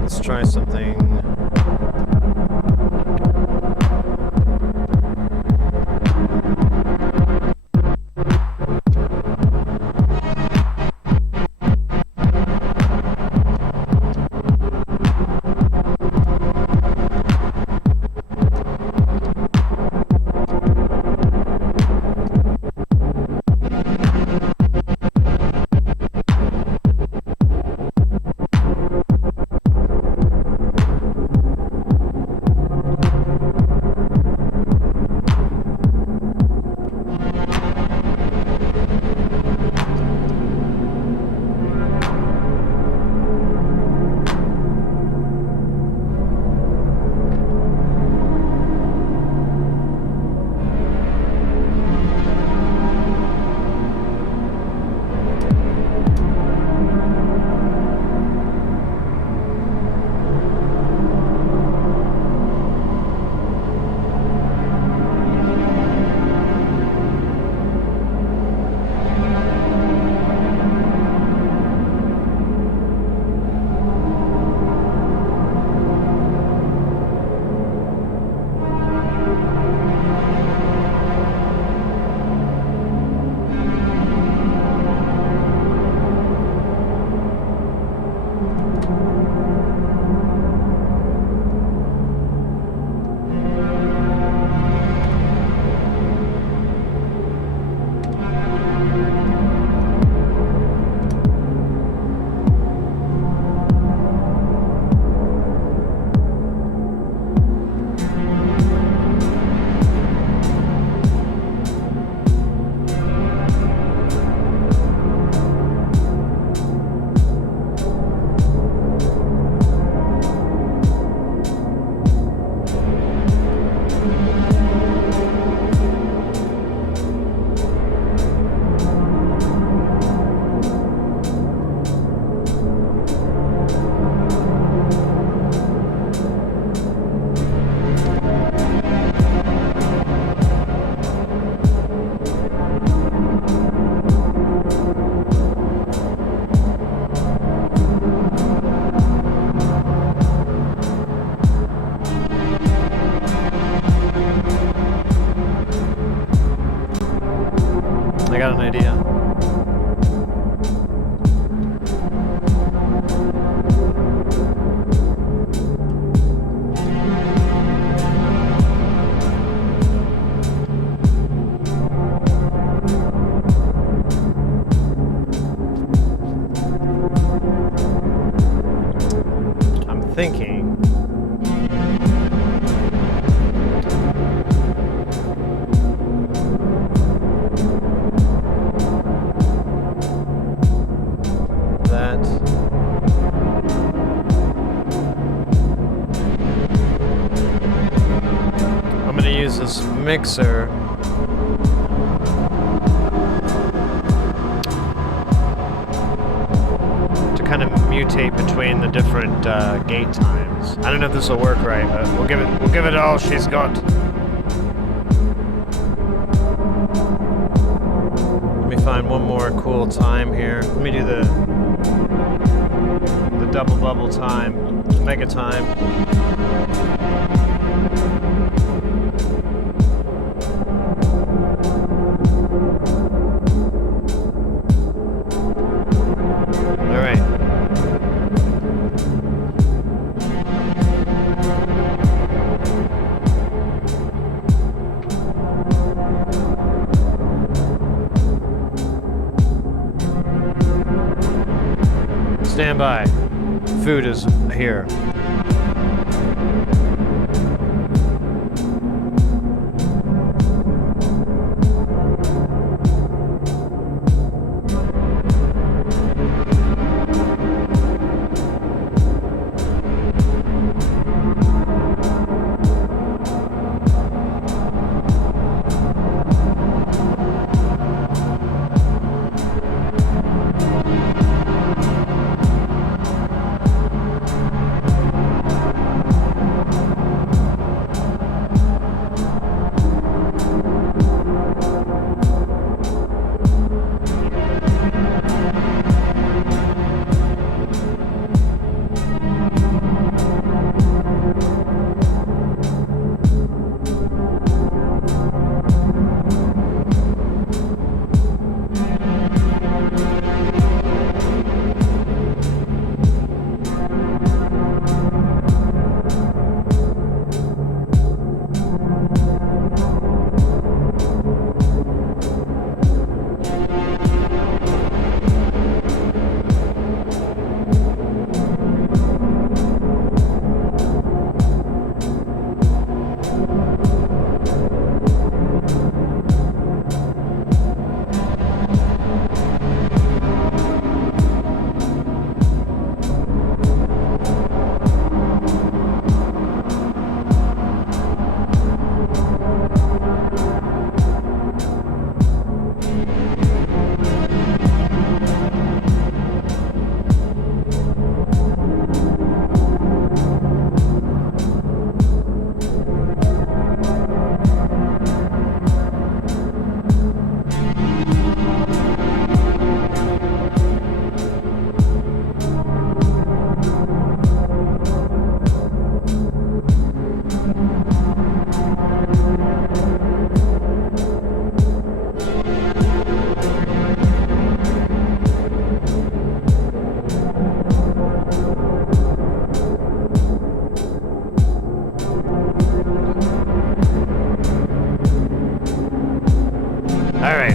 Let's try something. thinking that I'm gonna use this mixer to kind of mutate between the different gate times. I don't know if this will work right, but we'll give it all she's got. Let me find one more cool time here. Let me do the double bubble time, mega time. All right. Stand by. Food is here. All right.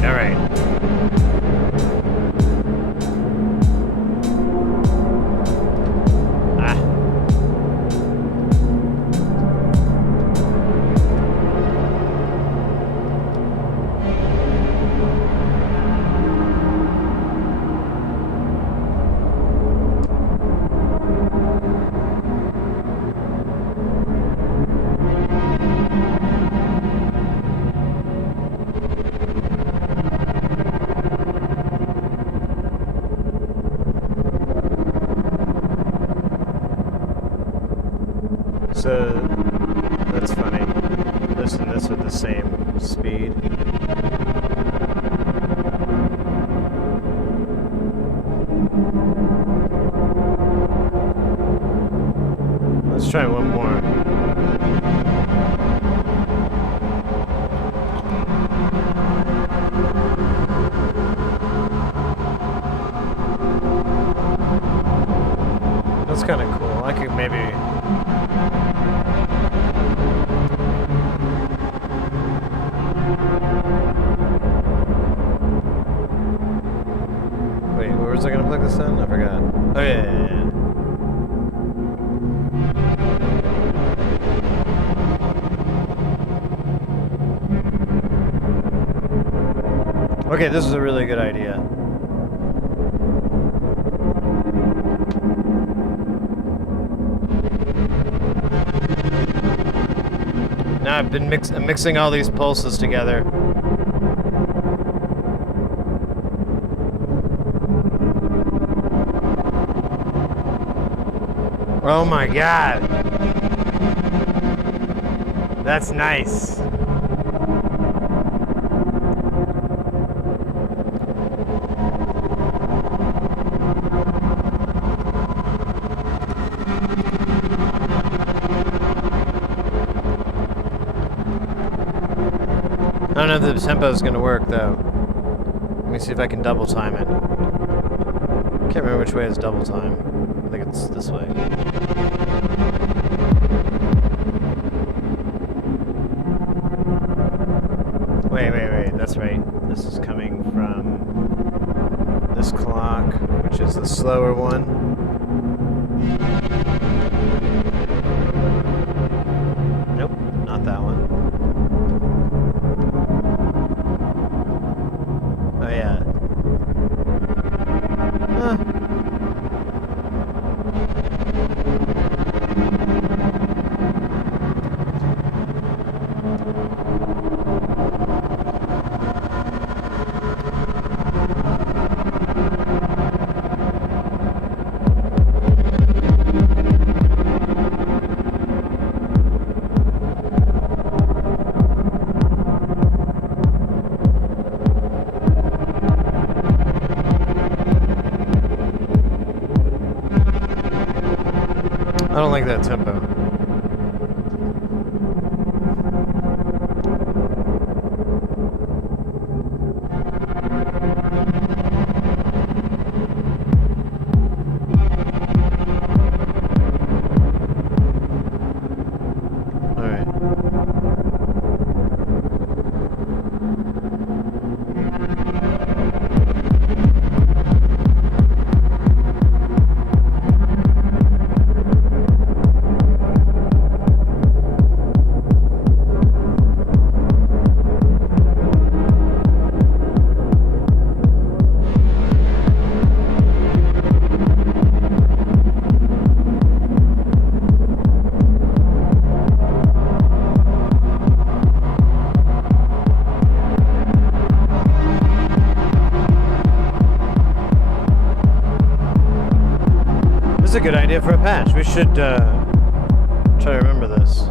So that's funny. This and this are the same speed. Let's try one more. That's kind of cool. I could maybe... Wait, where was I gonna plug this in? I forgot. Oh yeah. Okay, this is a really good idea. Now I've been mixing all these pulses together. Oh my god. That's nice. I don't know if the tempo is going to work though. Let me see if I can double time it. Can't remember which way is double time. I think it's this way. Wait. That's right. This is coming from this clock, which is the slower one. Nope, not that one. Oh yeah. I don't like that tempo. All right. This is a good idea for a patch. We should try to remember this.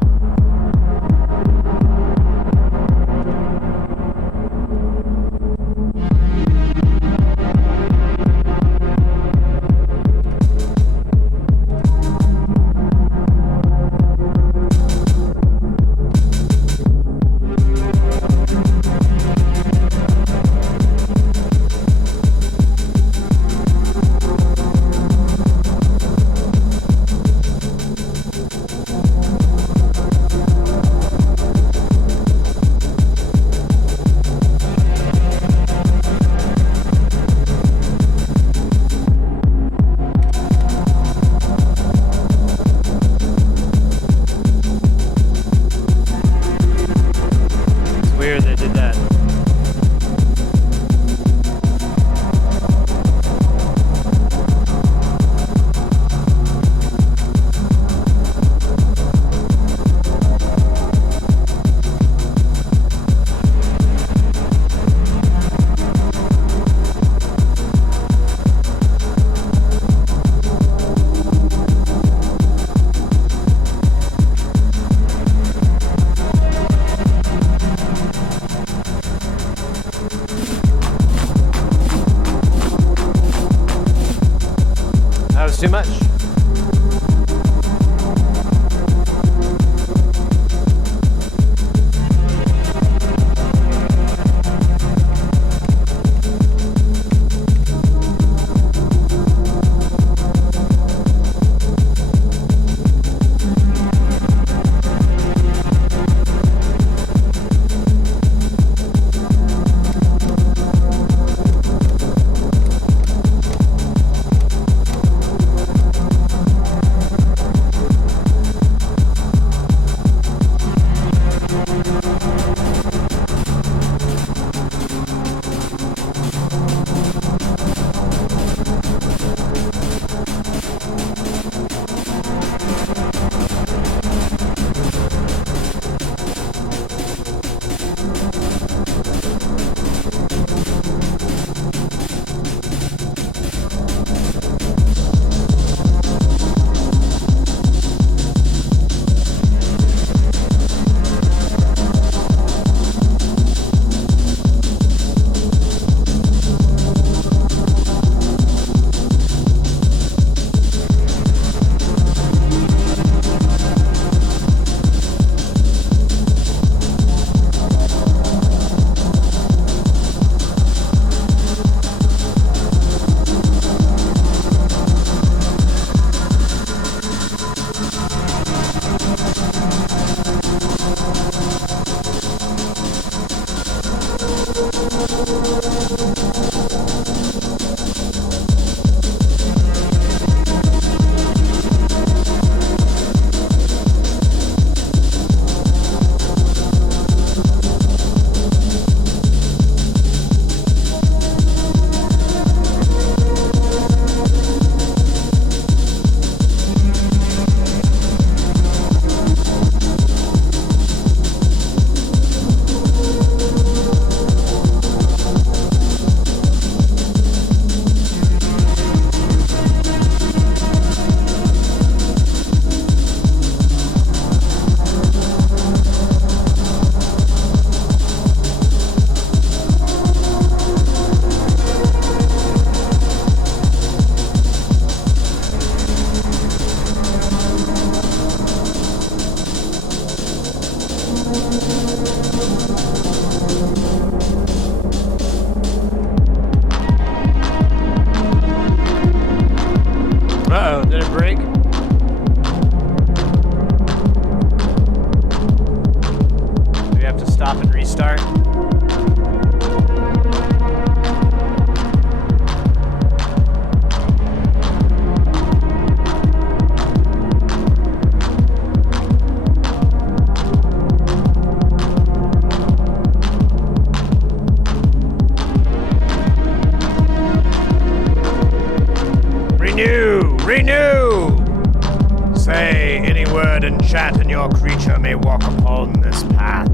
Say any word in chat and your creature may walk upon this path.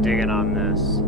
Digging on this.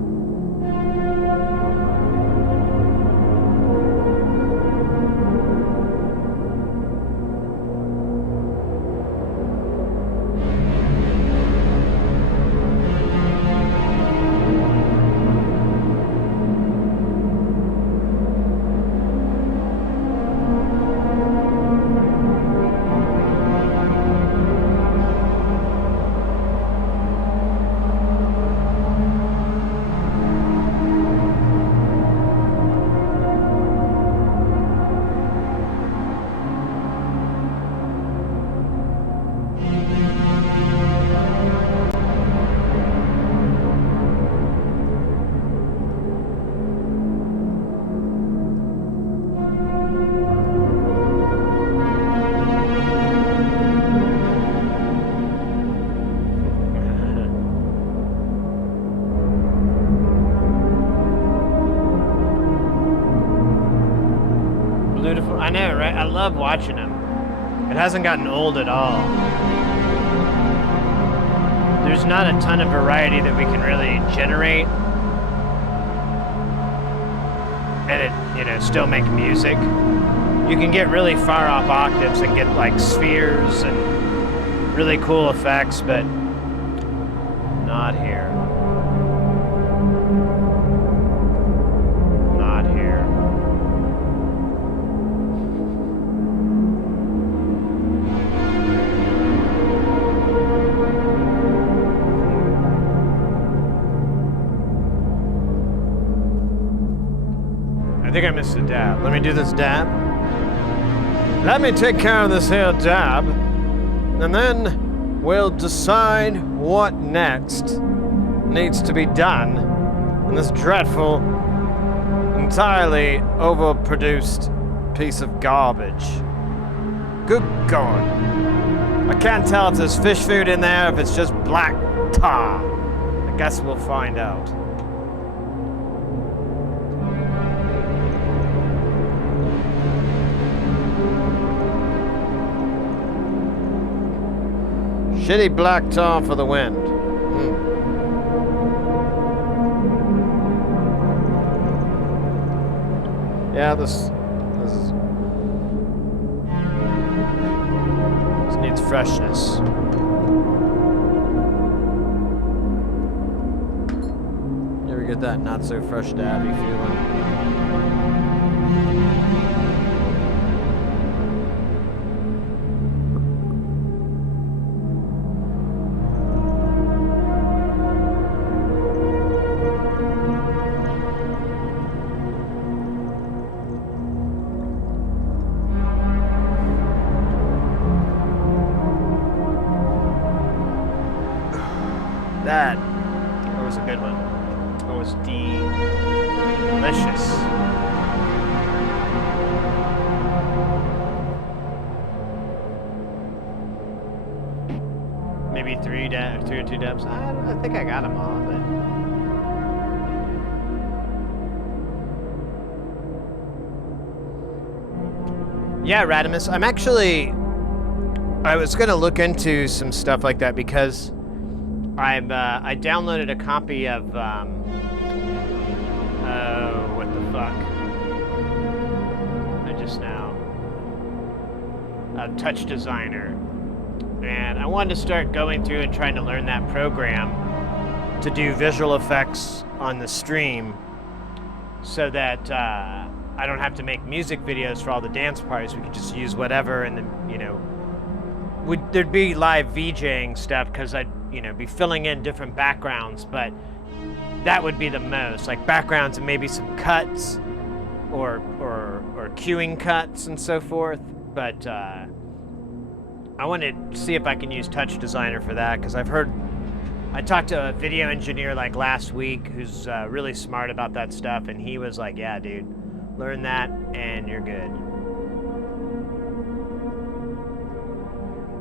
Beautiful. I know, right? I love watching him. It hasn't gotten old at all. There's not a ton of variety that we can really generate. And it, you know, still make music. You can get really far off octaves and get like spheres and really cool effects, but not here. Not here. I think I missed a dab. Let me do this dab. Let me take care of this here dab, and then we'll decide what next needs to be done in this dreadful, entirely overproduced piece of garbage. Good God. I can't tell if there's fish food in there, if it's just black tar. I guess we'll find out. Shitty black tar for the wind. Yeah, this needs freshness. You ever get that not so fresh dabby feeling? That was a good one. That was delicious. Maybe 3 or 2 dubs. I think I got them all, but. Yeah, Radimus. I was gonna look into some stuff like that because I downloaded a copy of what the fuck? Touch Designer, and I wanted to start going through and trying to learn that program to do visual effects on the stream, so that I don't have to make music videos for all the dance parties. We could just use whatever, and then there'd be live VJing stuff because I'd be filling in different backgrounds, but that would be the most, like backgrounds and maybe some cuts or cueing cuts and so forth. But I want to see if I can use Touch Designer for that, because I talked to a video engineer like last week who's really smart about that stuff, and he was like, yeah, dude, learn that and you're good.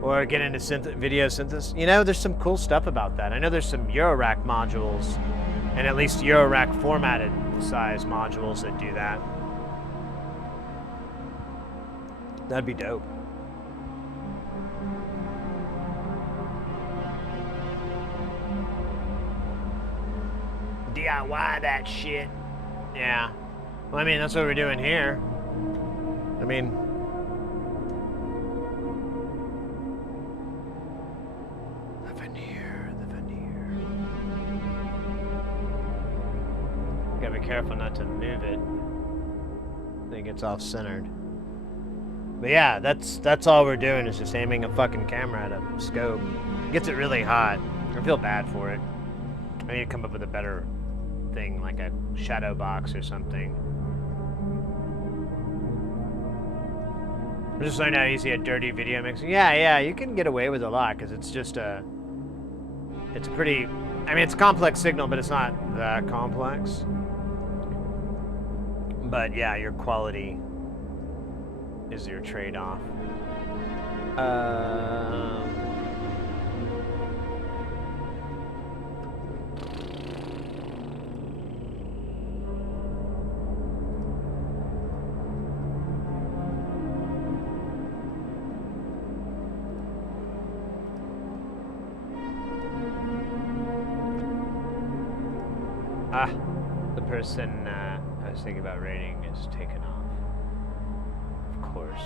Or get into video synthesis. There's some cool stuff about that. I know there's some Eurorack modules, and at least Eurorack formatted size modules that do that. That'd be dope. DIY that shit. Yeah. Well, I mean, that's what we're doing here. I mean, the veneer. Gotta be careful not to move it. I think it's off-centered. But yeah, that's all we're doing is just aiming a fucking camera at a scope. It gets it really hot. I feel bad for it. I need to come up with a better thing, like a shadow box or something. I just learned how easy a dirty video mixer. Yeah, you can get away with a lot because it's just it's pretty, I mean, it's a complex signal, but it's not that complex. But yeah, your quality is your trade-off. The person I was thinking about rating is taken off. Of course.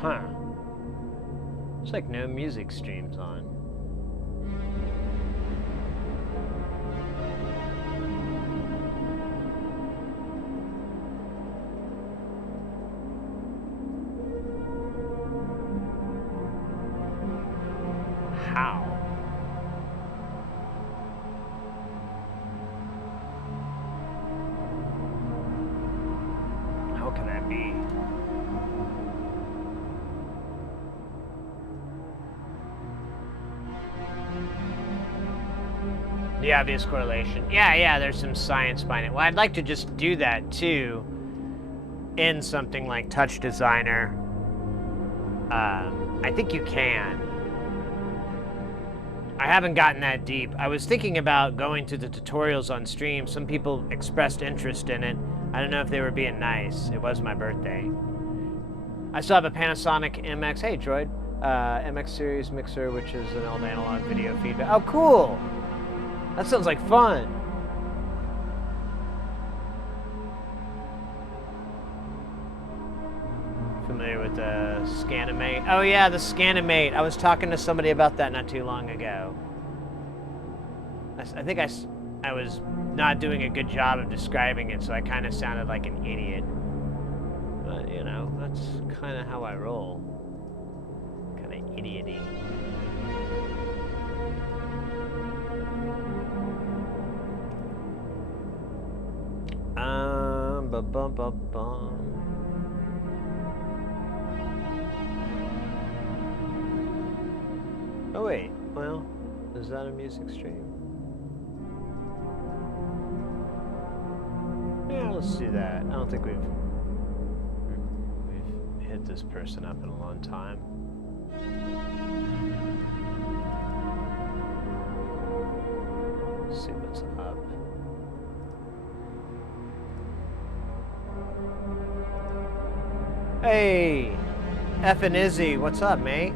Huh. It's like no music streams on. How? How can that be? The obvious correlation. Yeah, there's some science behind it. Well, I'd like to just do that too in something like Touch Designer. I think you can. I haven't gotten that deep. I was thinking about going to the tutorials on stream. Some people expressed interest in it. I don't know if they were being nice. It was my birthday. I still have a Panasonic MX. Hey, Droid. MX series mixer, which is an old analog video feedback. Oh, cool. That sounds like fun. Familiar with the Scanimate? Oh yeah, the Scanimate. I was talking to somebody about that not too long ago. I think I was not doing a good job of describing it, so I kind of sounded like an idiot. But, you know, that's kind of how I roll. Kind of idiot-y. Ba-bum-ba-bum. Oh wait, well, is that a music stream? Yeah, let's do that. I don't think we've hit this person up in a long time. Let's see what's up. Hey, Effin' Izzy, what's up, mate?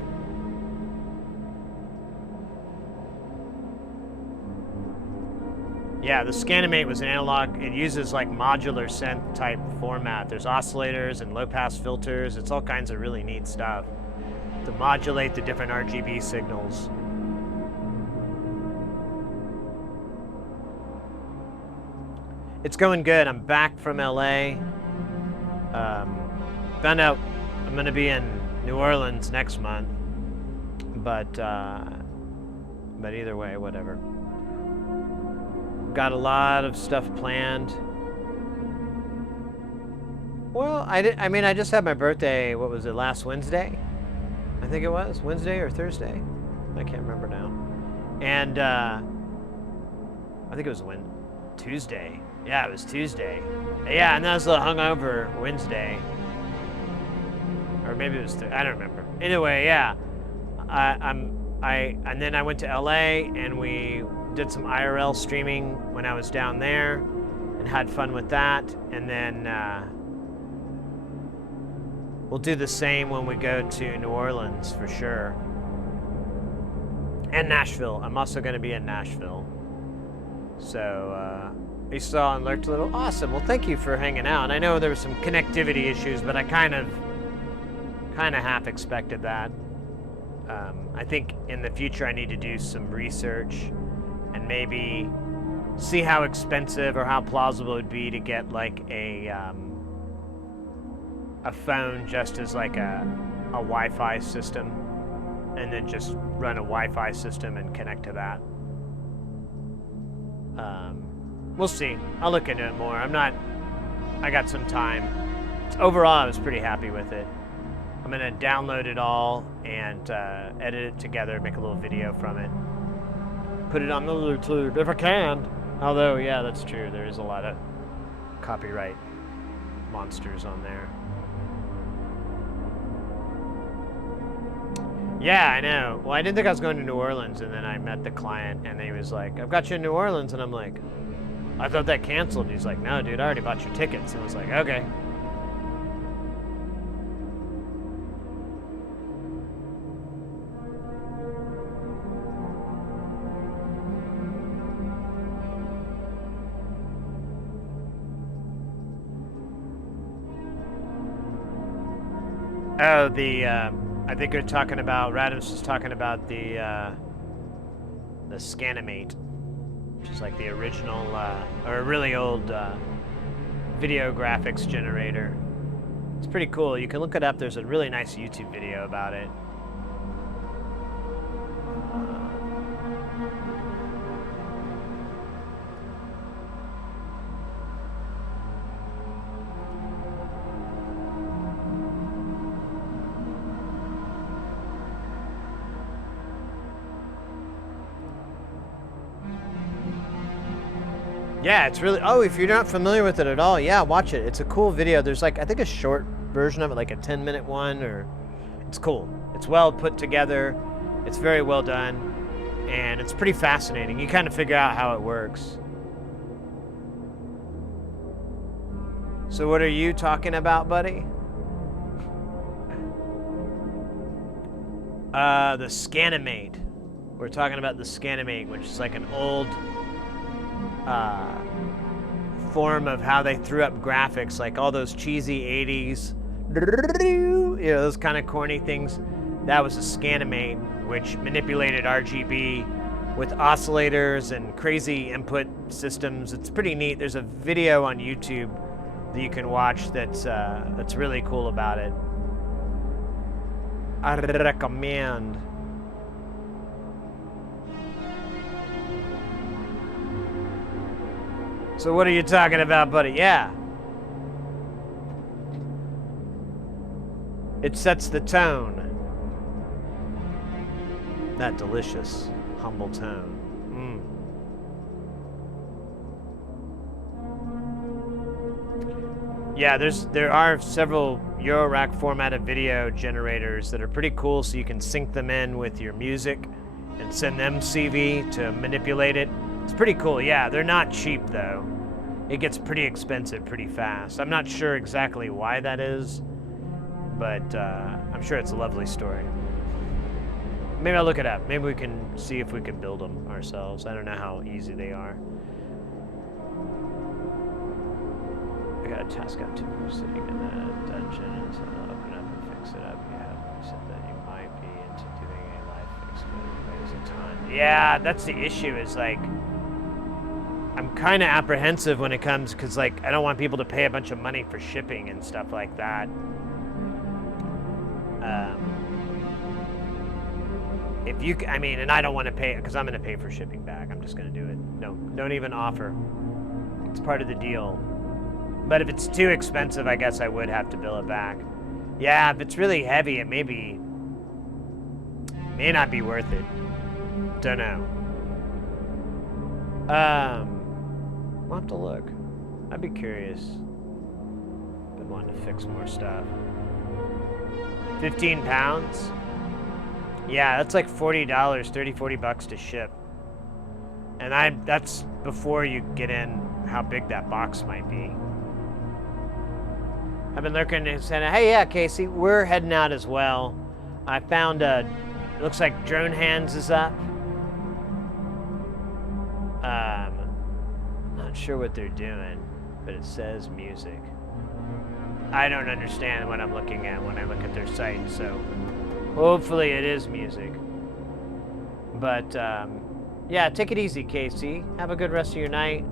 Yeah, the Scanimate was an analog. It uses like modular synth type format. There's oscillators and low pass filters. It's all kinds of really neat stuff to modulate the different RGB signals. It's going good. I'm back from LA. Found out I'm gonna be in New Orleans next month, but either way, whatever. Got a lot of stuff planned. Well, I mean, I just had my birthday. What was it? Last Wednesday? I think it was Wednesday or Thursday. I can't remember now. And I think it was Tuesday. Yeah, it was Tuesday. Yeah, and that was the hungover Wednesday. Or maybe it was I don't remember. Anyway, yeah. And then I went to LA and we did some IRL streaming when I was down there and had fun with that. And then we'll do the same when we go to New Orleans for sure. And Nashville. I'm also going to be in Nashville. So you saw and lurked a little. Awesome. Well, thank you for hanging out. I know there were some connectivity issues, but I kind of half expected that. I think in the future I need to do some research and maybe see how expensive or how plausible it would be to get like a phone just as like a Wi-Fi system, and then just run a Wi-Fi system and connect to that. We'll see. I'll look into it more. I got some time. Overall, I was pretty happy with it. I'm gonna download it all and edit it together, make a little video from it. Put it on the YouTube if I can. Although, yeah, that's true. There is a lot of copyright monsters on there. Yeah, I know. Well, I didn't think I was going to New Orleans, and then I met the client, and he was like, I've got you in New Orleans, and I'm like, I thought that canceled. And he's like, no, dude, I already bought your tickets. And I was like, okay. Oh, I think you're talking about, Radams was talking about the Scanimate, which is like the original, or a really old video graphics generator. It's pretty cool. You can look it up. There's a really nice YouTube video about it. Yeah, it's really, oh, if you're not familiar with it at all, yeah, watch it. It's a cool video. There's like, I think a short version of it, like a 10-minute one, or it's cool. It's well put together. It's very well done, and it's pretty fascinating. You kind of figure out how it works. So what are you talking about, buddy? The Scanimate. We're talking about the Scanimate, which is like an old form of how they threw up graphics, like all those cheesy 80s, you know, those kind of corny things. That was a Scanimate, which manipulated RGB with oscillators and crazy input systems. It's pretty neat. There's a video on YouTube that you can watch that's really cool about it. I recommend. So what are you talking about, buddy? Yeah. It sets the tone. That delicious, humble tone. Yeah, there are several Eurorack formatted video generators that are pretty cool, so you can sync them in with your music and send them CV to manipulate it. It's pretty cool. Yeah, they're not cheap though. It gets pretty expensive pretty fast. I'm not sure exactly why that is, but I'm sure it's a lovely story. Maybe I'll look it up. Maybe we can see if we can build them ourselves. I don't know how easy they are. I got a task out 2 sitting in the dungeon, and so I'll open up and fix it up. Yeah, you said that you might be into doing a live fix, but it weighs a ton. Yeah, that's the issue, is like, I'm kind of apprehensive when it comes, because like, I don't want people to pay a bunch of money for shipping and stuff like that. If you, I mean, and I don't want to pay, because I'm going to pay for shipping back. I'm just going to do it. No, don't even offer. It's part of the deal. But if it's too expensive, I guess I would have to bill it back. Yeah, if it's really heavy, it may not be worth it. Don't know. We'll have to look. I'd be curious. Been wanting to fix more stuff. 15 pounds? Yeah, that's like $40, $30-40 to ship. And that's before you get in how big that box might be. I've been lurking and saying, hey, yeah, Casey, we're heading out as well. I found it looks like Drone Hands is up. I'm not sure what they're doing, but it says music. I don't understand what I'm looking at when I look at their site, so hopefully it is music. But yeah, take it easy, Casey. Have a good rest of your night.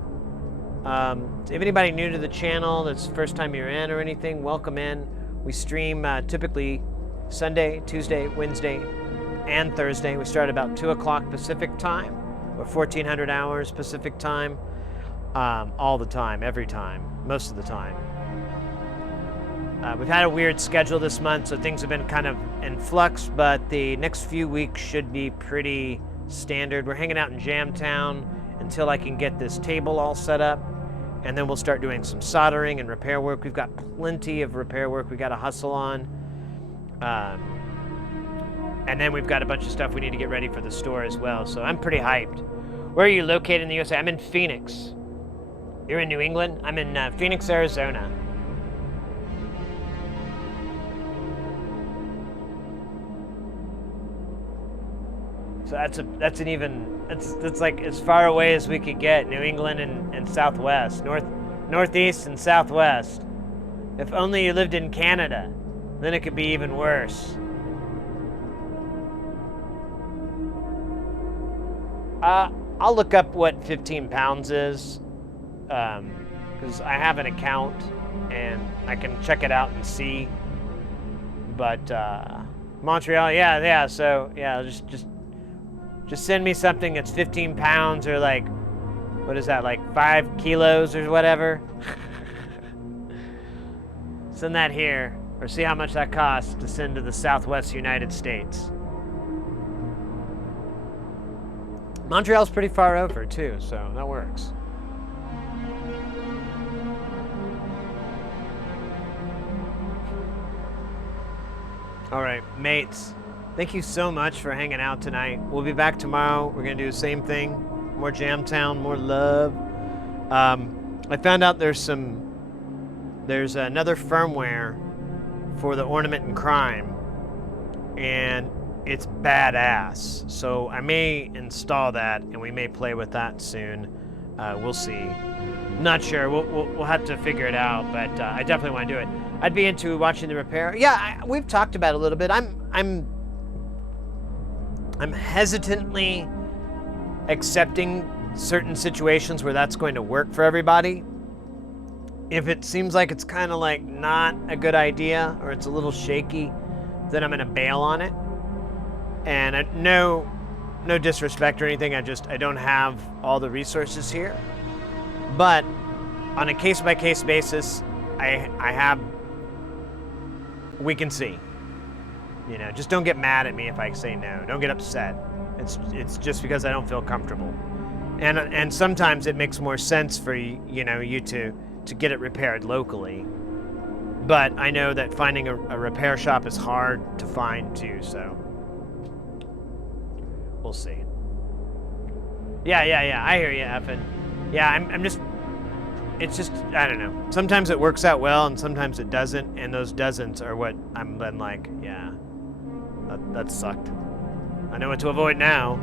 If anybody new to the channel, that's the first time you're in or anything, welcome in. We stream typically Sunday, Tuesday, Wednesday, and Thursday. We start about 2 o'clock Pacific time, or 1400 hours Pacific time, all the time, every time, most of the time. We've had a weird schedule this month, so things have been kind of in flux, but the next few weeks should be pretty standard. We're hanging out in Jamtown until I can get this table all set up, and then we'll start doing some soldering and repair work. We've got plenty of repair work we got to hustle on. And then we've got a bunch of stuff we need to get ready for the store as well, so I'm pretty hyped. Where are you located in the USA? I'm in Phoenix. You're in New England? I'm in Phoenix, Arizona. So that's like as far away as we could get, New England and Southwest, Northeast and Southwest. If only you lived in Canada, then it could be even worse. I'll look up what 15 pounds is, because I have an account and I can check it out and see. But Montreal, yeah. So yeah, just send me something that's 15 pounds or like, what is that, like 5 kilos or whatever? Send that here, or see how much that costs to send to the Southwest United States. Montreal's pretty far over too, so that works. All right, mates. Thank you so much for hanging out tonight. We'll be back tomorrow. We're gonna do the same thing. More Jamtown, more love. I found out there's another firmware for the Ornament and Crime, and it's badass. So I may install that, and we may play with that soon. We'll see. Not sure. We'll have to figure it out, but I definitely want to do it. I'd be into watching the repair. Yeah, we've talked about it a little bit. I'm hesitantly accepting certain situations where that's going to work for everybody. if it seems like it's kind of like not a good idea or it's a little shaky, then I'm gonna bail on it. And no disrespect or anything. I don't have all the resources here. But on a case-by-case basis, we can see. You know, just don't get mad at me if I say no. Don't get upset. It's just because I don't feel comfortable. And sometimes it makes more sense for you to get it repaired locally. But I know that finding a repair shop is hard to find too, so we'll see. Yeah, I hear you, Effin. Yeah, I'm just, it's just, I don't know. Sometimes it works out well and sometimes it doesn't, and those doesn'ts are what I'm been like, yeah, that sucked. I know what to avoid now.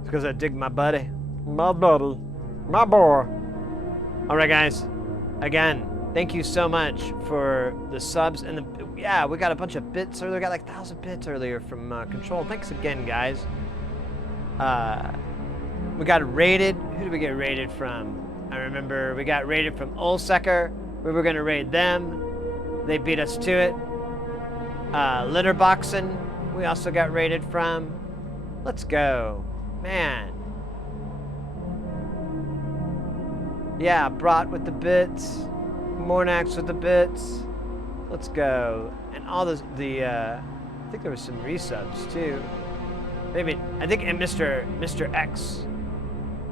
It's because I dig my buddy. My buddy. My boy. All right, guys. Again, thank you so much for the subs and yeah, we got a bunch of bits earlier. We got like 1,000 bits earlier from Control. Thanks again, guys. We got raided. Who did we get raided from? I remember we got raided from Ulsecker. We were gonna raid them. They beat us to it. Litterboxen, we also got raided from. Let's go, man. Yeah, Brought with the bits. Mornax with the bits. Let's go. And all those, I think there was some resubs too. Maybe, I think, and Mr. X.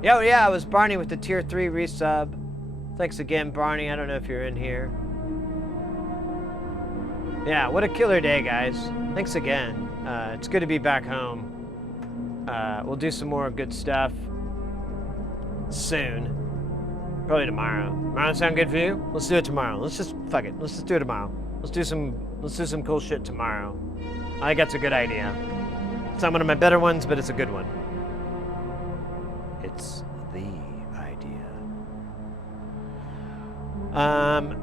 Yeah, it was Barney with the tier 3 resub. Thanks again, Barney. I don't know if you're in here. Yeah, what a killer day, guys. Thanks again. It's good to be back home. We'll do some more good stuff soon. Probably tomorrow. Tomorrow sound good for you? Let's do it tomorrow. Let's just, fuck it. Let's just do it tomorrow. Let's do some cool shit tomorrow. I think that's a good idea. It's not one of my better ones, but it's a good one. It's the idea.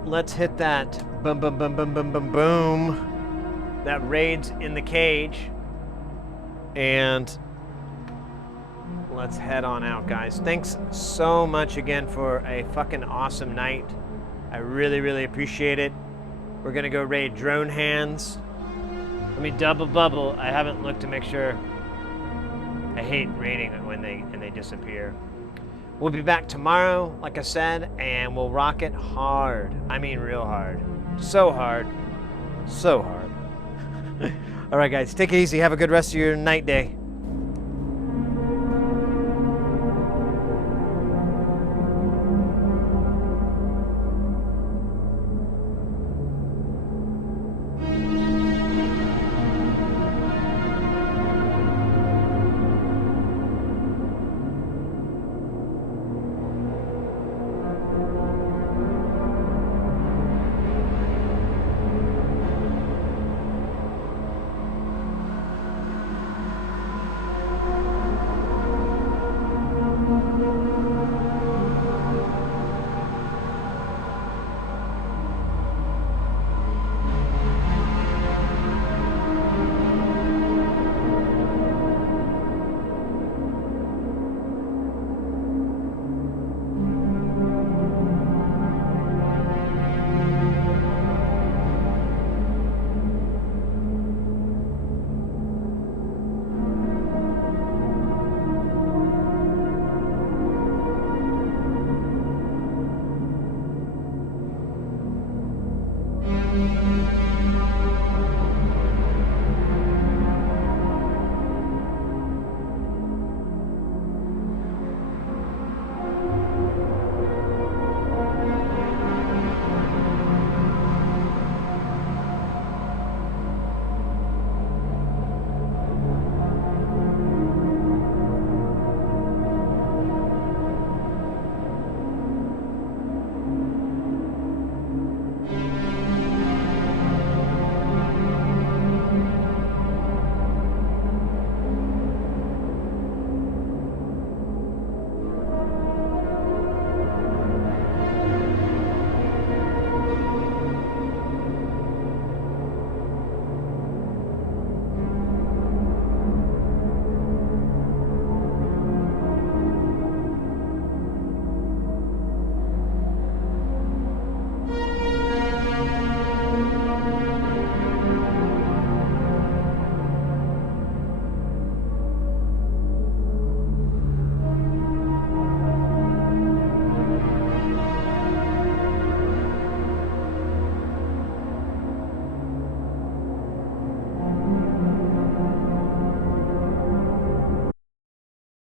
Let's hit that boom, boom, boom, boom, boom, boom, boom. That raids in the cage. And let's head on out, guys. Thanks so much again for a fucking awesome night. I really, really appreciate it. We're gonna go raid Drone Hands. Let me double bubble. I haven't looked to make sure. I hate raiding when they disappear. We'll be back tomorrow, like I said, and we'll rock it hard. I mean real hard. So hard. So hard. All right, guys, take it easy. Have a good rest of your night day.